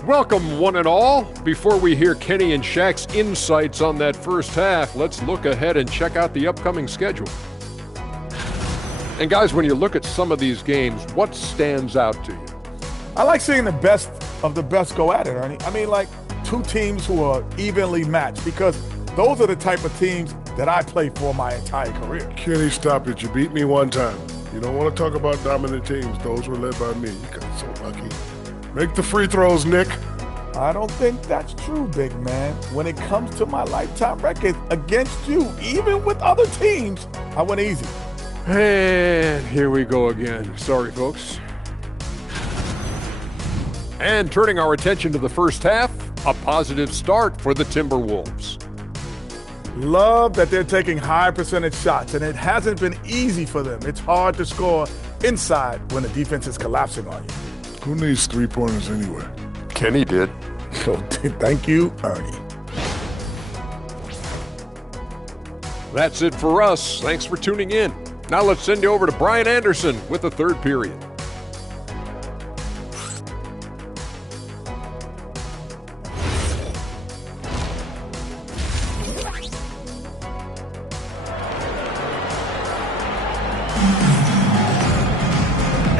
Welcome, one and all. Before we hear Kenny and Shaq's insights on that first half, let's look ahead and check out the upcoming schedule. And guys, when you look at some of these games, what stands out to you? I like seeing the best of the best go at it, Ernie. I mean, like 2 teams who are evenly matched, because those are the type of teams that I played for my entire career. Kenny, stop it. You beat me one time. You don't want to talk about dominant teams. Those were led by me. You got so lucky. Make the free throws, Nick. I don't think that's true, big man. When it comes to my lifetime record against you, even with other teams, I went easy. And here we go again. Sorry, folks. And turning our attention to the first half, a positive start for the Timberwolves. Love that they're taking high percentage shots, and it hasn't been easy for them. It's hard to score inside when the defense is collapsing on you. Who needs three-pointers anyway? Kenny did. So thank you, Ernie. That's it for us. Thanks for tuning in. Now let's send you over to Brian Anderson with the third period.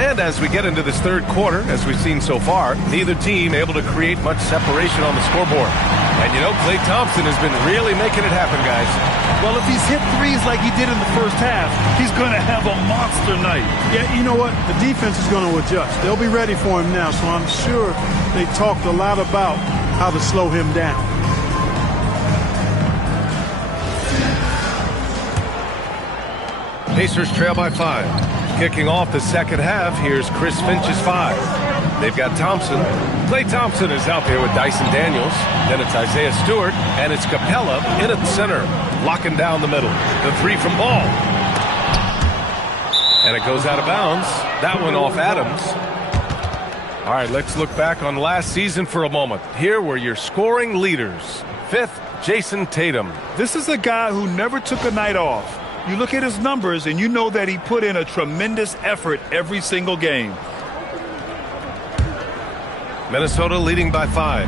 And as we get into this third quarter, as we've seen so far, neither team able to create much separation on the scoreboard. And you know, Klay Thompson has been really making it happen, guys. Well, if he's hit threes like he did in the first half, he's going to have a monster night. Yeah, you know what? The defense is going to adjust. They'll be ready for him now, so I'm sure they talked a lot about how to slow him down. Pacers trail by 5. Kicking off the second half, here's Chris Finch's 5. They've got Thompson. Klay Thompson is out there with Dyson Daniels. Then it's Isaiah Stewart, and it's Capella in at the center, locking down the middle. The three from Ball. And it goes out of bounds. That one off Adams. All right, let's look back on last season for a moment. Here were your scoring leaders. 5th, Jason Tatum. This is a guy who never took a night off. You look at his numbers, and you know that he put in a tremendous effort every single game. Minnesota leading by 5.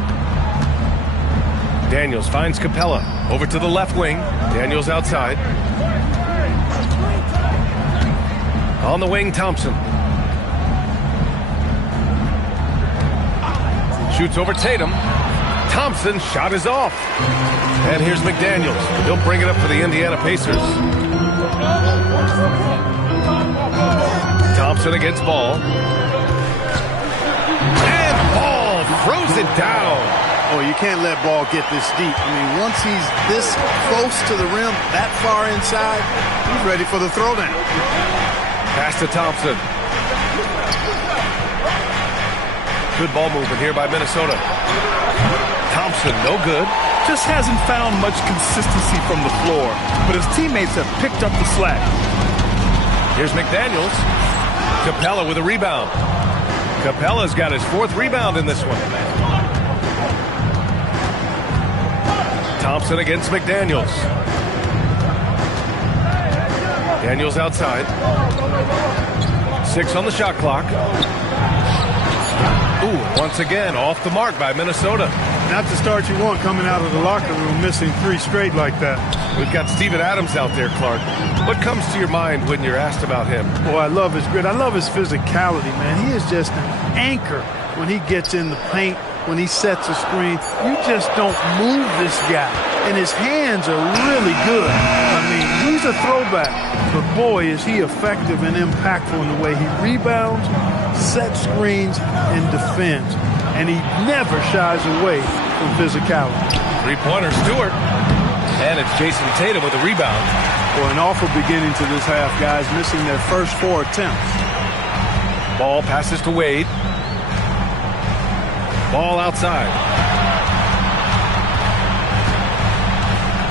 Daniels finds Capella. Over to the left wing. Daniels outside. On the wing, Thompson. Shoots over Tatum. Thompson, shot is off. And here's McDaniels. He'll bring it up for the Indiana Pacers. Thompson against Ball. And Ball throws it down. Oh, you can't let Ball get this deep. I mean, once he's this close to the rim, that far inside, he's ready for the throwdown. Pass to Thompson. Good ball movement here by Minnesota. Thompson, no good. Just hasn't found much consistency from the floor, but his teammates have picked up the slack. Here's McDaniels. Capella with a rebound. Capella's got his 4th rebound in this one. Thompson against McDaniels. Daniels outside. 6 on the shot clock. Ooh, once again, off the mark by Minnesota. Not the start you want coming out of the locker room, missing 3 straight like that. We've got Steven Adams out there, Clark. What comes to your mind when you're asked about him? Oh, I love his grit. I love his physicality, man. He is just an anchor when he gets in the paint, when he sets a screen. You just don't move this guy. And his hands are really good. I mean, he's a throwback. But boy, is he effective and impactful in the way he rebounds, sets screens, and defends. And he never shies away from physicality. 3-pointer, Stewart. And it's Jason Tatum with a rebound. Well, an awful beginning to this half, guys, missing their first 4 attempts. Ball passes to Wade. Ball outside.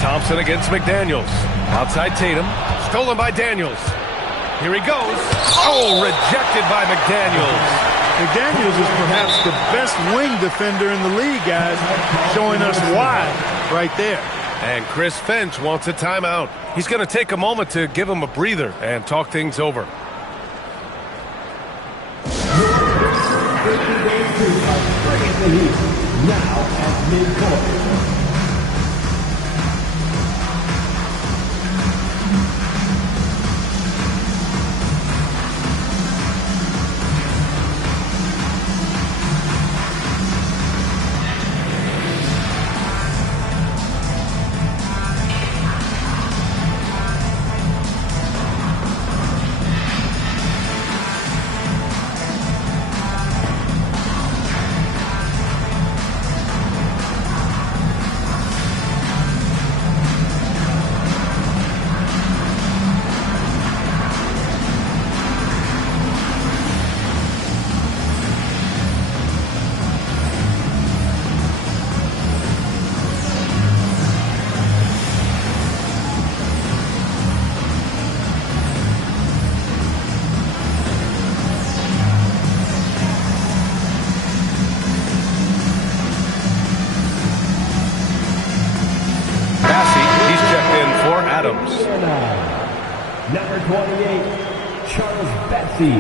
Thompson against McDaniels. Outside Tatum. Stolen by Daniels. Here he goes. Oh, rejected by McDaniels. McDaniels is perhaps the best wing defender in the league, guys, showing us why right there. And Chris Finch wants a timeout. He's going to take a moment to give him a breather and talk things over. Now at midcourt. comes. Number 28, Charles Betsy.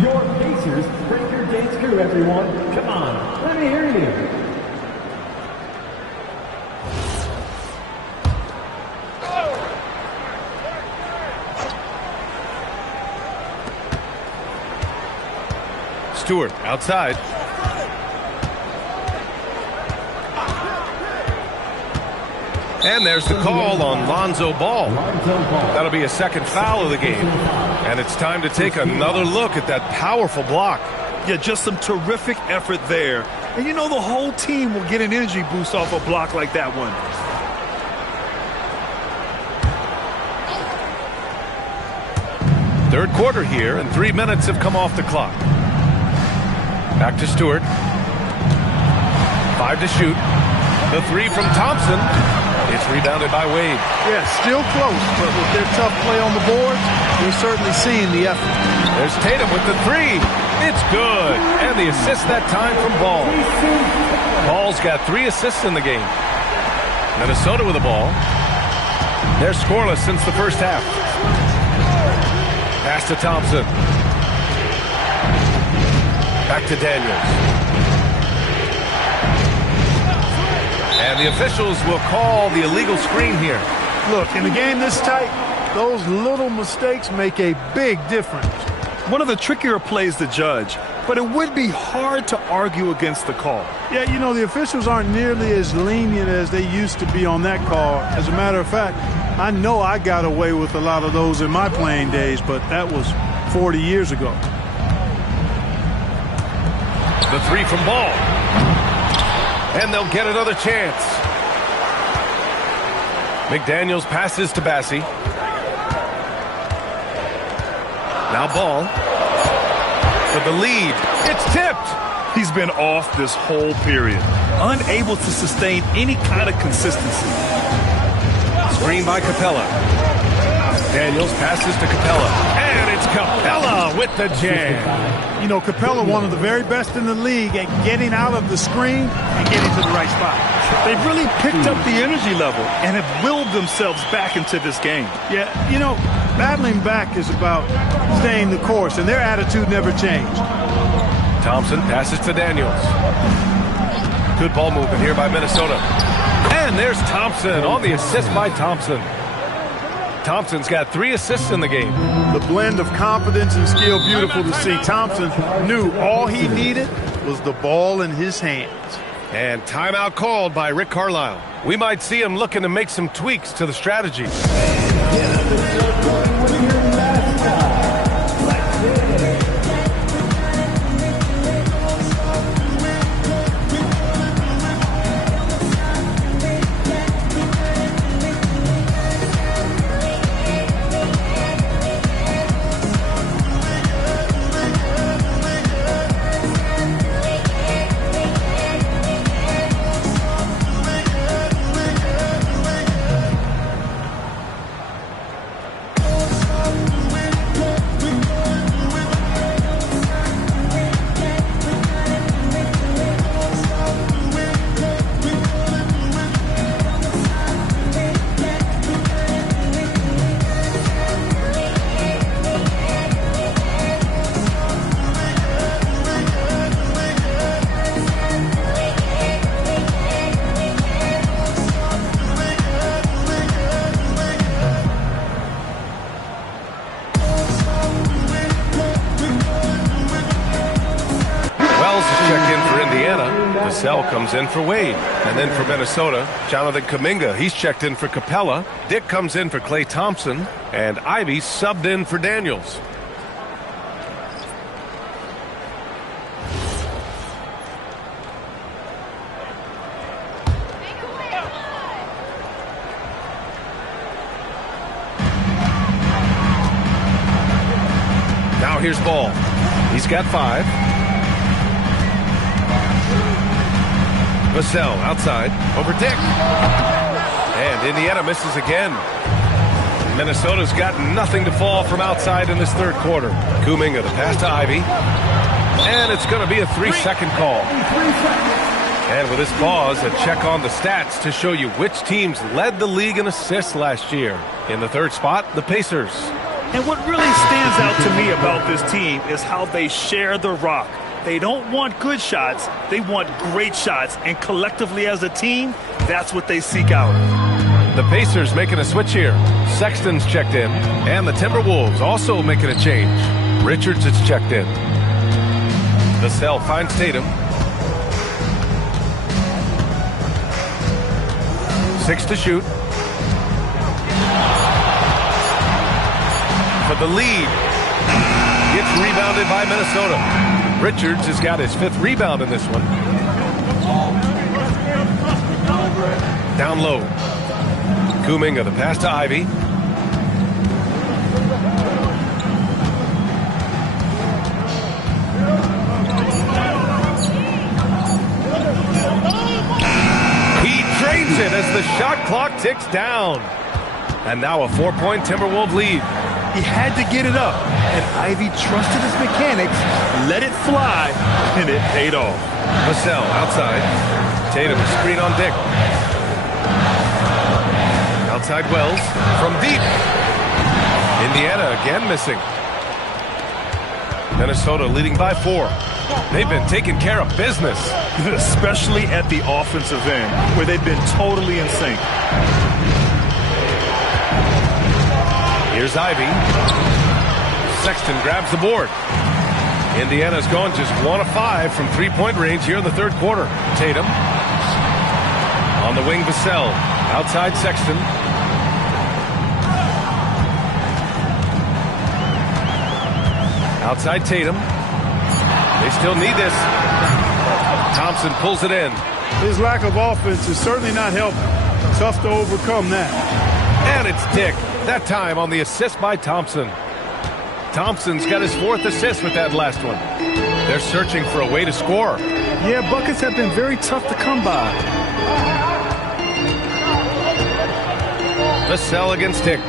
Your Pacers Breaker Dance Crew, everyone. Come on, let me hear you. Stewart outside. And there's the call on Lonzo Ball. That'll be a second foul of the game. And it's time to take another look at that powerful block. Yeah, just some terrific effort there. And you know the whole team will get an energy boost off a block like that one. Third quarter here, and 3 minutes have come off the clock. Back to Stewart. 5 to shoot. The three from Thompson. It's rebounded by Wade. Yeah, still close, but with their tough play on the board, we're certainly seeing the effort. There's Tatum with the three. It's good. And the assist that time from Ball. Ball's got 3 assists in the game. Minnesota with the ball. They're scoreless since the first half. Pass to Thompson. Back to Daniels. And the officials will call the illegal screen here. Look, in a game this tight, those little mistakes make a big difference. One of the trickier plays to judge, but it would be hard to argue against the call. Yeah, you know, the officials aren't nearly as lenient as they used to be on that call. As a matter of fact, I know I got away with a lot of those in my playing days, but that was 40 years ago. The three from Ball. And they'll get another chance. McDaniels passes to Bassie. Now Ball. For the lead. It's tipped. He's been off this whole period. Unable to sustain any kind of consistency. Screen by Capella. Daniels passes to Capella. And it's Capella with the jam. You know, Capella, one of the very best in the league at getting out of the screen and getting to the right spot. They've really picked up the energy level and have willed themselves back into this game. Yeah, you know, battling back is about staying the course, and their attitude never changed. Thompson passes to Daniels. Good ball movement here by Minnesota. And there's Thompson on the assist by Thompson. Thompson's got 3 assists in the game. The blend of confidence and skill, beautiful to see. Thompson knew all he needed was the ball in his hands. And timeout called by Rick Carlisle. We might see him looking to make some tweaks to the strategy. Cassell comes in for Wade. And then for Minnesota, Jonathan Kuminga. He's checked in for Capella. Dick comes in for Klay Thompson. And Ivy subbed in for Daniels. Now here's Ball. He's got 5. Vassell outside over Dick. And Indiana misses again. Minnesota's got nothing to fall from outside in this third quarter. Kuminga, the pass to Ivy. And it's going to be a 3-second call. And with this pause, a check on the stats to show you which teams led the league in assists last year. In the third spot, the Pacers. And what really stands out to me about this team is how they share the rock. They don't want good shots, they want great shots. And collectively as a team, that's what they seek out. The Pacers making a switch here. Sexton's checked in. And the Timberwolves also making a change. Richards is checked in. Vassell finds Tatum. 6 to shoot. For the lead. Gets rebounded by Minnesota. Richards has got his 5th rebound in this one. Down low. Kuminga, the pass to Ivy. He drains it as the shot clock ticks down. And now a 4-point Timberwolves lead. He had to get it up, and Ivy trusted his mechanics, let it fly, and it paid off. Vassell outside. Tatum screen on Dick. Outside Wells from deep. Indiana again missing. Minnesota leading by 4. They've been taking care of business. Especially at the offensive end, where they've been totally in sync. Here's Ivy. Sexton grabs the board. Indiana's gone just 1 of 5 from 3-point range here in the third quarter. Tatum. On the wing, Vassell. Outside Sexton. Outside Tatum. They still need this. Thompson pulls it in. His lack of offense is certainly not helping. Tough to overcome that. And it's Dick. That time on the assist by Thompson. Thompson's got his 4th assist with that last one. They're searching for a way to score. Yeah, buckets have been very tough to come by. Vassell against Dick.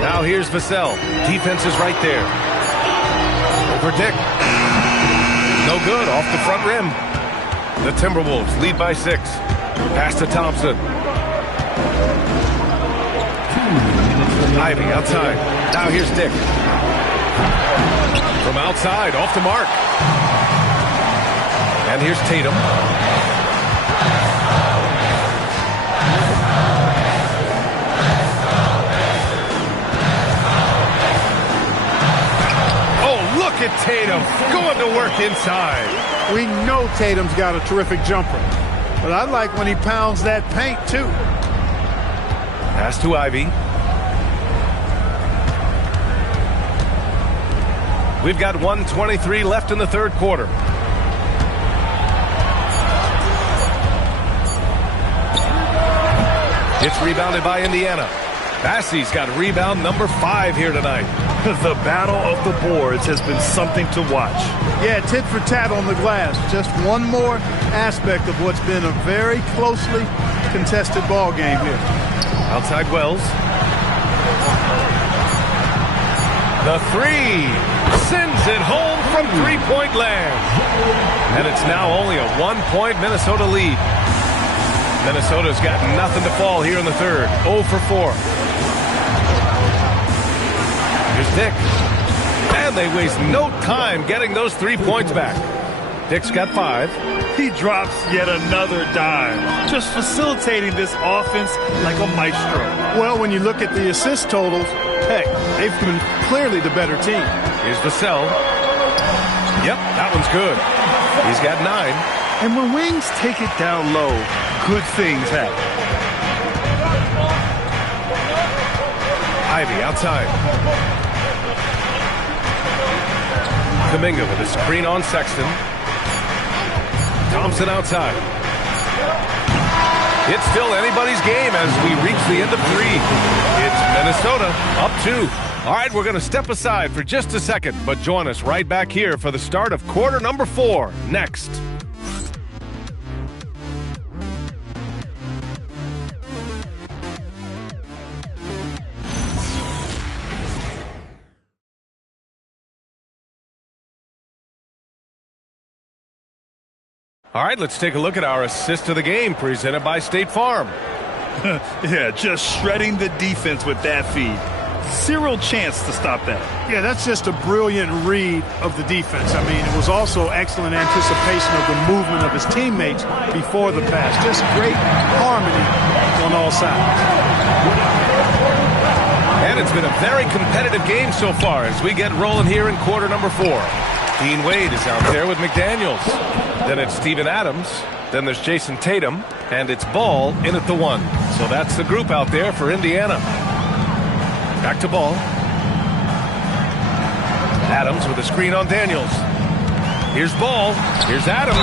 Now here's Vassell. Defense is right there. Over Dick. No good, off the front rim. The Timberwolves lead by 6. Pass to Thompson. Ivy outside. Now here's Dick. From outside, off the mark. And here's Tatum. Oh, look at Tatum going to work inside. We know Tatum's got a terrific jumper, but I like when he pounds that paint too. Pass to Ivy. We've got 1:23 left in the third quarter. It's rebounded by Indiana. Bassey's got rebound number 5 here tonight. The battle of the boards has been something to watch. Yeah, tit for tat on the glass. Just one more aspect of what's been a very closely contested ball game here. Outside Wells. The 3 sends it home from 3-point land. And it's now only a 1-point Minnesota lead. Minnesota's got nothing to fall here in the third. 0 for 4. Here's Dick. And they waste no time getting those 3 points back. Dick's got 5. He drops yet another dime, just facilitating this offense like a maestro. Well, when you look at the assist totals, heck, they've been clearly the better team. Here's Vassell. Yep, that one's good. He's got 9. And when wings take it down low, good things happen. Ivy outside. Kuminga with a screen on Sexton. Thompson outside. It's still anybody's game as we reach the end of 3. It's Minnesota up 2. All right, we're going to step aside for just a second, but join us right back here for the start of quarter number 4 next. All right, let's take a look at our assist of the game presented by State Farm. Yeah, just shredding the defense with that feed. Zero chance to stop that. Yeah, that's just a brilliant read of the defense. I mean, it was also excellent anticipation of the movement of his teammates before the pass. Just great harmony on all sides. And it's been a very competitive game so far as we get rolling here in quarter number 4. Dean Wade is out there with McDaniels. Then it's Steven Adams. Then there's Jason Tatum. And it's Ball in at the 1. So that's the group out there for Indiana. Back to Ball. Adams with a screen on Daniels. Here's Ball. Here's Adams.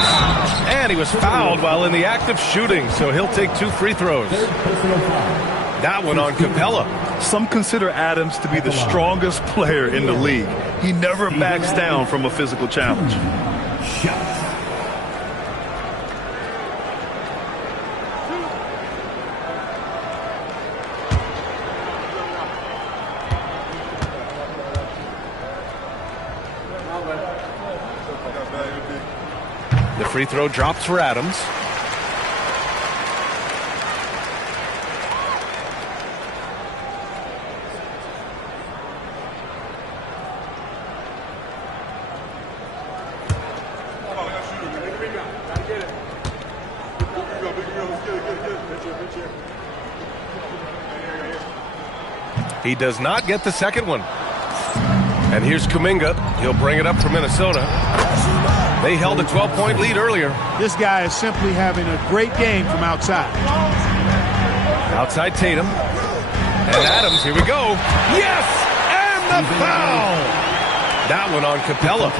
And he was fouled while in the act of shooting, so he'll take 2 free throws. That one on Capella. Some consider Adams to be the strongest player in the league. He never backs down from a physical challenge. The free throw drops for Adams. He does not get the second one. And here's Kuminga. He'll bring it up for Minnesota. They held a 12-point lead earlier. This guy is simply having a great game from outside. Outside Tatum. And Adams, here we go. Yes! And the foul! That one on Capella.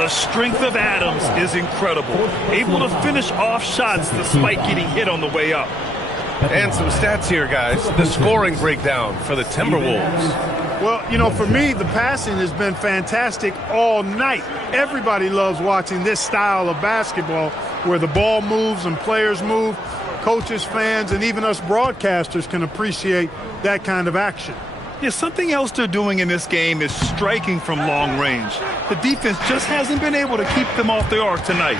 The strength of Adams is incredible. Able to finish off shots despite getting hit on the way up. And some stats here, guys. The scoring breakdown for the Timberwolves. Well, you know, for me, the passing has been fantastic all night. Everybody loves watching this style of basketball where the ball moves and players move. Coaches, fans, and even us broadcasters can appreciate that kind of action. Yeah, something else they're doing in this game is striking from long range. The defense just hasn't been able to keep them off the arc tonight.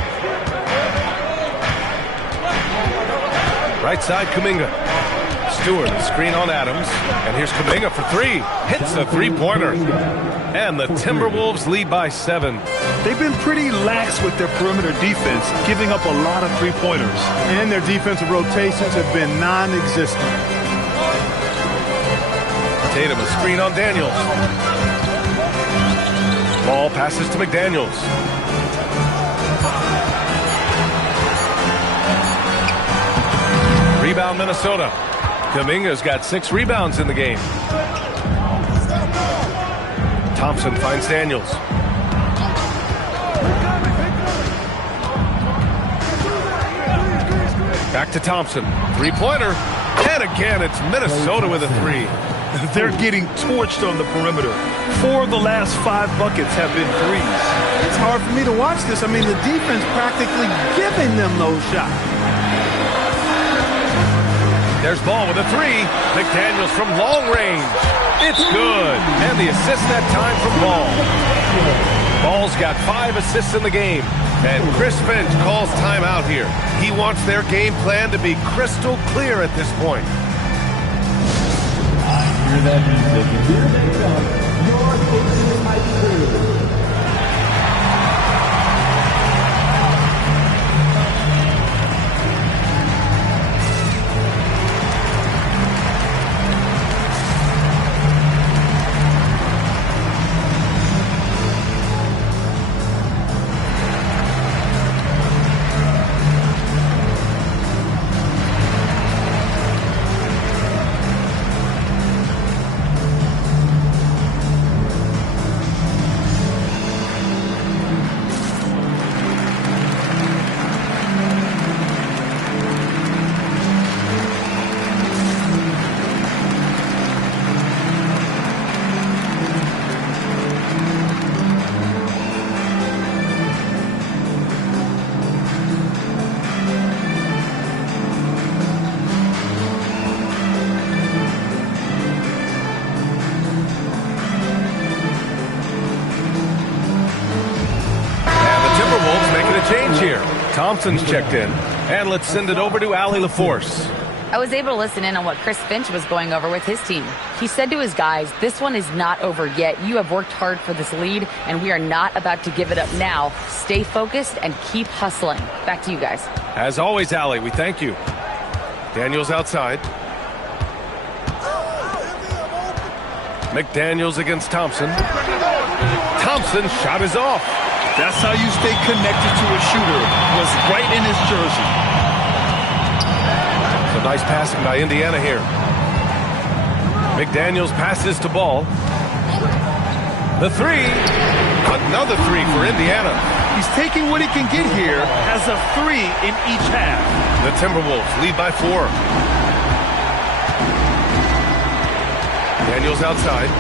Right side, Kuminga. Stewart, screen on Adams. And here's Kuminga for 3. Hits a three-pointer. And the Timberwolves lead by 7. They've been pretty lax with their perimeter defense, giving up a lot of three-pointers. And their defensive rotations have been non-existent. Tatum, a screen on Daniels. Ball passes to McDaniels. Rebound Minnesota. Kuminga's got 6 rebounds in the game. Thompson finds Daniels. Back to Thompson. Three-pointer. And again, it's Minnesota with a 3. They're getting torched on the perimeter. 4 of the last 5 buckets have been threes. It's hard for me to watch this. I mean, the defense practically giving them those shots. There's Ball with a 3. McDaniels from long range. It's good. And the assist that time from Ball. Ball's got 5 assists in the game. And Chris Finch calls timeout here. He wants their game plan to be crystal clear at this point. Hear that music, and here they come, your Pacers High Crew. Change here. Thompson's checked in. And let's send it over to Allie LaForce. I was able to listen in on what Chris Finch was going over with his team. He said to his guys, this one is not over yet. You have worked hard for this lead, and we are not about to give it up now. Stay focused and keep hustling. Back to you guys. As always, Allie, we thank you. Daniels outside. McDaniels against Thompson. Thompson's shot is off. That's how you stay connected to a shooter. Was right in his jersey. So nice passing by Indiana here. McDaniels passes to Ball. The three. Another three for Indiana. He's taking what he can get here as a 3 in each half. The Timberwolves lead by 4. Daniels outside.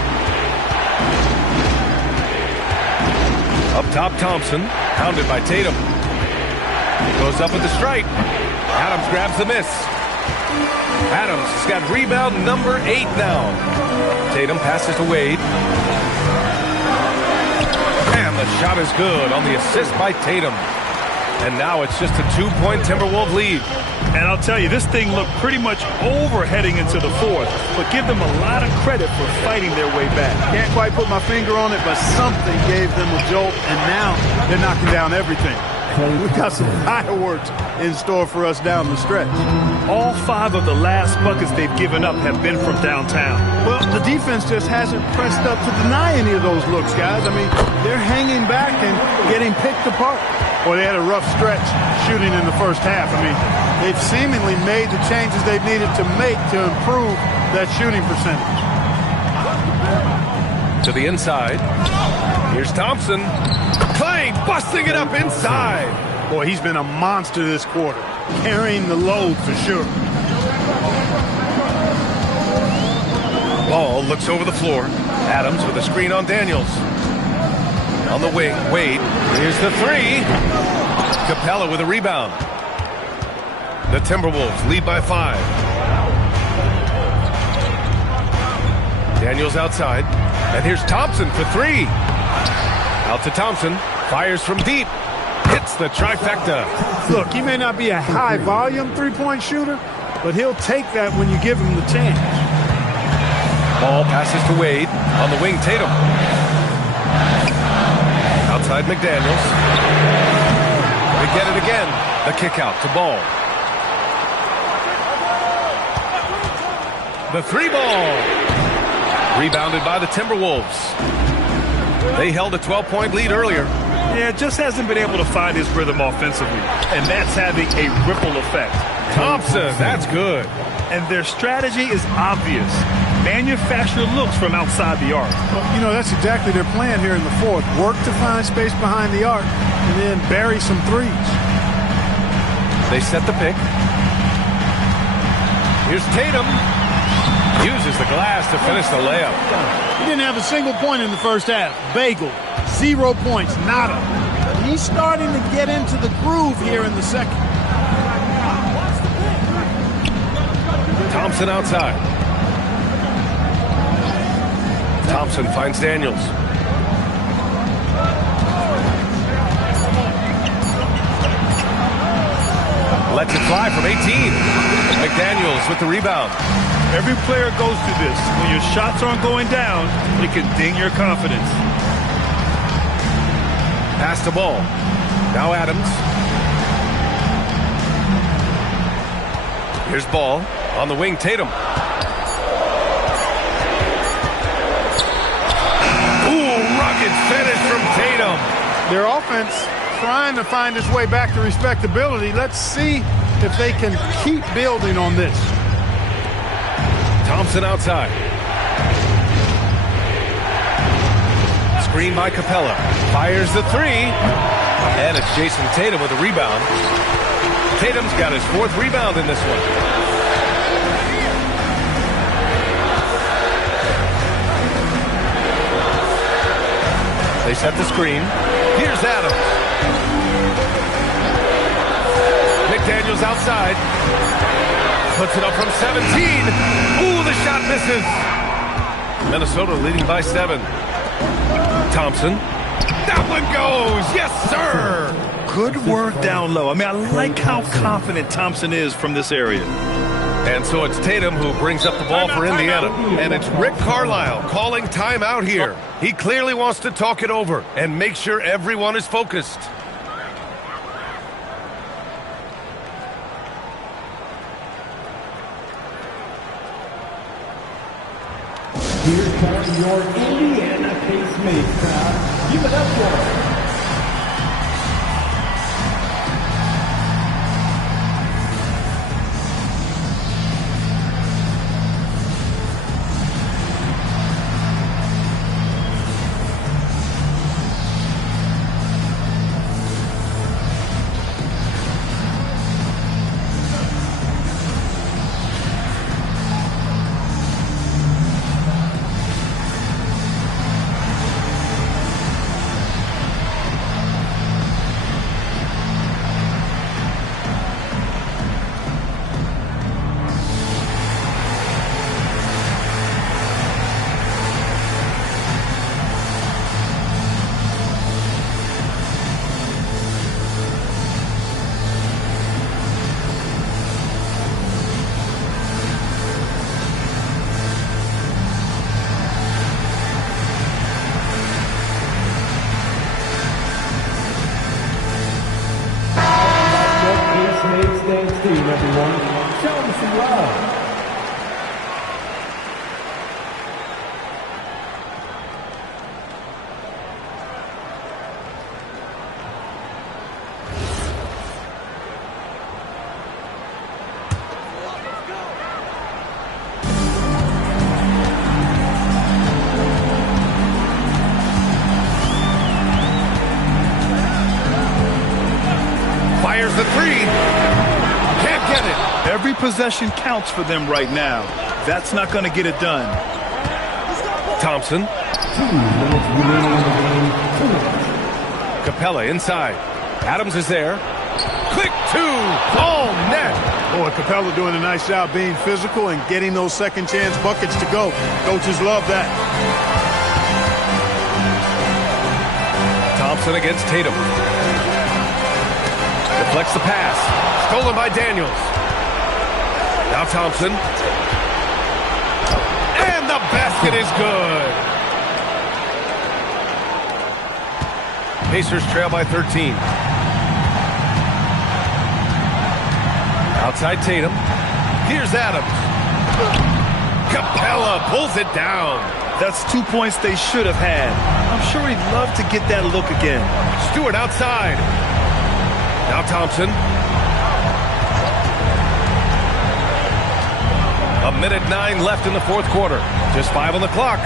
Up top, Thompson. Pounded by Tatum. Goes up with the strike. Adams grabs the miss. Adams has got rebound number 8 now. Tatum passes to Wade. And the shot is good on the assist by Tatum. And now it's just a 2-point Timberwolves lead. And I'll tell you, this thing looked pretty much over heading into the fourth, but give them a lot of credit for fighting their way back. Can't quite put my finger on it, but something gave them a jolt, and now they're knocking down everything. We've got some fireworks in store for us down the stretch. All 5 of the last buckets they've given up have been from downtown. Well, the defense just hasn't pressed up to deny any of those looks, guys. I mean, they're hanging back and getting picked apart. Well, they had a rough stretch shooting in the first half. I mean, they've seemingly made the changes they've needed to make to improve that shooting percentage. To the inside. Here's Thompson. Clay busting it up inside. Boy, he's been a monster this quarter, carrying the load for sure. Ball looks over the floor. Adams with a screen on Daniels. On the wing, Wade. Here's the 3. Capella with a rebound. The Timberwolves lead by 5. Daniels outside. And here's Thompson for 3. Out to Thompson. Fires from deep. Hits the trifecta. Look, he may not be a high-volume three-point shooter, but he'll take that when you give him the chance. Ball passes to Wade. On the wing, Tatum. Outside McDaniels. They get it again. The kick out to Ball. The 3 ball. Rebounded by the Timberwolves. They held a 12-point lead earlier. Yeah, just hasn't been able to find his rhythm offensively, and that's having a ripple effect. Thompson, that's good. And their strategy is obvious. Manufacture looks from outside the arc. Well, you know, that's exactly their plan here in the fourth. Work to find space behind the arc and then bury some threes. They set the pick. Here's Tatum. Uses the glass to finish the layup. He didn't have a single point in the first half. Bagel. 0 points. Nada. But he's starting to get into the groove here in the second. Thompson outside. Thompson finds Daniels. Lets it fly from 18. McDaniels with the rebound. Every player goes through this. When your shots aren't going down, it can ding your confidence. Pass the ball. Now Adams. Here's Ball. On the wing, Tatum. Ooh, rugged finish from Tatum. Their offense trying to find its way back to respectability. Let's see if they can keep building on this. Thompson outside. Screen by Capella. Fires the 3. And it's Jason Tatum with a rebound. Tatum's got his 4th rebound in this one. They set the screen. Here's Adams. McDaniels outside. Puts it up from 17. Ooh, the shot misses. Minnesota leading by 7. Thompson. That one goes. Yes, sir. Good work down low. I mean, I like how confident Thompson is from this area. And so it's Tatum who brings up the ball for Indiana. And it's Rick Carlisle calling timeout here. He clearly wants to talk it over and make sure everyone is focused. Here comes your Indiana Case-Mates crowd. Give it up for them. The three. Can't get it. Every possession counts for them right now. That's not going to get it done. Thompson. 2 minutes remaining in the game. Capella inside. Adams is there. Quick two. All net. Boy, Capella doing a nice job being physical and getting those second chance buckets to go. Coaches love that. Thompson against Tatum. Deflects the pass. Stolen by Daniels. Now Thompson. And the basket is good. Pacers trail by 13. Outside Tatum. Here's Adams. Capella pulls it down. That's 2 points they should have had. I'm sure he'd love to get that look again. Stewart outside. Now Thompson. A minute 9 left in the fourth quarter. Just 5 on the clock.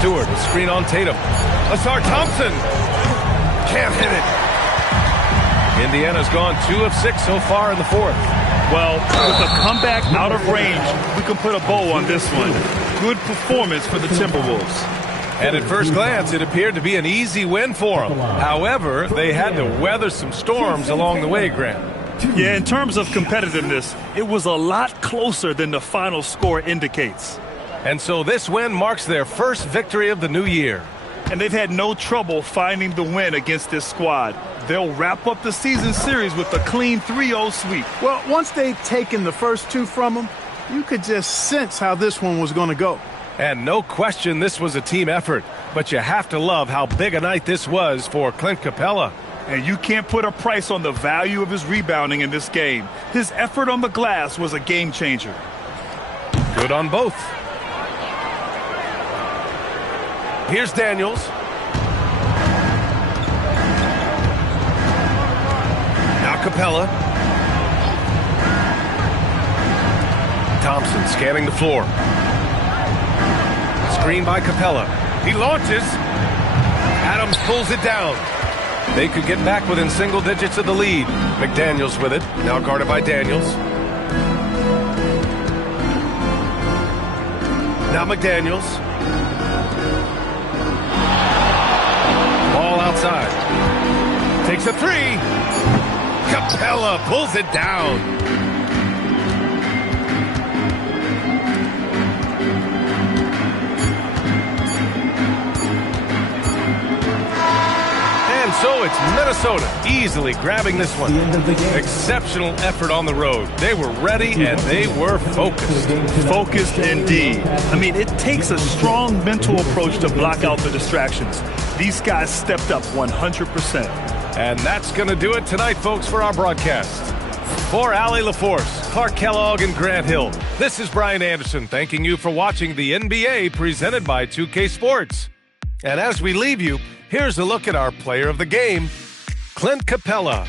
Stewart, screen on Tatum. Asar Thompson. Can't hit it. Indiana's gone 2 of 6 so far in the fourth. Well, with a comeback out of range, we can put a bow on this one. Good performance for the Timberwolves. And at first glance, it appeared to be an easy win for them. However, they had to weather some storms along the way, Grant. Yeah, in terms of competitiveness, it was a lot closer than the final score indicates. And so this win marks their first victory of the new year. And they've had no trouble finding the win against this squad. They'll wrap up the season series with a clean 3-0 sweep. Well, once they'd taken the first 2 from them, you could just sense how this one was going to go. And no question this was a team effort, but you have to love how big a night this was for Clint Capella. And you can't put a price on the value of his rebounding in this game. His effort on the glass was a game changer. Good on both. Here's Daniels. Now Capella. Thompson scanning the floor. Screen by Capella. He launches. Adams pulls it down. They could get back within single digits of the lead. McDaniels with it. Now guarded by Daniels. Now McDaniels. Ball outside. Takes a three. Capella pulls it down. So it's Minnesota easily grabbing this one. The end of the game. Exceptional effort on the road. They were ready and they were focused. Focused indeed. I mean, it takes a strong mental approach to block out the distractions. These guys stepped up 100%. And that's going to do it tonight, folks, for our broadcast. For Allie LaForce, Clark Kellogg, and Grant Hill, this is Brian Anderson thanking you for watching the NBA presented by 2K Sports. And as we leave you, here's a look at our player of the game, Clint Capella.